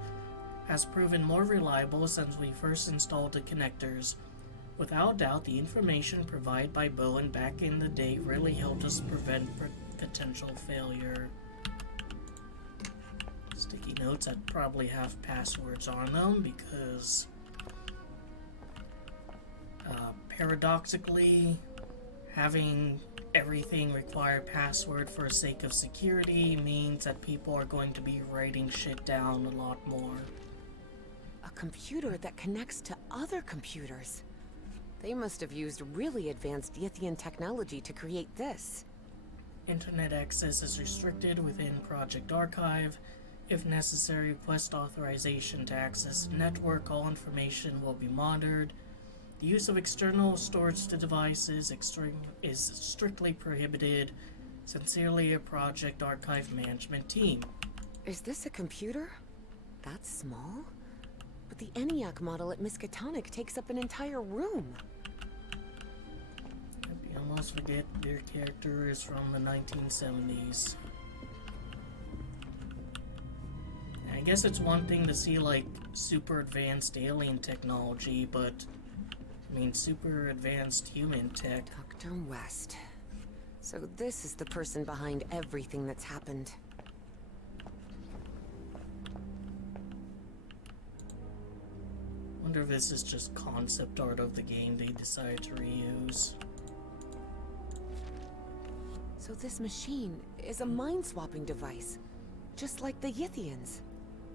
Has proven more reliable since we first installed the connectors. Without doubt, the information provided by Bowen back in the day really helped us prevent potential failure. Sticky notes that probably have passwords on them because paradoxically, having everything require password for the sake of security means that people are going to be writing shit down a lot more. A computer that connects to other computers. They must have used really advanced Yithian technology to create this. Internet access is restricted within Project Archive. If necessary, request authorization to access the network. All information will be monitored. The use of external storage devices is strictly prohibited. Sincerely, a Project Archive management team. Is this a computer? That's small? But the ENIAC model at Miskatonic takes up an entire room. I almost forget their character is from the 1970s. I guess it's one thing to see like super advanced alien technology, but I mean super advanced human tech. Dr. West. So this is the person behind everything that's happened. Wonder if this is just concept art of the game they decided to reuse. So this machine is a mind-swapping device, just like the Yithians.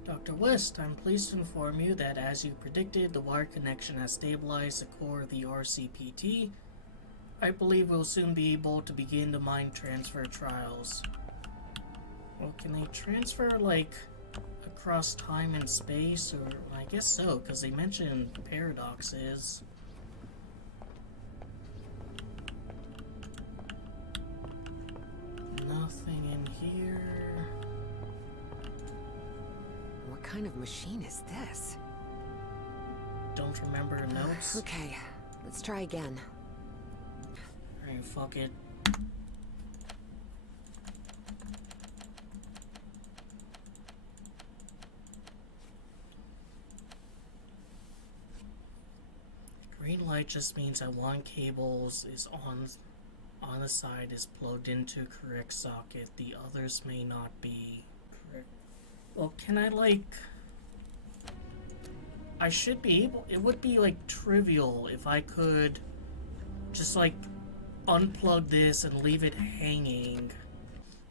Dr. West, I'm pleased to inform you that as you predicted, the wire connection has stabilized the core of the RCPT. I believe we'll soon be able to begin the mind transfer trials. Well, can they transfer, like, across time and space? Or, I guess so, because they mentioned paradoxes. Nothing in here. What kind of machine is this? Don't remember the notes. Okay, let's try again. Alright, fuck it. Green light just means that one cable is on the side is plugged into correct socket. The others may not be correct. Well, can I like... I should be able... It would be like trivial if I could just like unplug this and leave it hanging.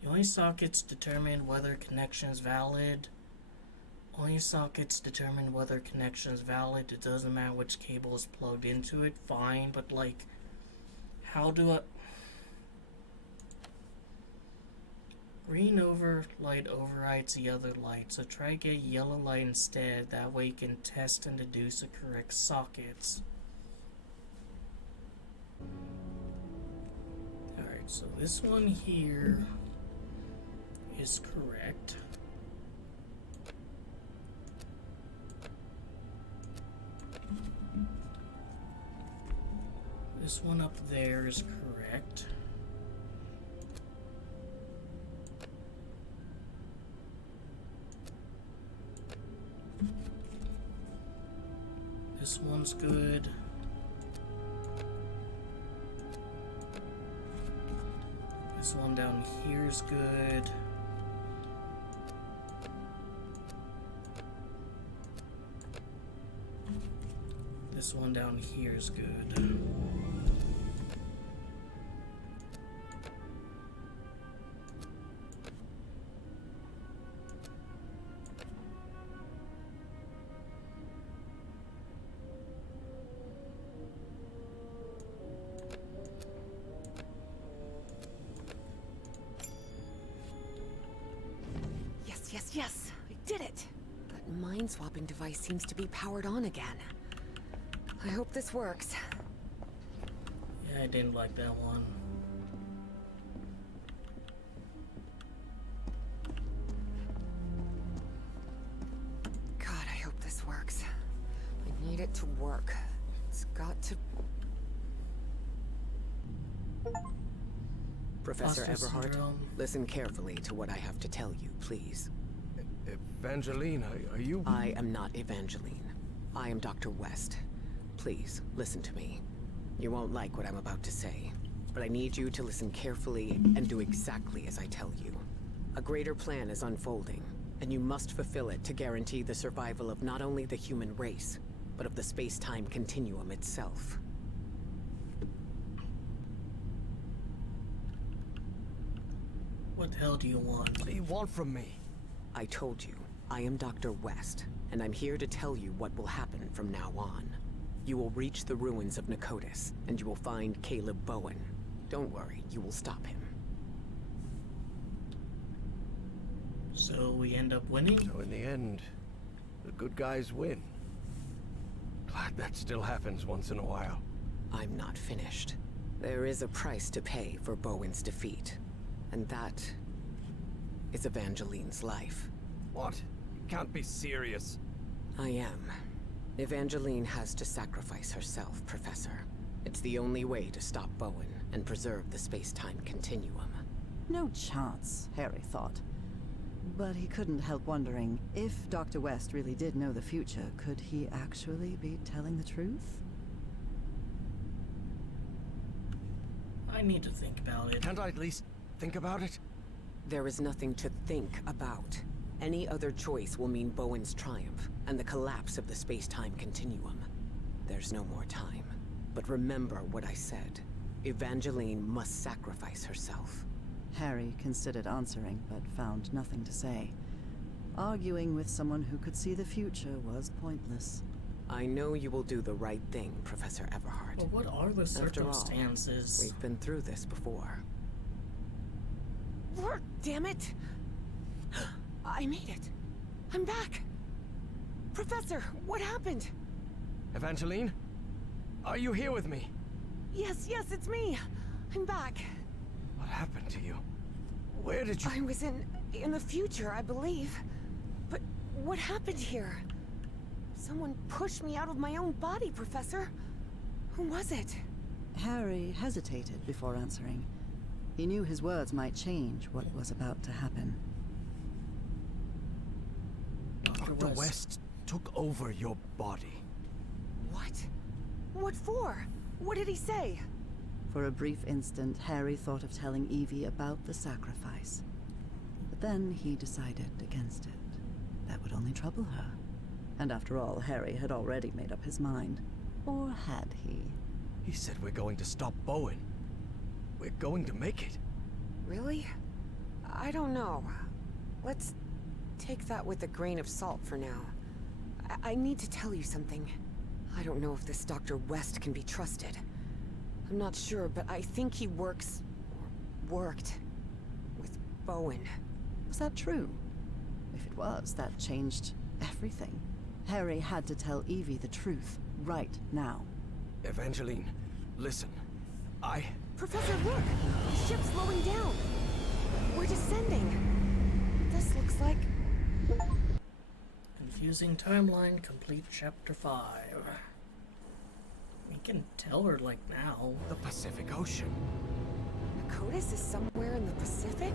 The only sockets determine whether connection is valid. Only sockets determine whether connection is valid. It doesn't matter which cable is plugged into it. Fine, but like, how do I... Green light overrides the other light, so try to get yellow light instead. That way you can test and deduce the correct sockets. Alright, so this one here is correct. This one up there is correct. This one's good. This one down here is good. This one down here is good. Yes, I did it! That mind-swapping device seems to be powered on again. I hope this works. Yeah, I didn't like that one. God, I hope this works. I need it to work. It's got to... Professor Foster Everhart, syndrome. listen carefully to what I have to tell you, please. Evangeline, are you... I am not Evangeline. I am Dr. West. Please, listen to me. You won't like what I'm about to say, but I need you to listen carefully and do exactly as I tell you. A greater plan is unfolding, and you must fulfill it to guarantee the survival of not only the human race, but of the space-time continuum itself. What the hell do you want? What do you want from me? I told you, I am Dr. West, and I'm here to tell you what will happen from now on. You will reach the ruins of Nicotis, and you will find Caleb Bowen. Don't worry, you will stop him. So we end up winning? So in the end, the good guys win. Glad that still happens once in a while. I'm not finished. There is a price to pay for Bowen's defeat, and that is Evangeline's life. What? You can't be serious. I am. Evangeline has to sacrifice herself, Professor. It's the only way to stop Bowen and preserve the space-time continuum. No chance, Harry thought. But he couldn't help wondering, if Dr. West really did know the future, could he actually be telling the truth? I need to think about it. Can't I at least think about it? There is nothing to think about. Any other choice will mean Bowen's triumph and the collapse of the space-time continuum. There's no more time. But remember what I said. Evangeline must sacrifice herself. Harry considered answering, but found nothing to say. Arguing with someone who could see the future was pointless. I know you will do the right thing, Professor Everhart. Well, what are the After all, circumstances? we've been through this before. Work, damn it! I made it. I'm back. Professor, what happened? Evangeline? Are you here with me? Yes, it's me. I'm back. What happened to you? Where did you... I was in the future, I believe. But what happened here? Someone pushed me out of my own body, Professor. Who was it? Harry hesitated before answering. He knew his words might change what was about to happen. Dr. West took over your body. What? What for? What did he say? For a brief instant, Harry thought of telling Evie about the sacrifice. But then he decided against it. That would only trouble her. And after all, Harry had already made up his mind. Or had he? He said we're going to stop Bowen. We're going to make it. Really? I don't know. Let's take that with a grain of salt for now. I need to tell you something. I don't know if this Dr. West can be trusted. I'm not sure, but I think he works... or worked... with Bowen. Was that true? If it was, that changed everything. Harry had to tell Evie the truth, right now. Evangeline, listen. Professor, look! The ship's slowing down! We're descending! This looks like... Confusing timeline, complete chapter 5. We can tell her, like, now. The Pacific Ocean. Makotis is somewhere in the Pacific?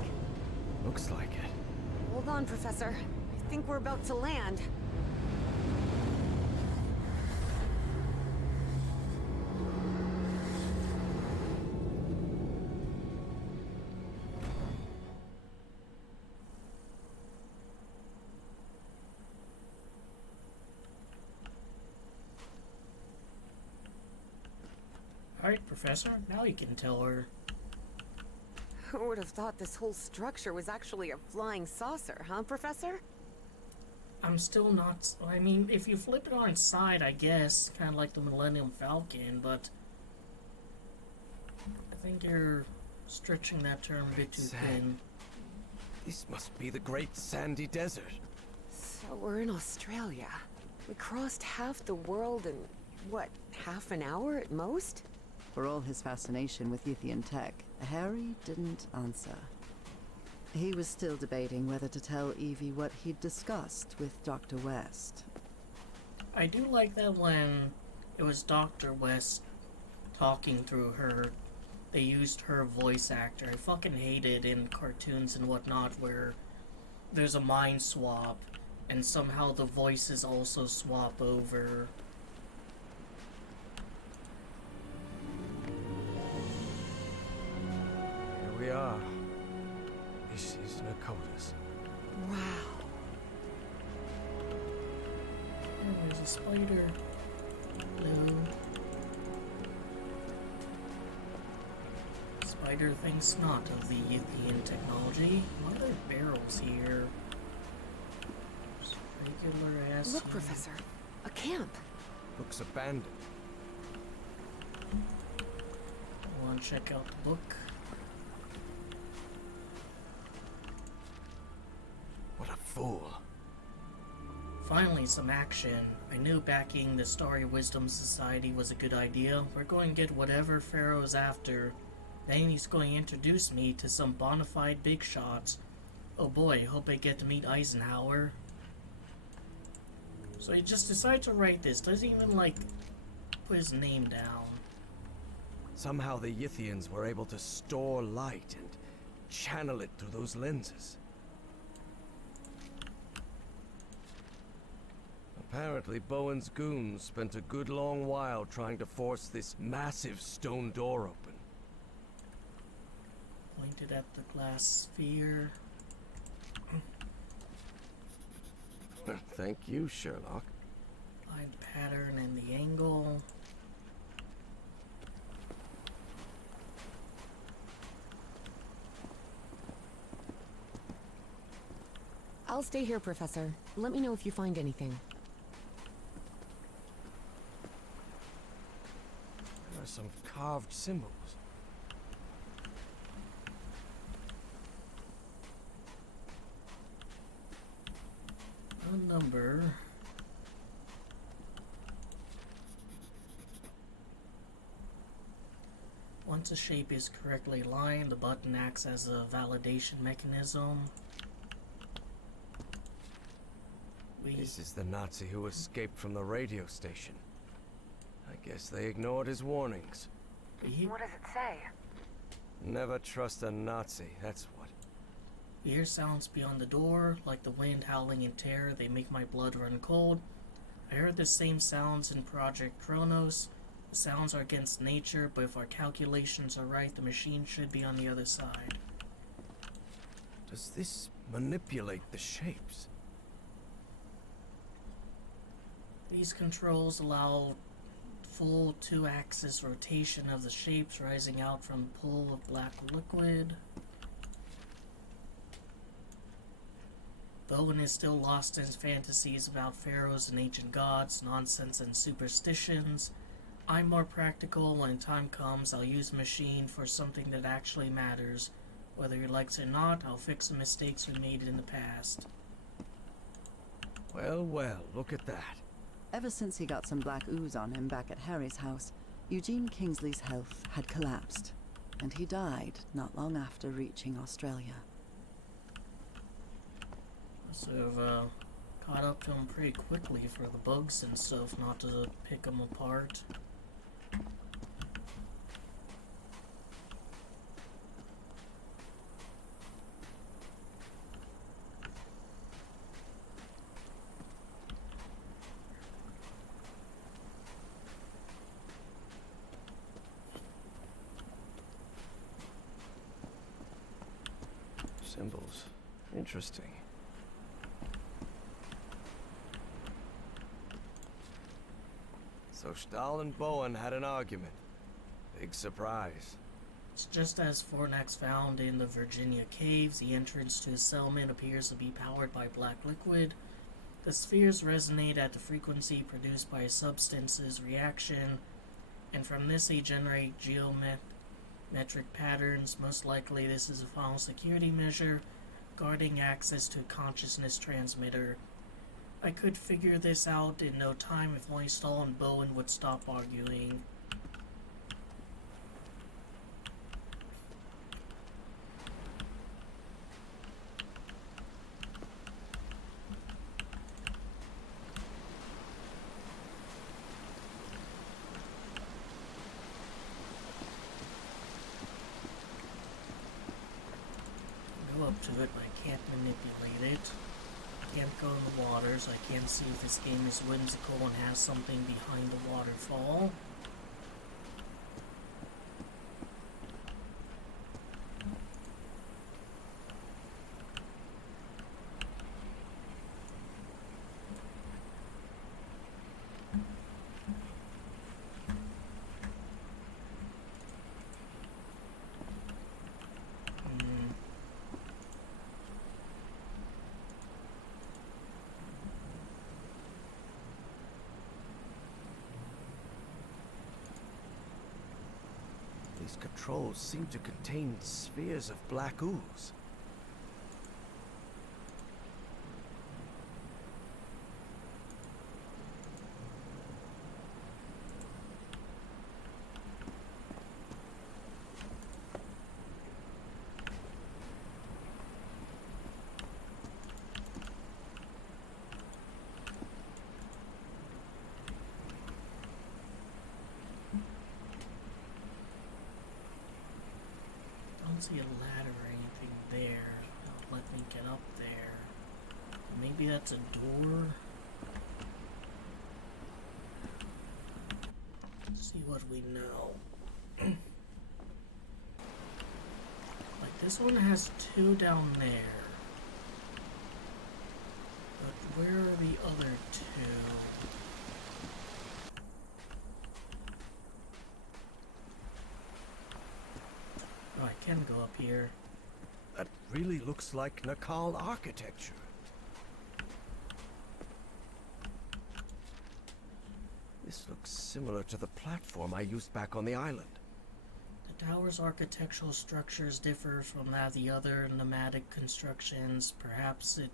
Looks like it. Hold on, Professor. I think we're about to land. Alright, Professor, now you can tell her. Who would have thought this whole structure was actually a flying saucer, huh, Professor? I'm still not... I mean, if you flip it on its side, I guess, kind of like the Millennium Falcon, but... I think you're stretching that term a bit too thin. This must be the Great Sandy Desert. So we're in Australia. We crossed half the world in, what, half an hour at most? For all his fascination with Yithian tech, Harry didn't answer. He was still debating whether to tell Evie what he'd discussed with Dr. West. I do like that when it was Dr. West talking through her, they used her voice actor. I fucking hate it in cartoons and whatnot where there's a mind swap and somehow the voices also swap over. Here we are. This is Makotis. Wow. Oh, there's a spider. Blue. Spider thinks not of the Yithian technology. Why are there barrels here? Just regular ass. Look, Professor. A camp. Looks abandoned. Want to check out the book? What a fool. Finally, some action. I knew backing the Starry Wisdom Society was a good idea. We're going to get whatever Pharaoh's after. Then he's going to introduce me to some bona fide big shots. Oh boy, hope I get to meet Eisenhower. So he just decided to write this. Doesn't even, like, put his name down. Somehow the Yithians were able to store light and channel it through those lenses. Apparently, Bowen's goons spent a good long while trying to force this massive stone door open. Pointed at the glass sphere. Thank you, Sherlock. Line pattern and the angle. I'll stay here, Professor. Let me know if you find anything. There are some carved symbols. A number. Once a shape is correctly aligned, the button acts as a validation mechanism. This is the Nazi who escaped from the radio station. I guess they ignored his warnings. What does it say? Never trust a Nazi, that's what. You hear sounds beyond the door, like the wind howling in terror. They make my blood run cold. I heard the same sounds in Project Kronos. The sounds are against nature, but if our calculations are right, the machine should be on the other side. Does this manipulate the shapes? These controls allow full 2-axis rotation of the shapes rising out from a pool of black liquid. Bowen is still lost in his fantasies about pharaohs and ancient gods, nonsense and superstitions. I'm more practical. When time comes, I'll use the machine for something that actually matters. Whether he likes it or not, I'll fix the mistakes we made in the past. Well, well, look at that. Ever since he got some black ooze on him back at Harry's house, Eugene Kingsley's health had collapsed, and he died not long after reaching Australia. Sort of caught up to him pretty quickly for the bugs and stuff, not to pick them apart. Symbols. Interesting. So Stahl and Bowen had an argument. Big surprise. It's just as Fornax found in the Virginia caves. The entrance to his settlement appears to be powered by black liquid. The spheres resonate at the frequency produced by a substance's reaction, and from this they generate geometric patterns. Most likely this is a final security measure guarding access to a consciousness transmitter. I could figure this out in no time if only Stahl and Bowen would stop arguing. Go up to it, but I can't manipulate it. Can't go in the waters. I can't see if this game is whimsical and has something behind the waterfall. These controls seem to contain spheres of black ooze. I don't see a ladder or anything there. It'll let me get up there. Maybe that's a door? Let's see what we know. Like this one has two down there. But where are the other two? Oh, I can go up here. That really looks like Nakal architecture. This looks similar to the platform I used back on the island. The tower's architectural structures differ from that of the other nomadic constructions. Perhaps it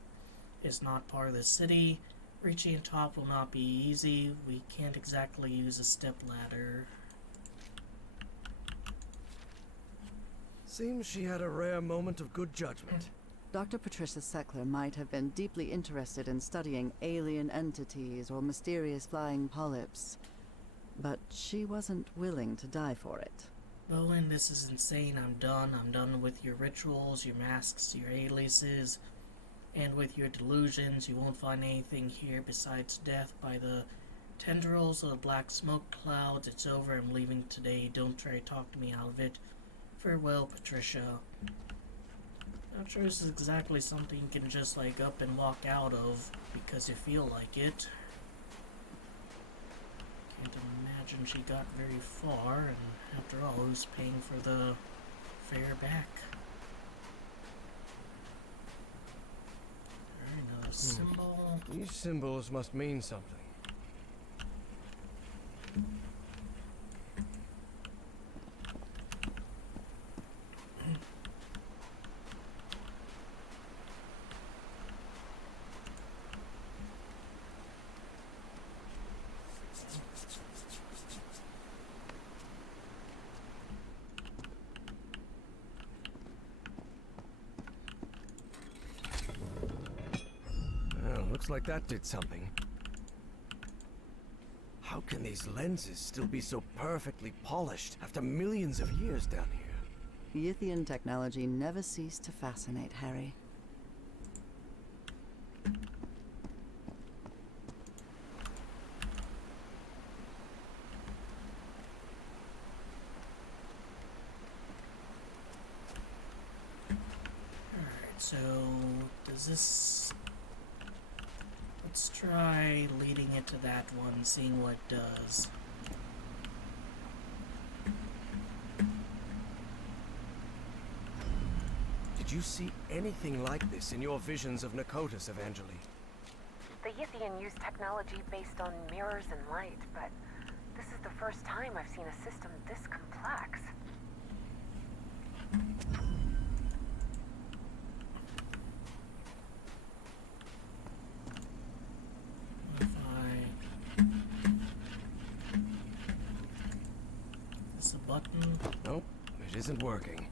is not part of the city. Reaching the top will not be easy. We can't exactly use a step ladder. Seems she had a rare moment of good judgment. Dr. Patricia Seckler might have been deeply interested in studying alien entities or mysterious flying polyps, but she wasn't willing to die for it. Bowen, this is insane. I'm done. I'm done with your rituals, your masks, your aliases, and with your delusions. You won't find anything here besides death by the tendrils of the black smoke clouds. It's over. I'm leaving today. Don't try to talk to me out of it. Farewell, Patricia. Not sure this is exactly something you can just like up and walk out of because you feel like it. Can't imagine she got very far, and after all, who's paying for the fare back? Alright, another symbol. These symbols must mean something. Well, looks like that did something. How can these lenses still be so perfectly polished after millions of years down here? Yithian technology never ceased to fascinate Harry. Alright, so does this... Let's try leading it to that one, seeing what it does. Did you see anything like this in your visions of Nakotas, Evangeline? The Yithian use technology based on mirrors and light, but this is the first time I've seen a system this complex. If I... Is this a button? Nope, it isn't working.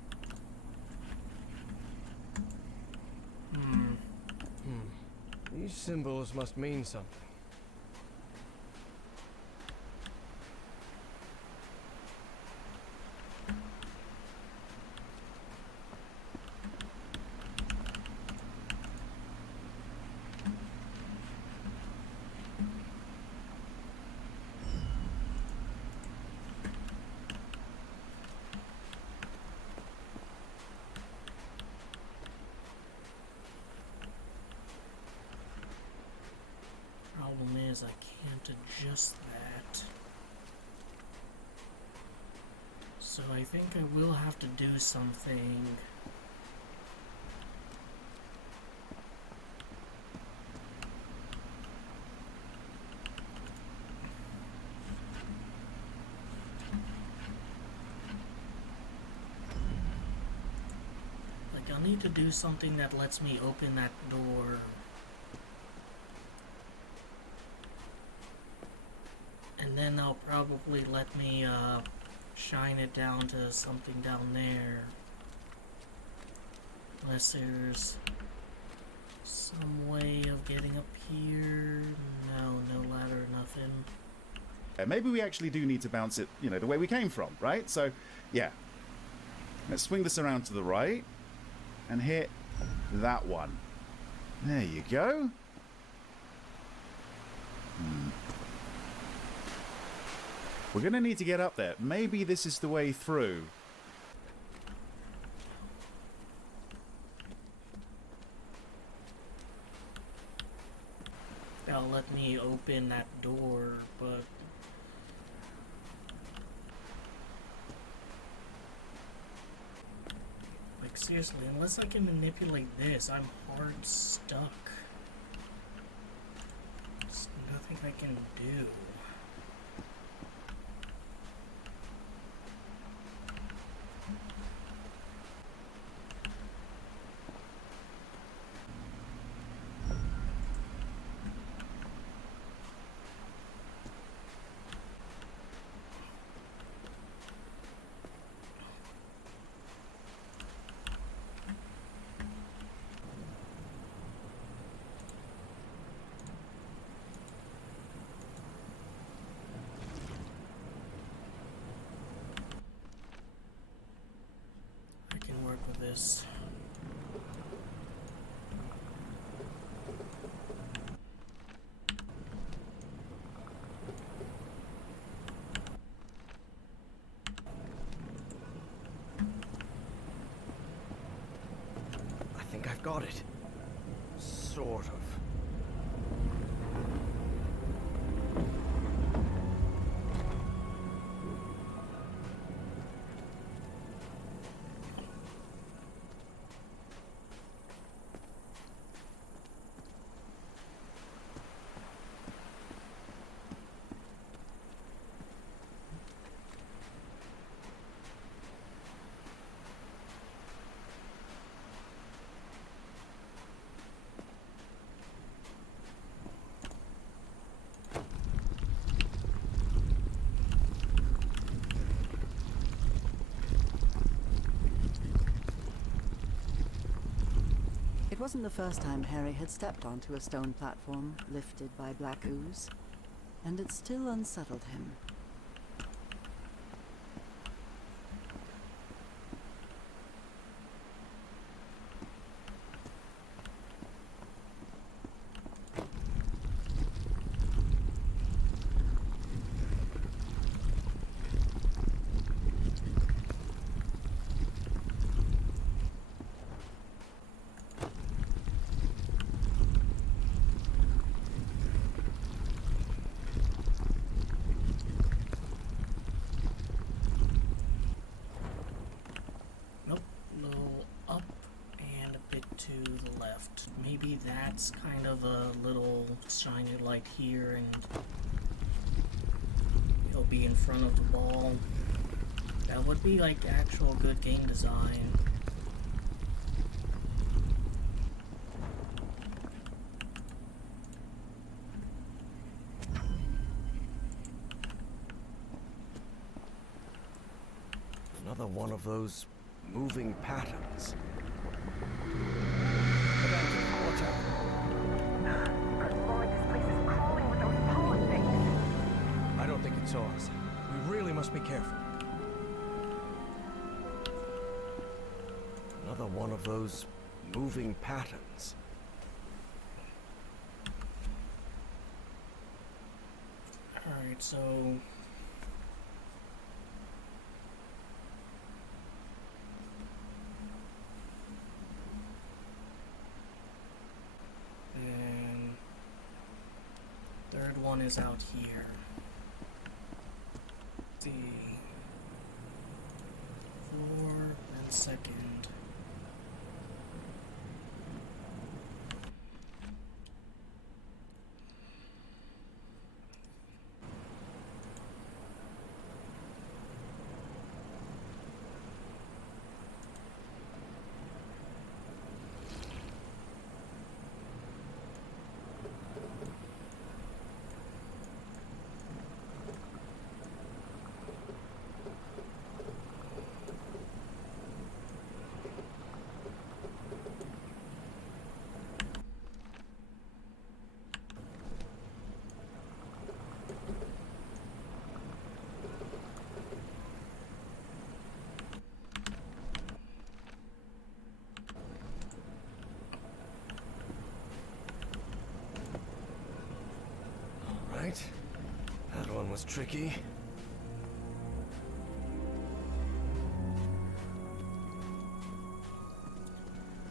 These symbols must mean something. Problem is, I can't adjust that. So I think I will have to do something. Like, I'll need to do something that lets me open that door. And then they'll probably let me shine it down to something down there. Unless there's some way of getting up here. No ladder, nothing. Maybe we actually do need to bounce it, you know, the way we came from, right? So, yeah. Let's swing this around to the right and hit that one. There you go. We're going to need to get up there. Maybe this is the way through. That'll let me open that door, but... Like, seriously, unless I can manipulate this, I'm hard stuck. There's nothing I can do. this. I think I've got it. Sort of. It wasn't the first time Harry had stepped onto a stone platform lifted by black ooze, and it still unsettled him. Maybe that's kind of a little shiny light here, and it'll be in front of the ball. That would be like actual good game design. Another one of those moving patterns. I don't think it's ours. We really must be careful. Another one of those moving patterns. Alright, so... and third one is out here. Let's see... 4 and second. That one was tricky.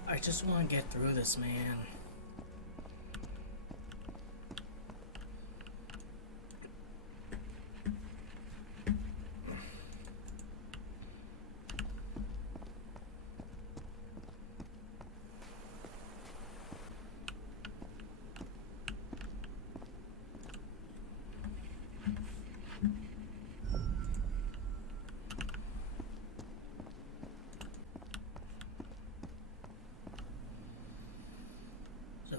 I just want to get through this, man.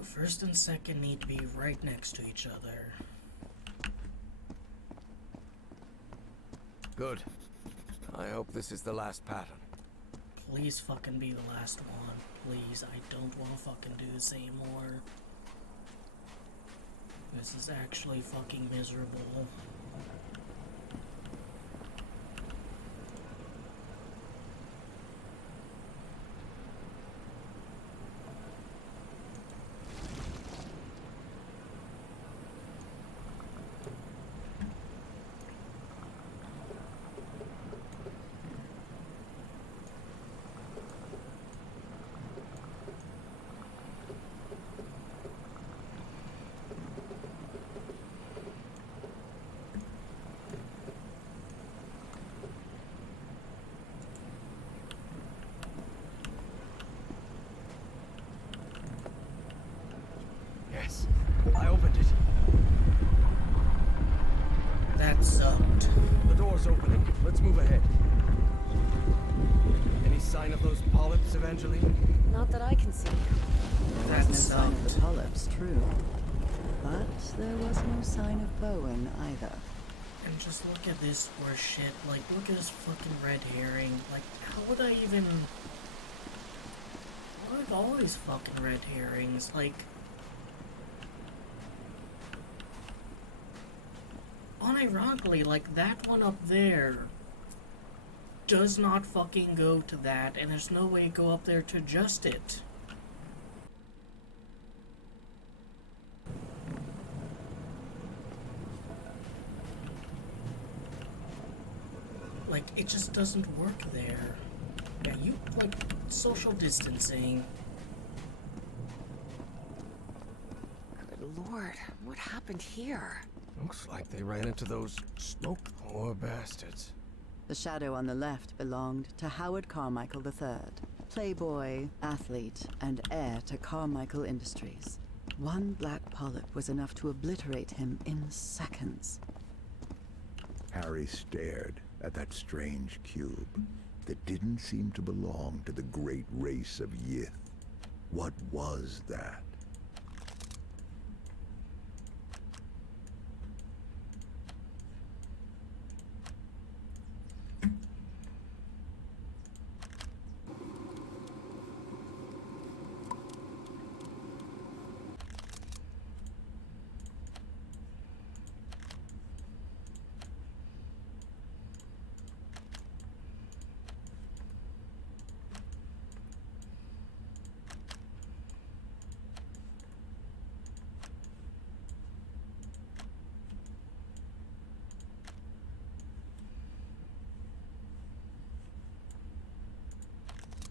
First and second need to be right next to each other. Good. I hope this is the last pattern. Please fucking be the last one. Please, I don't want to fucking do this anymore. This is actually fucking miserable. door's opening. Let's move ahead. Any sign of those polyps, Evangeline? Not that I can see. There was no sign of the polyps, true. But there was no sign of Bowen either. And just look at this horse shit. Like, look at this fucking red herring. Like, how would I even... What are all these fucking red herrings? Like... Unironically, like, that one up there does not fucking go to that, and there's no way to go up there to adjust it. Like, it just doesn't work there. Yeah, you, like, social distancing. Good lord, what happened here? Looks like they ran into those smoke poor bastards. The shadow on the left belonged to Howard Carmichael III, playboy, athlete, and heir to Carmichael Industries. One black polyp was enough to obliterate him in seconds. Harry stared at that strange cube that didn't seem to belong to the great race of Yith. What was that?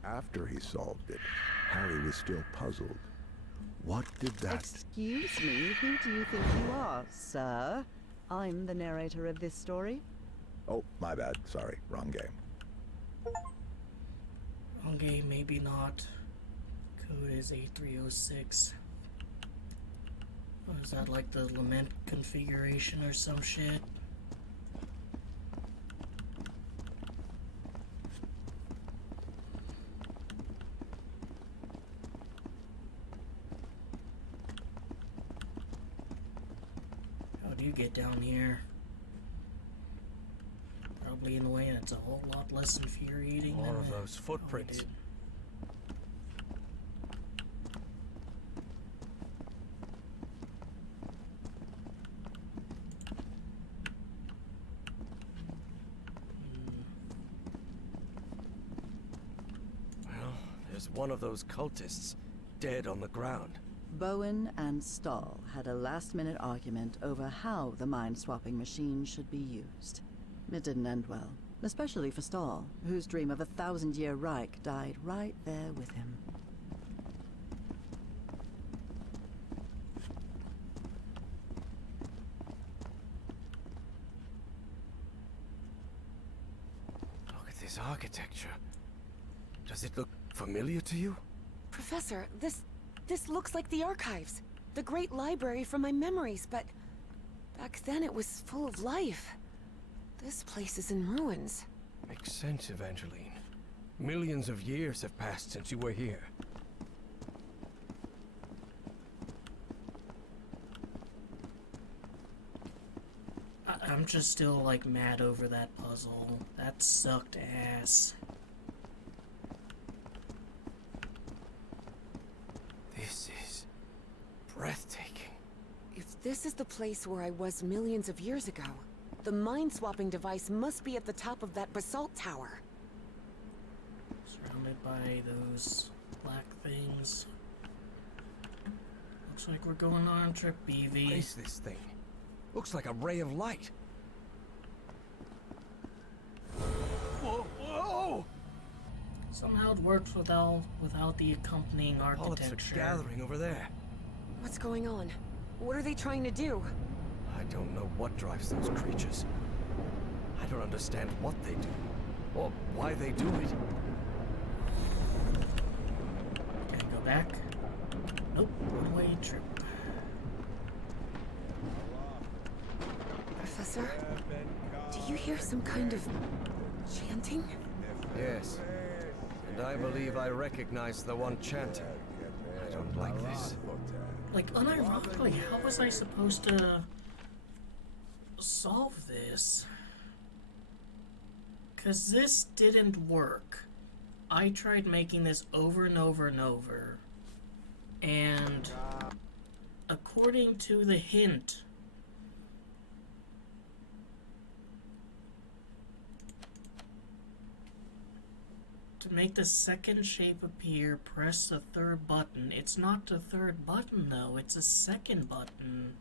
After he solved it, Harry was still puzzled. What did that... Excuse me, who do you think you are, sir? I'm the narrator of this story. Oh, my bad. Sorry, wrong game. Wrong game, maybe not. Code is 8306. What is that, like the lament configuration or some shit? How do you get down here? Probably in the way, and it's a whole lot less infuriating More than of those footprints. did. Well, there's one of those cultists dead on the ground. Bowen and Stahl had a last-minute argument over how the mind-swapping machine should be used. It didn't end well, especially for Stahl, whose dream of a 1,000-year Reich died right there with him. Look at this architecture. Does it look familiar to you? Professor, this looks like the archives. The great library from my memories, but back then it was full of life. This place is in ruins. Makes sense, Evangeline. Millions of years have passed since you were here. I'm just still, like, mad over that puzzle. That sucked ass. This is breathtaking. If this is the place where I was millions of years ago, the mind-swapping device must be at the top of that basalt tower. Surrounded by those black things. Looks like we're going on a trip, BV. What is this thing? Looks like a ray of light. Whoa, whoa! Somehow it works without the accompanying Polyps architecture. are gathering over there. What's going on? What are they trying to do? I don't know what drives those creatures. I don't understand what they do, or why they do it. Can I go back? Nope, one-way trip. Professor, do you you hear some kind of chanting? Yes. And I believe I recognize the one chanting. I don't like this. Like, unironically, how was I supposed to solve this? Because this didn't work. I tried making this over and over and over. And according to the hint, to make the second shape appear, press the third button. It's not the third button though, it's a second button.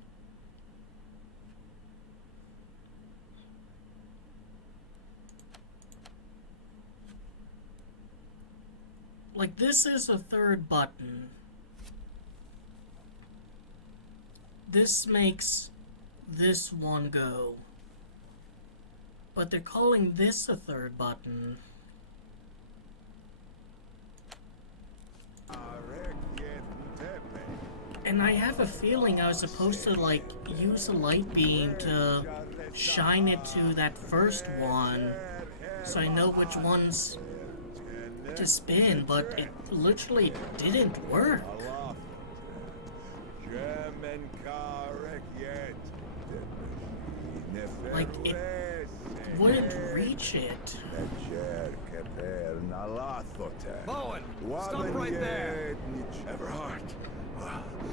Like, this is a third button. This makes this one go. But they're calling this a third button. And I have a feeling I was supposed to, like, use a light beam to shine it to that first one, so I know which ones to spin, but it literally didn't work. Like, it wouldn't reach it. Bowen, stop right there! Everhart,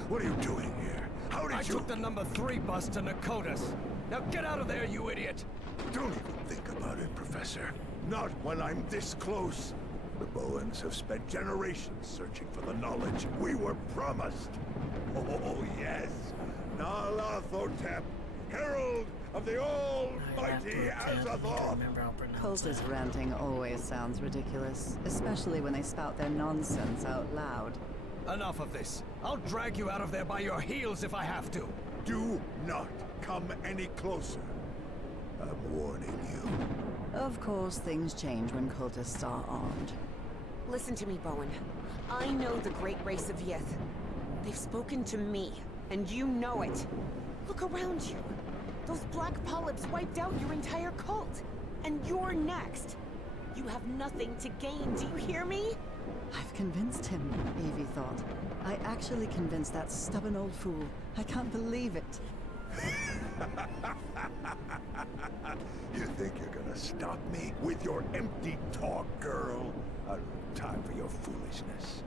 what are you doing here? How did I took the number 3 bus to Nakotas. Now get out of there, you idiot! Don't even think about it, Professor. Not when I'm this close. The Bowens have spent generations searching for the knowledge we were promised. Oh, yes. Nalathotep, herald of the almighty Azathoth. Cultist ranting always sounds ridiculous, especially when they spout their nonsense out loud. Enough of this. I'll drag you out of there by your heels if I have to. Do not come any closer. I'm warning you. Of course, things change when cultists are armed. Listen to me, Bowen. I know the great race of Yith. They've spoken to me, and you know it. Look around you. Those black polyps wiped out your entire cult. And you're next. You have nothing to gain, do you hear me? I've convinced him, Evie thought. I actually convinced that stubborn old fool. I can't believe it. You think you're gonna stop me with your empty talk, girl? I don't have time for your foolishness.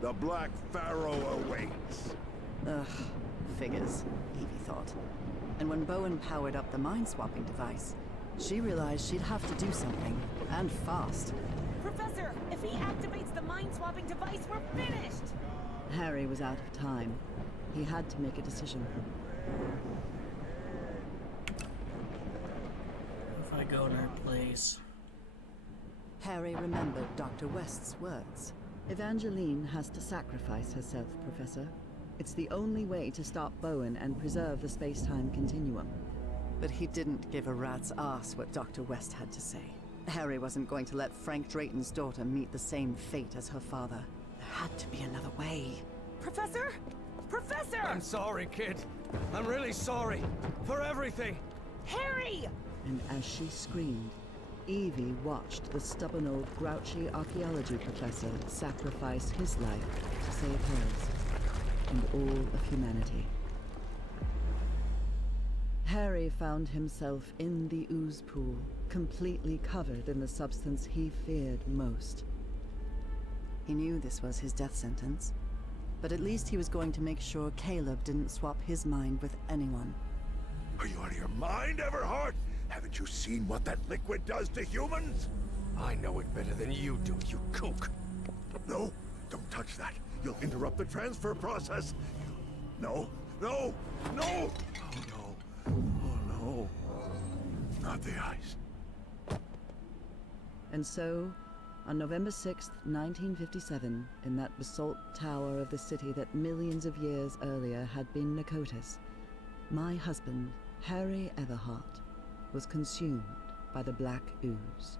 The Black Pharaoh awaits. Ugh, figures, Evie thought. And when Bowen powered up the mind-swapping device, she realized she'd have to do something, and fast. Professor, if he activates the mind-swapping device, we're finished! Harry was out of time. He had to make a decision. If I go in her place. Harry remembered Dr. West's words. Evangeline has to sacrifice herself, Professor. It's the only way to stop Bowen and preserve the space-time continuum. But he didn't give a rat's ass what Dr. West had to say. Harry wasn't going to let Frank Drayton's daughter meet the same fate as her father. There had to be another way. Professor? Professor! I'm sorry, kid. I'm really sorry. For everything. Harry! And as she screamed, Evie watched the stubborn old grouchy archaeology professor sacrifice his life to save hers and all of humanity. Harry found himself in the ooze pool, completely covered in the substance he feared most. He knew this was his death sentence, but at least he was going to make sure Caleb didn't swap his mind with anyone. Are you out of your mind, Everhart? Haven't you seen what that liquid does to humans? I know it better than you do, you kook. No, don't touch that. You'll interrupt the transfer process. No, no, no! Oh no, not the ice. And so, on November 6th, 1957, in that basalt tower of the city that millions of years earlier had been Nakotas, my husband, Harry Everhart, was consumed by the black ooze.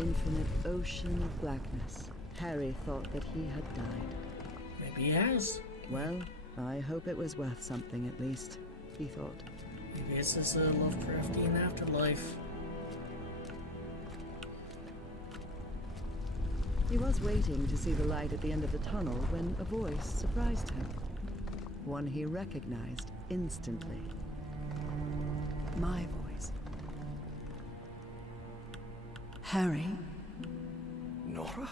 infinite ocean of blackness, Harry thought that he had died. Maybe he has. Well, I hope it was worth something at least, he thought. Maybe this is a Lovecraftian afterlife. He was waiting to see the light at the end of the tunnel when a voice surprised him. One he recognized instantly. My voice. Harry? Nora?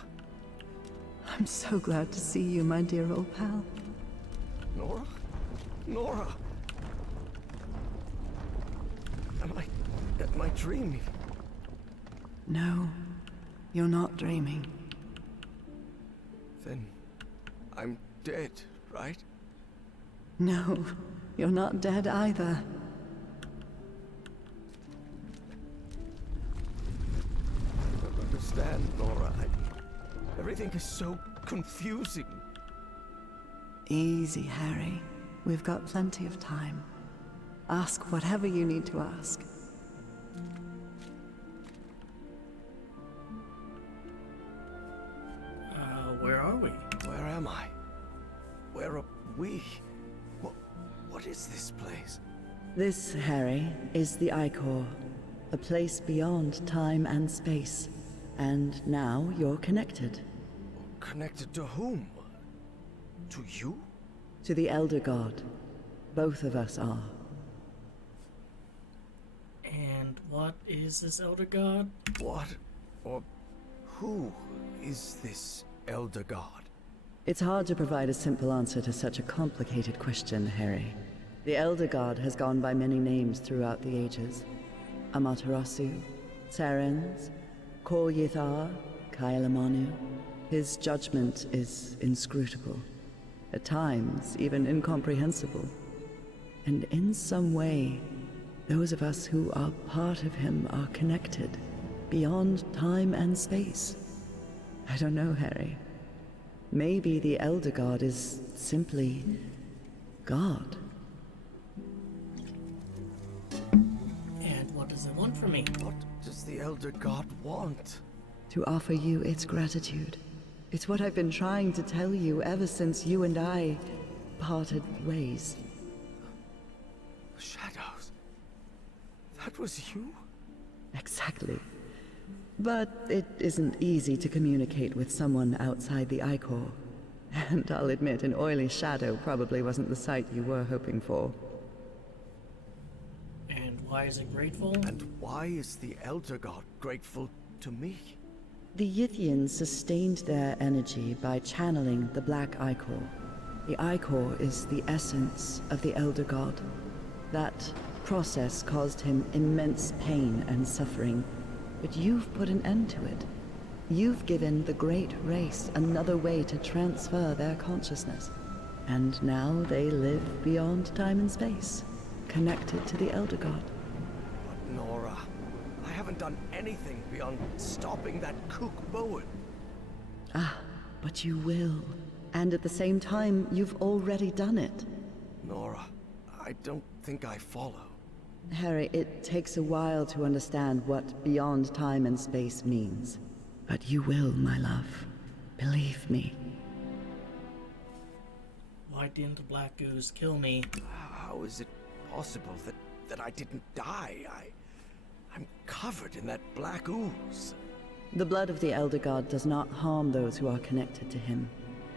I'm so glad to see you, my dear old pal. Nora? Nora! Am I dreaming? No, you're not dreaming. Then I'm dead, right? No, you're not dead either. I don't understand, Nora. Everything is so confusing. Easy, Harry. We've got plenty of time. Ask whatever you need to ask. Where are we? Where am I? Where are we? What is this place? This, Harry, is the Icor, a place beyond time and space. And now you're connected. Connected to whom? To you? To the Elder God. Both of us are. And what is this Elder God? What or who is this Elder God? It's hard to provide a simple answer to such a complicated question, Harry. The Elder God has gone by many names throughout the ages. Amaterasu, Sarens, Kor Yithar, Kailamanu. His judgment is inscrutable, at times even incomprehensible. And in some way, those of us who are part of him are connected, beyond time and space. I don't know, Harry. Maybe the Elder God is simply God. And what does it want from me? What does the Elder God want? To offer you its gratitude. It's what I've been trying to tell you ever since you and I parted ways. The shadows. That was you? Exactly. But it isn't easy to communicate with someone outside the Icor. And I'll admit, an oily shadow probably wasn't the sight you were hoping for. And why is it grateful? And why is the Elder God grateful to me? The Yithians sustained their energy by channeling the Black Icor. The Icor is the essence of the Elder God. That process caused him immense pain and suffering, but you've put an end to it. You've given the Great Race another way to transfer their consciousness. And now they live beyond time and space, connected to the Elder God. But Nora, I haven't done anything beyond stopping that kook Bowen. Ah, but you will. And at the same time, you've already done it. Nora, I don't think I follow. Harry, it takes a while to understand what beyond time and space means. But you will, my love. Believe me. Why didn't the Black Goose kill me? How is it possible that I didn't die? I'm covered in that black ooze. The blood of the Elder God does not harm those who are connected to him.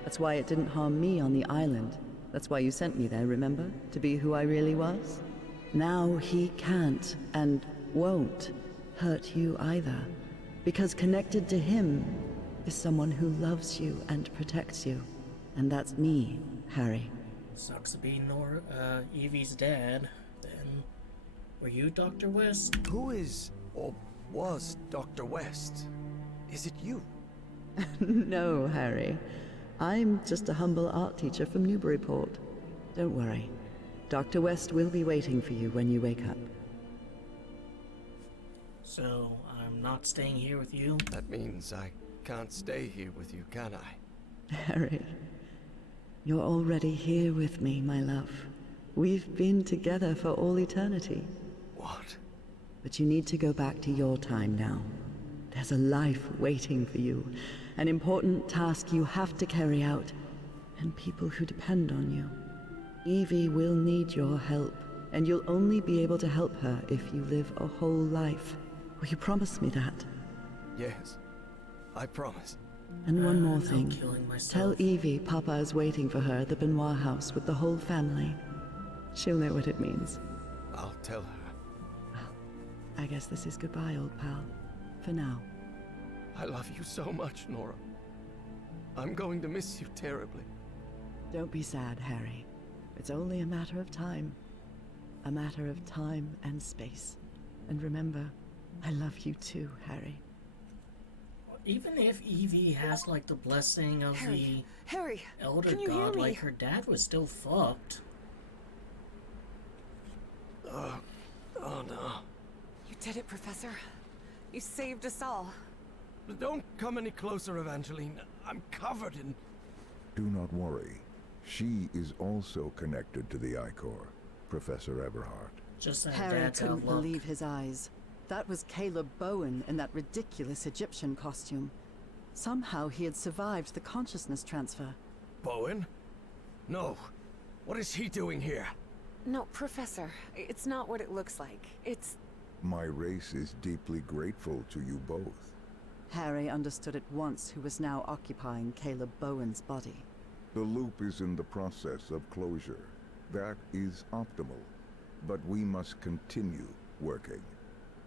That's why it didn't harm me on the island. That's why you sent me there, remember? To be who I really was? Now he can't, and won't, hurt you either. Because connected to him is someone who loves you and protects you. And that's me, Harry. Sucks to be Evie's dad. Then, were you Dr. West? Who is, or was, Dr. West? Is it you? No, Harry. I'm just a humble art teacher from Newburyport. Don't worry. Dr. West will be waiting for you when you wake up. So, I'm not staying here with you? That means I can't stay here with you, can I? Harry, you're already here with me, my love. We've been together for all eternity. What? But you need to go back to your time now. There's a life waiting for you, an important task you have to carry out, and people who depend on you. Evie will need your help, and you'll only be able to help her if you live a whole life. Will you promise me that? Yes, I promise. And one more No thing. killing myself. Tell Evie Papa is waiting for her at the Benoit house with the whole family. She'll know what it means. I'll tell her. I guess this is goodbye, old pal. For now. I love you so much, Nora. I'm going to miss you terribly. Don't be sad, Harry. It's only a matter of time. A matter of time and space. And remember, I love you too, Harry. Even if Evie has like the blessing of Harry, the Elder can you hear God, me? like her dad was still fucked. Oh no. You did it, Professor. You saved us all. Don't come any closer, Evangeline. I'm covered in... Do not worry. She is also connected to the Icor, Professor Everhart. Just that Harry dad's couldn't outlook. believe his eyes. That was Caleb Bowen in that ridiculous Egyptian costume. Somehow he had survived the consciousness transfer. Bowen? No. What is he doing here? No, Professor. It's not what it looks like. It's... My race is deeply grateful to you both. Harry understood at once who was now occupying Caleb Bowen's body. The loop is in the process of closure. That is optimal. But we must continue working.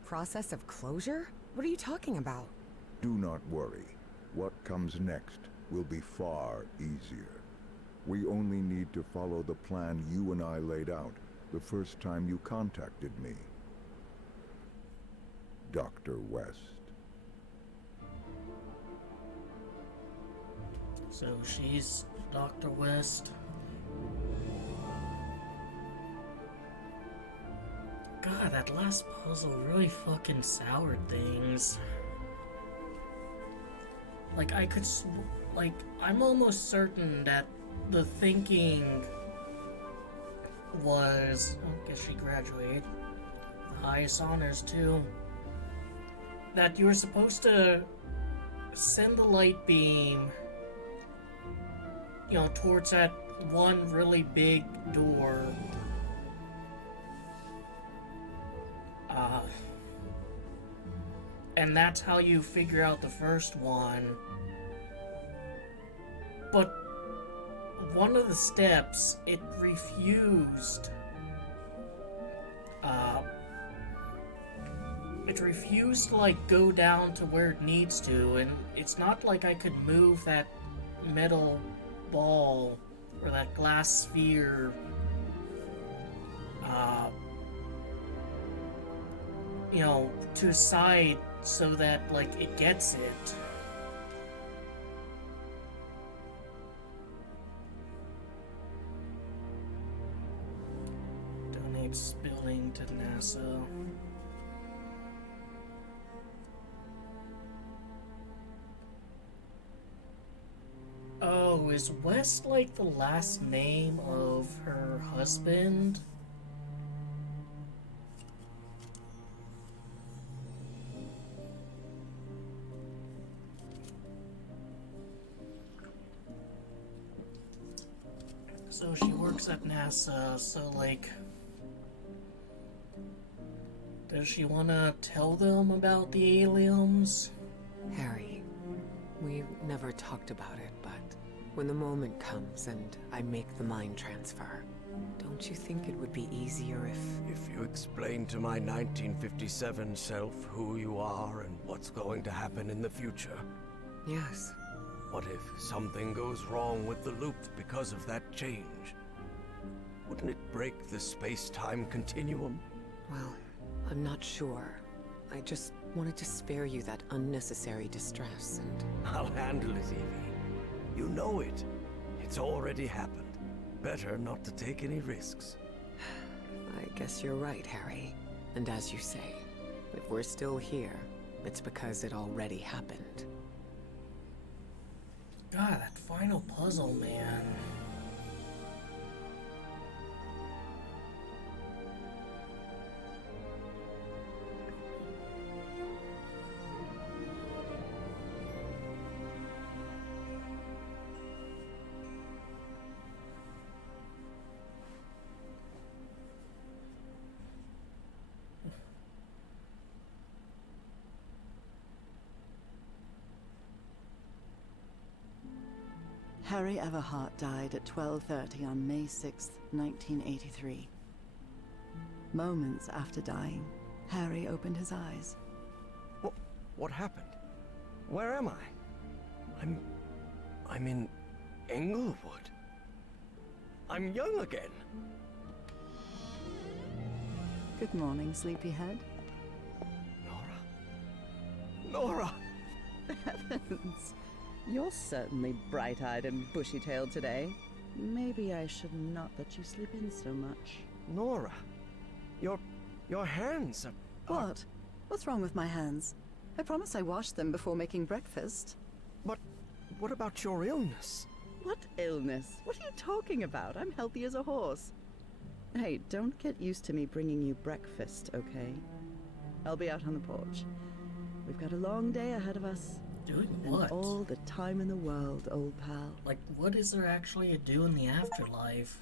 Process of closure? What are you talking about? Do not worry. What comes next will be far easier. We only need to follow the plan you and I laid out the first time you contacted me. Dr. West. So she's Dr. West. God, that last puzzle really fucking soured things. Like, I'm almost certain that the thinking was... I guess she graduated. The highest honors, too. That you were supposed to send the light beam, you know, towards that one really big door. And that's how you figure out the first one. But one of the steps, it refused. It refused to, like, go down to where it needs to, and it's not like I could move that metal ball or that glass sphere you know, to the side so that, like, it gets it. Donate spilling to NASA. Oh, is West like the last name of her husband? So she works at NASA, so like... Does she want to tell them about the aliens? Harry, we've never talked about it, but when the moment comes and I make the mind transfer, don't you think it would be easier if... If you explain to my 1957 self who you are and what's going to happen in the future? Yes. What if something goes wrong with the loop because of that change? Wouldn't it break the space-time continuum? Well, I'm not sure. I just wanted to spare you that unnecessary distress, and... I'll handle it, Evie. You know it. It's already happened. Better not to take any risks. I guess you're right, Harry. And as you say, if we're still here, it's because it already happened. God, that final puzzle, man. Harry Everhart died at 12:30 on May 6, 1983. Moments after dying, Harry opened his eyes. What happened? Where am I? I'm in Englewood. I'm young again. Good morning, sleepyhead. Nora! Heavens! You're certainly bright-eyed and bushy-tailed today. Maybe I should not let you sleep in so much. Nora! Your hands are... What? What's wrong with my hands? I promise I washed them before making breakfast. But what about your illness? What illness? What are you talking about? I'm healthy as a horse. Hey, don't get used to me bringing you breakfast, okay? I'll be out on the porch. We've got a long day ahead of us. Doing what? And all the time in the world, old pal. Like, what is there actually to do in the afterlife?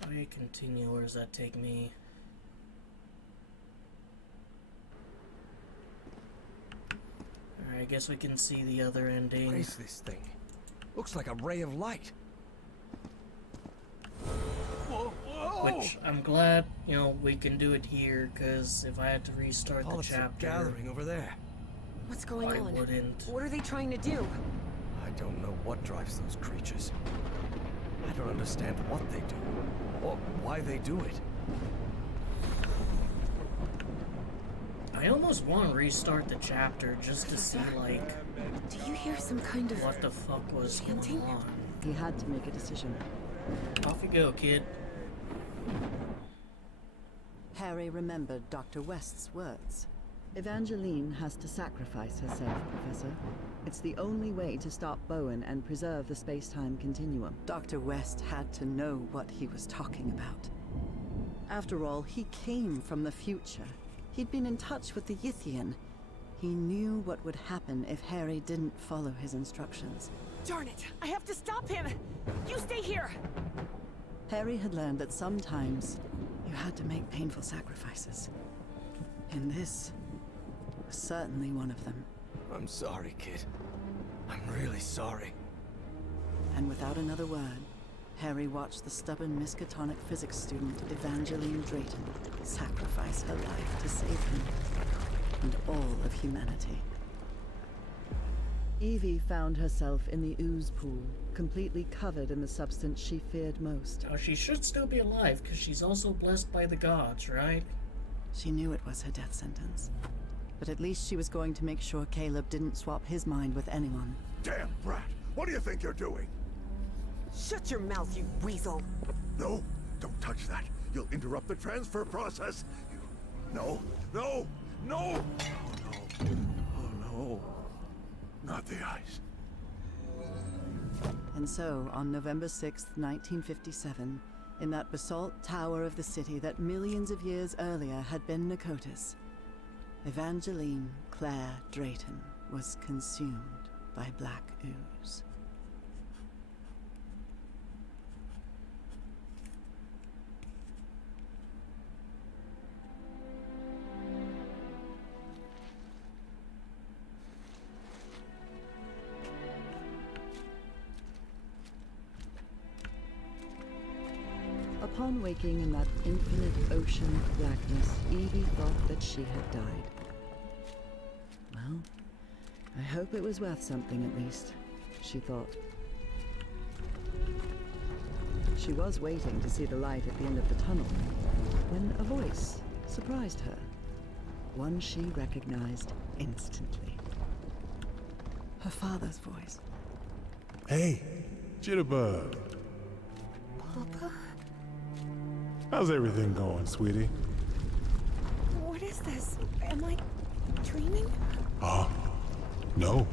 How do I continue? Where does that take me? Alright, I guess we can see the other ending. What is this thing? Looks like a ray of light. Which I'm glad, you know, we can do it here, because if I had to restart the chapter, gathering over there. What's going I on? wouldn't. What are they trying to do? I don't know what drives those creatures. I don't understand what they do, or why they do it. I almost want to restart the chapter just to see, like, Do you hear some kind of what the fuck was chanting? going on. He had to make a decision. Off you go, kid. Harry remembered Dr. West's words. Evangeline has to sacrifice herself, Professor. It's the only way to stop Bowen and preserve the space-time continuum. Dr. West had to know what he was talking about. After all, he came from the future. He'd been in touch with the Yithian. He knew what would happen if Harry didn't follow his instructions. Darn it! I have to stop him! You stay here! Harry had learned that sometimes you had to make painful sacrifices. And this was certainly one of them. I'm sorry, kid. I'm really sorry. And without another word, Harry watched the stubborn Miskatonic physics student Evangeline Drayton sacrifice her life to save him and all of humanity. Evie found herself in the ooze pool, completely covered in the substance she feared most. Oh, she should still be alive, because she's also blessed by the gods, right? She knew it was her death sentence. But at least she was going to make sure Caleb didn't swap his mind with anyone. Damn brat! What do you think you're doing? Shut your mouth, you weasel! No, don't touch that. You'll interrupt the transfer process. No, no, no! Oh no. Not the ice. And so, on November 6th, 1957, in that basalt tower of the city that millions of years earlier had been Nicotis, Evangeline Claire Drayton was consumed by black ooze. Upon waking in that infinite ocean of blackness, Evie thought that she had died. Well, I hope it was worth something at least, she thought. She was waiting to see the light at the end of the tunnel when a voice surprised her. One she recognized instantly. Her father's voice. Hey, Jitterbug. Papa? How's everything going, sweetie? What is this? Am I dreaming? No.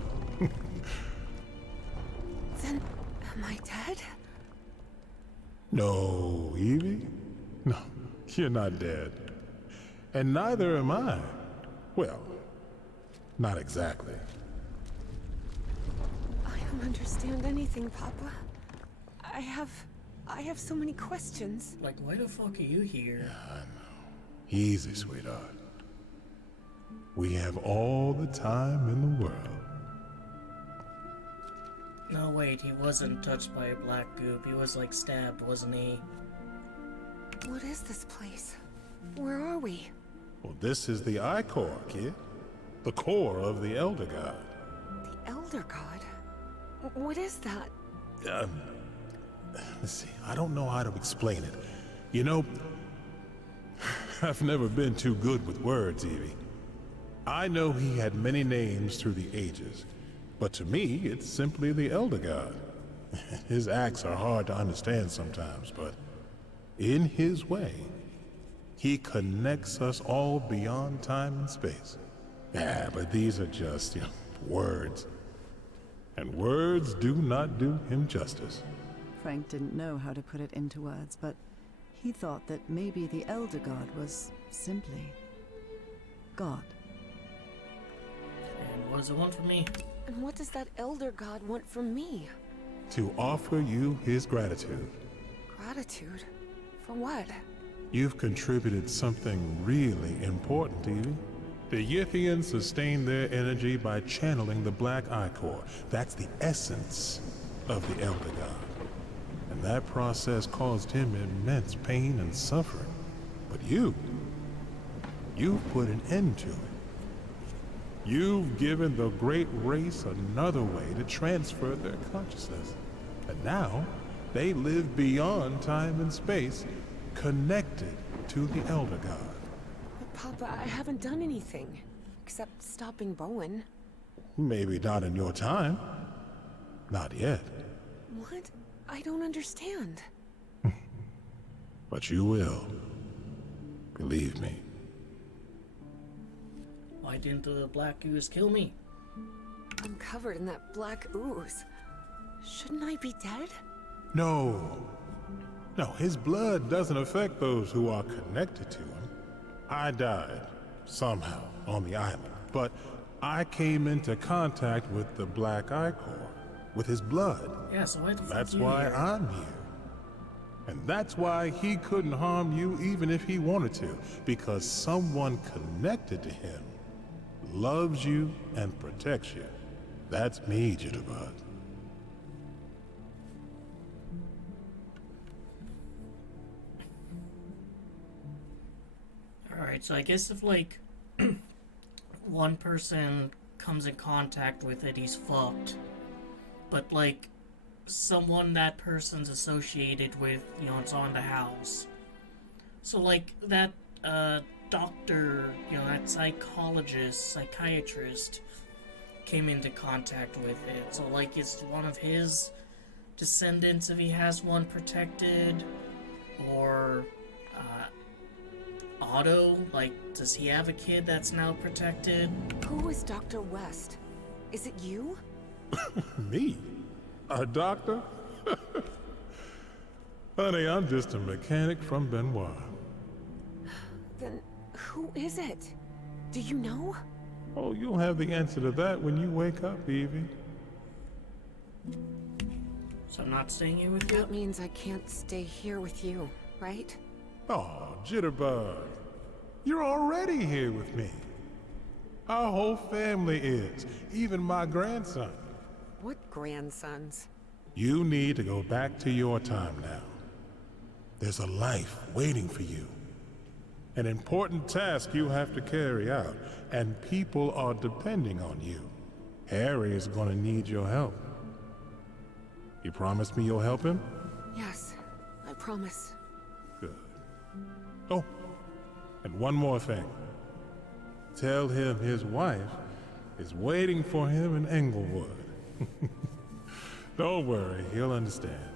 Then, am I dead? No, Evie. No, you're not dead. And neither am I. Well, not exactly. I don't understand anything, Papa. I have so many questions. Like, why the fuck are you here? I know. Easy, sweetheart. We have all the time in the world. No, wait, he wasn't touched by a black goop. He was, like, stabbed, wasn't he? What is this place? Where are we? Well, this is the I-Core, kid. The core of the Elder God. The Elder God? What is that? Let's see, I don't know how to explain it. You know, I've never been too good with words, Evie. I know he had many names through the ages, but to me, it's simply the Elder God. His acts are hard to understand sometimes, but in his way, he connects us all beyond time and space. Yeah, but these are just, words. And words do not do him justice. Frank didn't know how to put it into words, but he thought that maybe the Elder God was simply God. And what does it want from me? And what does that Elder God want from me? To offer you his gratitude. Gratitude? For what? You've contributed something really important, Evie. The Yithians sustain their energy by channeling the Black I-Core. That's the essence of the Elder God. And that process caused him immense pain and suffering. But you've put an end to it. You've given the great race another way to transfer their consciousness. And now, they live beyond time and space, connected to the Elder God. But Papa, I haven't done anything. Except stopping Bowen. Maybe not in your time. Not yet. What? I don't understand. But you will. Believe me. Why didn't the black ooze kill me? I'm covered in that black ooze. Shouldn't I be dead? No. No, his blood doesn't affect those who are connected to him. I died, somehow, on the island. But I came into contact with the Black I-Core, with his blood. Yeah, so why the fuck That's you why here? I'm here. And that's why he couldn't harm you even if he wanted to, because someone connected to him loves you and protects you. That's me, Jitterbug. Alright, so I guess if, like, one person comes in contact with it, he's fucked. But, like, someone that person's associated with, it's on the house. So, like, that, doctor, that psychiatrist came into contact with it. So, like, it's one of his descendants if he has one protected, or, Otto, like, does he have a kid that's now protected? Who is Dr. West? Is it you? Me? A doctor? Honey, I'm just a mechanic from Benoit. Then who is it? Do you know? Oh, you'll have the answer to that when you wake up, Evie. So I'm not staying here with you? That means I can't stay here with you, right? Oh, Jitterbug. You're already here with me. Our whole family is, even my grandson. What grandsons? You need to go back to your time now. There's a life waiting for you. An important task you have to carry out, and people are depending on you. Harry is gonna need your help. You promise me you'll help him? Yes, I promise. Good. Oh, and one more thing. Tell him his wife is waiting for him in Englewood. Don't worry, he'll understand.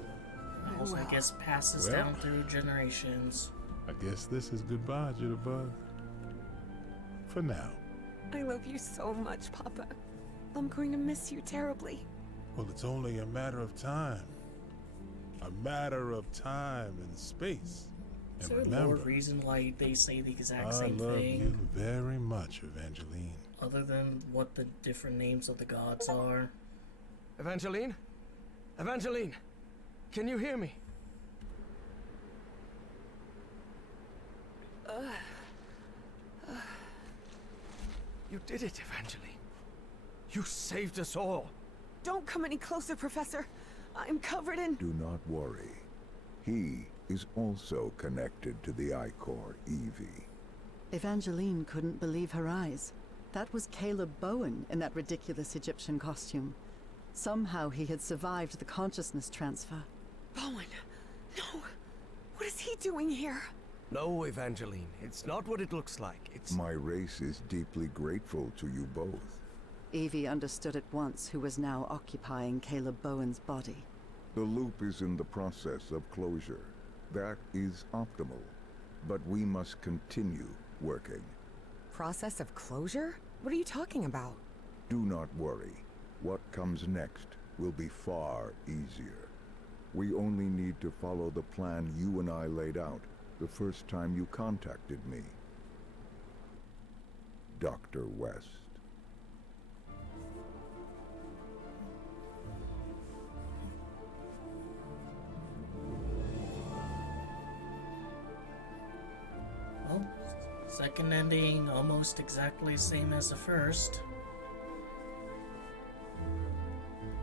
Also, I guess passes Well. down through generations. I guess this is goodbye, Jitterbug. For now. I love you so much, Papa. I'm going to miss you terribly. Well, it's only a matter of time. A matter of time and space. Is And there remember, more reason why they say the exact I same love thing? you very much, Evangeline. Other than what the different names of the gods are? Evangeline? Evangeline! Can you hear me? You did it, Evangeline. You saved us all. Don't come any closer, Professor. I'm covered in... Do not worry. He is also connected to the Ichor, Evie. Evangeline couldn't believe her eyes. That was Caleb Bowen in that ridiculous Egyptian costume. Somehow he had survived the consciousness transfer. Bowen! No! What is he doing here? No, Evangeline. It's not what it looks like. It's... My race is deeply grateful to you both. Evie understood at once who was now occupying Caleb Bowen's body. The loop is in the process of closure. That is optimal. But we must continue working. Process of closure? What are you talking about? Do not worry. What comes next will be far easier. We only need to follow the plan you and I laid out the first time you contacted me. Dr. West. Well, second ending almost exactly the same as the first.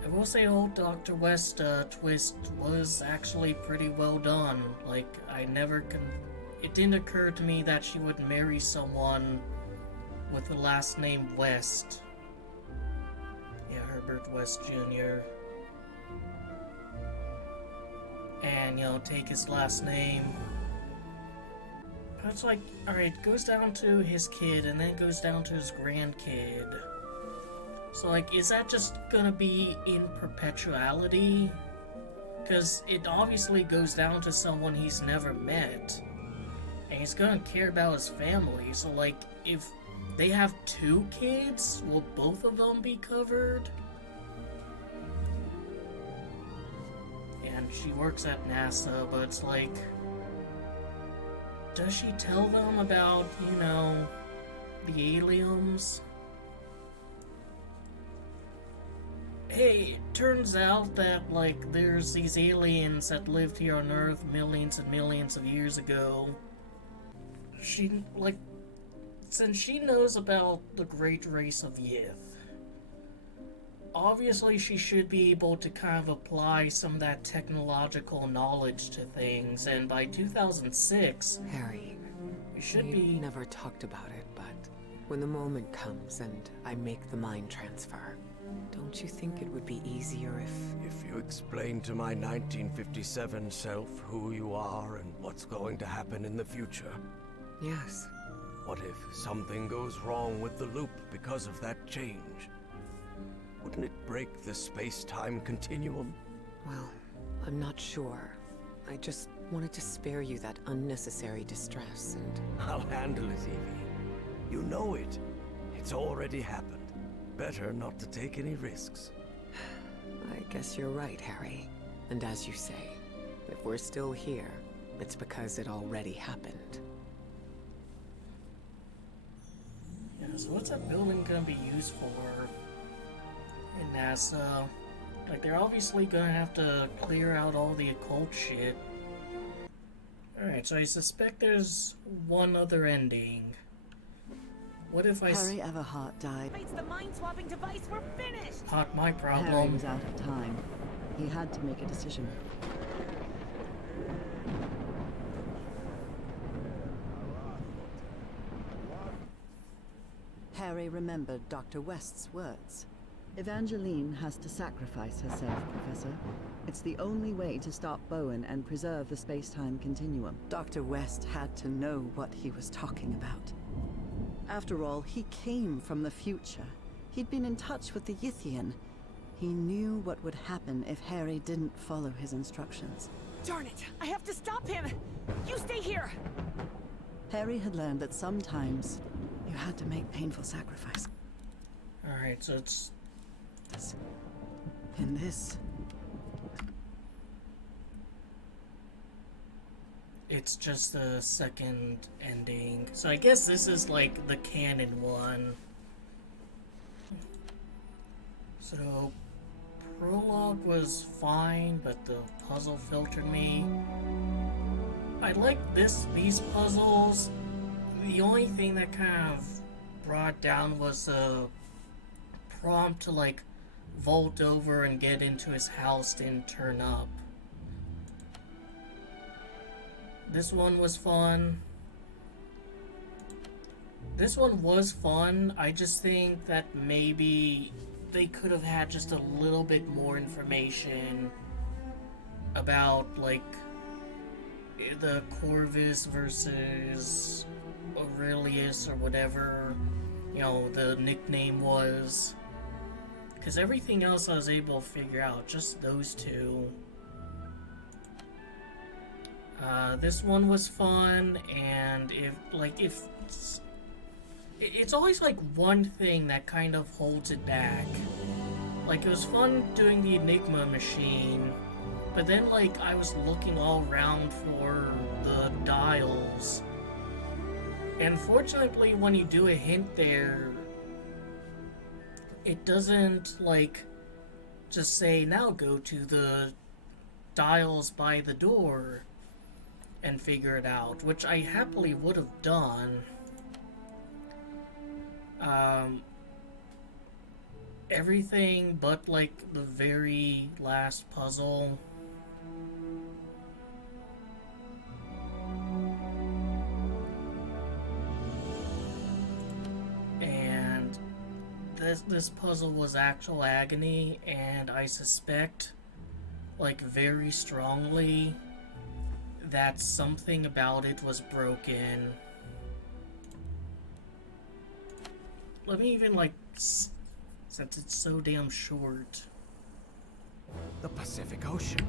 I will say old Dr. West twist was actually pretty well done. Like, it didn't occur to me that she would marry someone with the last name West. Yeah, Herbert West Jr. And, take his last name. But it's like, alright, it goes down to his kid and then it goes down to his grandkid. So, like, is that just gonna be in perpetuality? Because it obviously goes down to someone he's never met. And he's gonna care about his family. So, like, if they have 2 kids, will both of them be covered? And she works at NASA, but it's like... does she tell them about, the aliens? Hey, it turns out that, like, there's these aliens that lived here on Earth millions and millions of years ago. Since she knows about the great race of Yith, obviously she should be able to kind of apply some of that technological knowledge to things, and by 2006... Harry, we should be... never talked about it, but when the moment comes and I make the mind transfer, don't you think it would be easier if you explain to my 1957 self who you are and what's going to happen in the future? Yes. What if something goes wrong with the loop because of that change? Wouldn't it break the space-time continuum? Well, I'm not sure. I just wanted to spare you that unnecessary distress, and... I'll handle it, Evie. You know it. It's already happened. Better not to take any risks. I guess you're right, Harry. And as you say, if we're still here, it's because it already happened. Yeah, so what's that building gonna be used for in NASA? Like, they're obviously gonna have to clear out all the occult shit. Alright, so I suspect there's one other ending. What if Harry Everhart died. The mind-swapping device, we're finished! Not my problem. Harry was out of time. He had to make a decision. Harry remembered Dr. West's words. Evangeline has to sacrifice herself, Professor. It's the only way to stop Bowen and preserve the space-time continuum. Dr. West had to know what he was talking about. After all, he came from the future. He'd been in touch with the Yithian. He knew what would happen if Harry didn't follow his instructions. Darn it! I have to stop him! You stay here! Harry had learned that sometimes you had to make painful sacrifice. Alright, so it's... In this... it's just the second ending. So I guess this is like the canon one. So prologue was fine, but the puzzle filtered me. I like these puzzles. The only thing that kind of brought down was a prompt to like vault over and get into his house didn't turn up. This one was fun. This one was fun. I just think that maybe they could have had just a little bit more information about, like, the Corvus versus Aurelius or whatever, you know, the nickname was. Because everything else I was able to figure out, just those two. This one was fun, and it's always like one thing that kind of holds it back. Like, it was fun doing the Enigma machine, but then like I was looking all around for the dials. And fortunately, when you do a hint there, it doesn't like just say, now go to the dials by the door and figure it out, which I happily would have done. Everything but like the very last puzzle. And this puzzle was actual agony, and I suspect, like, very strongly that something about it was broken. Let me even, like, since it's so damn short. The Pacific Ocean.